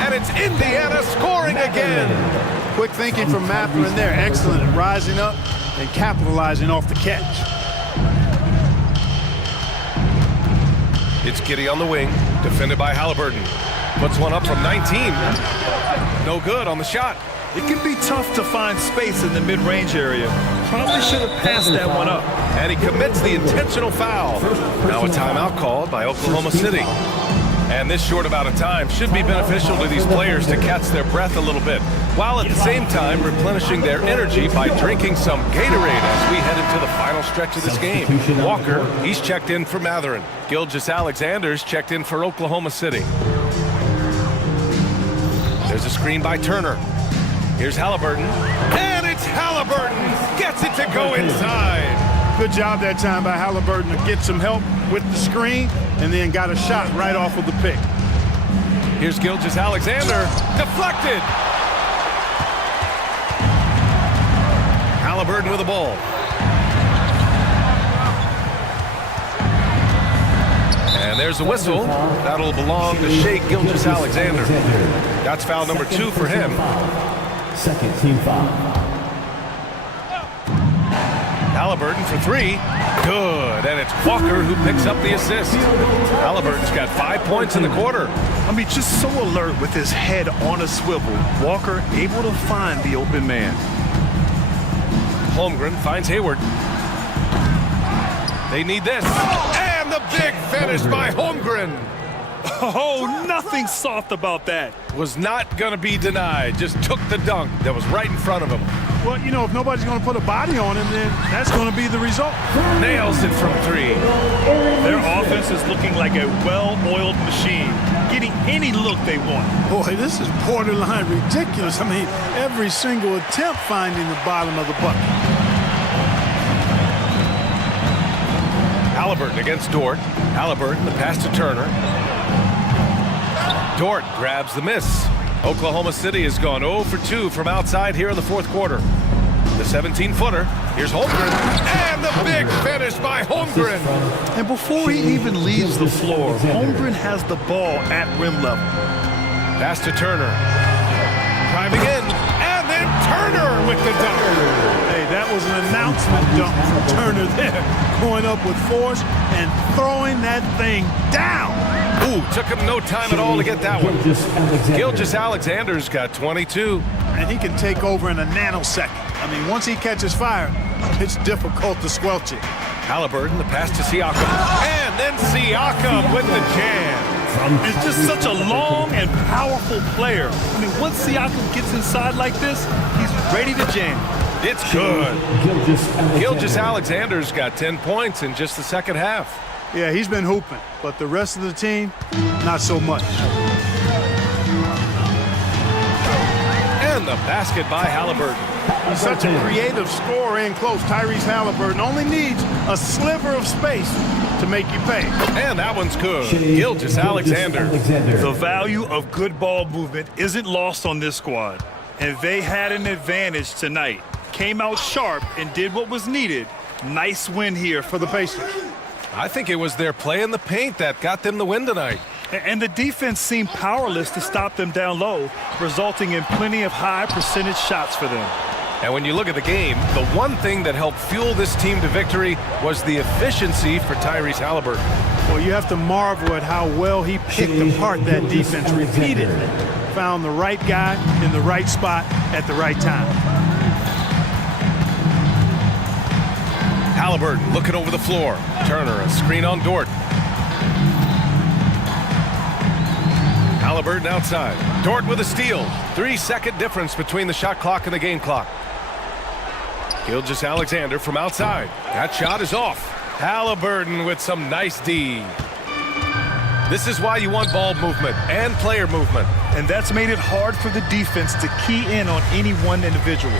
And it's Indiana scoring again. Quick thinking from Matherin there. Excellent at rising up and capitalizing off the catch. It's Giddey on the wing, defended by Halliburton. Puts one up from 19. No good on the shot. It can be tough to find space in the mid-range area. Probably should have passed that one up. And he commits the intentional foul. Now a timeout called by Oklahoma City. And this short amount of time should be beneficial to these players to catch their breath a little bit, while at the same time replenishing their energy by drinking some Gatorade as we head into the final stretch of this game. Walker, he's checked in for Matherin. Gilgeous-Alexander's checked in for Oklahoma City. There's a screen by Turner. Here's Halliburton. And it's Halliburton! Gets it to go inside! Good job that time by Halliburton to get some help with the screen and then got a shot right off of the pick. Here's Gilgeous-Alexander. Deflected! Halliburton with the ball. And there's the whistle. That'll belong to Shea Gilgeous-Alexander. That's foul number 2 for him. Second team foul. Halliburton for 3. Good. And it's Walker who picks up the assist. Halliburton's got 5 points in the quarter. I mean, just so alert with his head on a swivel. Walker able to find the open man. Holmgren finds Hayward. They need this. And the big finish by Holmgren. Oh, nothing soft about that. Was not going to be denied. Just took the dunk that was right in front of him. Well, if nobody's going to put a body on him, then that's going to be the result. Nails it from 3. Their offense is looking like a well-oiled machine, getting any look they want. Boy, this is borderline ridiculous. I mean, every single attempt finding the bottom of the bucket. Halliburton against Dort. Halliburton, the pass to Turner. Dort grabs the miss. Oklahoma City has gone 0 for 2 from outside here in the fourth quarter. The 17-footer. Here's Holmgren. And the big finish by Holmgren. And before he even leaves the floor, Holmgren has the ball at rim level. Pass to Turner. Driving in. And then Turner with the dunk. Hey, that was an announcement dunk from Turner there. Going up with force and throwing that thing down. Ooh, took him no time at all to get that one. Gilgeous-Alexander's got 22. And he can take over in a nanosecond. I mean, once he catches fire, it's difficult to squelch it. Halliburton, the pass to Siakam. And then Siakam with the jam. It's just such a long and powerful player. I mean, once Siakam gets inside like this, he's ready to jam. It's good. Gilgeous-Alexander. Gilgeous-Alexander's got 10 points in just the second half. Yeah, he's been hooping, but the rest of the team, not so much. And the basket by Halliburton. He's such a creative scorer in close. Tyrese Halliburton only needs a sliver of space to make you pay. And that one's good. Gilgeous-Alexander. The value of good ball movement isn't lost on this squad, and they had an advantage tonight. Came out sharp and did what was needed. Nice win here for the Pacers. I think it was their play in the paint that got them the win tonight. And the defense seemed powerless to stop them down low, resulting in plenty of high percentage shots for them. And when you look at the game, the one thing that helped fuel this team to victory was the efficiency for Tyrese Halliburton. Well, you have to marvel at how well he picked apart that defense repeatedly. Found the right guy in the right spot at the right time. Halliburton looking over the floor. Turner, a screen on Dort. Halliburton outside. Dort with a steal. 3-second difference between the shot clock and the game clock. Gilgeous-Alexander from outside. That shot is off. Halliburton with some nice D. This is why you want ball movement and player movement. And that's made it hard for the defense to key in on any one individual.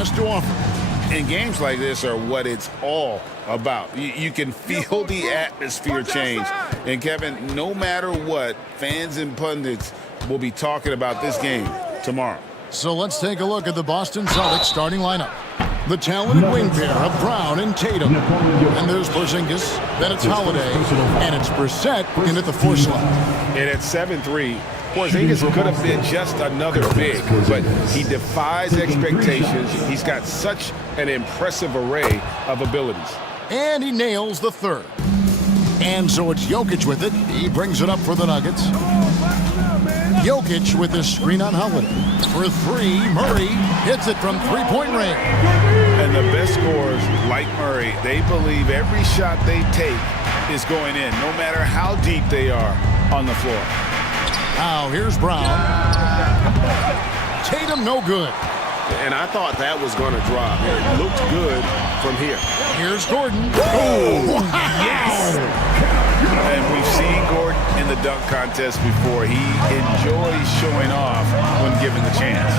has to offer. And games like this are what it's all about. You can feel the atmosphere change. And Kevin, no matter what, fans and pundits will be talking about this game tomorrow. So let's take a look at the Boston Celtics starting lineup. The talented wing pair of Brown and Tatum. And there's Porzingis, then it's Holiday, and it's Brissett in at the 4 slot. And at 7'3", Porzingis could have been just another big, but he defies expectations. He's got such an impressive array of abilities. And he nails the third. And so it's Jokic with it. He brings it up for the Nuggets. Jokic with the screen on Holiday. For 3, Murray hits it from three-point range. And the best scorers, like Murray, they believe every shot they take is going in, no matter how deep they are on the floor. Now here's Brown. Tatum no good. And I thought that was going to drop. It looked good from here. Here's Gordon. Oh, yes! And we've seen Gordon in the dunk contest before. He enjoys showing off when given the chance.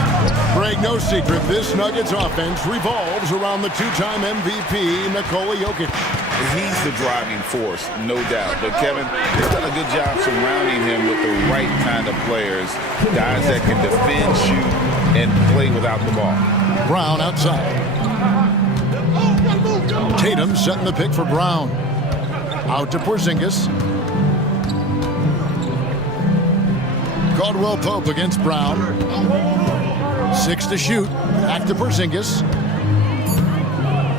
Greg, no secret, this Nuggets offense revolves around the 2-time MVP, Nikola Jokic. He's the driving force, no doubt. But Kevin, they've done a good job surrounding him with the right kind of players. Guys that can defend, shoot, and play without the ball. Brown outside. Tatum setting the pick for Brown. Out to Porzingis. Caldwell Pope against Brown. 6 to shoot. Back to Porzingis.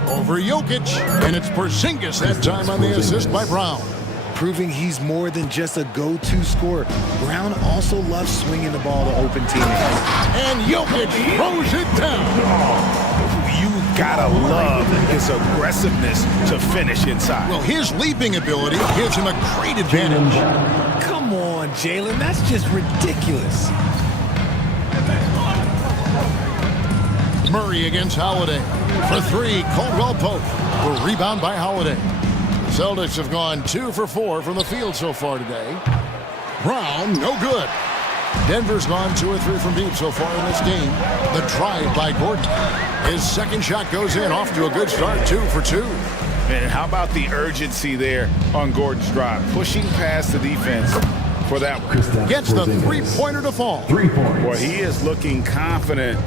Over Jokic. And it's Porzingis that time on the assist by Brown. Proving he's more than just a go-to scorer. Brown also loves swinging the ball to open teammates. And Jokic throws it down. You gotta love his aggressiveness to finish inside. Well, his leaping ability gives him a great advantage. Come on, Jalen, that's just ridiculous. Murray against Holiday. For 3, Caldwell Pope. Will rebound by Holiday. Celtics have gone 2 for 4 from the field so far today. Brown, no good. Denver's gone 2 or 3 from deep so far in this game. The drive by Gordon. His second shot goes in, off to a good start, 2 for 2. And how about the urgency there on Gordon's drive? Pushing past the defense for that one. Gets the three-pointer to fall. 3 points. Boy, he is looking confident.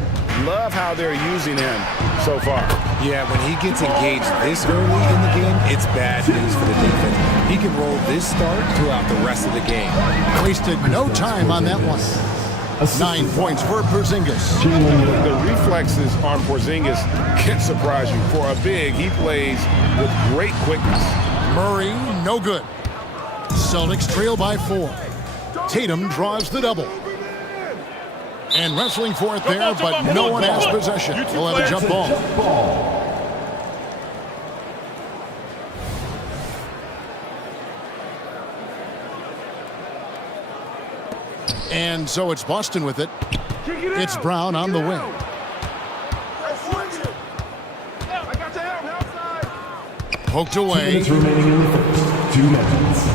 Love how they're using him so far. Yeah, when he gets engaged this early in the game, it's bad news for the defense. He can roll this start throughout the rest of the game. Wasted no time on that one. 9 points for Porzingis. The reflexes on Porzingis can surprise you. For a big, he plays with great quickness. Murray, no good. Celtics trail by 4. Tatum draws the double. And wrestling for it there, but no one has possession. We'll have a jump ball. And so it's Boston with it. It's Brown on the wing. Poked away. Remaining in the first. 2 minutes.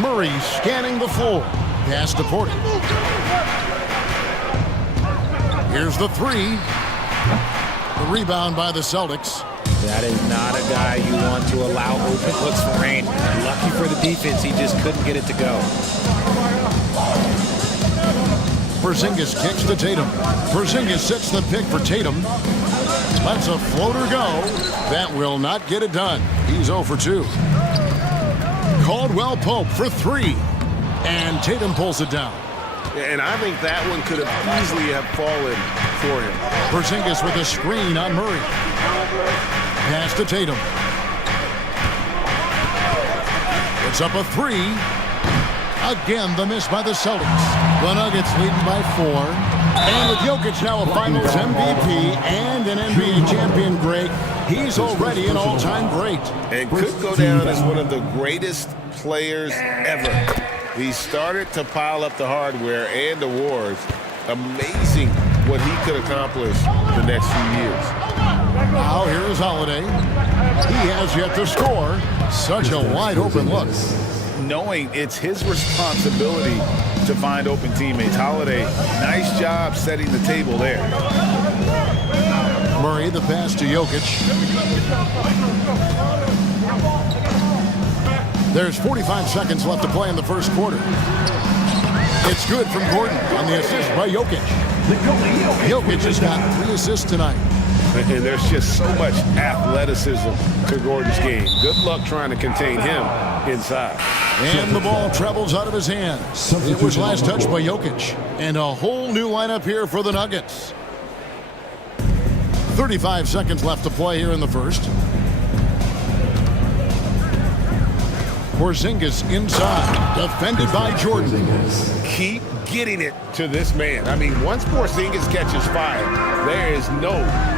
Murray scanning the floor. Pass to Porter. Here's the 3. The rebound by the Celtics. That is not a guy you want to allow open looks for rain. Lucky for the defense, he just couldn't get it to go. Porzingis kicks to Tatum. Porzingis sets the pick for Tatum. Lets a floater go. That will not get it done. He's 0 for 2. Caldwell Pope for 3. And Tatum pulls it down. And I think that one could have easily have fallen for him. Porzingis with a screen on Murray. Pass to Tatum. It's up a 3. Again, the miss by the Celtics. The Nuggets leading by 4. And with Jokic now a Finals MVP and an NBA champion, Greg, he's already an all-time great. And could go down as one of the greatest players ever. He started to pile up the hardware and awards. Amazing what he could accomplish the next few years. Now here is Holiday. He has yet to score. Such a wide-open look. Knowing it's his responsibility to find open teammates. Holiday, nice job setting the table there. Murray, the pass to Jokic. There's 45 seconds left to play in the first quarter. It's good from Gordon on the assist by Jokic. Jokic has got 3 assists tonight. And there's just so much athleticism to Gordon's game. Good luck trying to contain him inside. And the ball travels out of his hands. It was last touched by Jokic. And a whole new lineup here for the Nuggets. 35 seconds left to play here in the first. Porzingis inside, defended by Jordan. Keep getting it to this man. I mean, once Porzingis catches fire, there is no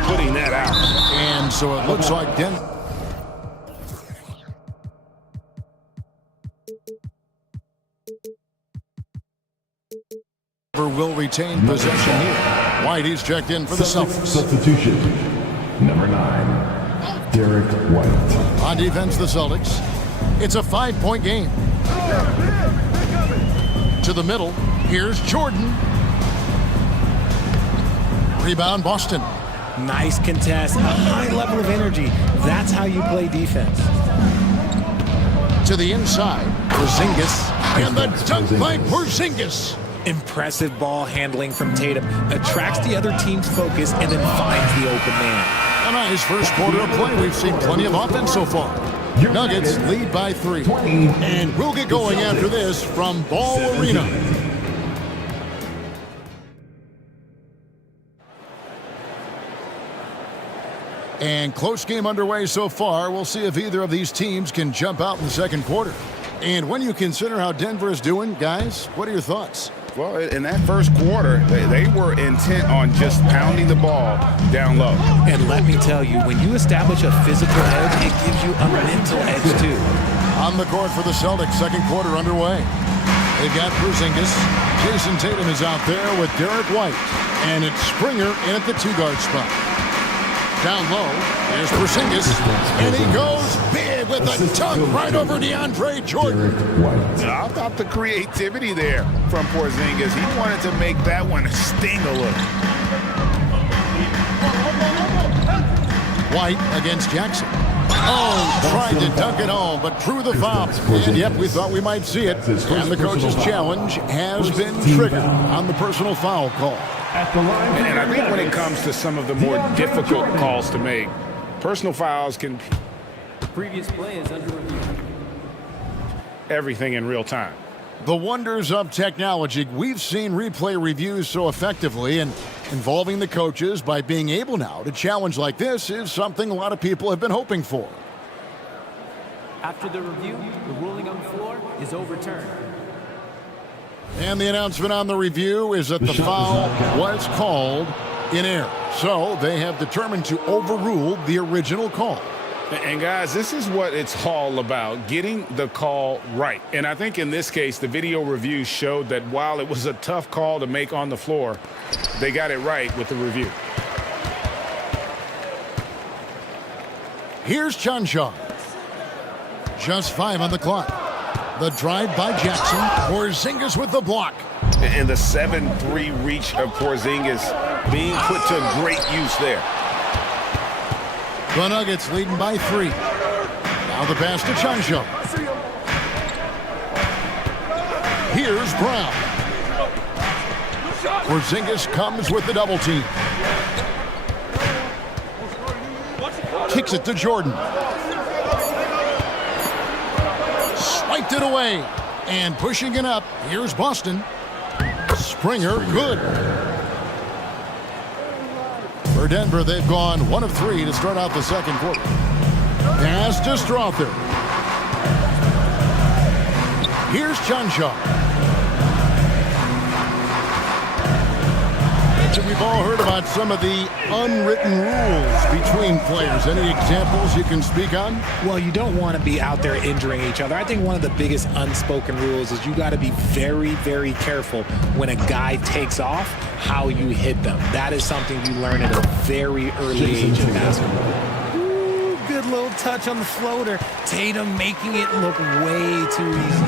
putting that out. And so it looks like Denver will retain possession here. Whitey's checked in for the Celtics. Substitution. Number 9, Derek White. On defense, the Celtics. It's a 5-point game. To the middle. Here's Jordan. Rebound, Boston. Nice contest, a high level of energy. That's how you play defense. To the inside, Porzingis. And the dunk by Porzingis. Impressive ball handling from Tatum. Attracts the other team's focus and then finds the open man. A nice first quarter of play. We've seen plenty of offense so far. Nuggets lead by 3. And we'll get going after this from Ball Arena. And close game underway so far. We'll see if either of these teams can jump out in the second quarter. And when you consider how Denver is doing, guys, what are your thoughts? Well, in that first quarter, they were intent on just pounding the ball down low. And let me tell you, when you establish a physical edge, it gives you a mental edge too. On the court for the Celtics, second quarter underway. They've got Porzingis. Jason Tatum is out there with Derek White. And it's Springer in at the 2-guard spot. Down low, here's Porzingis, and he goes big with a dunk right over DeAndre Jordan. How about the creativity there from Porzingis? He wanted to make that one sting a little. White against Jackson. Oh, tried to dunk it home, but drew the foul. And yep, we thought we might see it. And the coach's challenge has been triggered on the personal foul call. And I think when it comes to some of the more difficult calls to make, personal fouls can The previous play is under review. Everything in real time. The wonders of technology. We've seen replay reviews so effectively, and involving the coaches by being able now to challenge like this is something a lot of people have been hoping for. After the review, the ruling on the floor is overturned. And the announcement on the review is that the foul was called in error. So they have determined to overrule the original call. And guys, this is what it's all about, getting the call right. And I think in this case, the video review showed that while it was a tough call to make on the floor, they got it right with the review. Here's Chanshaw. Just 5 on the clock. The drive by Jackson. Porzingis with the block. And the 7-3 reach of Porzingis being put to great use there. The Nuggets leading by 3. Now the pass to Chanshaw. Here's Brown. Porzingis comes with the double team. Kicks it to Jordan. Swiped it away. And pushing it up, here's Boston. Springer, good. For Denver, they've gone 1 of 3 to start out the second quarter. Pass to Strother. Here's Chanshaw. We've all heard about some of the unwritten rules between players. Any examples you can speak on? Well, you don't want to be out there injuring each other. I think one of the biggest unspoken rules is you got to be very, very careful when a guy takes off, how you hit them. That is something you learn at a very early age in basketball. Ooh, good little touch on the floater. Tatum making it look way too easy.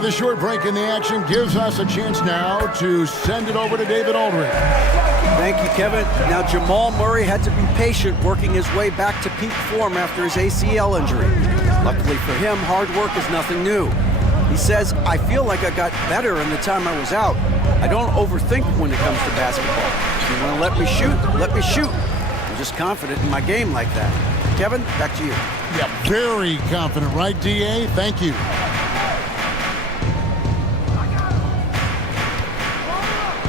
With a short break in the action gives us a chance now to send it over to David Aldridge. Thank you, Kevin. Now, Jamal Murray had to be patient working his way back to peak form after his ACL injury. Luckily for him, hard work is nothing new. He says, I feel like I got better in the time I was out. I don't overthink when it comes to basketball. If you want to let me shoot, let me shoot. I'm just confident in my game like that. Kevin, back to you. Yeah, very confident, right, DA? Thank you.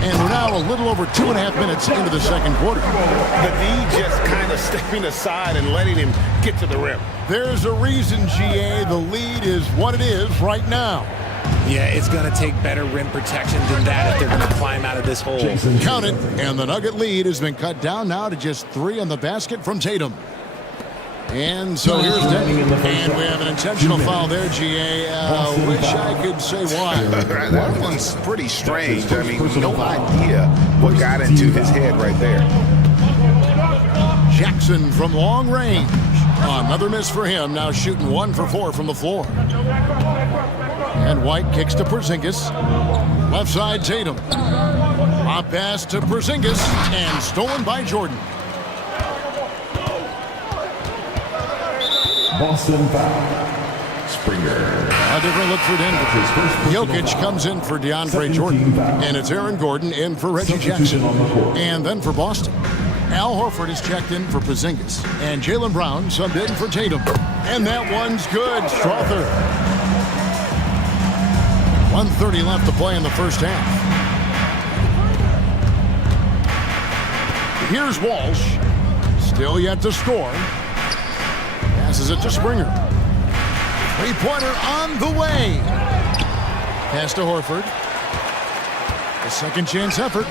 And we're now a little over 2.5 minutes into the second quarter. The D just kind of stepping aside and letting him get to the rim. There's a reason, GA, the lead is what it is right now. Yeah, it's going to take better rim protection than that if they're going to climb out of this hole. Count it, and the Nugget lead has been cut down now to just 3 on the basket from Tatum. And so here's Denny, and we have an intentional foul there, GA. Wish I could say why. That one's pretty strange. I mean, no idea what got into his head right there. Jackson from long range. Another miss for him, now shooting 1 for 4 from the floor. And White kicks to Porzingis. Left side, Tatum. Hot pass to Porzingis, and stolen by Jordan. Boston foul. Springer. A different look for Denver. Jokic comes in for DeAndre Jordan. And it's Aaron Gordon in for Reggie Jackson. And then for Boston, Al Horford is checked in for Porzingis. And Jaylen Brown subbed in for Tatum. And that one's good. Strother. 1:30 left to play in the first half. Here's Walsh. Still yet to score. Passes it to Springer. Three-pointer on the way. Pass to Horford. A second chance effort.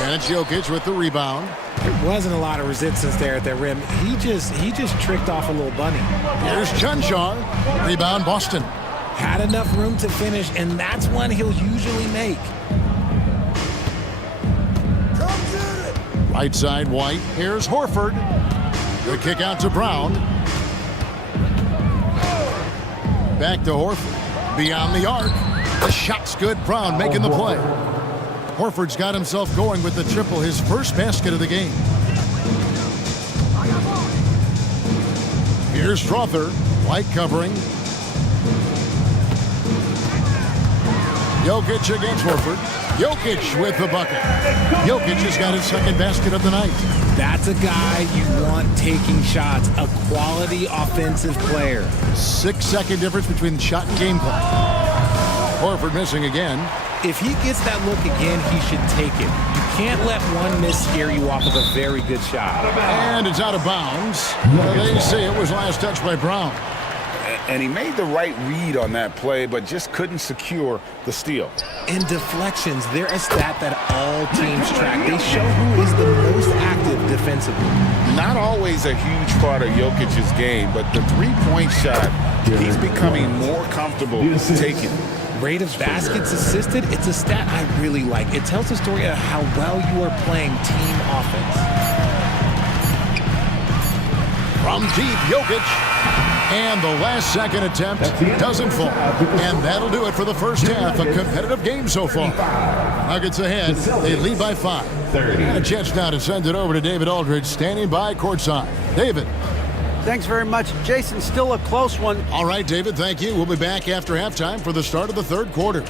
And it's Jokic with the rebound. There wasn't a lot of resistance there at the rim. He just tricked off a little bunny. Here's Chunchar. Rebound Boston. Had enough room to finish, and that's one he'll usually make. Right side, White. Here's Horford. The kick out to Brown. Back to Horford. Beyond the arc. The shot's good. Brown making the play. Horford's got himself going with the triple, his first basket of the game. Here's Strother. White covering. Jokic against Horford. Jokic with the bucket. Jokic has got his second basket of the night. That's a guy you want taking shots, a quality offensive player. 6-second difference between shot and game clock. Horford missing again. If he gets that look again, he should take it. You can't let one miss scare you off of a very good shot. And it's out of bounds. They say it was last touched by Brown. And he made the right read on that play, but just couldn't secure the steal. And deflections, they're a stat that all teams track. They show who is the most active defensively. Not always a huge part of Jokic's game, but the three-point shot, he's becoming more comfortable taking. Rate of baskets assisted, it's a stat I really like. It tells the story of how well you are playing team offense. From deep, Jokic. And the last second attempt doesn't fall. And that'll do it for the first half. A competitive game so far. Nuggets ahead. They lead by 5. And a chance now to send it over to David Aldridge, standing by courtside. David. Thanks very much. Jason, still a close one. All right, David, thank you. We'll be back after halftime for the start of the third quarter.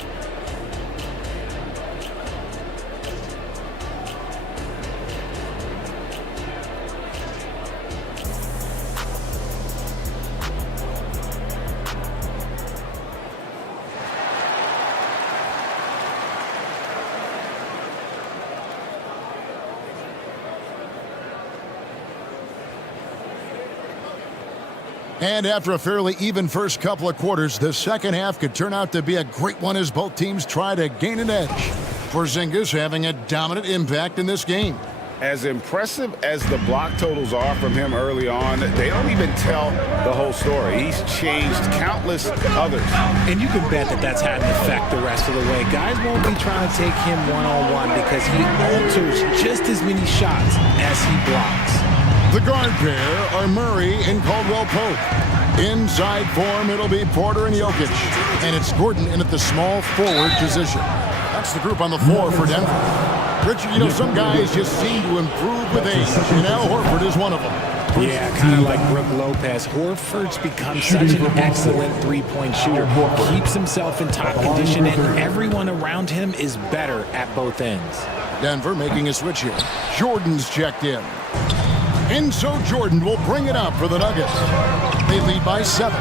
And after a fairly even first couple of quarters, the second half could turn out to be a great one as both teams try to gain an edge. Porzingis having a dominant impact in this game. As impressive as the block totals are from him early on, they don't even tell the whole story. He's changed countless others. And you can bet that that's had an effect the rest of the way. Guys won't be trying to take him one-on-one because he alters just as many shots as he blocks. The guard pair are Murray and Caldwell Pope. Inside form, it'll be Porter and Jokic. And it's Gordon in at the small forward position. That's the group on the floor for Denver. Richard, you know, some guys just seem to improve with age, and Al Horford is one of them. Yeah, kind of like Brook Lopez. Horford's become such an excellent three-point shooter. Keeps himself in top condition, and everyone around him is better at both ends. Denver making a switch here. Jordan's checked in. And so Jordan will bring it up for the Nuggets. They lead by 7.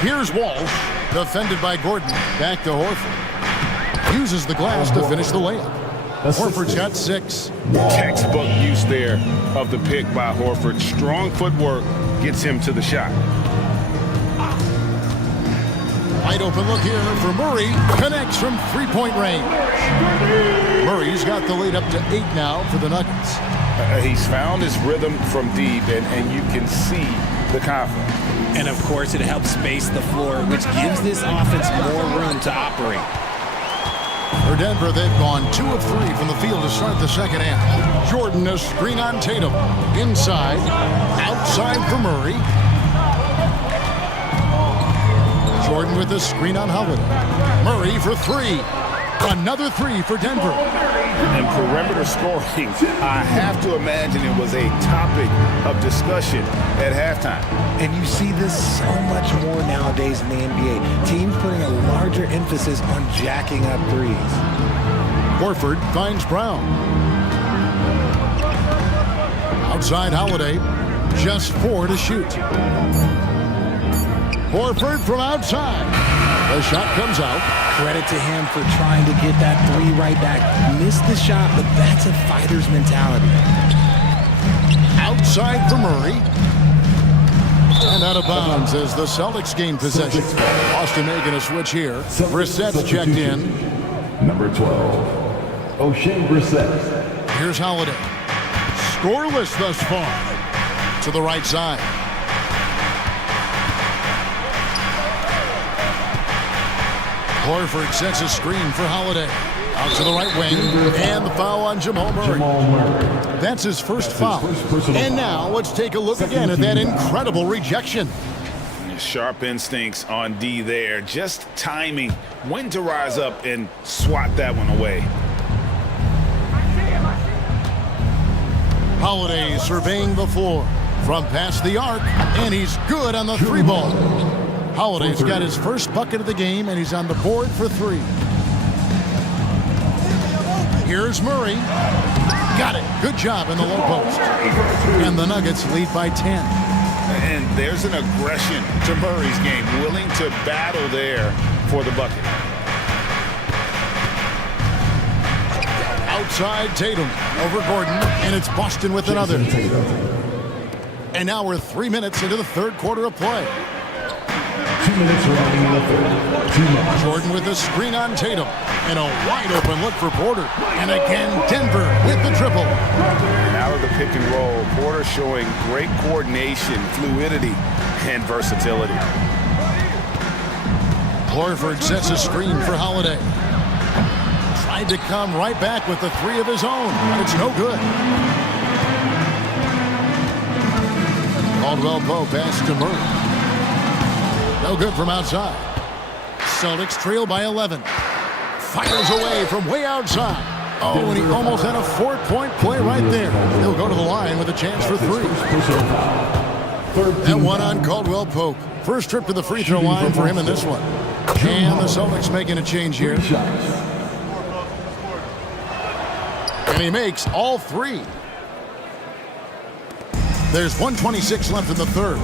Here's Walsh, defended by Gordon. Back to Horford. Uses the glass to finish the layup. Horford's got 6. Textbook use there of the pick by Horford. Strong footwork gets him to the shot. Wide open look here for Murray. Connects from three-point range. Murray's got the lead up to 8 now for the Nuggets. He's found his rhythm from deep, and you can see the confidence. And, of course, it helps space the floor, which gives this offense more room to operate. For Denver, they've gone 2 of 3 from the field to start the second half. Jordan, a screen on Tatum. Inside. Outside for Murray. Jordan with a screen on Holiday. Murray for 3. Another 3 for Denver. And perimeter scoring, I have to imagine it was a topic of discussion at halftime. And you see this so much more nowadays in the NBA. Teams putting a larger emphasis on jacking up threes. Horford finds Brown. Outside Holiday, just 4 to shoot. Horford from outside. The shot comes out. Credit to him for trying to get that 3 right back. Missed the shot, but that's a fighter's mentality. Outside for Murray. And out of bounds as the Celtics gain possession. Boston making a switch here. Brissett's checked in. Number 12, O'Shea Brissett. Here's Holiday. Scoreless thus far. To the right side. Horford sets a screen for Holiday. Out to the right wing. And the foul on Jamal Murray. That's his first foul. And now let's take a look again at that incredible rejection. Sharp instincts on D there. Just timing when to rise up and swat that one away. Holiday surveying the floor from past the arc. And he's good on the 3 ball. Holiday's got his first bucket of the game, and he's on the board for 3. Here's Murray. Got it. Good job in the low post. And the Nuggets lead by 10. And there's an aggression to Murray's game, willing to battle there for the bucket. Outside Tatum over Gordon, and it's Boston with another. And now we're 3 minutes into the third quarter of play. 2 minutes remaining in the third. 2 minutes. Jordan with a screen on Tatum. And a wide open look for Porter. And again, Denver with the triple. And out of the pick and roll, Porter showing great coordination, fluidity, and versatility. Horford sets a screen for Holiday. Tried to come right back with the 3 of his own, but it's no good. Caldwell Pope pass to Murray. No good from outside. Celtics trail by 11. Fires away from way outside. Oh, and he almost had a 4-point play right there. He'll go to the line with a chance for 3. And one on Caldwell Pope. First trip to the free throw line for him in this one. And the Celtics making a change here. And he makes all 3. There's 1:26 left in the third.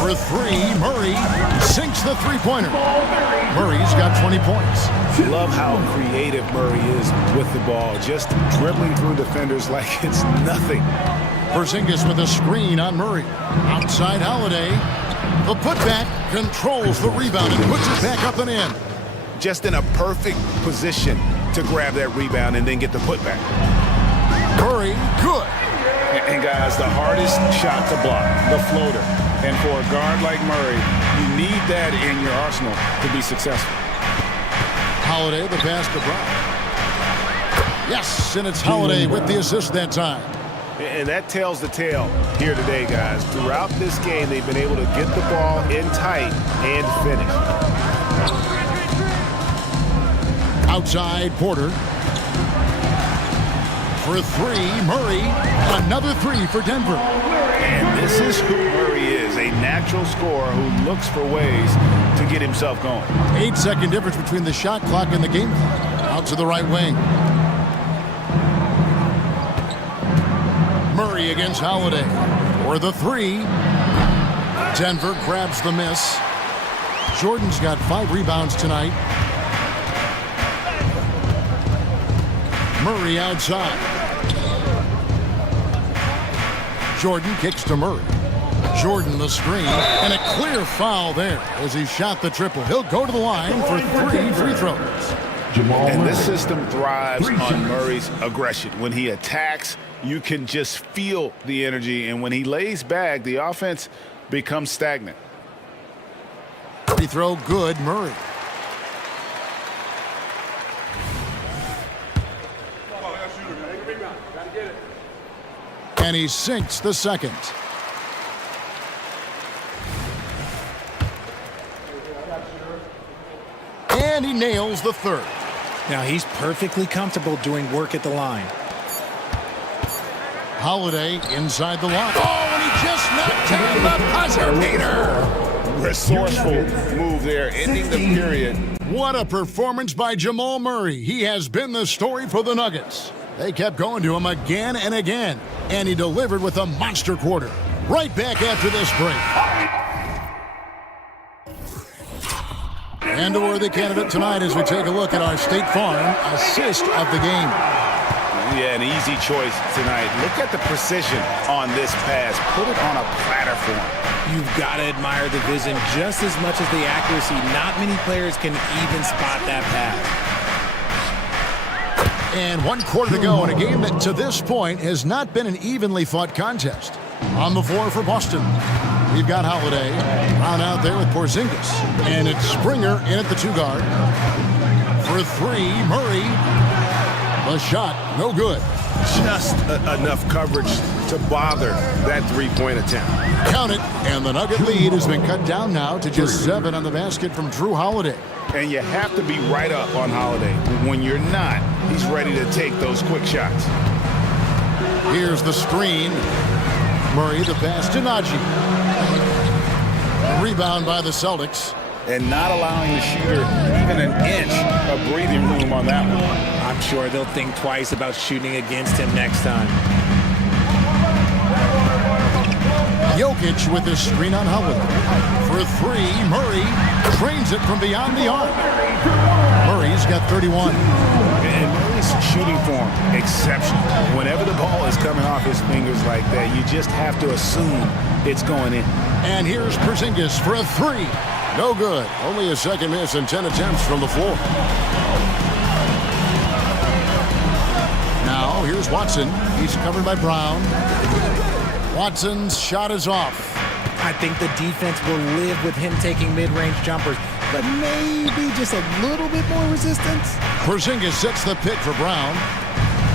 For 3, Murray sinks the 3-pointer. Murray's got 20 points. Love how creative Murray is with the ball, just dribbling through defenders like it's nothing. Porzingis with a screen on Murray. Outside Holiday. The putback controls the rebound and puts it back up and in. Just in a perfect position to grab that rebound and then get the putback. Murray, good. And guys, the hardest shot to block, the floater. And for a guard like Murray, you need that in your arsenal to be successful. Holiday, the pass to Brown. Yes, and it's Holiday with the assist that time. And that tells the tale here today, guys. Throughout this game, they've been able to get the ball in tight and finish. Outside, Porter. For three, Murray. Another three for Denver. And this is who Murray is, a natural scorer who looks for ways to get himself going. 8-second difference between the shot clock and the game clock. Out to the right wing. Murray against Holiday. For the three. Denver grabs the miss. Jordan's got 5 rebounds tonight. Murray outside. Jordan kicks to Murray. Jordan the screen, and a clear foul there as he shot the triple. He'll go to the line for 3 free throws. And this system thrives on Murray's aggression. When he attacks, you can just feel the energy, and when he lays back, the offense becomes stagnant. Free throw good, Murray. And he sinks the second. And he nails the third. Now he's perfectly comfortable doing work at the line. Holiday inside the line. Oh, and he just knocked down the buzzer beater. Resourceful move there, ending the period. What a performance by Jamal Murray. He has been the story for the Nuggets. They kept going to him again and again, and he delivered with a monster quarter. Right back after this break. And a worthy candidate tonight as we take a look at our State Farm assist of the game. Yeah, an easy choice tonight. Look at the precision on this pass. Put it on a platter for him. You've got to admire the vision just as much as the accuracy. Not many players can even spot that pass. And 1 quarter to go in a game that to this point has not been an evenly fought contest. On the floor for Boston, we've got Holiday. Brown out there with Porzingis. And it's Springer in at the 2-guard. For 3, Murray. The shot, no good. Just enough coverage to bother that 3-point attempt. Count it, and the Nugget lead has been cut down now to just 7 on the basket from Drew Holiday. And you have to be right up on Holiday. When you're not, he's ready to take those quick shots. Here's the screen. Murray the pass to Najee. Rebound by the Celtics. And not allowing the shooter even an inch of breathing room on that one. I'm sure they'll think twice about shooting against him next time. Jokic with the screen on Holiday. For 3, Murray trains it from beyond the arc. Murray's got 31. And Murray's shooting form, exceptional. Whenever the ball is coming off his fingers like that, you just have to assume it's going in. And here's Porzingis for a 3. No good. Only a second miss and 10 attempts from the floor. Now, here's Watson. He's covered by Brown. Watson's shot is off. I think the defense will live with him taking mid-range jumpers, but maybe just a little bit more resistance. Porzingis sets the pick for Brown.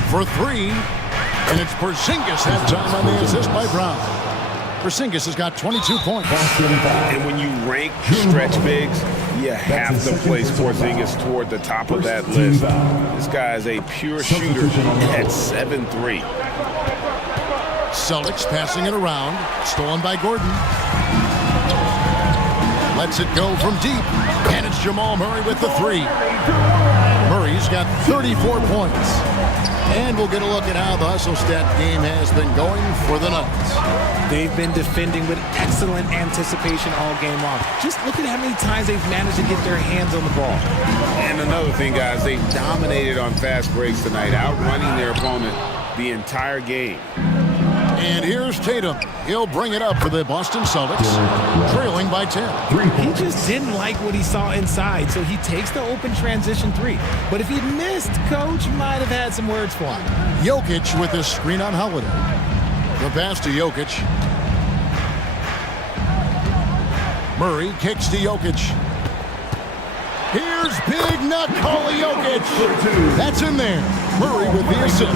For 3. And it's Porzingis that time on the assist by Brown. Porzingis has got 22 points. And when you rank stretch bigs, you have to place Porzingis toward the top of that list. This guy is a pure shooter at 7'3". Celtics passing it around. Stolen by Gordon. Lets it go from deep. And it's Jamal Murray with the 3. Murray's got 34 points. And we'll get a look at how the hustle stat game has been going for the Nuggets. They've been defending with excellent anticipation all game long. Just look at how many times they've managed to get their hands on the ball. And another thing, guys, they dominated on fast breaks tonight, outrunning their opponent the entire game. And here's Tatum. He'll bring it up for the Boston Celtics, trailing by 10. He just didn't like what he saw inside, so he takes the open transition 3. But if he'd missed, Coach might have had some words for him. Jokic with the screen on Holiday. The pass to Jokic. Murray kicks to Jokic. Here's Big Nikola Jokic. That's in there. Murray with the assist.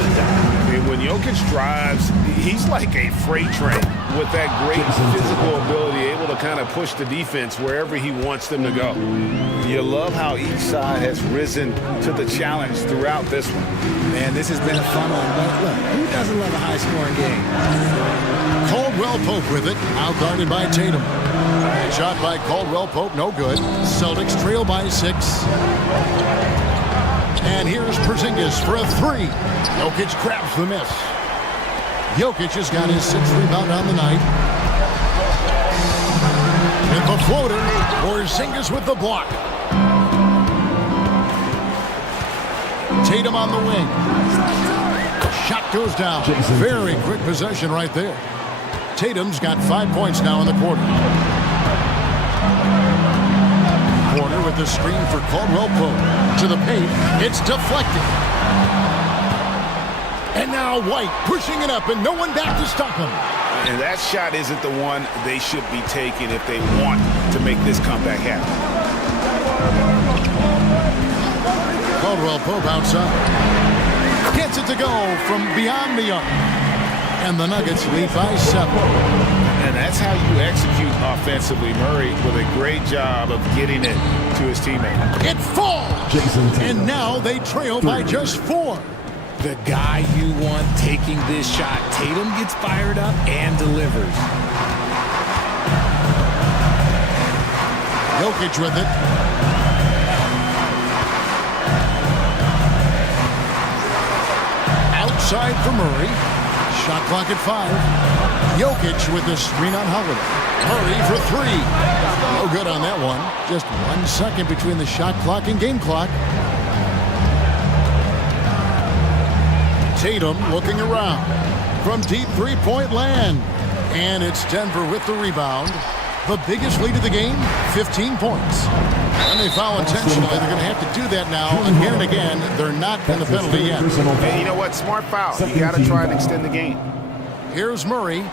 And when Jokic drives, he's like a freight train with that great physical ability, able to kind of push the defense wherever he wants them to go. You love how each side has risen to the challenge throughout this one. Man, this has been a fun one. But look, who doesn't love a high-scoring game? Caldwell Pope with it, out guarded by Tatum. And shot by Caldwell Pope, no good. Celtics trail by 6. And here's Porzingis for a 3. Jokic grabs the miss. Jokic has got his 6th rebound on the night. With the floater, Porzingis with the block. Tatum on the wing. Shot goes down. Very quick possession right there. Tatum's got 5 points now in the quarter. Porter with the screen for Caldwell Pope. To the paint. It's deflected. And now White pushing it up and no one back to stop him. And that shot isn't the one they should be taking if they want to make this comeback happen. Caldwell Pope outside. Gets it to go from beyond the arc. And the Nuggets lead by 7. And that's how you execute offensively. Murray with a great job of getting it to his teammate. It falls! And now they trail by just 4. The guy you want taking this shot. Tatum gets fired up and delivers. Jokic with it. Outside for Murray. Shot clock at 5. Jokic with the screen on Holiday. Murray for 3. No good on that one. Just 1 second between the shot clock and game clock. Tatum looking around from deep three-point land. And it's Denver with the rebound. The biggest lead of the game, 15 points. And they foul intentionally. They're going to have to do that now again and again. They're not in the penalty yet. Hey, you know what? Smart foul. You got to try and extend the game. Here's Murray.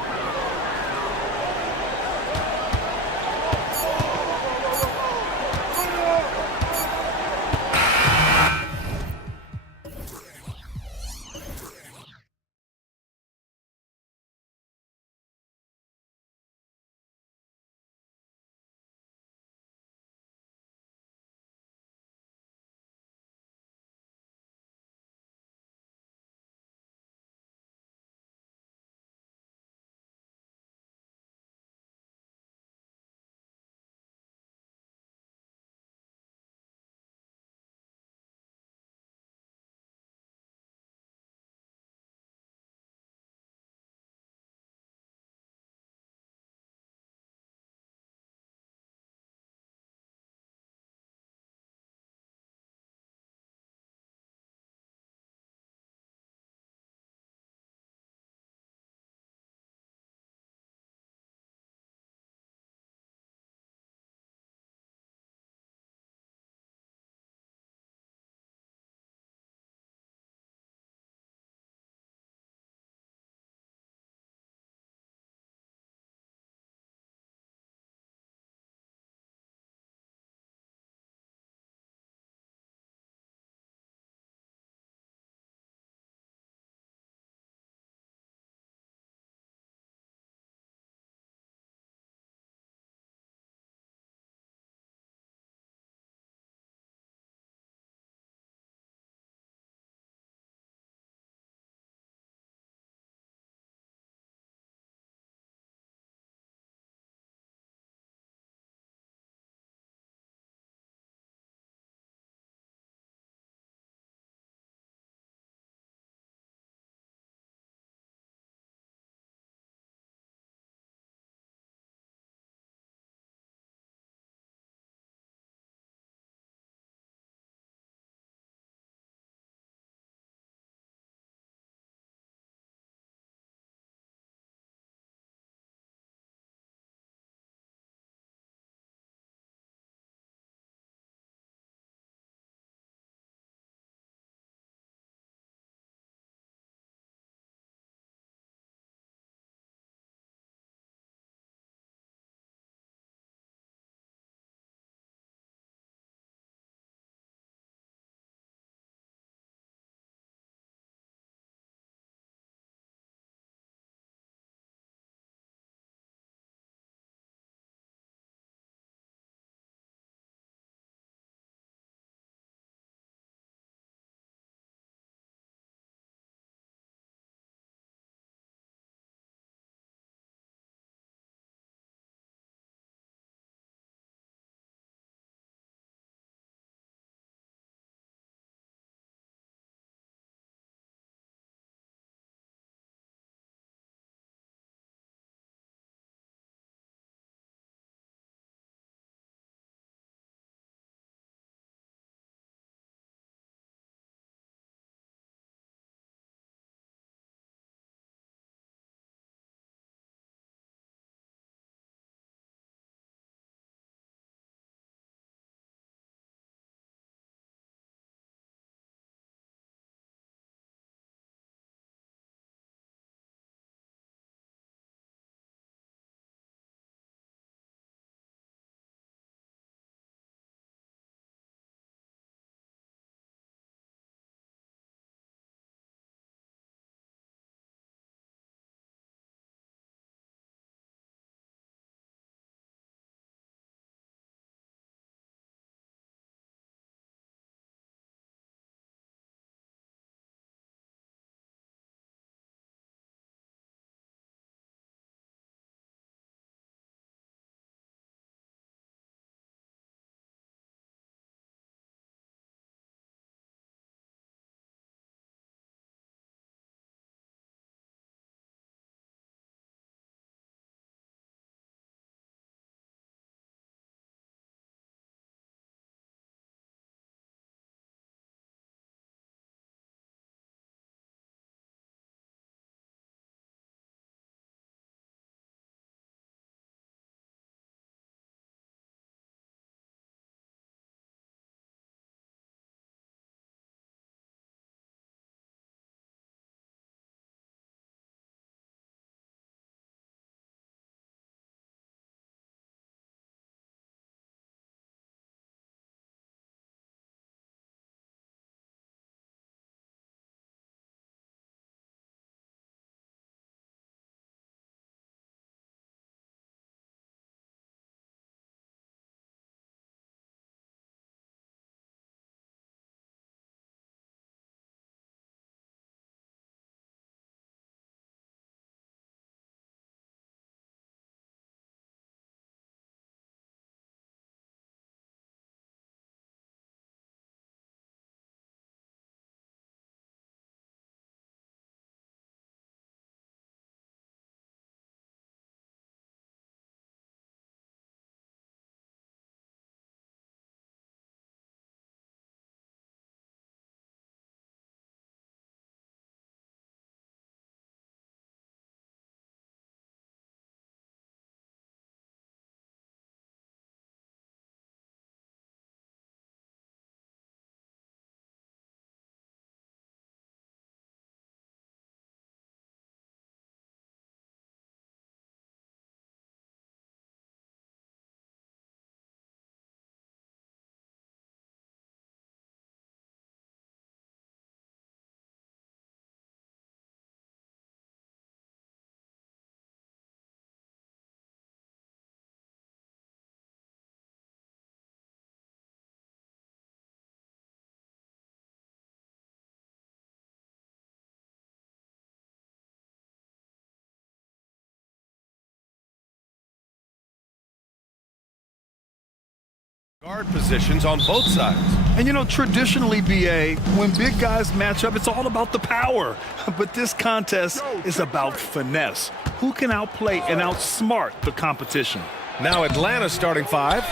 Guard positions on both sides. And you know, traditionally, BA, when big guys match up, it's all about the power. But this contest is about finesse. Who can outplay and outsmart the competition? Now Atlanta's starting five.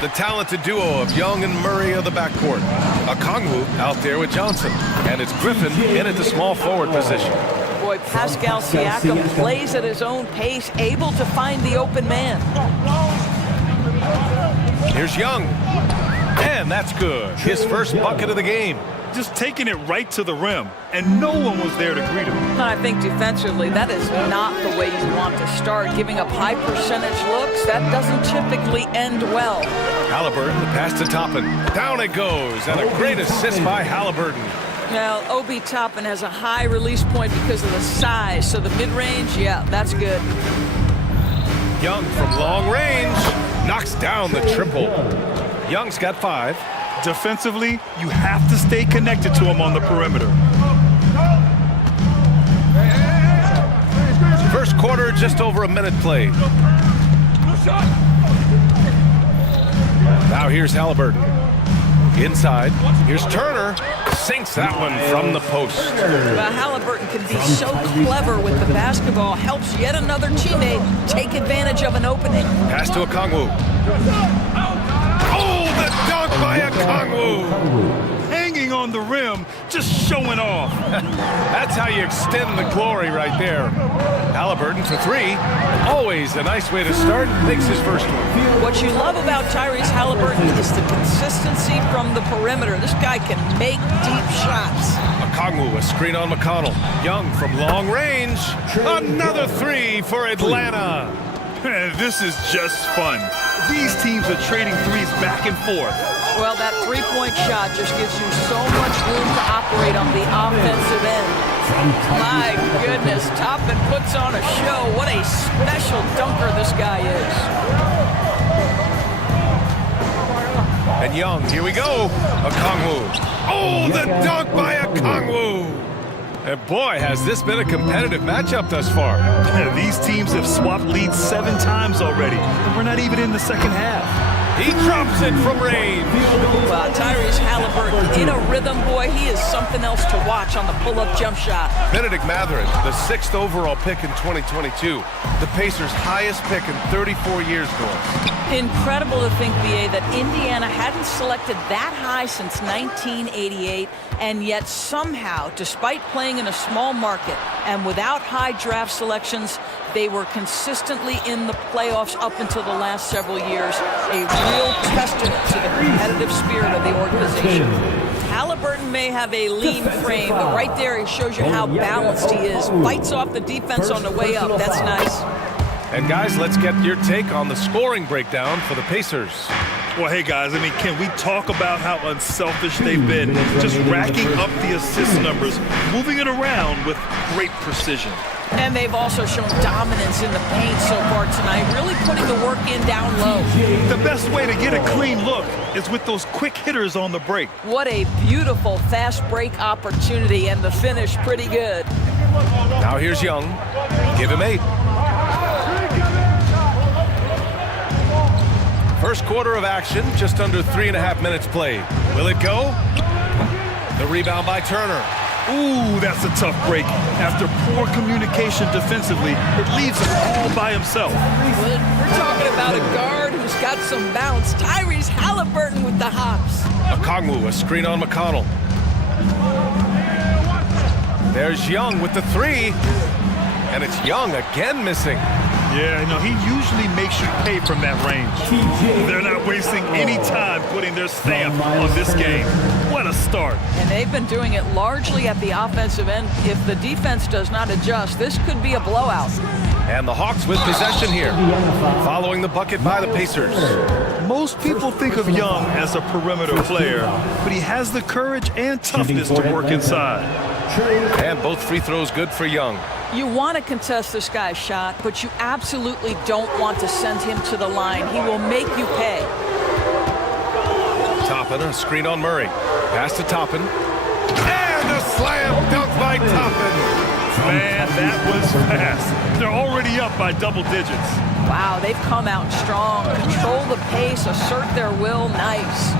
The talented duo of Young and Murray of the backcourt. Okongwu out there with Johnson. And it's Griffin in at the small forward position. Boy, Pascal Siakam plays at his own pace, able to find the open man. Here's Young. And that's good. His first bucket of the game. Just taking it right to the rim, and no one was there to greet him. And I think defensively, that is not the way you want to start. Giving up high percentage looks, that doesn't typically end well. Halliburton, the pass to Toppin. Down it goes, and a great assist by Halliburton. Now, Obi Toppin has a high release point because of the size, so the mid-range, yeah, that's good. Young from long range knocks down the triple. Young's got 5. Defensively, you have to stay connected to him on the perimeter. First quarter, just over a minute played. Now here's Halliburton. Inside, here's Turner. Sinks that one from the post. Well, Halliburton can be so clever with the basketball. Helps yet another teammate take advantage of an opening. Pass to Okongwu. Oh, the dunk by Okongwu. Hanging on the rim, just showing off. That's how you extend the glory right there. Halliburton for 3. Always a nice way to start. Makes his first one. What you love about Tyrese Halliburton is the consistency from the perimeter. This guy can make deep shots. Okongwu, a screen on McConnell. Young from long range. Another 3 for Atlanta. This is just fun. These teams are trading threes back and forth. Well, that three-point shot just gives you so much room to operate on the offensive end. My goodness, Toppin puts on a show. What a special dunker this guy is. And Young, here we go. Okongwu. Oh, the dunk by Okongwu. And boy, has this been a competitive matchup thus far. These teams have swapped leads 7 times already, and we're not even in the second half. He drops it from range. Well, Tyrese Halliburton in a rhythm, boy. He is something else to watch on the pull-up jump shot. Benedict Mathurin, the 6th overall pick in 2022. The Pacers' highest pick in 34 years, Norris. Incredible to think, BA, that Indiana hadn't selected that high since 1988, and yet somehow, despite playing in a small market and without high draft selections, they were consistently in the playoffs up until the last several years. A real testament to the competitive spirit of the organization. Halliburton may have a lean frame, but right there he shows you how balanced he is. Fights off the defense on the way up. That's nice. And guys, let's get your take on the scoring breakdown for the Pacers. Well, hey guys, I mean, can we talk about how unselfish they've been? Just racking up the assist numbers, moving it around with great precision. And they've also shown dominance in the paint so far tonight, really putting the work in down low. The best way to get a clean look is with those quick hitters on the break. What a beautiful fast break opportunity, and the finish pretty good. Now here's Young. Give him 8. First quarter of action, just under 3.5 minutes played. Will it go? The rebound by Turner. Ooh, that's a tough break. After poor communication defensively, it leaves him all by himself. We're talking about a guard who's got some bounce. Tyrese Halliburton with the hops. Okongwu, a screen on McConnell. There's Young with the 3. And it's Young again missing. Yeah, he usually makes you pay from that range. They're not wasting any time putting their stamp on this game. What a start. And they've been doing it largely at the offensive end. If the defense does not adjust, this could be a blowout. And the Hawks with possession here, following the bucket by the Pacers. Most people think of Young as a perimeter player, but he has the courage and toughness to work inside. And both free throws good for Young. You want to contest this guy's shot, but you absolutely don't want to send him to the line. He will make you pay. Toppin, a screen on Murray. Pass to Toppin. And a slam dunk by Toppin. Man, that was fast. They're already up by double digits. Wow, they've come out strong, control the pace, assert their will. Nice.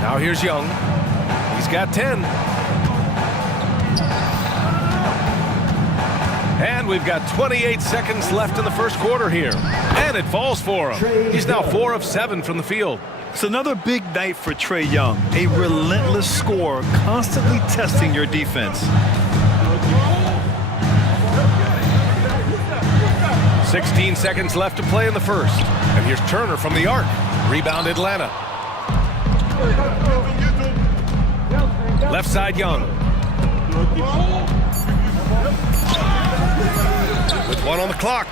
Now here's Young. He's got 10. And we've got 28 seconds left in the first quarter here. And it falls for him. He's now 4 of 7 from the field. It's another big night for Trae Young. A relentless scorer, constantly testing your defense. 16 seconds left to play in the first. And here's Turner from the arc. Rebound Atlanta. Left side Young. With 1 on the clock.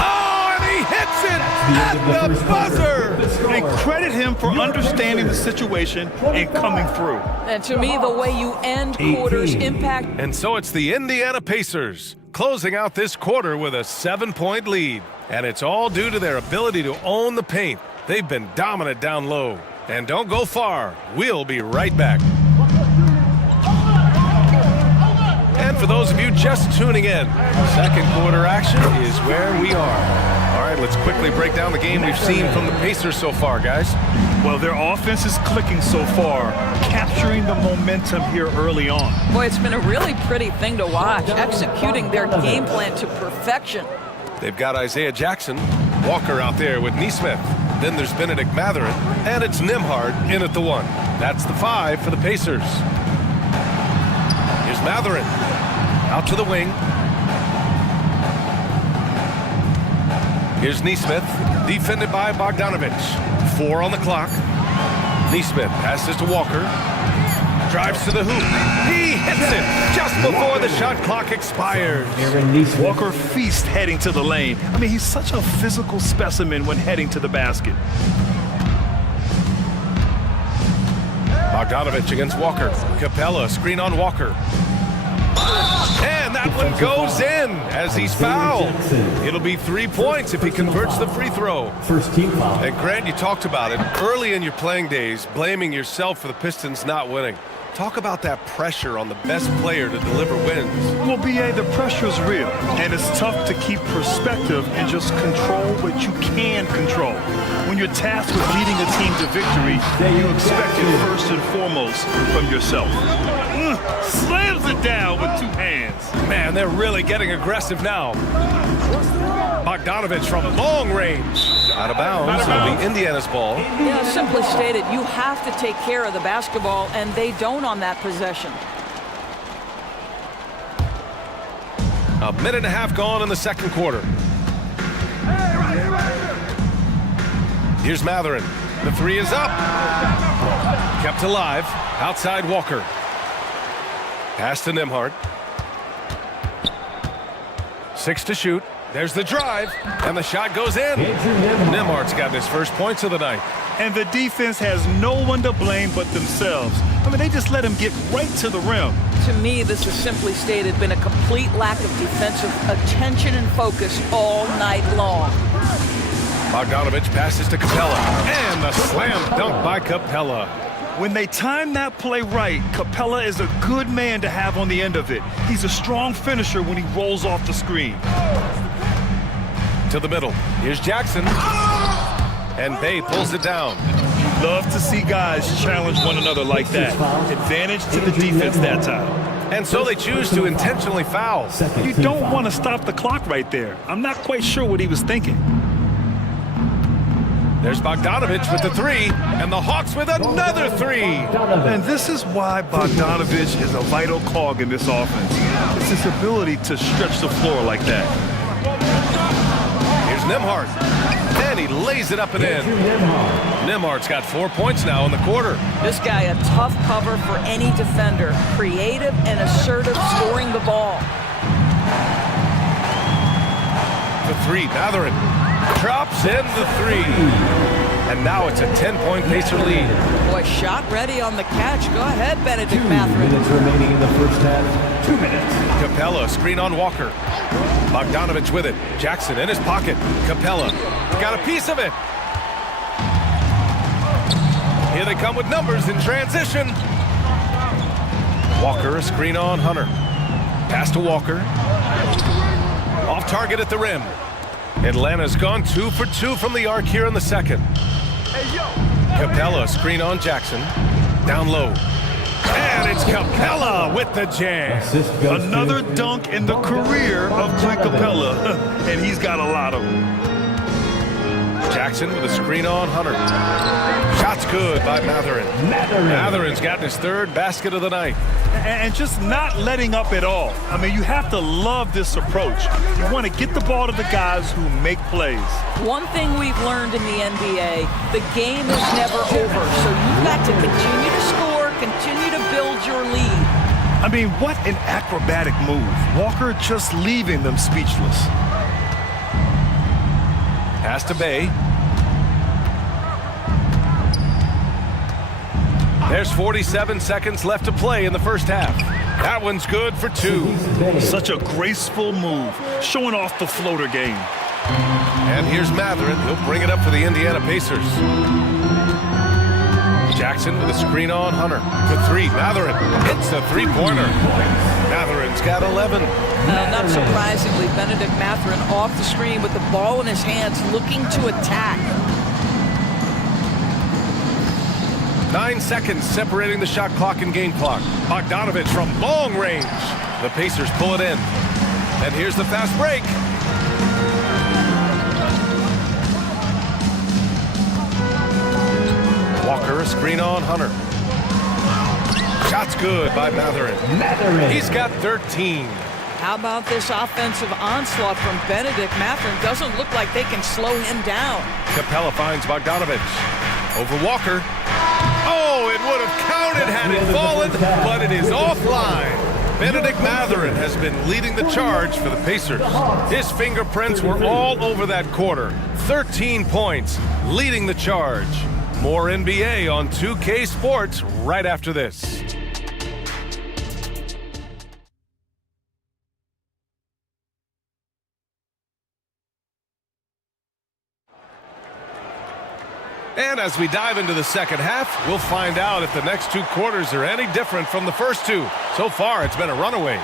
Oh, and he hits it at the buzzer! And credit him for understanding the situation and coming through. And to me, the way you end quarters impact. And so it's the Indiana Pacers closing out this quarter with a 7-point lead. And it's all due to their ability to own the paint. They've been dominant down low. And don't go far. We'll be right back. And for those of you just tuning in, second quarter action is where we are. All right, let's quickly break down the game we've seen from the Pacers so far, guys. Well, their offense is clicking so far, capturing the momentum here early on. Boy, it's been a really pretty thing to watch, executing their game plan to perfection. They've got Isaiah Jackson, Walker out there with Neesmith. Then there's Benedict Mathurin, and it's Nembhard in at the 1. That's the 5 for the Pacers. Here's Mathurin. Out to the wing. Here's Neesmith, defended by Bogdanovich. 4 on the clock. Neesmith passes to Walker. Drives to the hoop. He hits it just before the shot clock expires. Walker feasts heading to the lane. I mean, he's such a physical specimen when heading to the basket. Bogdanovich against Walker. Capella, screen on Walker. And that one goes in as he's fouled. It'll be 3 points if he converts the free throw. First team foul. And Grant, you talked about it early in your playing days, blaming yourself for the Pistons not winning. Talk about that pressure on the best player to deliver wins. Well, B.A., the pressure is real, and it's tough to keep perspective and just control what you can control. When you're tasked with leading a team to victory, you expect it first and foremost from yourself. Slams it down with 2 hands. Man, they're really getting aggressive now. Bogdanovich from long range. Out of bounds. It'll be Indiana's ball. Yeah, simply stated, you have to take care of the basketball, and they don't on that possession. A minute and a half gone in the second quarter. Here's Mathurin. The 3 is up. Kept alive. Outside Walker. Pass to Nembhard. 6 to shoot. There's the drive, and the shot goes in. Nembhard's got his first points of the night. And the defense has no one to blame but themselves. I mean, they just let him get right to the rim. To me, this has simply stated been a complete lack of defensive attention and focus all night long. Bogdanovich passes to Capella, and the slam dunk by Capella. When they time that play right, Capella is a good man to have on the end of it. He's a strong finisher when he rolls off the screen. To the middle. Here's Jackson. And Bay pulls it down. Love to see guys challenge one another like that. Advantage to the defense that time. And so they choose to intentionally foul. You don't want to stop the clock right there. I'm not quite sure what he was thinking. There's Bogdanovich with the 3, and the Hawks with another 3. And this is why Bogdanovich is a vital cog in this offense. It's his ability to stretch the floor like that. Here's Nembhard, and he lays it up and in. Nembhard's got 4 points now in the quarter. This guy a tough cover for any defender. Creative and assertive scoring the ball. The 3, Mathurin. Drops in the 3. And now it's a 10-point Pacer lead. Boy, shot ready on the catch. Go ahead, Benedict Mathurin. 2 minutes remaining in the first half. 2 minutes. Capella, screen on Walker. Bogdanovich with it. Jackson in his pocket. Capella got a piece of it. Here they come with numbers in transition. Walker, a screen on Hunter. Pass to Walker. target at the rim. Atlanta's gone 2 for 2 from the arc here in the second. Capella screen on Jackson. Down low. And it's Capella with the jam. Another dunk in the career of Clint Capella, and he's got a lot of them. Jackson with a screen on Hunter. Shot's good by Matherin. Matherin's gotten his third basket of the night. And just not letting up at all. I mean, you have to love this approach. You want to get the ball to the guys who make plays. One thing we've learned in the NBA, the game is never over. So you've got to continue to score, continue to build your lead. I mean, what an acrobatic move. Walker just leaving them speechless. Pass to Bay. There's 47 seconds left to play in the first half. That one's good for 2. Such a graceful move, showing off the floater game. And here's Matherin. He'll bring it up for the Indiana Pacers. Jackson with a screen on Hunter. For 3, Matherin hits the three-pointer. Matherin's got 11. Not surprisingly, Benedict Matherin off the screen with the ball in his hands, looking to attack. 9 seconds separating the shot clock and game clock. Bogdanovich from long range. The Pacers pull it in. And here's the fast break. Walker, a screen on Hunter. Shot's good by Matherin. He's got 13. How about this offensive onslaught from Benedict Matherin? Doesn't look like they can slow him down. Capella finds Bogdanovich. Over Walker. Oh, it would have counted had it fallen, but it is offline. Benedict Matherin has been leading the charge for the Pacers. His fingerprints were all over that quarter. 13 points, leading the charge. More NBA on 2K Sports right after this. And as we dive into the second half, we'll find out if the next 2 quarters are any different from the first 2. So far, it's been a runaway.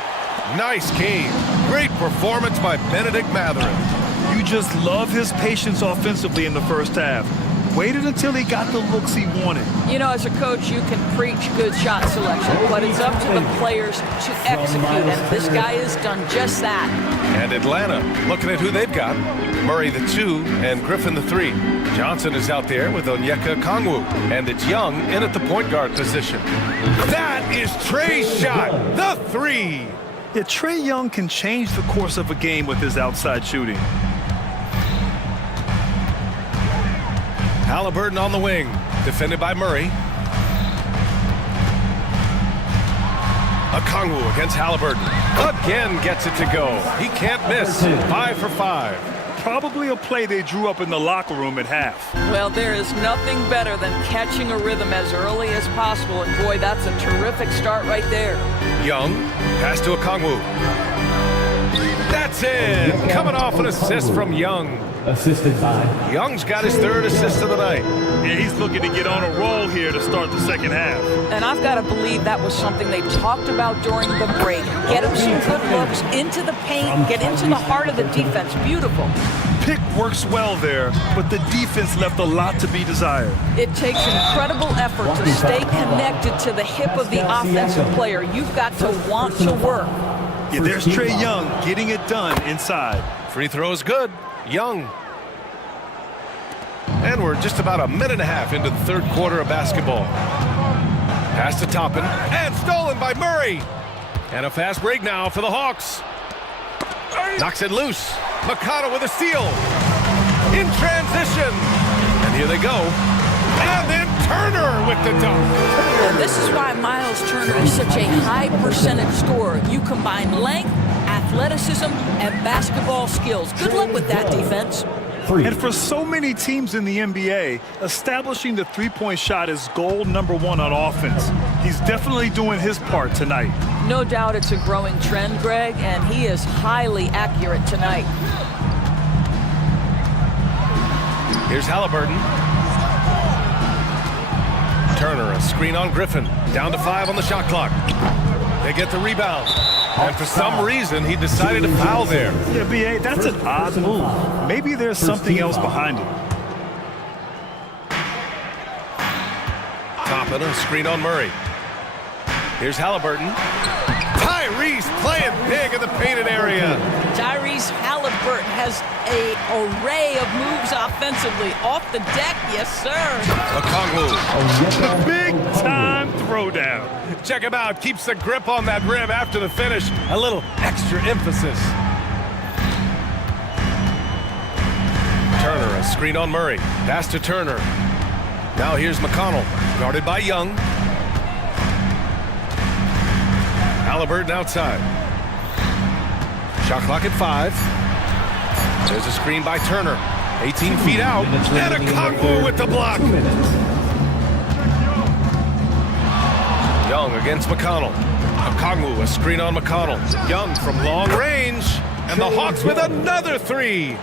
Nice game. Great performance by Benedict Matherin. You just love his patience offensively in the first half. Waited until he got the looks he wanted. You know, as a coach, you can preach good shot selection, but it's up to the players to execute, and this guy has done just that. And Atlanta, looking at who they've got. Murray the 2 and Griffin the 3. Johnson is out there with Onyeka Okongwu, and it's Young in at the point guard position. That is Trey's shot, the 3. Yeah, Trae Young can change the course of a game with his outside shooting. Halliburton on the wing, defended by Murray. Okongwu against Halliburton. Again gets it to go. He can't miss. 5 for 5. Probably a play they drew up in the locker room at half. Well, there is nothing better than catching a rhythm as early as possible, and boy, that's a terrific start right there. Young, pass to Okongwu. That's it! Coming off an assist from Young. Assisted by Young's got his 3rd assist of the night. And he's looking to get on a roll here to start the second half. And I've got to believe that was something they talked about during the break. Get him some good looks into the paint, get into the heart of the defense. Beautiful. Pick works well there, but the defense left a lot to be desired. It takes incredible effort to stay connected to the hip of the offensive player. You've got to want to work. Yeah, there's Trae Young getting it done inside. Free throw is good. Young. And we're just about a minute and a half into the 3rd quarter of basketball. Pass to Toppin, and stolen by Murray. And a fast break now for the Hawks. Knocks it loose. Mikata with a steal. In transition. And here they go. And then Turner with the dunk. And this is why Miles Turner is such a high percentage scorer. You combine length, athleticism, and basketball skills. Good luck with that defense. And for so many teams in the NBA, establishing the three-point shot is goal number 1 on offense. He's definitely doing his part tonight. No doubt it's a growing trend, Greg, and he is highly accurate tonight. Here's Halliburton. Turner, a screen on Griffin. Down to 5 on the shot clock. They get the rebound. And for some reason, he decided to foul there. Yeah, B.A., that's an odd move. Maybe there's something else behind it. Toppin, a screen on Murray. Here's Halliburton. Tyrese playing big in the painted area. Tyrese Halliburton has an array of moves offensively. Off the deck, yes, sir. Okongwu. Big time throwdown. Check him out. Keeps the grip on that rim after the finish. A little extra emphasis. Turner, a screen on Murray. Pass to Turner. Now here's McConnell, guarded by Young. Halliburton outside. Shot clock at 5. There's a screen by Turner. 18 feet out. And Okongwu with the block. Young against McConnell. Okongwu, a screen on McConnell. Young from long range. And the Hawks with another 3.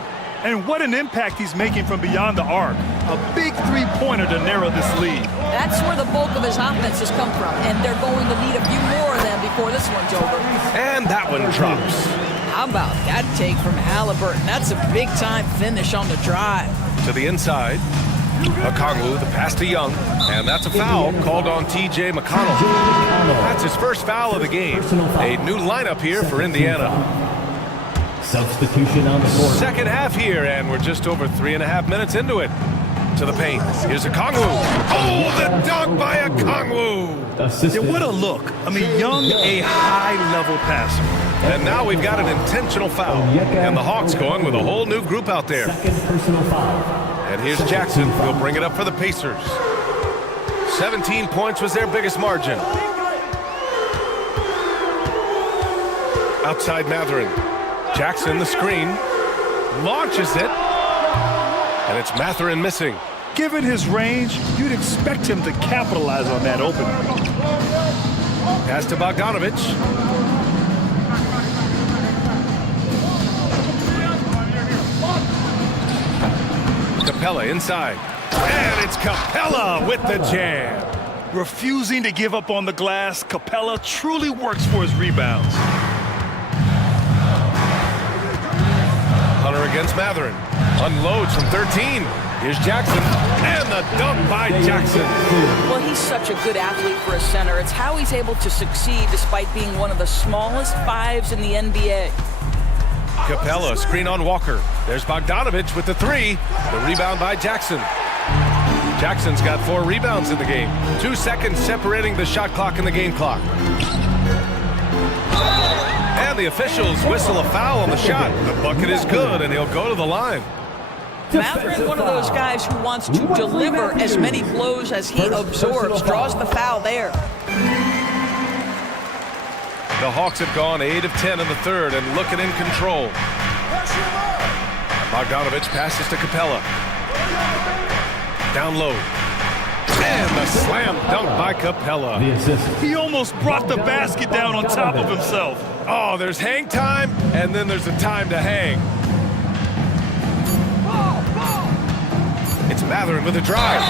And what an impact he's making from beyond the arc. A big three-pointer to narrow this lead. That's where the bulk of his offense has come from, and they're going to need a few more of them before this one's over. And that one drops. How about that take from Halliburton? That's a big-time finish on the drive. To the inside. Okongwu, the pass to Young. And that's a foul called on T.J. McConnell. That's his first foul of the game. A new lineup here for Indiana. Substitution on the court. Second half here, and we're just over 3.5 minutes into it. To the paint. Here's Okongwu. Oh, the dunk by Okongwu. Yeah, what a look. I mean, Young, a high-level passer. And now we've got an intentional foul. And the Hawks going with a whole new group out there. Second personal foul. And here's Jackson. He'll bring it up for the Pacers. 17 points was their biggest margin. Outside Mathurin. Jackson, the screen, launches it, and it's Mathurin missing. Given his range, you'd expect him to capitalize on that opening. Pass to Bogdanovic. Capella inside, and it's Capella with the jam. Refusing to give up on the glass, Capella truly works for his rebounds. Hunter against Mathurin. Unloads from 13. Here's Jackson. And the dunk by Jackson. Well, he's such a good athlete for a center. It's how he's able to succeed despite being one of the smallest 5s in the NBA. Capella, screen on Walker. There's Bogdanovic with the 3. The rebound by Jackson. Jackson's got 4 rebounds in the game. 2 seconds separating the shot clock and the game clock. And the officials whistle a foul on the shot. The bucket is good, and he'll go to the line. Mathurin, one of those guys who wants to deliver as many blows as he absorbs, draws the foul there. The Hawks have gone 8 of 10 in the third and looking in control. Bogdanovic passes to Capella. Down low. And the slam dunk by Capella. He almost brought the basket down on top of himself. Oh, there's hang time, and then there's a time to hang. It's Mathurin with a drive.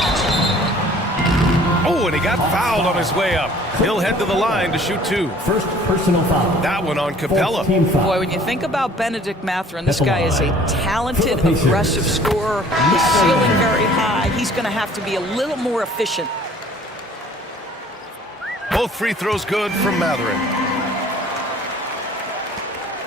Oh, and he got fouled on his way up. He'll head to the line to shoot 2. First personal foul. That one on Capella. Boy, when you think about Benedict Mathurin, this guy is a talented, aggressive scorer. His ceiling very high. He's going to have to be a little more efficient. Both free throws good from Mathurin.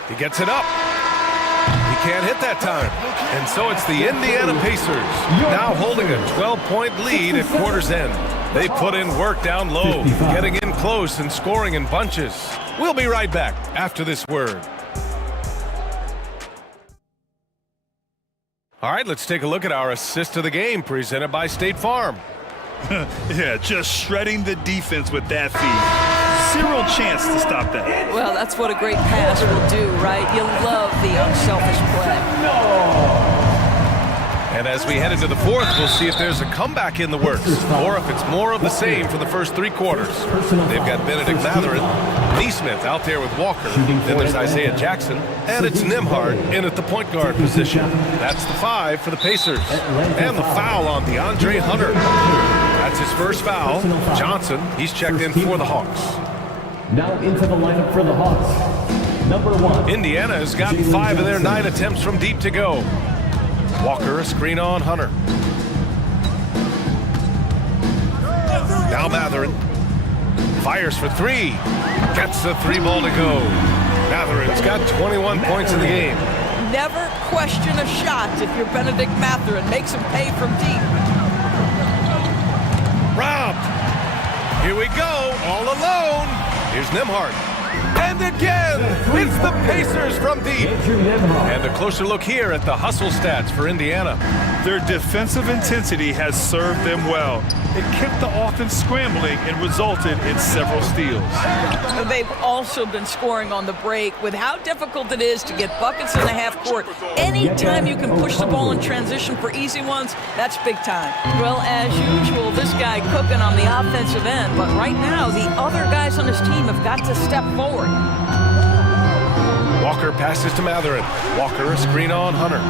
He gets it up. He can't hit that time. And so it's the Indiana Pacers now holding a 12-point lead at quarter's end. They put in work down low, getting in close and scoring in bunches. We'll be right back after this word. All right, let's take a look at our assist of the game presented by State Farm. Yeah, just shredding the defense with that feed. 0 chance to stop that. Well, that's what a great pass will do, right? You love the unselfish play. And as we head into the fourth, we'll see if there's a comeback in the works or if it's more of the same for the first 3 quarters. They've got Benedict Mathurin, Neesmith out there with Walker. Then there's Isaiah Jackson, and it's Nembhard in at the point guard position. That's the 5 for the Pacers. And the foul on DeAndre Hunter. That's his first foul. Johnson, he's checked in for the Hawks. Now into the lineup for the Hawks. Number 1. Indiana has got 5 of their 9 attempts from deep to go. Walker, a screen on Hunter. Now Matherin. Fires for 3. Gets the 3 ball to go. Matherin's got 21 points in the game. Never question a shot if you're Benedict Matherin. Makes him pay from deep. Robbed. Here we go, all alone. Here's Nembhard. And again, it's the Pacers from deep. And a closer look here at the hustle stats for Indiana. Their defensive intensity has served them well. It kept the offense scrambling and resulted in several steals. They've also been scoring on the break. With how difficult it is to get buckets in the half court, anytime you can push the ball in transition for easy ones, that's big time. Well, as usual, this guy cooking on the offensive end, but right now the other guys on his team have got to step forward. Walker passes to Matherin. Walker, a screen on Hunter.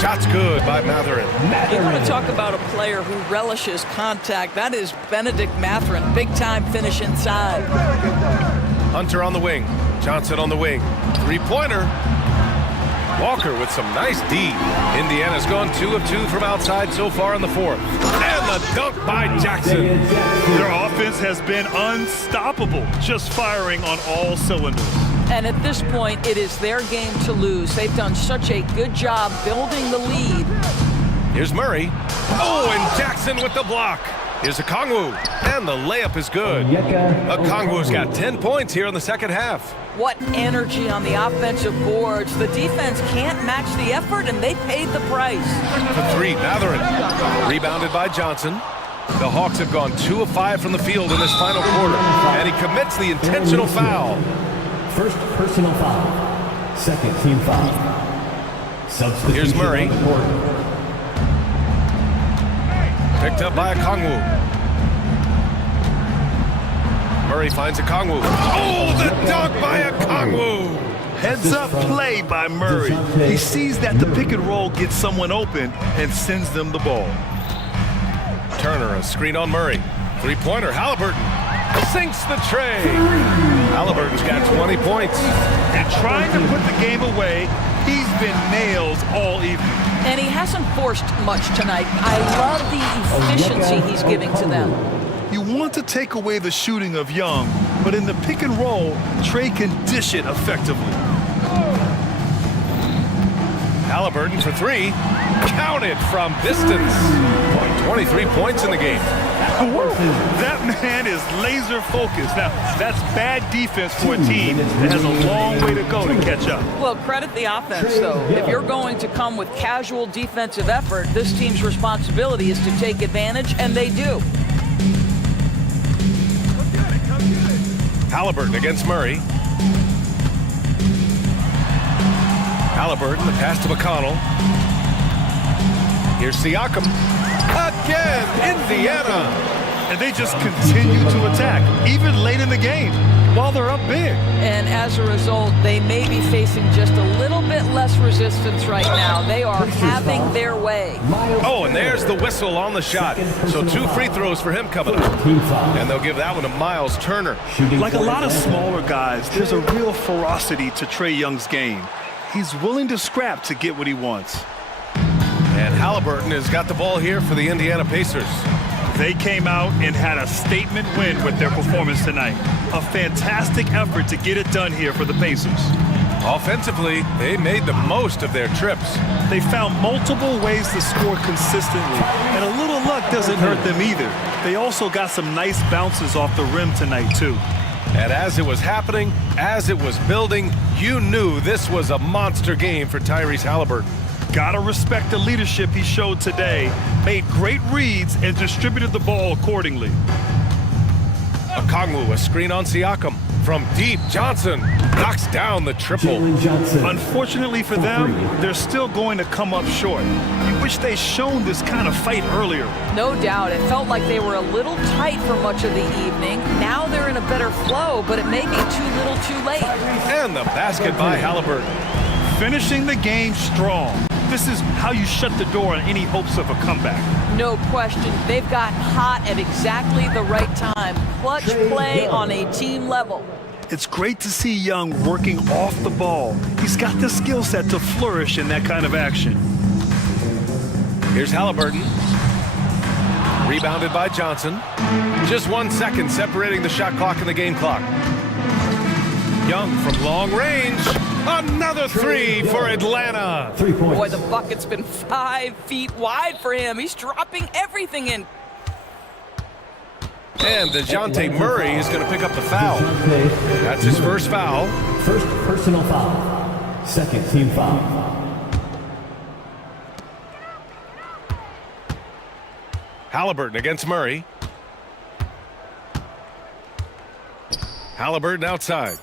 Shot's good by Matherin. You want to talk about a player who relishes contact. That is Benedict Matherin. Big time finish inside. Hunter on the wing. Johnson on the wing. 3-pointer. Walker with some nice D. Indiana's gone 2 of 2 from outside so far in the 4th. And the dunk by Jackson. Their offense has been unstoppable, just firing on all cylinders. And at this point, it is their game to lose. They've done such a good job building the lead. Here's Murray. Oh, and Jackson with the block. Here's Okongwu. And the layup is good. Okongwu's got 10 points here in the second half. What energy on the offensive boards. The defense can't match the effort, and they paid the price. For 3, Matherin. Rebounded by Johnson. The Hawks have gone 2 of 5 from the field in this final quarter. And he commits the intentional foul. First personal foul. Second team foul. Substitution. Here's Murray. Picked up by Okongwu. Murray finds Okongwu. Oh, the dunk by Okongwu! Heads up play by Murray. He sees that the pick and roll gets someone open and sends them the ball. Turner, a screen on Murray. 3-pointer, Halliburton. Sinks the tray. Halliburton's got 20 points. And trying to put the game away, he's been nails all evening. And he hasn't forced much tonight. I love the efficiency he's giving to them. You want to take away the shooting of Young, but in the pick and roll, Trey can dish it effectively. Halliburton for 3. Counted from distance. 23 points in the game. That man is laser focused. Now, that's bad defense for a team that has a long way to go to catch up. Well, credit the offense, though. If you're going to come with casual defensive effort, this team's responsibility is to take advantage, and they do. Halliburton against Murray. Halliburton, the pass to McConnell. Here's Siakam. Again, Indiana. And they just continue to attack, even late in the game, while they're up big. And as a result, they may be facing just a little bit less resistance right now. They are having their way. Oh, and there's the whistle on the shot. So 2 free throws for him coming up. And they'll give that one to Miles Turner. Like a lot of smaller guys, there's a real ferocity to Trae Young's game. He's willing to scrap to get what he wants. And Halliburton has got the ball here for the Indiana Pacers. They came out and had a statement win with their performance tonight. A fantastic effort to get it done here for the Pacers. Offensively, they made the most of their trips. They found multiple ways to score consistently, and a little luck doesn't hurt them either. They also got some nice bounces off the rim tonight, too. And as it was happening, as it was building, you knew this was a monster game for Tyrese Halliburton. Gotta respect the leadership he showed today. Made great reads and distributed the ball accordingly. Okongwu, a screen on Siakam. From deep, Johnson knocks down the triple. Unfortunately for them, they're still going to come up short. You wish they'd shown this kind of fight earlier. No doubt. It felt like they were a little tight for much of the evening. Now they're in a better flow, but it may be too little too late. And the basket by Halliburton. Finishing the game strong. This is how you shut the door on any hopes of a comeback. No question. They've gotten hot at exactly the right time. Clutch play on a team level. It's great to see Young working off the ball. He's got the skill set to flourish in that kind of action. Here's Halliburton. Rebounded by Johnson. Just 1 second separating the shot clock and the game clock. Young from long range. Another three for Atlanta. 3 points. Boy, the bucket's been 5 feet wide for him. He's dropping everything in. And DeJounte Murray is going to pick up the foul. That's his first foul. First personal foul. Second team foul. Halliburton against Murray. Halliburton outside.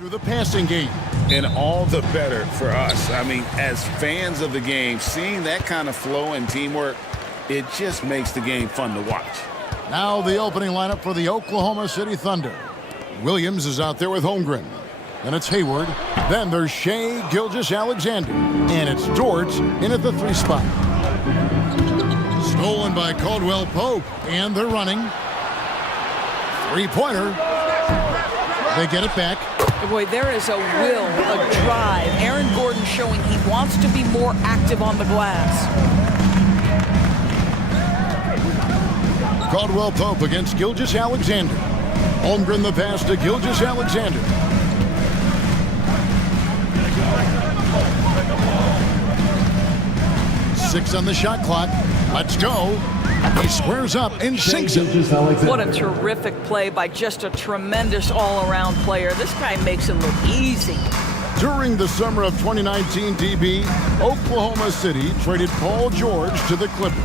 through the passing game. And all the better for us. I mean, as fans of the game, seeing that kind of flow and teamwork, it just makes the game fun to watch. Now the opening lineup for the Oklahoma City Thunder. Williams is out there with Holmgren. Then it's Hayward. Then there's Shea Gilgeous-Alexander. And it's George in at the 3 spot. Stolen by Caldwell Pope. And they're running. 3-pointer. They get it back. Boy, there is a will, a drive. Aaron Gordon showing he wants to be more active on the glass. Caldwell Pope against Gilgeous-Alexander. Holmgren the pass to Gilgeous-Alexander. Six on the shot clock. Let's go. He squares up and sinks it. What a terrific play by just a tremendous all-around player. This guy makes it look easy. During the summer of 2019, DB, Oklahoma City traded Paul George to the Clippers.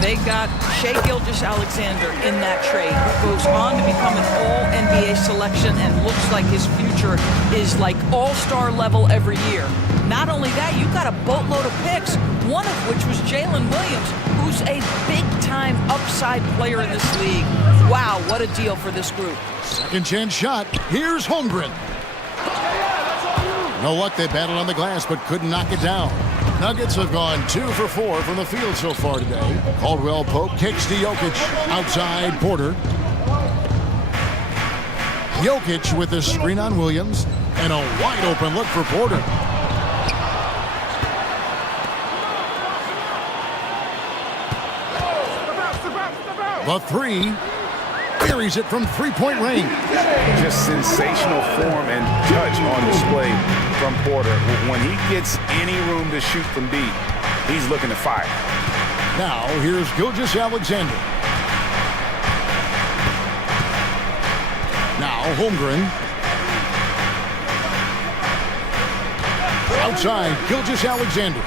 They got Shea Gilgeous-Alexander in that trade, who goes on to become an all-NBA selection and looks like his future is like all-star level every year. Not only that, you got a boatload of picks, one of which was Jalen Williams, who's a big-time upside player in this league. Wow, what a deal for this group. Second chance shot. Here's Holmgren. No luck, they battled on the glass but couldn't knock it down. Nuggets have gone 2 for 4 from the field so far today. Caldwell Pope kicks to Jokic. Outside Porter. Jokic with a screen on Williams. And a wide open look for Porter. The 3. Buries it from 3-point range. Just sensational form and touch on display from Porter. When he gets any room to shoot from deep, he's looking to fire. Now here's Gilgeous-Alexander. Now Holmgren. Outside, Gilgeous-Alexander.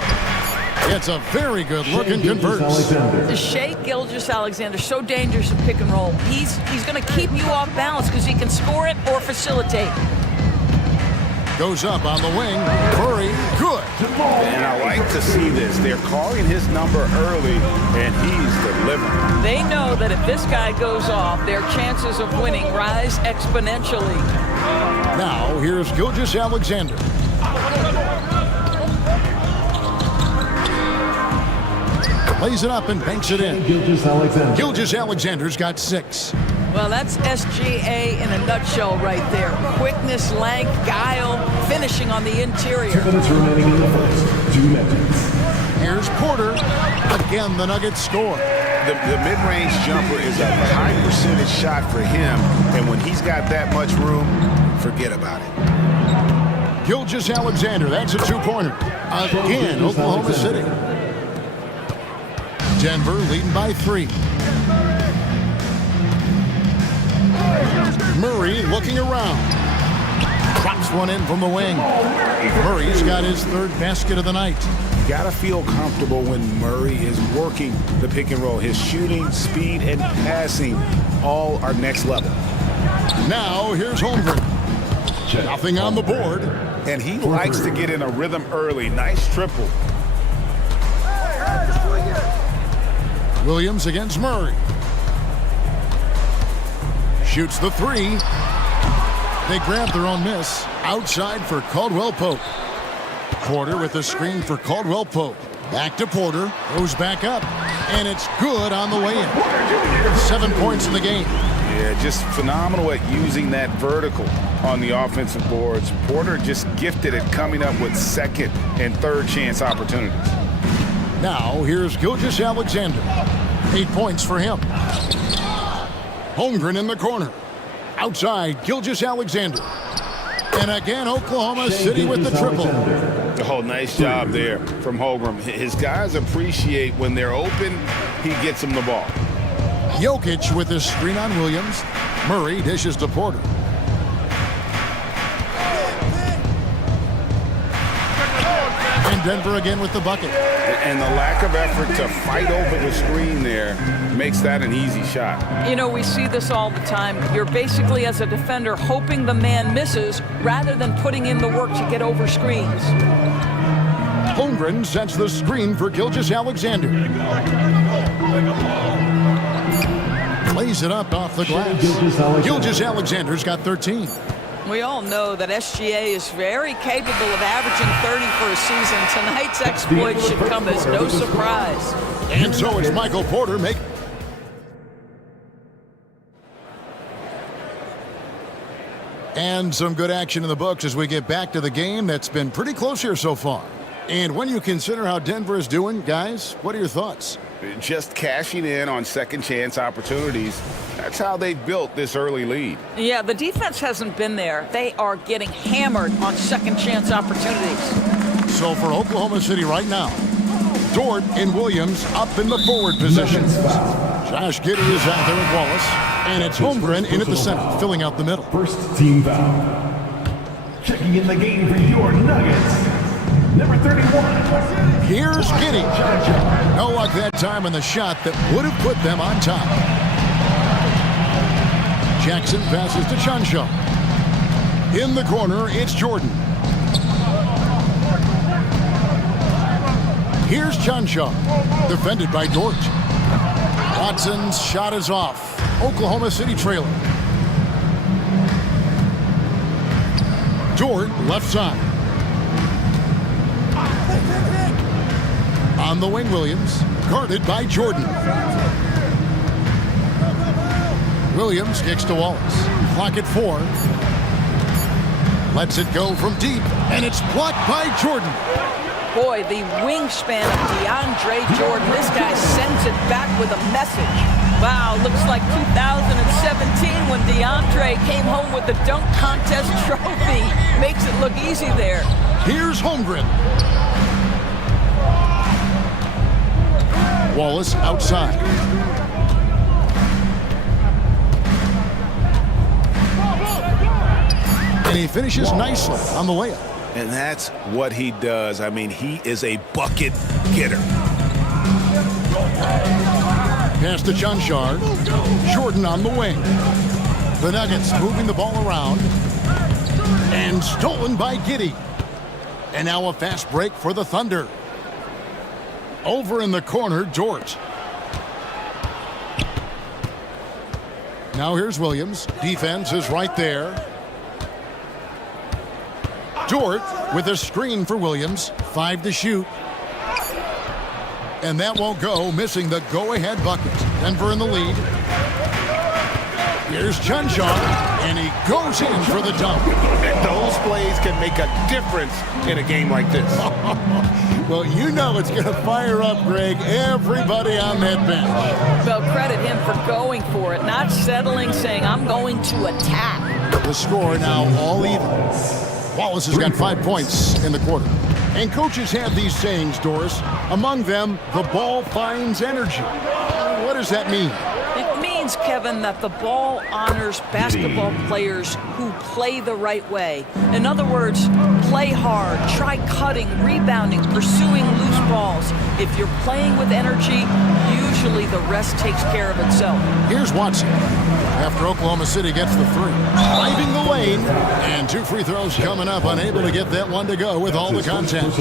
It's a very good look and converts. Shea Gilgeous-Alexander, so dangerous in pick and roll. He's going to keep you off balance because he can score it or facilitate. Goes up on the wing. Murray, good. And I like to see this. They're calling his number early, and he's delivering. They know that if this guy goes off, their chances of winning rise exponentially. Now here's Gilgeous-Alexander. Lays it up and banks it in. Gilgeous-Alexander's got 6. Well, that's SGA in a nutshell right there. Quickness, length, guile, finishing on the interior. 2 minutes remaining in the first. 2 minutes. Here's Porter. Again, the Nuggets score. The mid-range jumper is a high percentage shot for him, and when he's got that much room, forget about it. Gilgeous-Alexander, that's a 2-pointer. Again, Oklahoma City. Denver leading by 3. Murray looking around. Drops one in from the wing. Murray's got his 3rd basket of the night. You gotta feel comfortable when Murray is working the pick and roll. His shooting, speed, and passing all are next level. Now here's Holmgren. Nothing on the board. And he likes to get in a rhythm early. Nice triple. Williams against Murray. Shoots the 3. They grab their own miss. Outside for Caldwell Pope. Porter with the screen for Caldwell Pope. Back to Porter. Goes back up. And it's good on the way in. 7 points in the game. Yeah, just phenomenal at using that vertical on the offensive boards. Porter just gifted at coming up with 2nd and 3rd chance opportunities. Now here's Gilgeous-Alexander. 8 points for him. Holmgren in the corner. Outside, Gilgeous-Alexander. And again, Oklahoma City with the triple. Oh, nice job there from Holmgren. His guys appreciate when they're open, he gets them the ball. Jokic with his screen on Williams. Murray dishes to Porter. And Denver again with the bucket. And the lack of effort to fight over the screen there makes that an easy shot. You know, we see this all the time. You're basically, as a defender, hoping the man misses rather than putting in the work to get over screens. Holmgren sets the screen for Gilgeous-Alexander. Plays it up off the glass. Gilgeous-Alexander's got 13. We all know that SGA is very capable of averaging 30 for a season. Tonight's exploit should come as no surprise. And so it's Michael Porter make. And some good action in the books as we get back to the game that's been pretty close here so far. And when you consider how Denver is doing, guys, what are your thoughts? Just cashing in on second chance opportunities. That's how they built this early lead. Yeah, the defense hasn't been there. They are getting hammered on second chance opportunities. So for Oklahoma City right now, Dort and Williams up in the forward positions. Josh Giddey is out there with Wallace. And it's Holmgren in at the center, filling out the middle. First team foul. Checking in the game for your Nuggets. Number 31. Here's Giddey. No luck that time on the shot that would have put them on top. Jackson passes to Chanshaw. In the corner, it's Jordan. Here's Chanshaw. Defended by Dort. Watson's shot is off. Oklahoma City trailing. Dort left side. On the wing, Williams, guarded by Jordan. Williams kicks to Wallace. Clock at 4. Lets it go from deep, and it's blocked by Jordan. Boy, the wingspan of DeAndre Jordan. This guy sends it back with a message. Wow, looks like 2017 when DeAndre came home with the dunk contest trophy. Makes it look easy there. Here's Holmgren. Wallace outside. And he finishes nicely on the layup. And that's what he does. I mean, he is a bucket getter. Pass to Chanshaw. Jordan on the wing. The Nuggets moving the ball around. And stolen by Giddey. And now a fast break for the Thunder. Over in the corner, Dort. Now here's Williams. Defense is right there. Dort with a screen for Williams. 5 to shoot. And that won't go, missing the go-ahead bucket. Denver in the lead. Here's Chanshaw, and he goes in for the dunk. Those plays can make a difference in a game like this. Well, you know it's going to fire up, Greg, everybody on that bench. Well, credit him for going for it, not settling, saying, I'm going to attack. The score now all even. Wallace has got 5 points in the quarter. And coaches have these sayings, Doris. Among them, the ball finds energy. What does that mean? It means, Kevin, that the ball honors basketball players who play the right way. In other words, play hard, try cutting, rebounding, pursuing loose balls. If you're playing with energy, usually the rest takes care of itself. Here's Watson. After Oklahoma City gets the 3. Driving the lane. And 2 free throws coming up. Unable to get that one to go with all the content.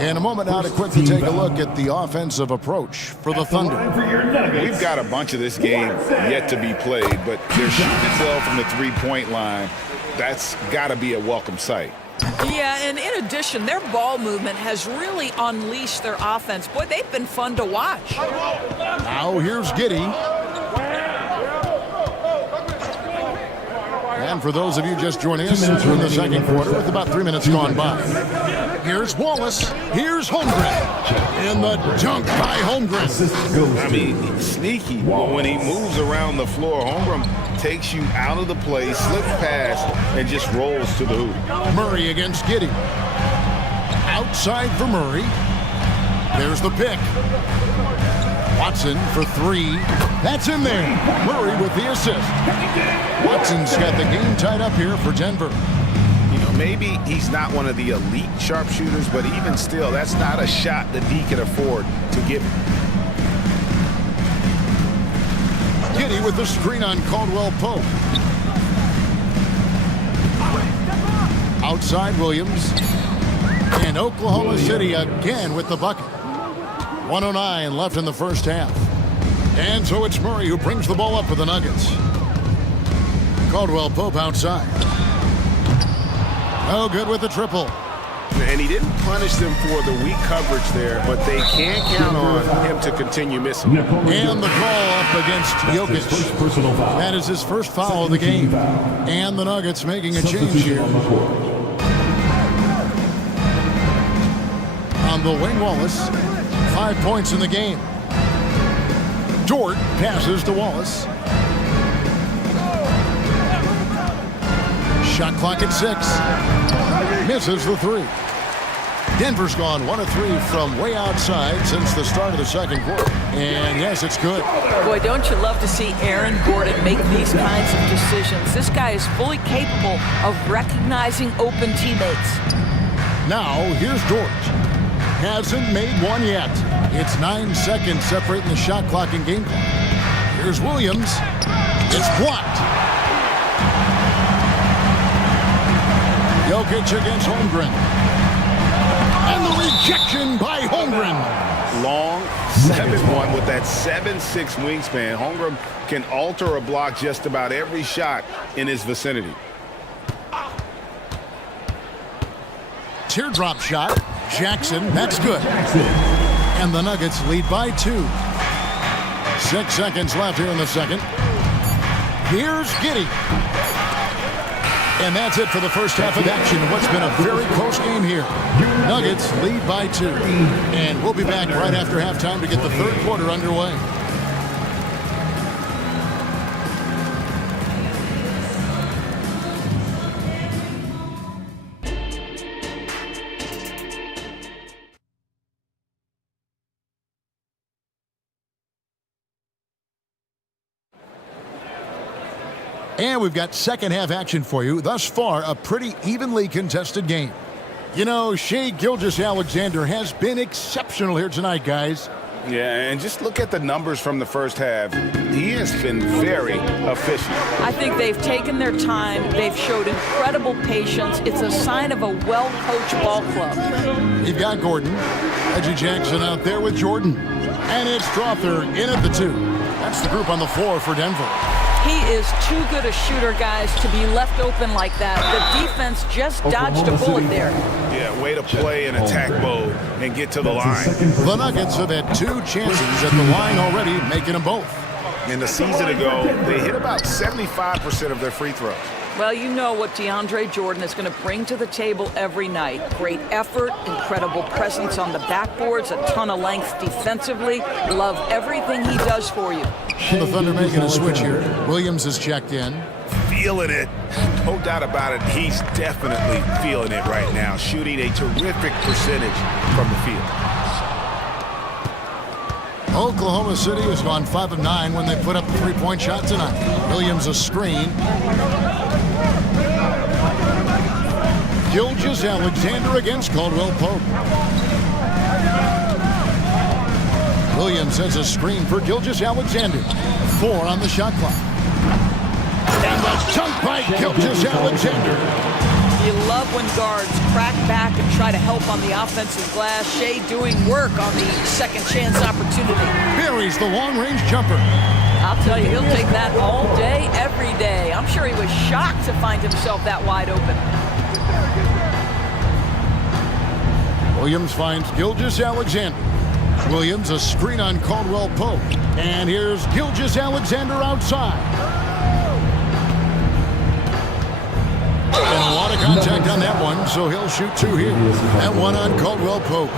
In a moment now to quickly take a look at the offensive approach for the Thunder. We've got a bunch of this game yet to be played, but they're shooting it well from the three-point line. That's got to be a welcome sight. Yeah, and in addition, their ball movement has really unleashed their offense. Boy, they've been fun to watch. Now here's Giddey. And for those of you just joining us, we're in the second quarter with about 3 minutes gone by. Here's Wallace. Here's Holmgren. And the dunk by Holmgren. I mean, sneaky. When he moves around the floor, Holmgren takes you out of the play, slips past, and just rolls to the hoop. Murray against Giddey. Outside for Murray. There's the pick. Watson for 3. That's in there. Murray with the assist. Watson's got the game tied up here for Denver. You know, maybe he's not one of the elite sharpshooters, but even still, that's not a shot that he can afford to give. Giddy with the screen on Caldwell Pope. Outside Williams. And Oklahoma City again with the bucket. 1:09 left in the first half. And so it's Murray who brings the ball up for the Nuggets. Caldwell Pope outside. No good with the triple. And he didn't punish them for the weak coverage there, but they can't count on him to continue missing. And the call up against Jokic. That is his first foul of the game. And the Nuggets making a change here. On the wing, Wallace. 5 points in the game. Dort passes to Wallace. Shot clock at 6. Misses the 3. Denver's gone 1 of 3 from way outside since the start of the second quarter. And yes, it's good. Boy, don't you love to see Aaron Gordon make these kinds of decisions. This guy is fully capable of recognizing open teammates. Now, here's Dort. Hasn't made one yet. It's 9 seconds separating the shot clock and game clock. Here's Williams. It's blocked. Jokic against Holmgren. And the rejection by Holmgren. Long 7-1 with that 7'6" wingspan. Holmgren can alter a block just about every shot in his vicinity. Teardrop shot. Jackson, that's good. And the Nuggets lead by 2. 6 seconds left here in the second. Here's Giddy. And that's it for the first half of action. What's been a very close game here. Nuggets lead by 2. And we'll be back right after halftime to get the third quarter underway. And we've got second half action for you. Thus far, a pretty evenly contested game. You know, Shai Gilgeous-Alexander has been exceptional here tonight, guys. Yeah, and just look at the numbers from the first half. He has been very efficient. I think they've taken their time. They've showed incredible patience. It's a sign of a well-coached ball club. You've got Gordon. Reggie Jackson out there with Jordan. And it's Strother in at the 2. That's the group on the floor for Denver. He is too good a shooter, guys, to be left open like that. The defense just dodged a bullet there. Yeah, way to play in attack mode and get to the line. The Nuggets have had 2 chances at the line already, making them both. In the season ago, they hit about 75% of their free throws. Well, you know what DeAndre Jordan is going to bring to the table every night. Great effort, incredible presence on the backboards, a ton of length defensively. Love everything he does for you. The Thunder making a switch here. Williams is checked in. Feeling it. No doubt about it. He's definitely feeling it right now. Shooting a terrific percentage from the field. Oklahoma City has gone 5 of 9 when they put up a 3-point shot tonight. Williams a screen. Gilgeous-Alexander against Caldwell Pope. Williams has a screen for Gilgeous-Alexander. 4 on the shot clock. And the dunk by Gilgeous-Alexander. You love when guards crack back and try to help on the offensive glass. Shai doing work on the second chance opportunity. Buries the long-range jumper. I'll tell you, he'll take that all day, every day. I'm sure he was shocked to find himself that wide open. Williams finds Gilgeous-Alexander. Williams a screen on Caldwell Pope. And here's Gilgeous-Alexander outside. And a lot of contact on that one, so he'll shoot 2 here. That one on Caldwell Pope.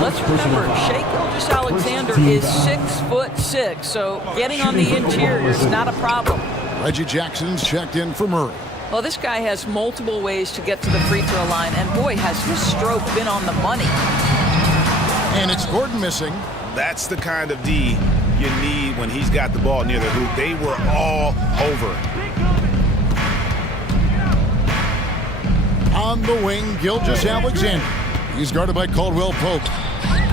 Let's remember, Shai Gilgeous-Alexander is 6'6", so getting on the interior is not a problem. Reggie Jackson's checked in for Murray. Well, this guy has multiple ways to get to the free throw line, and boy, has his stroke been on the money. And it's Gordon missing. That's the kind of D you need when he's got the ball near the hoop. They were all over it. On the wing, Gilgeous Alexander. He's guarded by Caldwell Pope.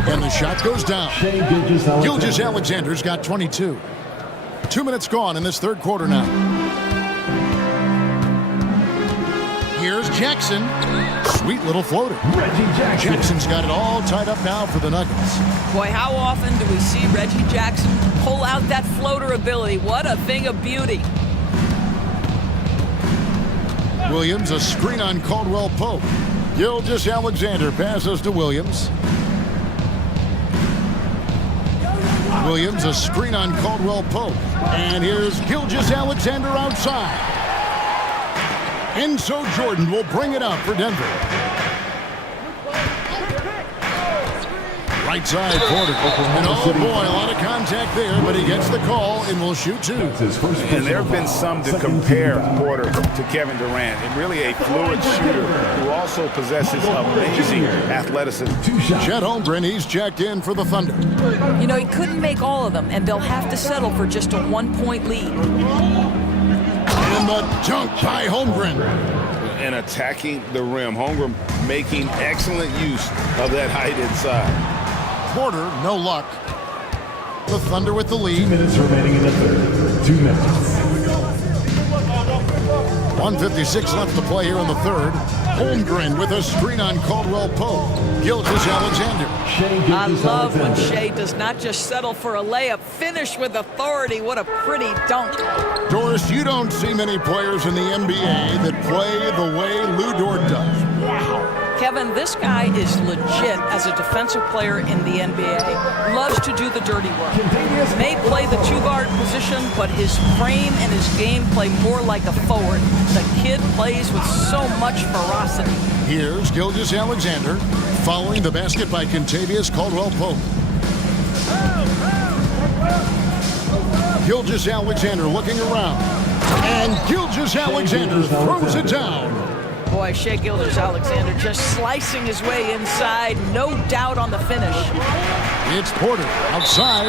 And the shot goes down. Gilgeous Alexander's got 22. 2 minutes gone in this third quarter now. Here's Jackson. Sweet little floater. Jackson's got it all tied up now for the Nuggets. Boy, how often do we see Reggie Jackson pull out that floater ability? What a thing of beauty. Williams, a screen on Caldwell Pope. Gilgeous Alexander passes to Williams. Williams, a screen on Caldwell Pope. And here's Gilgeous Alexander outside. And so Jordan will bring it out for Denver. Right side, Porter. And oh boy, a lot of contact there, but he gets the call and will shoot two. And there have been some to compare Porter to Kevin Durant. And really a fluid shooter who also possesses amazing athleticism. Chet Holmgren, he's checked in for the Thunder. You know, he couldn't make all of them, and they'll have to settle for just a 1-point lead. And the dunk by Holmgren. And attacking the rim. Holmgren making excellent use of that height inside. Porter, no luck. The Thunder with the lead. 2 minutes remaining in the third. 2 minutes. 1:56 left to play here in the third. Holmgren with a screen on Caldwell Pope. Gilgeous Alexander. I love when Shea does not just settle for a layup. Finish with authority. What a pretty dunk. Doris, you don't see many players in the NBA that play the way Lou Dort does. Wow. Kevin, this guy is legit as a defensive player in the NBA. Loves to do the dirty work. May play the two-guard position, but his frame and his game play more like a forward. The kid plays with so much ferocity. Here's Gilgeous Alexander following the basket by Kentavious Caldwell Pope. Gilgeous Alexander looking around. And Gilgeous Alexander throws it down. Boy, Shea Gilgeous-Alexander just slicing his way inside. No doubt on the finish. It's Porter outside,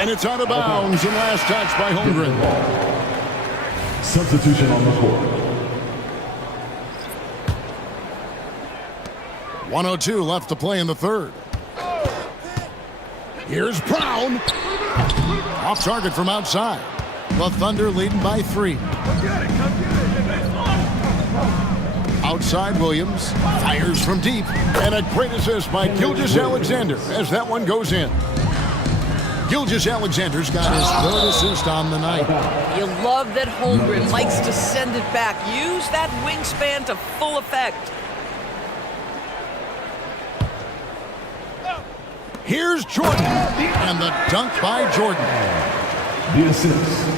and it's out of bounds. And last touch by Holmgren. Substitution on the court. 1:02 left to play in the third. Here's Brown. Off target from outside. The Thunder leading by 3. Outside Williams, fires from deep, and a great assist by Gilgeous Alexander as that one goes in. Gilgeous Alexander's got his third assist on the night. You love that Holmgren likes to send it back. Use that wingspan to full effect. Here's Jordan, and the dunk by Jordan. The assist.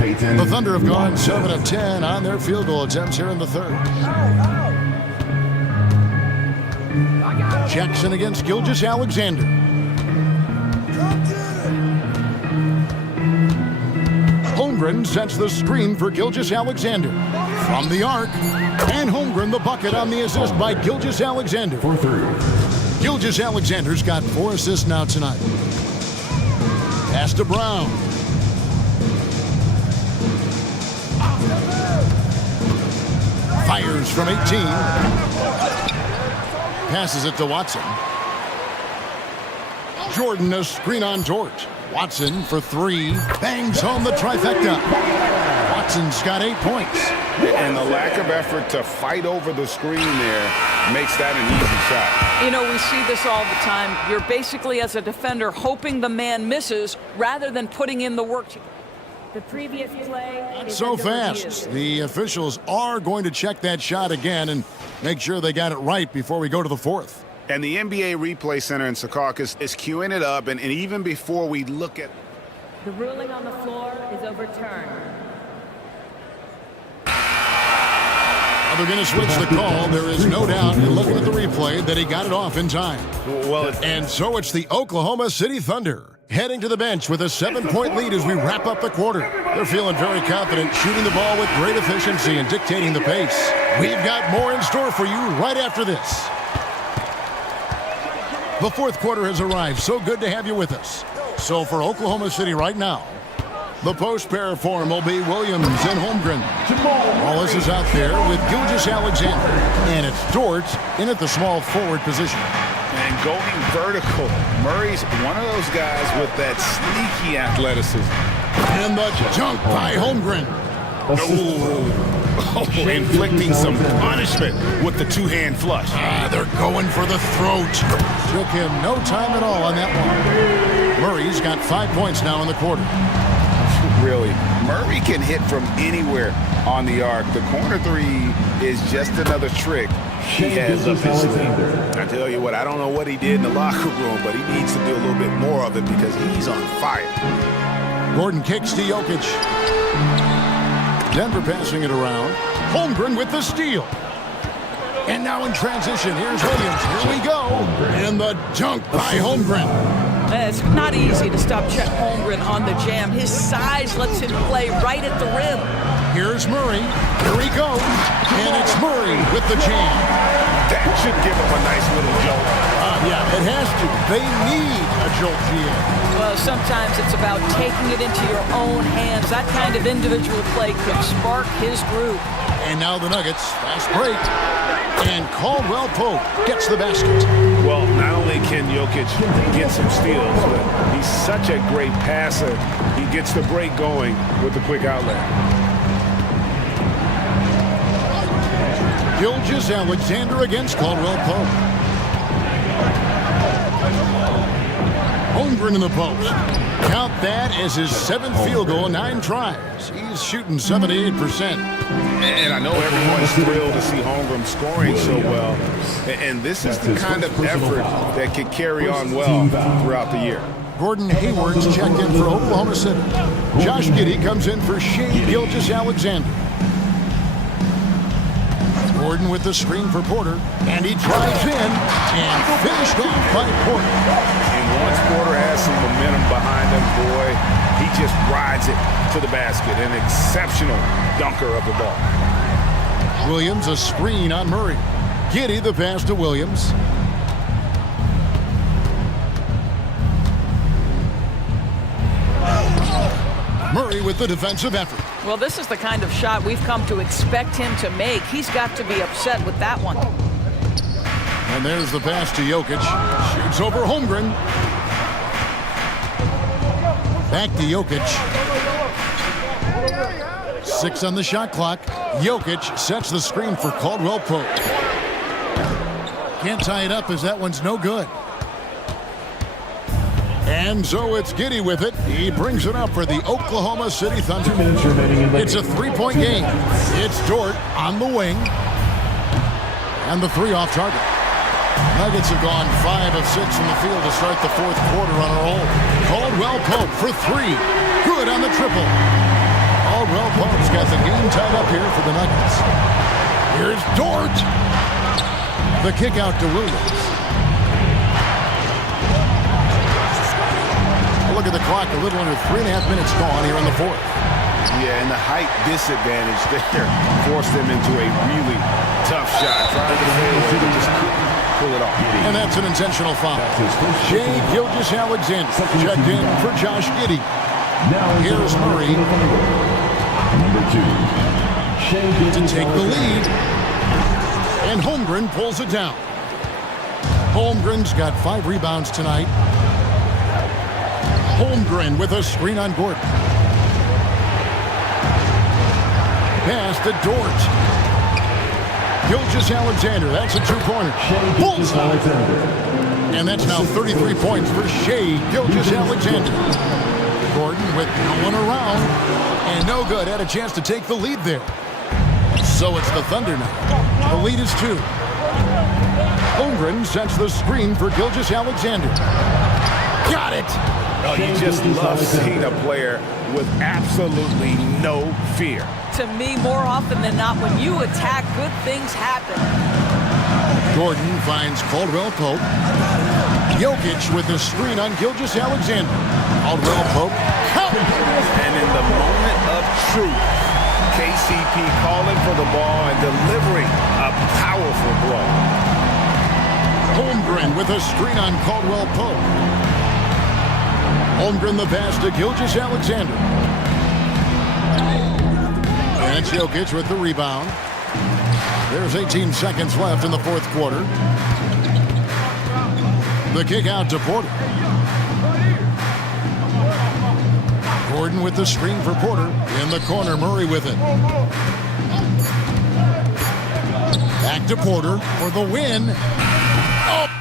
The Thunder have gone 7 of 10 on their field goal attempts here in the third. Jackson against Gilgeous Alexander. Holmgren sets the screen for Gilgeous Alexander. From the arc, and Holmgren the bucket on the assist by Gilgeous Alexander. 4-3. Gilgeous Alexander's got 4 assists now tonight. Pass to Brown. Fires from 18. Passes it to Watson. Jordan, a screen on George. Watson for 3. Bangs home the trifecta. Watson's got 8 points. And the lack of effort to fight over the screen there makes that an easy shot. You know, we see this all the time. You're basically, as a defender, hoping the man misses rather than putting in the work. The previous play is So under fast. review. The officials are going to check that shot again and make sure they got it right before we go to the fourth. And the NBA Replay Center in Secaucus is queuing it up, and even before we look at... The ruling on the floor is overturned. They're going to switch the call. There is no doubt in looking at the replay that he got it off in time. And so it's the Oklahoma City Thunder heading to the bench with a 7-point lead as we wrap up the quarter. They're feeling very confident, shooting the ball with great efficiency and dictating the pace. We've got more in store for you right after this. The fourth quarter has arrived. So good to have you with us. So for Oklahoma City right now, The post pair form will be Williams and Holmgren. Wallace is out there with Gilgeous-Alexander. And it's Dort in at the small forward position. And going vertical, Murray's one of those guys with that sneaky athleticism. And the dunk by Holmgren. Inflicting some punishment with the two-hand flush. They're going for the throat. Took him no time at all on that one. Murray's got 5 points now in the quarter. Really, Murray can hit from anywhere on the arc. The corner three is just another trick he has up his sleeve. I tell you what, I don't know what he did in the locker room, but he needs to do a little bit more of it because he's on fire. Gordon kicks to Jokic. Denver passing it around. Holmgren with the steal. And now in transition, here's Williams. Here we go. And the dunk by Holmgren. It's not easy to stop Chet Holmgren on the jam. His size lets him play right at the rim. Here's Murray. Here he goes. And it's Murray with the jam. That should give him a nice little jolt. Yeah, it has to. They need a jolt here. Well, sometimes it's about taking it into your own hands. That kind of individual play could spark his groove. And now the Nuggets. Fast break. And Caldwell Pope gets the basket. Well, not only can Jokic get some steals, but he's such a great passer. He gets the break going with the quick outlet. Gilgeous-Alexander against Caldwell Pope. Holmgren in the post. Count that as his 7th field goal in 9 tries. He's shooting 78%. And I know everyone's thrilled to see Holmgren scoring so well. And this is the kind of effort that can carry on well throughout the year. Gordon Hayward's checked in for Oklahoma City. Josh Giddey comes in for Shea Gilgeous-Alexander. Gordon with the screen for Porter. And he drives in and finished off by Porter. And once Porter has some momentum behind him, boy, he just rides it to the basket. An exceptional dunker of the ball. Williams a screen on Murray. Giddey the pass to Williams. Murray with the defensive effort. Well, this is the kind of shot we've come to expect him to make. He's got to be upset with that one. And there's the pass to Jokic. Shoots over Holmgren. Back to Jokic. 6 on the shot clock. Jokic sets the screen for Caldwell Pope. Can't tie it up as that one's no good. And so it's Giddey with it. He brings it up for the Oklahoma City Thunder. It's a 3-point game. It's Dort on the wing. And the 3 off target. Nuggets have gone 5 of 6 from the field to start the 4th quarter on a roll. Caldwell Pope for 3. Good on the triple. Caldwell Pope's got the game tied up here for the Nuggets. Here's Dort. The kick out to Williams. Look at the clock, a little under 3.5 minutes gone here in the 4th. Yeah, and the height disadvantage there forced them into a really tough shot. Trying to fade away, but just pull it off. And that's an intentional foul. Shea Gilgeous-Alexander checked in for Josh Giddey. Here's Murray to take the lead. And Holmgren pulls it down. Holmgren's got 5 rebounds tonight. Holmgren with a screen on Gordon. Pass to Dort. Gilgeous-Alexander, that's a 2-pointer. Bullseye. And that's now 33 points for Shea Gilgeous-Alexander. Gordon with no one around. And no good, had a chance to take the lead there. So it's the Thunder now. The lead is 2. Holmgren sets the screen for Gilgeous-Alexander. Got it. Oh, you just love seeing a player with absolutely no fear. To me, more often than not, when you attack, good things happen. Gordon finds Caldwell Pope. Jokic with the screen on Gilgeous-Alexander. Caldwell Pope. And in the moment of truth, KCP calling for the ball and delivering a powerful blow. Holmgren with a screen on Caldwell Pope. Holmgren the pass to Gilgeous-Alexander. That's Jokic with the rebound. There's 18 seconds left in the fourth quarter. The kick out to Porter. Gordon with the screen for Porter. In the corner, Murray with it. Back to Porter for the win. Oh!